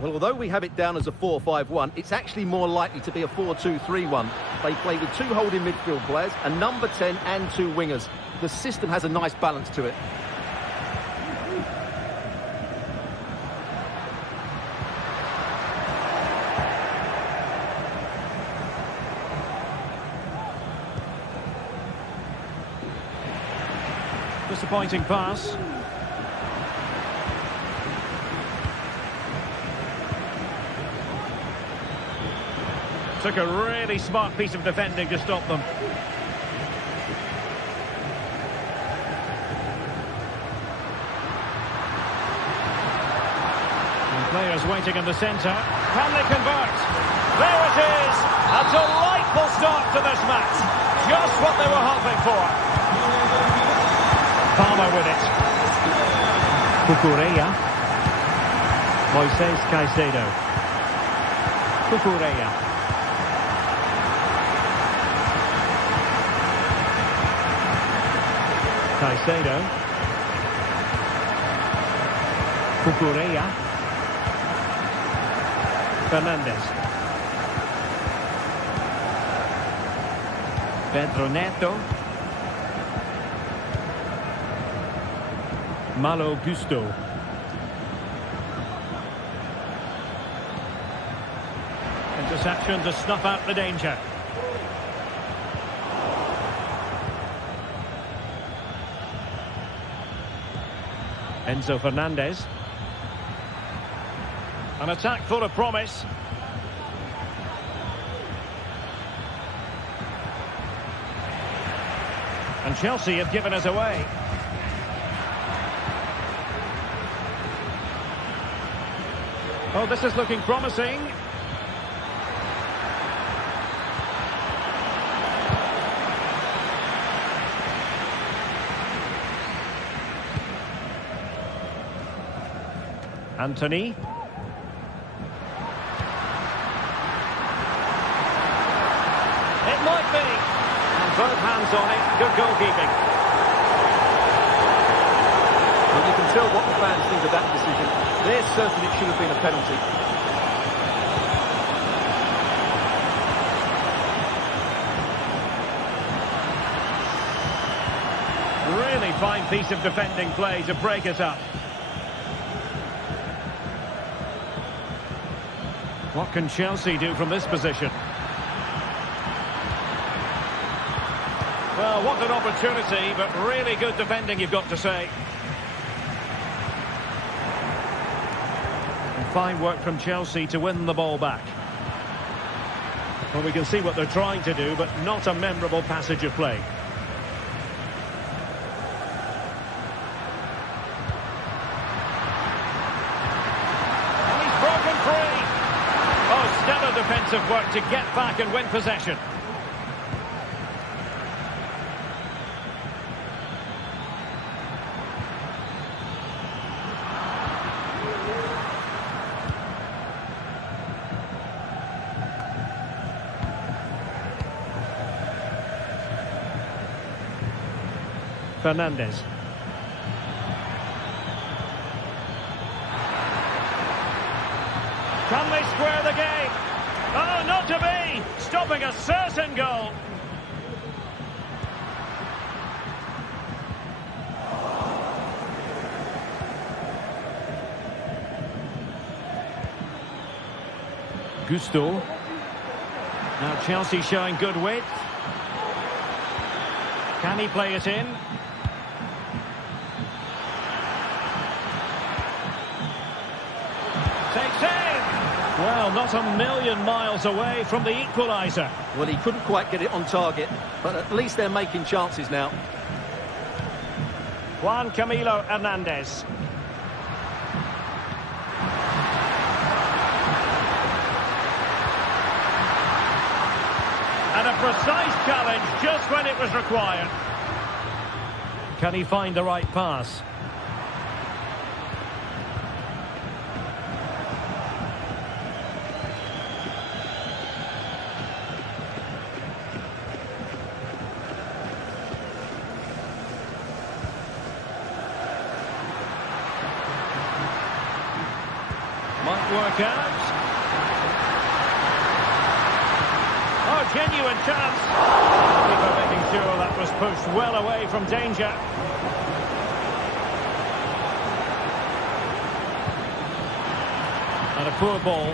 Well, although we have it down as a 4-5-1, it's actually more likely to be a 4-2-3-1. They play with 2 holding midfield players, a number 10 and 2 wingers. The system has a nice balance to it. Disappointing pass. Took a really smart piece of defending to stop them. And players waiting in the centre. Can they convert? There it is! A delightful start to this match. Just what they were hoping for. Palmer with it. Cucurella. Moises Caicedo. Cucurella. Caicedo. Cucurella. Fernandez. Pedro Neto. Malo Gusto. Interception to snuff out the danger. Enzo Fernandez. An attack full of promise. And Chelsea have given us away. Oh, this is looking promising. Anthony. It might be. And both hands on it. Good goalkeeping. Well, you can tell what the fans think of that decision. They're certain it should have been a penalty. Really fine piece of defending play to break it up. What can Chelsea do from this position? Well, what an opportunity, but really good defending, you've got to say. And fine work from Chelsea to win the ball back. Well, we can see what they're trying to do, but not a memorable passage of play. And he's broken free. Oh, stellar defensive work to get back and win possession. Fernandez. Can they square the game? Oh, not to be! Stopping a certain goal. Gusto. Now Chelsea showing good width. Can he play it in? Takes aim! Well, not a million miles away from the equaliser. Well, he couldn't quite get it on target, but at least they're making chances now. Juan Camilo Hernandez. And a precise challenge just when it was required. Can he find the right pass? Might work out. Oh, genuine chance. Keeper making sure that was pushed well away from danger. And a poor ball.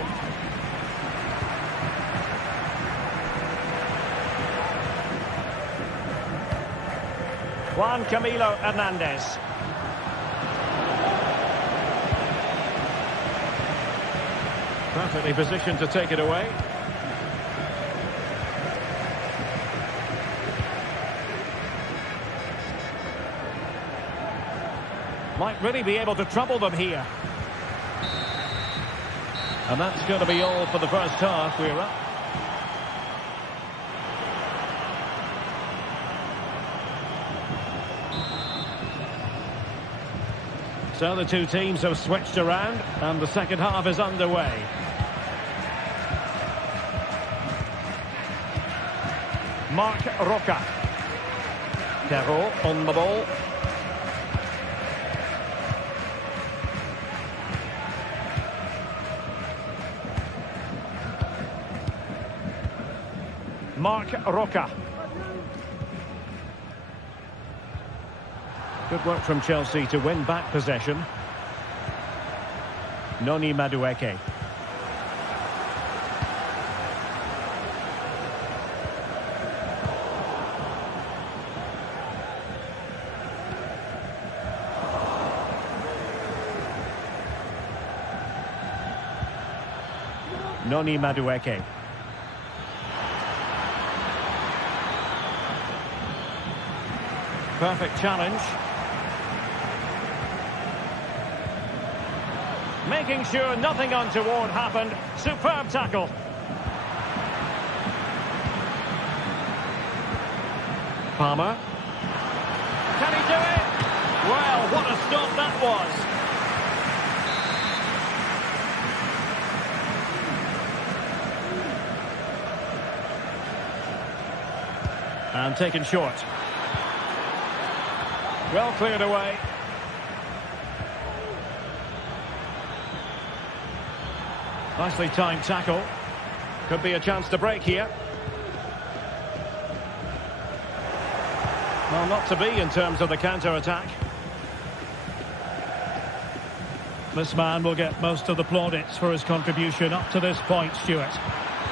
Juan Camilo Hernandez. Perfectly positioned to take it away. Might really be able to trouble them here. And that's going to be all for the first half. We're up. So the two teams have switched around and the second half is underway. Marc Roca. Perrault on the ball. Marc Roca. Good work from Chelsea to win back possession. Noni Madueke. Noni Madueke. Perfect challenge. Making sure nothing untoward happened. Superb tackle. Palmer. Can he do it? Well, what a stop that was. And taken short. Well cleared away. Nicely timed tackle. Could be a chance to break here. Well, not to be in terms of the counter-attack. This man will get most of the plaudits for his contribution up to this point, Stuart.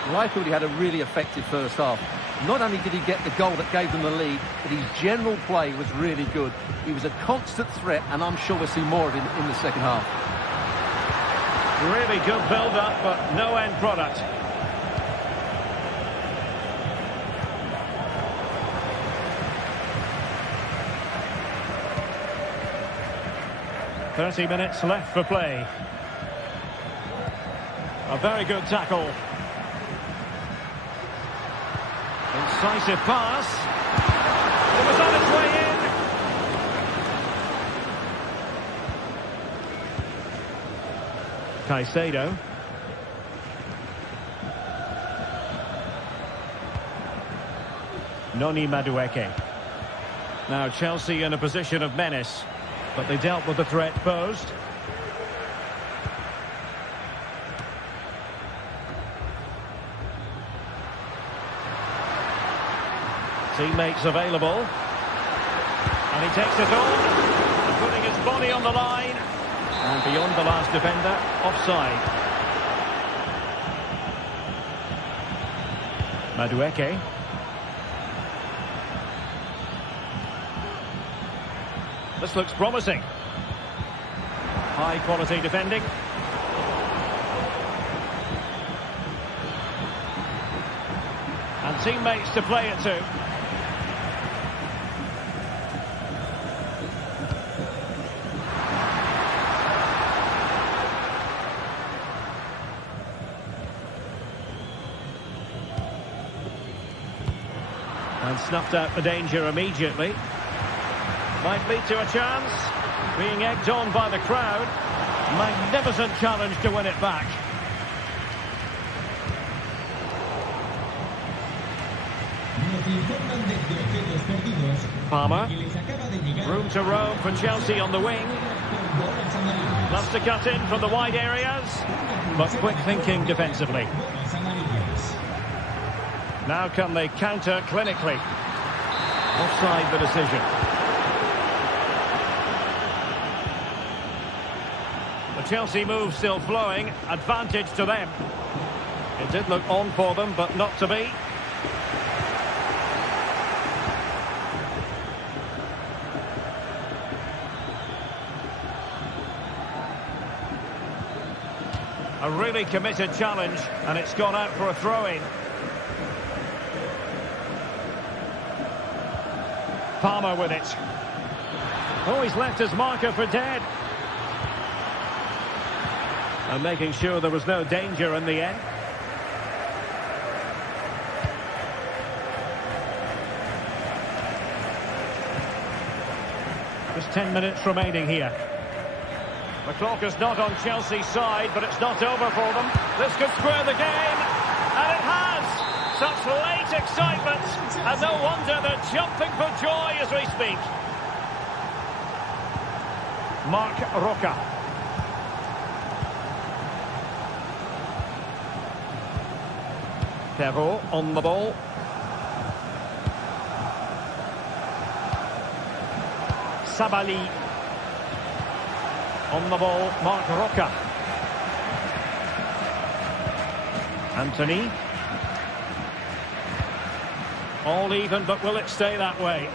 Well, I thought he had a really effective first half. Not only did he get the goal that gave them the lead, but his general play was really good. He was a constant threat, and I'm sure we'll see more of him in the second half. Really good build-up, but no end product. "30 minutes left for play. A very good tackle. Incisive pass. It was on its way in. Caicedo. Noni Madueke. Now Chelsea in a position of menace, but they dealt with the threat posed. Teammates available. And he takes it on, putting his body on the line. And beyond the last defender, offside. Madueke. This looks promising. High quality defending. teammates to play it to. And snuffed out the danger immediately. Might lead to a chance. Being egged on by the crowd. Magnificent challenge to win it back. Palmer. Room to roam for Chelsea on the wing. Loves to cut in from the wide areas. But quick thinking defensively. Now can they counter clinically? Offside the decision. The Chelsea move still flowing. Advantage to them. It did look on for them, but not to be. A really committed challenge, and it's gone out for a throw-in. Palmer with it. Oh, he's left his marker for dead. And making sure there was no danger in the end. Just 10 minutes remaining here. The clock is not on Chelsea's side, but it's not over for them. This could square the game, and it has! Such late excitement, and no wonder they're jumping for joy as we speak. Marc Roca. Perrault on the ball. Sabali. On the ball, Marc Roca. Anthony. All even, but will it stay that way?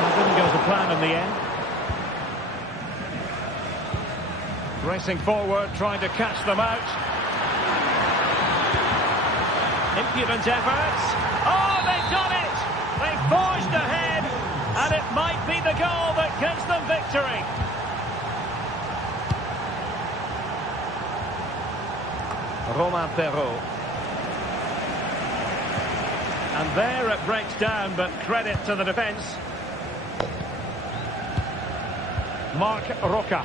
It didn't go to plan in the end. Racing forward, trying to catch them out. Impudent efforts. Oh, they've done it! They've forged ahead, and it might be the goal that gives them victory. Romain Perrault. And there it breaks down, but credit to the defence. Marc Roca.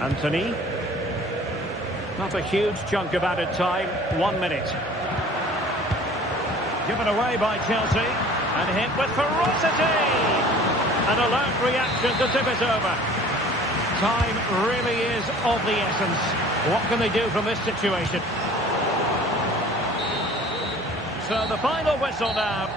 Anthony. Not a huge chunk of added time. 1 minute. Given away by Chelsea. And hit with ferocity. An alert reaction to tip it over. Time really is of the essence. What can they do from this situation? So the final whistle now.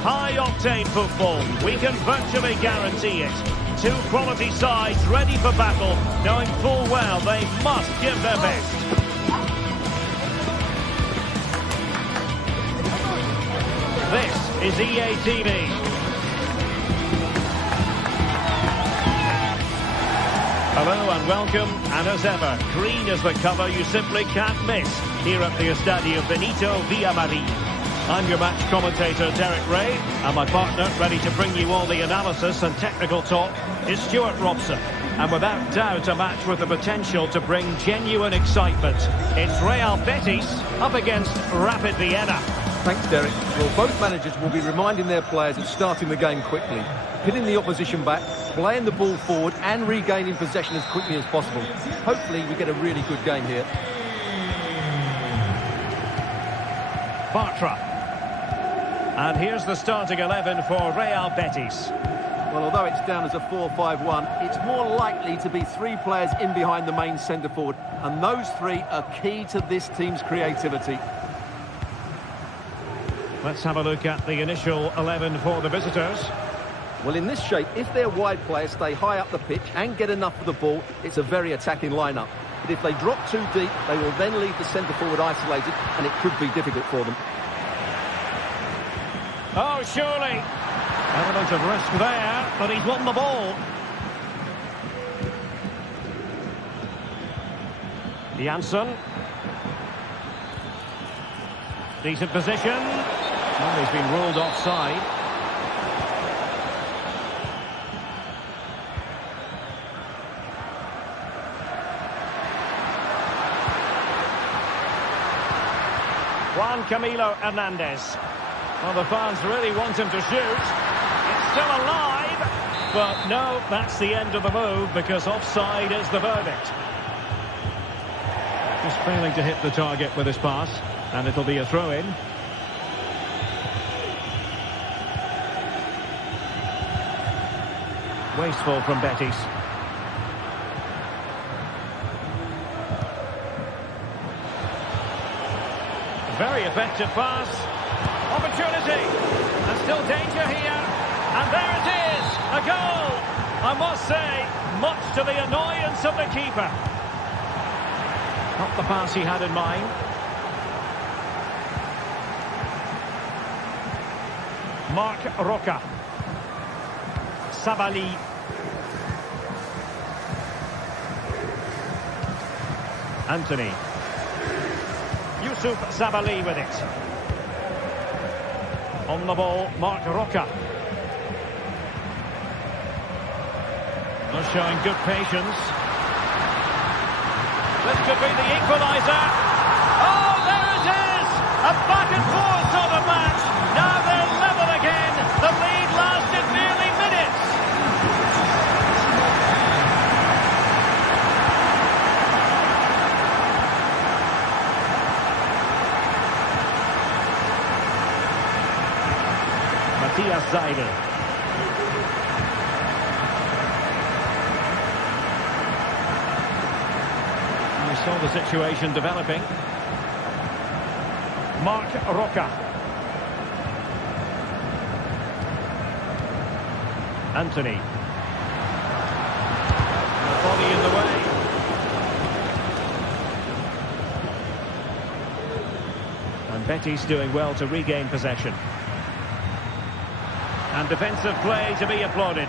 High-octane football, we can virtually guarantee it. Two quality sides ready for battle, knowing full well they must give their best. This is EA TV. Hello and welcome, and as ever, green is the colour you simply can't miss here at the Estadio Benito Villamarín. I'm your match commentator, Derek Ray, and my partner, ready to bring you all the analysis and technical talk, is Stuart Robson. And without doubt, a match with the potential to bring genuine excitement. It's Real Betis up against Rapid Vienna. Thanks, Derek. Well, both managers will be reminding their players of starting the game quickly, hitting the opposition back, playing the ball forward and regaining possession as quickly as possible. Hopefully we get a really good game here. Bartra. And here's the starting 11 for Real Betis. Well, although it's down as a 4-5-1, it's more likely to be three players in behind the main centre-forward, and those three are key to this team's creativity. Let's have a look at the initial 11 for the visitors. Well, in this shape, if their wide players stay high up the pitch and get enough of the ball, it's a very attacking lineup. But if they drop too deep, they will then leave the centre-forward isolated, and it could be difficult for them. Oh, surely. Evidence of risk there, but he's won the ball. Janssen. Decent position. Oh, he's been ruled offside. Juan Camilo Hernandez. Well, the fans really want him to shoot. It's still alive. But no, that's the end of the move because offside is the verdict. Just failing to hit the target with his pass. And it'll be a throw-in. Wasteful from Betis. Very effective pass. Opportunity. And still danger here. And there it is. A goal. I must say, much to the annoyance of the keeper. Not the pass he had in mind. Marc Roca. Sabali. Anthony. Yusuf Sabali with it. On the ball, Marc Roca. Not showing good patience. This could be the equaliser. Oh, there it is! A back and forth sort of match. Now they're level again. The lead lasted nearly minutes. Matthias Seidel. We saw the situation developing. Marc Roca. Anthony. Body in the way. And Betis doing well to regain possession. And defensive play to be applauded.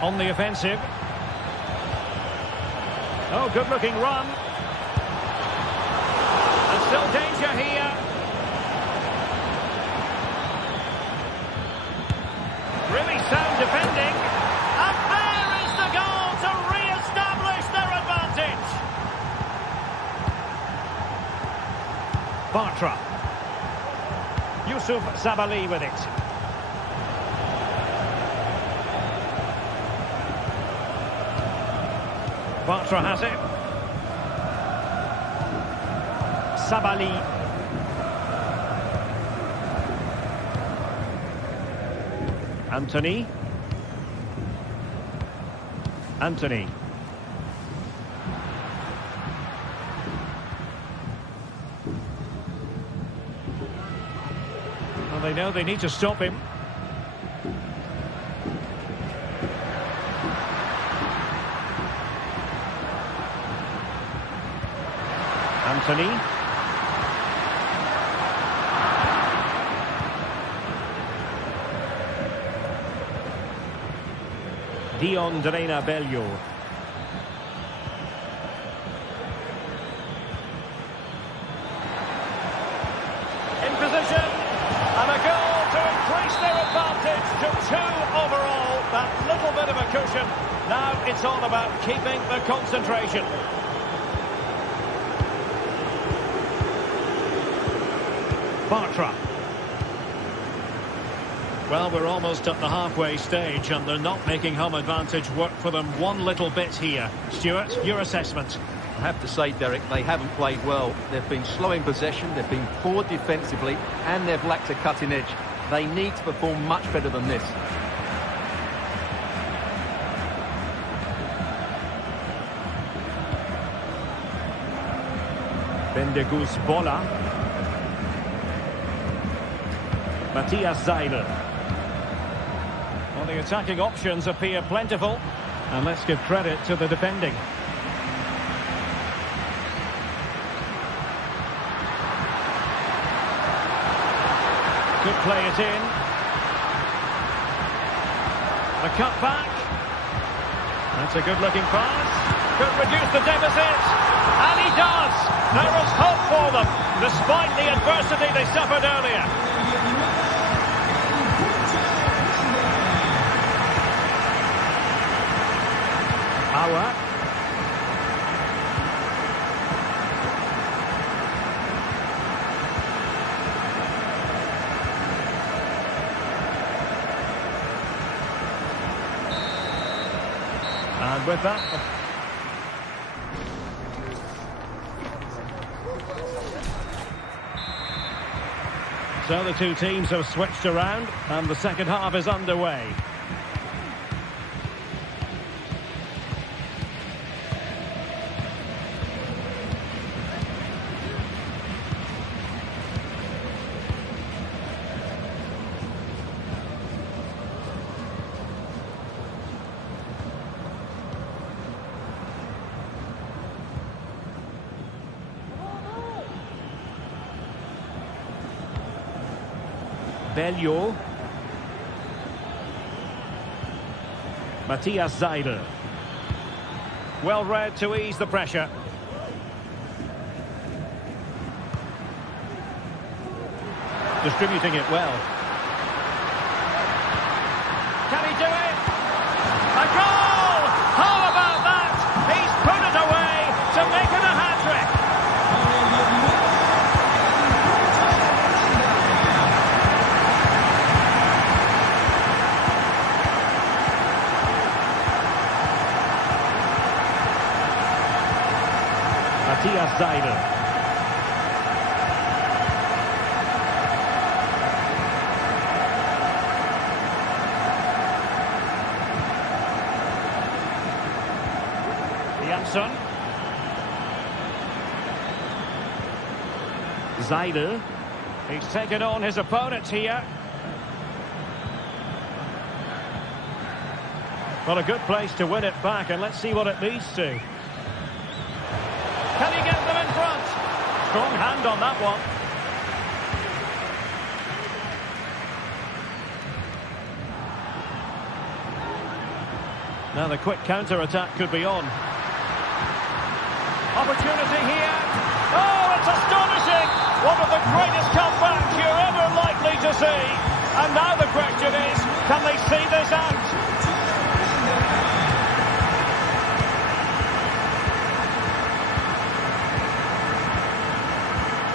On the offensive. Oh, good-looking run. And still danger here. Really sound defending. And there is the goal to re-establish their advantage. Bartra. Yusuf Sabali with it. Bartra has it. Sabali. Anthony. Anthony. Well, they know they need to stop him. Anthony. Bello. In position, and a goal to increase their advantage to 2 overall. That little bit of a cushion. Now it's all about keeping the concentration. Bartra. Well, we're almost at the halfway stage and they're not making home advantage work for them one little bit here. Stuart, your assessment? I have to say, Derek, they haven't played well. They've been slow in possession, they've been poor defensively, and they've lacked a cutting edge. They need to perform much better than this. Bendegus Bola. Matthias Seidel. Well, the attacking options appear plentiful. And let's give credit to the defending. Could play it in. The cut back. That's a good-looking pass. Could reduce the deficit. And he does. There is hope for them, despite the adversity they suffered earlier. Auer. And with that... So the two teams have switched around and the second half is underway. Bello. Matthias Seidel. Well read to ease the pressure. Distributing it well. Can he do it? A goal! How about that? He's put it away to make it a hat-trick. Matthias Seidel. Jansson. Seidel. He's taken on his opponents here. Well, a good place to win it back, and let's see what it leads to. Can he get them in front? Strong hand on that one. Now the quick counter-attack could be on. Opportunity here. Oh, it's astonishing! One of the greatest comebacks you're ever likely to see. And now the question is, can they see this out?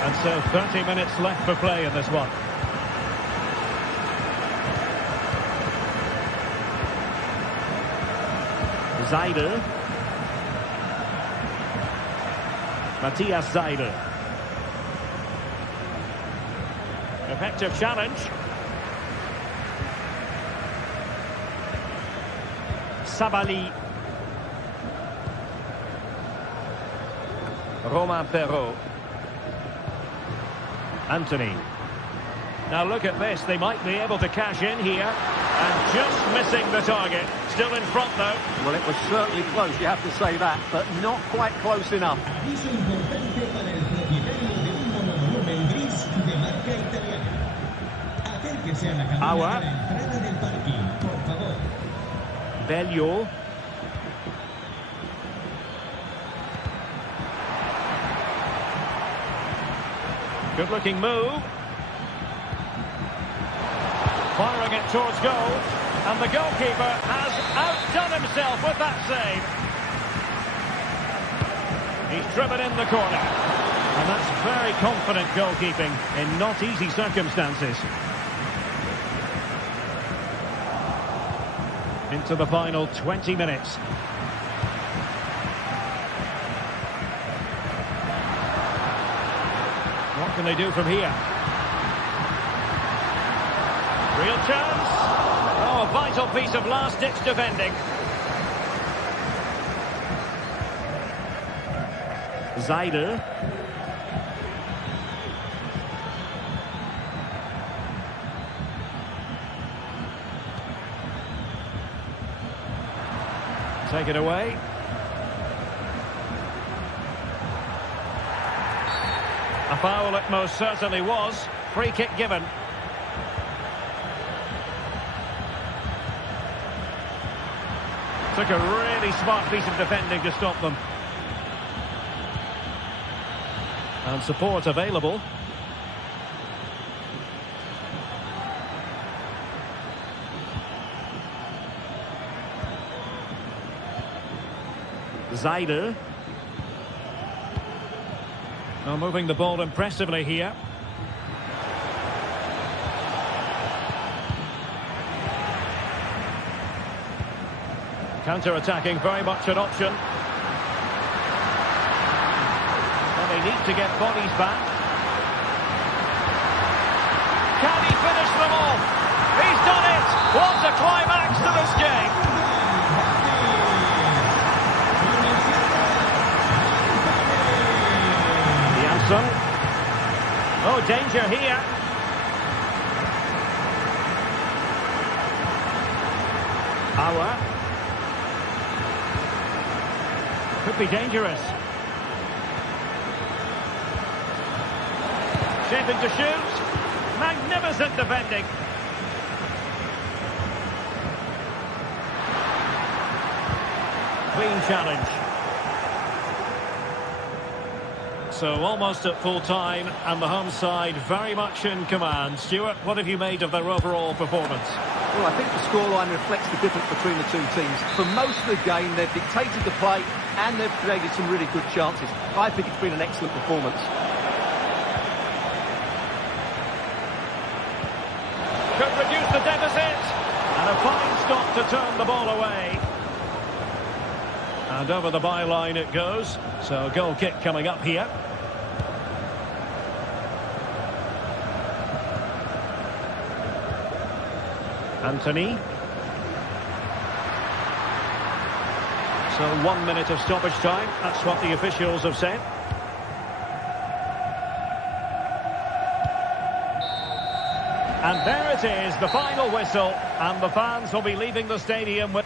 And so 30 minutes left for play in this one. Seidel. Matthias Seidel. Effective challenge. Sabali. Romain Perrault. Anthony. Now look at this, they might be able to cash in here. And just missing the target. Still in front though. Well, it was certainly close, you have to say that, but not quite close enough. Auer. Bello. Good-looking move. Firing it towards goal. And the goalkeeper has outdone himself with that save. He's driven in the corner. And that's very confident goalkeeping in not easy circumstances. Into the final 20 minutes. What can they do from here? Real chance. Oh, a vital piece of last-ditch defending. Seidel. Take it away. A foul it most certainly was. Free kick given. Took a really smart piece of defending to stop them. And support available. Seidel. Now moving the ball impressively here. Counter-attacking, very much an option. Well, they need to get bodies back. Can he finish them off? He's done it! What a climax to this game! Oh, danger here. Awa. Could be dangerous. Shaping to shoot. Magnificent defending. Clean challenge. So almost at full time, and the home side very much in command. Stuart, what have you made of their overall performance? Well, I think the scoreline reflects the difference between the two teams. For most of the game, they've dictated the play, and they've created some really good chances. I think it's been an excellent performance. Could reduce the deficit, and a fine stop to turn the ball away. And over the byline it goes. So a goal kick coming up here. Anthony. So 1 minute of stoppage time. That's what the officials have said. And there it is, the final whistle. And the fans will be leaving the stadium with...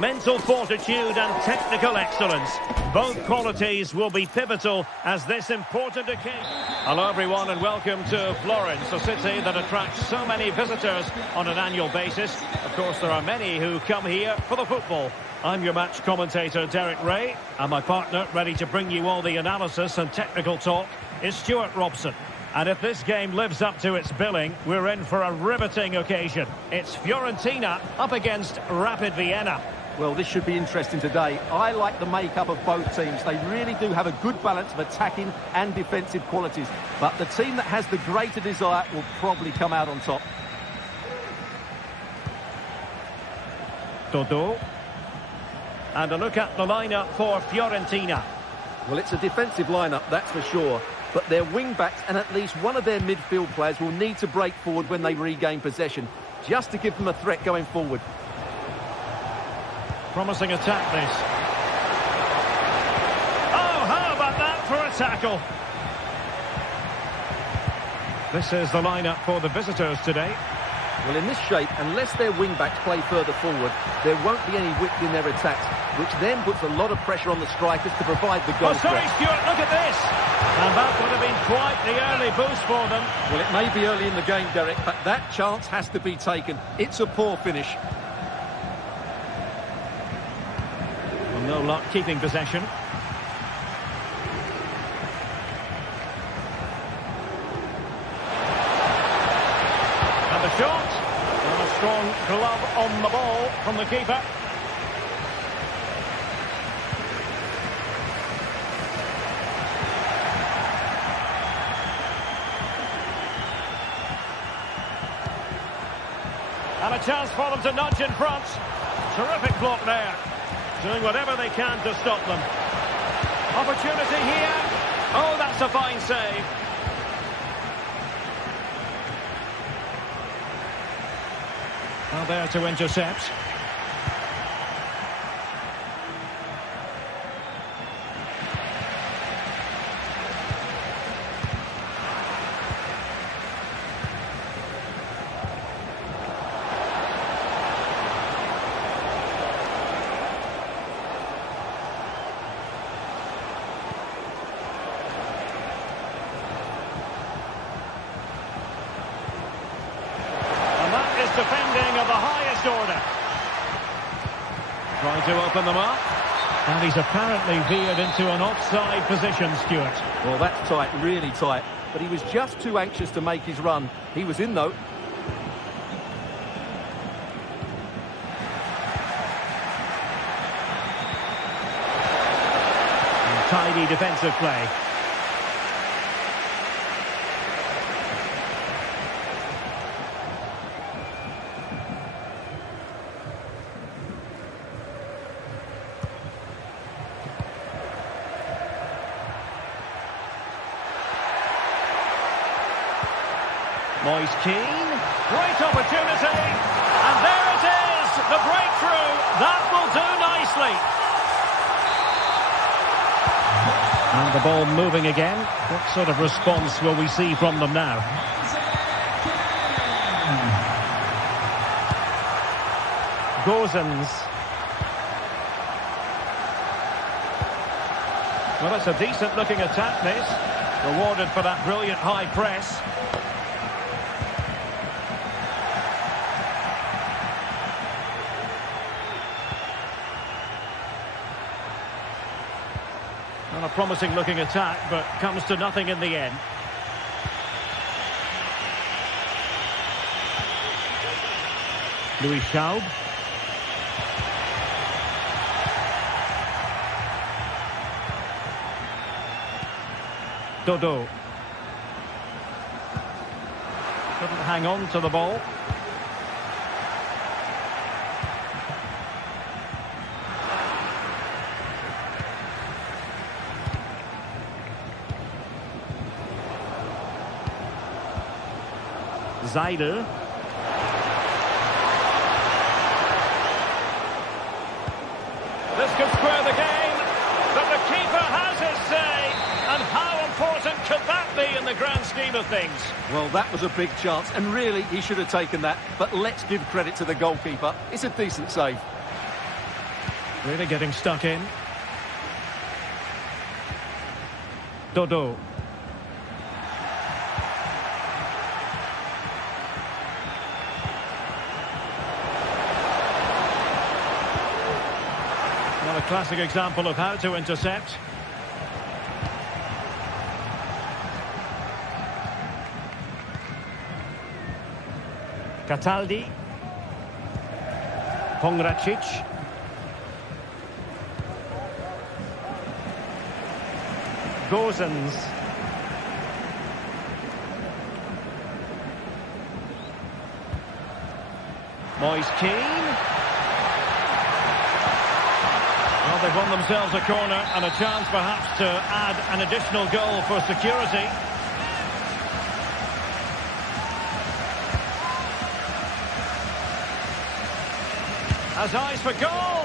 mental fortitude and technical excellence. Both qualities will be pivotal as this important occasion. Hello everyone and welcome to Florence, a city that attracts so many visitors on an annual basis. Of course, there are many who come here for the football. I'm your match commentator, Derek Ray, and my partner, ready to bring you all the analysis and technical talk, is Stuart Robson. And if this game lives up to its billing, we're in for a riveting occasion. It's Fiorentina up against Rapid Vienna. Well, this should be interesting today. I like the makeup of both teams. They really do have a good balance of attacking and defensive qualities. But the team that has the greater desire will probably come out on top. Dodo. And a look at the lineup for Fiorentina. Well, it's a defensive lineup, that's for sure. But their wing-backs and at least one of their midfield players will need to break forward when they regain possession, just to give them a threat going forward. Promising attack, this. Oh, how about that for a tackle? This is the lineup for the visitors today. Well, in this shape, unless their wing-backs play further forward, there won't be any width in their attacks, which then puts a lot of pressure on the strikers to provide the goal. Oh, sorry, Stuart, look at this! And that would have been quite the early boost for them. Well, it may be early in the game, Derek, but that chance has to be taken. It's a poor finish. Well, no luck keeping possession. And the shot. And a strong glove on the ball from the keeper. And a chance for them to nudge in front. Terrific block there. Doing whatever they can to stop them. Opportunity here. Oh, that's a fine save. Well, there to intercept. Defending of the highest order. Trying to open them up. And he's apparently veered into an offside position, Stuart. Well, that's tight, really tight. But he was just too anxious to make his run. He was in, though. And tidy defensive play. Moyes keen, great opportunity, and there it is, the breakthrough, that will do nicely. And the ball moving again, what sort of response will we see from them now? Gozens. Well, it's a decent looking attack, this, rewarded for that brilliant high press. A promising looking attack, but comes to nothing in the end. Louis Schaub. Dodo. Couldn't hang on to the ball. Sociedad. This could square the game, but the keeper has his say. And how important could that be in the grand scheme of things? Well, that was a big chance, and really, he should have taken that. But let's give credit to the goalkeeper. It's a decent save. Really getting stuck in. Dodo. Another classic example of how to intercept. Cataldi. Pongracic. Gozens. Moise Keane. Well, they've won themselves a corner and a chance perhaps to add an additional goal for security. Has eyes for goal.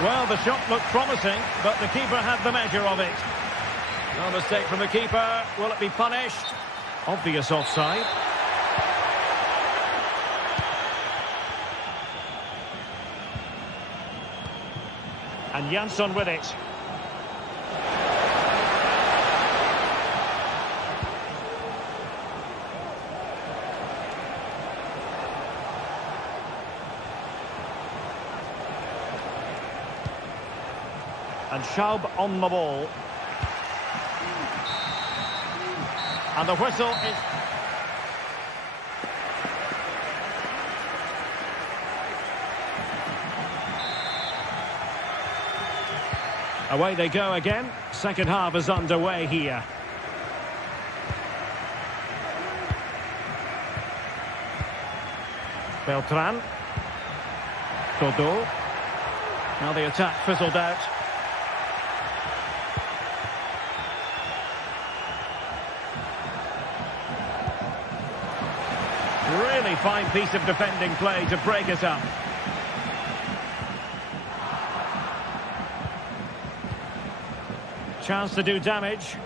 Well, the shot looked promising, but the keeper had the measure of it. No mistake from the keeper. Will it be punished? Obvious offside. And Jansson with it. And Schaub on the ball. And the whistle is... Away they go again. Second half is underway here. Beltran. Dodo. Now the attack fizzled out. Really fine piece of defending play to break it up. Chance to do damage.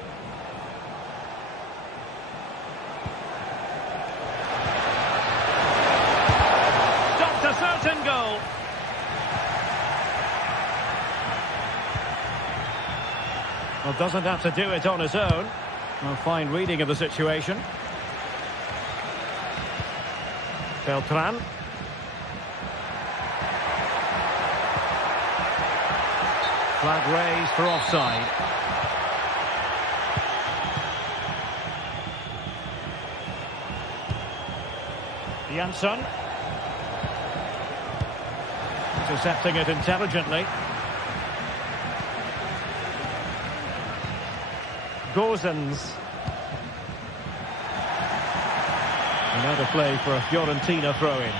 Stopped a certain goal. Well, doesn't have to do it on his own. A fine reading of the situation. Beltran. Flag raised for offside. Jansson. Intercepting it intelligently. Gozens. And out of play for a Fiorentina throw-in.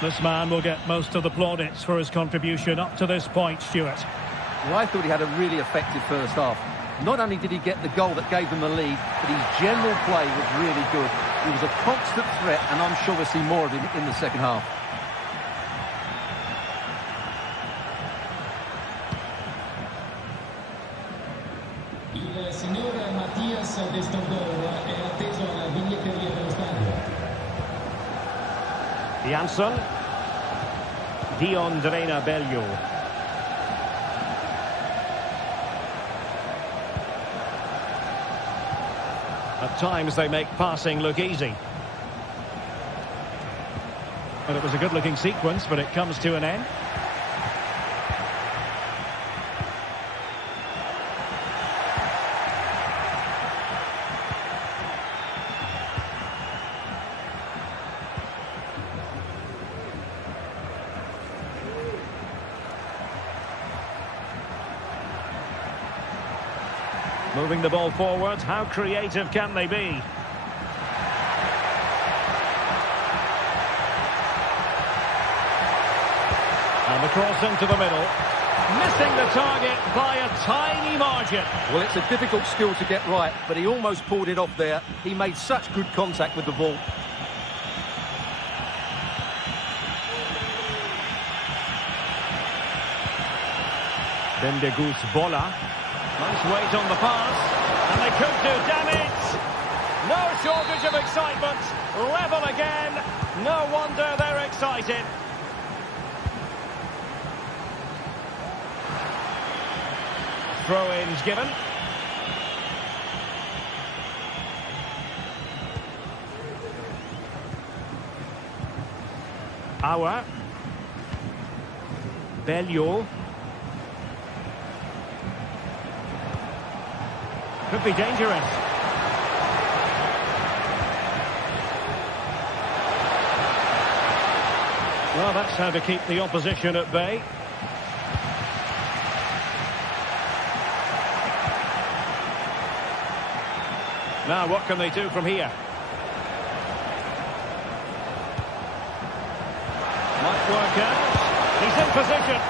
This man will get most of the plaudits for his contribution up to this point, Stuart. Well, I thought he had a really effective first half. Not only did he get the goal that gave them the lead, but his general play was really good. He was a constant threat, and I'm sure we'll see more of him in the second half. Il signor Mattias Destordoro è atteso alla biglietteria dello stadio. Jansson. Dion Drena Bello. At times they make passing look easy. But it was a good-looking sequence, but it comes to an end. Moving the ball forward, how creative can they be? And the cross into the middle. Missing the target by a tiny margin. Well, it's a difficult skill to get right, but he almost pulled it off there. He made such good contact with the ball. Bendegus Bola. Nice weight on the pass, and they could do damage. No shortage of excitement. Level again. No wonder they're excited. throw-ins given. Aouar. Bellio. Could be dangerous. Well, that's how to keep the opposition at bay. Now, what can they do from here? Might work out. He's in position.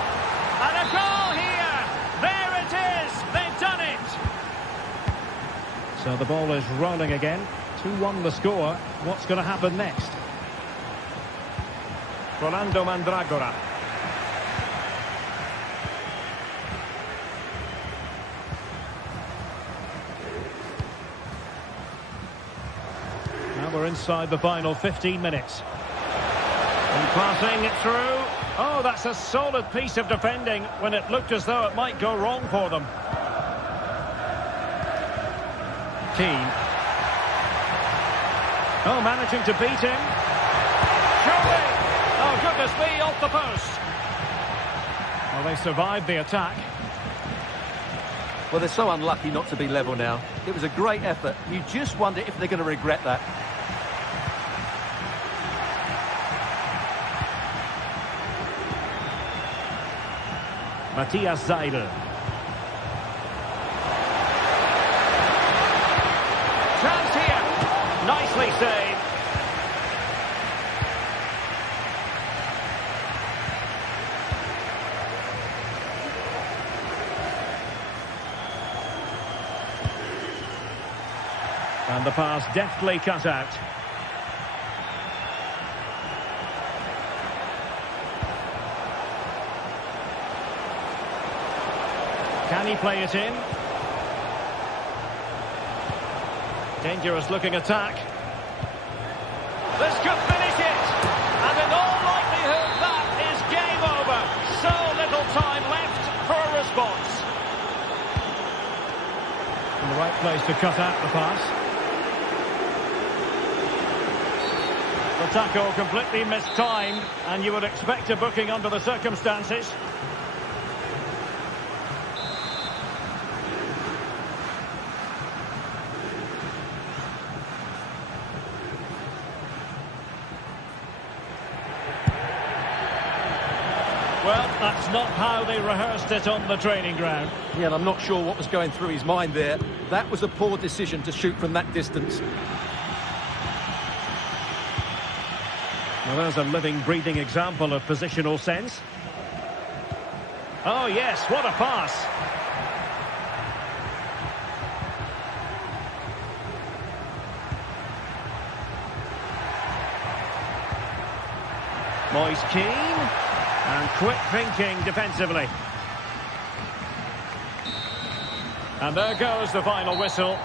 And a goal here! There it is! They've done it! So the ball is rolling again. 2-1 the score. What's going to happen next? Rolando Mandragora. Now we're inside the final 15 minutes. And passing it through. Oh, that's a solid piece of defending when it looked as though it might go wrong for them. Keane. Oh, managing to beat him. Surely! Oh, goodness me, off the post. Well, they survived the attack. Well, they're so unlucky not to be level now. It was a great effort. You just wonder if they're going to regret that. Matthias Seidel. Chance here. Nicely saved. And the pass deftly cut out. Can he play it in? Dangerous looking attack. This could finish it! And in all likelihood that is game over. So little time left for a response. In the right place to cut out the pass. The tackle completely mistimed, and you would expect a booking under the circumstances. Well, that's not how they rehearsed it on the training ground. Yeah, and I'm not sure what was going through his mind there. That was a poor decision to shoot from that distance. Well, there's a living, breathing example of positional sense. Oh, yes, what a pass. Moise Keane. And quick thinking defensively. And there goes the final whistle.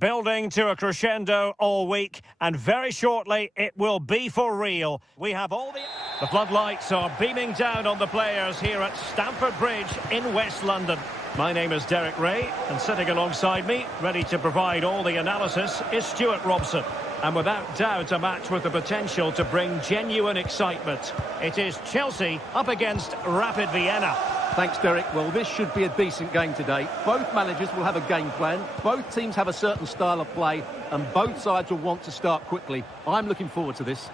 Building to a crescendo all week, and very shortly it will be for real. We have all the floodlights are beaming down on the players here at Stamford Bridge in West London. My name is Derek Ray, and sitting alongside me, ready to provide all the analysis, is Stuart Robson. And without doubt, a match with the potential to bring genuine excitement. It is Chelsea up against Rapid Vienna. Thanks, Derek. Well, this should be a decent game today. Both managers will have a game plan. Both teams have a certain style of play, and both sides will want to start quickly. I'm looking forward to this.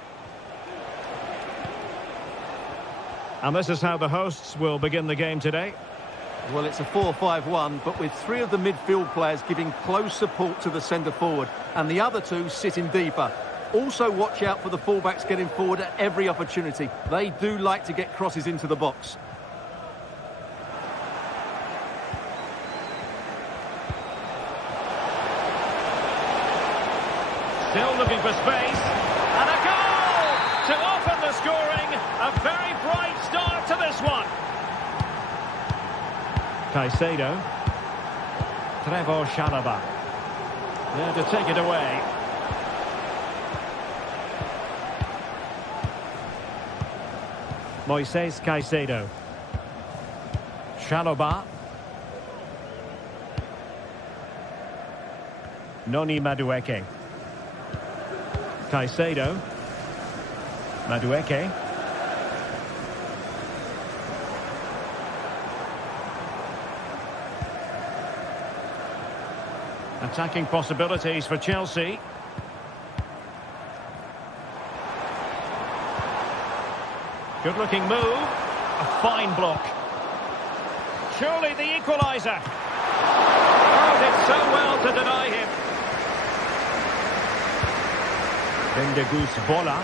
And this is how the hosts will begin the game today. Well, it's a 4-5-1, but with 3 of the midfield players giving close support to the centre forward, and the other 2 sitting deeper. Also watch out for the fullbacks getting forward at every opportunity. They do like to get crosses into the box. Still looking for space. And a goal to open the scoring. A very bright start to this one. Caicedo. Trevor Chalobah. There to take it away. Moises Caicedo. Chalobah. Noni Madueke. Caicedo. Madueke. Attacking possibilities for Chelsea. Good looking move. A fine block. Surely the equaliser. Oh, did so well to deny him. Bendegus Bola.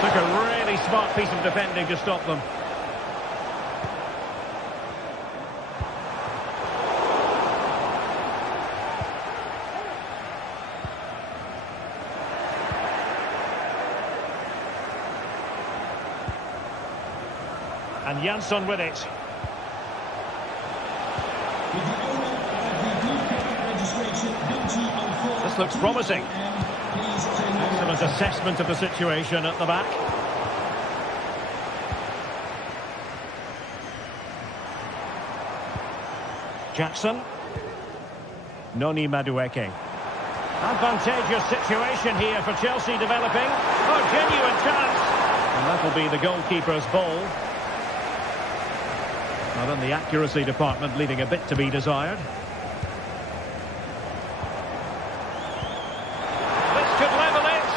Took a really smart piece of defending to stop them. And Jansson with it. This looks promising. Excellent assessment of the situation at the back. Jackson. Noni Madueke. Advantageous situation here for Chelsea developing. Oh, genuine chance. And that'll be the goalkeeper's ball. Well, in the accuracy department, leaving a bit to be desired. This could level it.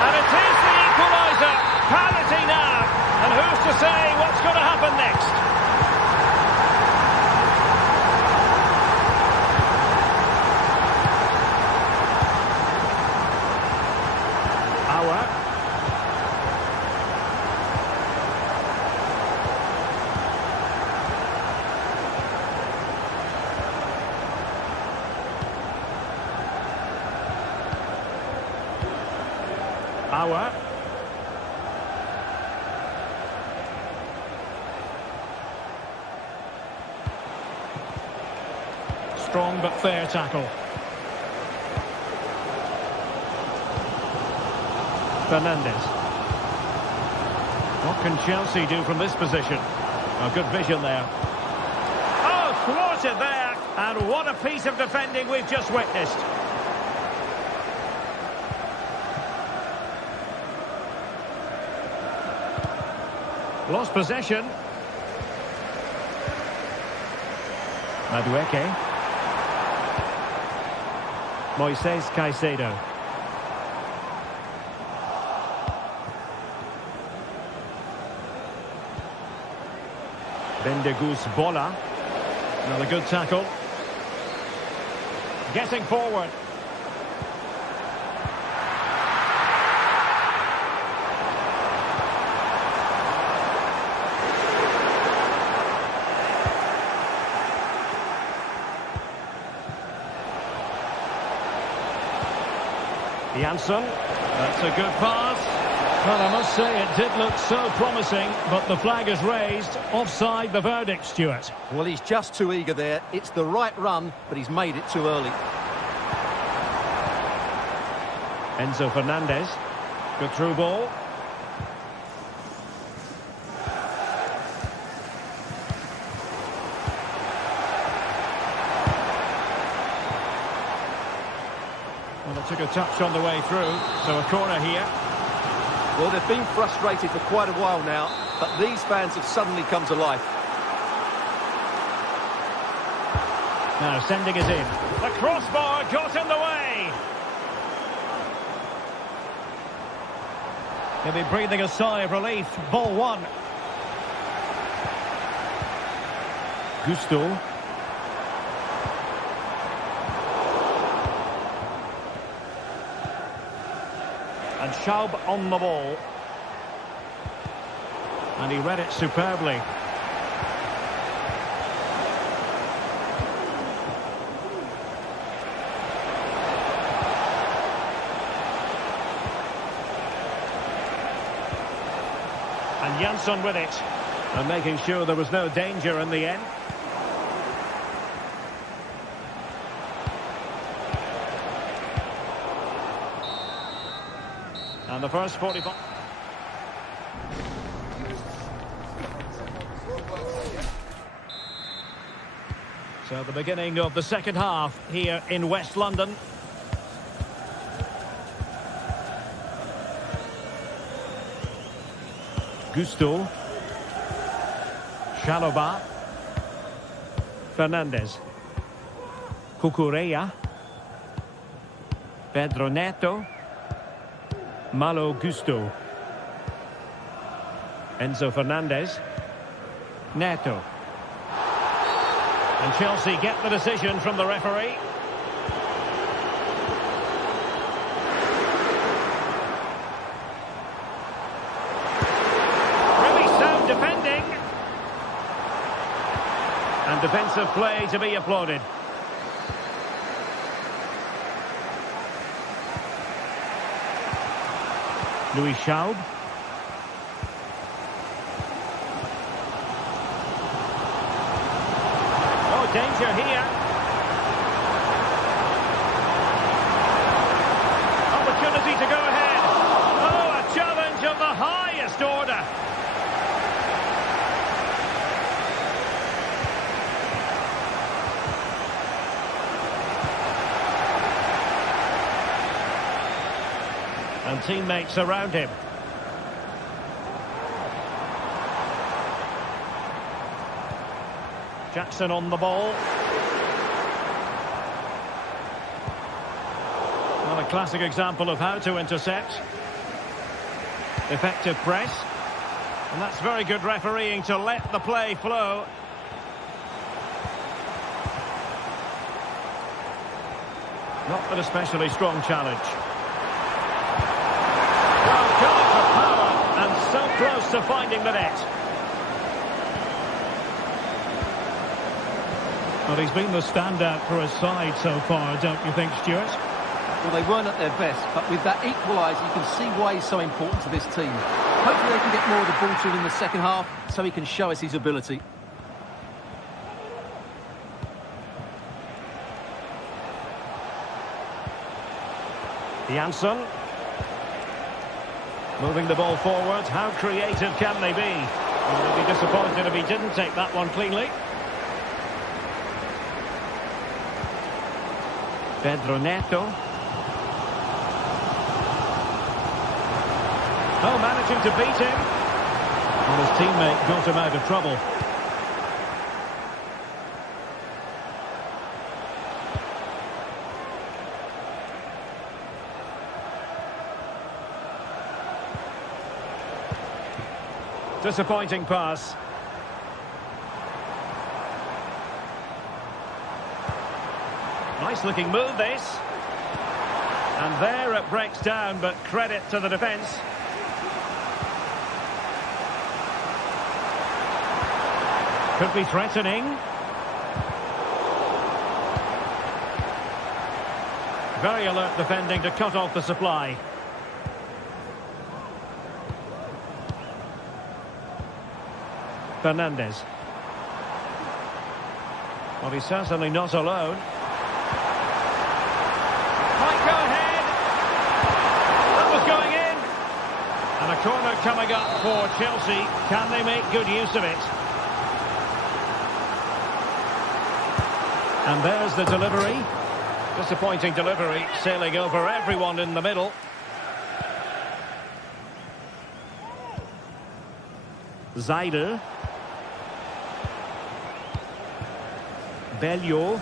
And it is the equaliser. Penalty now. And who's to say what's going to happen next? Strong but fair tackle. Fernandes. What can Chelsea do from this position? Oh, good vision there. Oh, thwarted there. And what a piece of defending we've just witnessed. Lost possession. Madueke. Moises Caicedo. Bendegus Bola. Another good tackle. Getting forward. Jansson, that's a good pass. Well, I must say it did look so promising, but the flag is raised. Offside the verdict, Stuart. Well, he's just too eager there. It's the right run, but he's made it too early. Enzo Fernandez. Good through ball. Well, it took a touch on the way through, so a corner here. Well, they've been frustrated for quite a while now, but these fans have suddenly come to life. Now sending it in. The crossbar got in the way. He'll be breathing a sigh of relief. Ball one. Gusto. And Schaub on the ball. And he read it superbly. And Jansson with it. And making sure there was no danger in the end. And the first 45. So the beginning of the second half here in West London. Gusto. Chalobah. Fernandez. Cucurella. Pedro Neto. Malo Gusto. Enzo Fernandez. Neto. And Chelsea get the decision from the referee. Really sound defending. And defensive play to be applauded. Louis Schaub. Oh, danger here. Opportunity to go ahead. Oh, a challenge of the highest order. And teammates around him. Jackson on the ball. Well, a classic example of how to intercept. Effective press. And that's very good refereeing to let the play flow. Not an especially strong challenge. Going for power and so close to finding the net. Well, he's been the standout for his side so far, don't you think, Stuart? Well, they weren't at their best, but with that equaliser, you can see why he's so important to this team. Hopefully they can get more of the ball to him in the second half so he can show us his ability. Jansson. Moving the ball forward. How creative can they be? Well, they'd be disappointed if he didn't take that one cleanly. Pedro Neto. Oh, managing to beat him. And his teammate got him out of trouble. Disappointing pass. Nice looking move this. And there it breaks down, but credit to the defence. Could be threatening. Very alert defending to cut off the supply. Fernandez. Well, he's certainly not alone. Might go ahead. That was going in. And a corner coming up for Chelsea. Can they make good use of it? And there's the delivery. Disappointing delivery, sailing over everyone in the middle. Seidel. Bellio.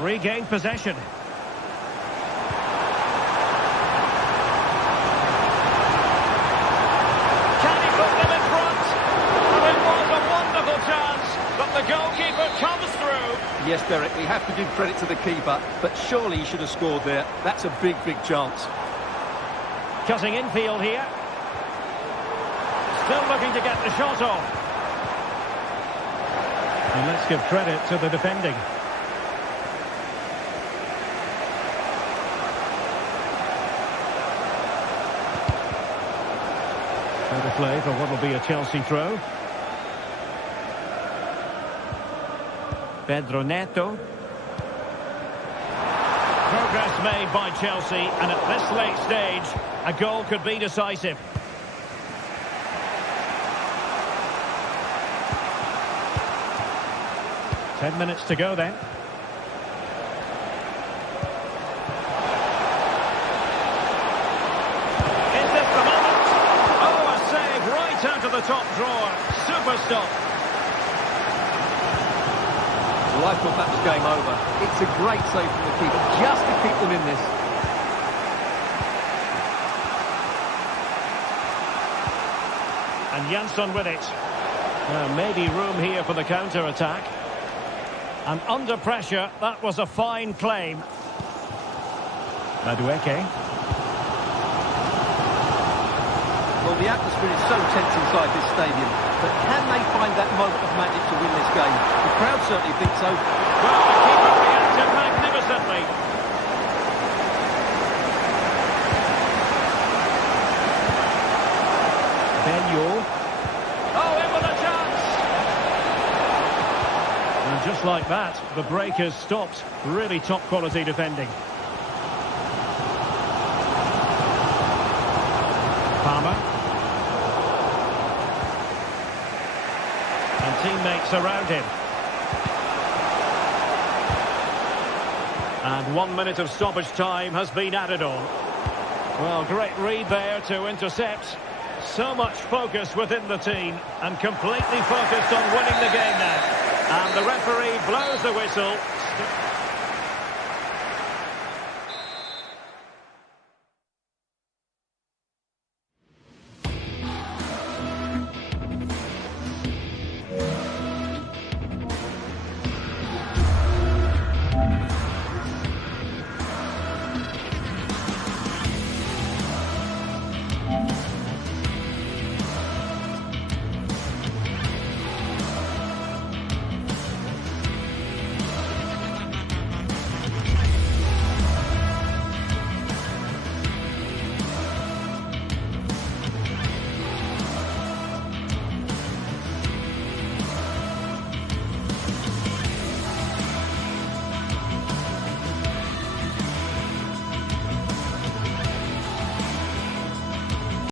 Regained possession. Can he put them in front? Well, it was a wonderful chance, but the goalkeeper comes through. Yes, Derek, we have to give credit to the keeper, but surely he should have scored there. That's a big, big chance. Cutting infield here. Still looking to get the shot off. And let's give credit to the defending. Better play for what will be a Chelsea throw. Pedro Neto. Progress made by Chelsea, and at this late stage, a goal could be decisive. Ten minutes to go then. Is this the moment? Oh, a save right out of the top drawer. Super stop. Well, I thought that was game over. It's a great save from the keeper, just to keep them in this. And Jansson with it. Maybe room here for the counter-attack. And under pressure, that was a fine claim. Madueke. Well, the atmosphere is so tense inside this stadium, but can they find that moment of magic to win this game? The crowd certainly think so. Well, the keeper reacted magnificently. Benyo. Oh, in with a chance! And just like that, the break has stopped. Really top quality defending. Palmer. And teammates around him. And 1 minute of stoppage time has been added on. Well, great read there to intercept. So much focus within the team and completely focused on winning the game now. And the referee blows the whistle.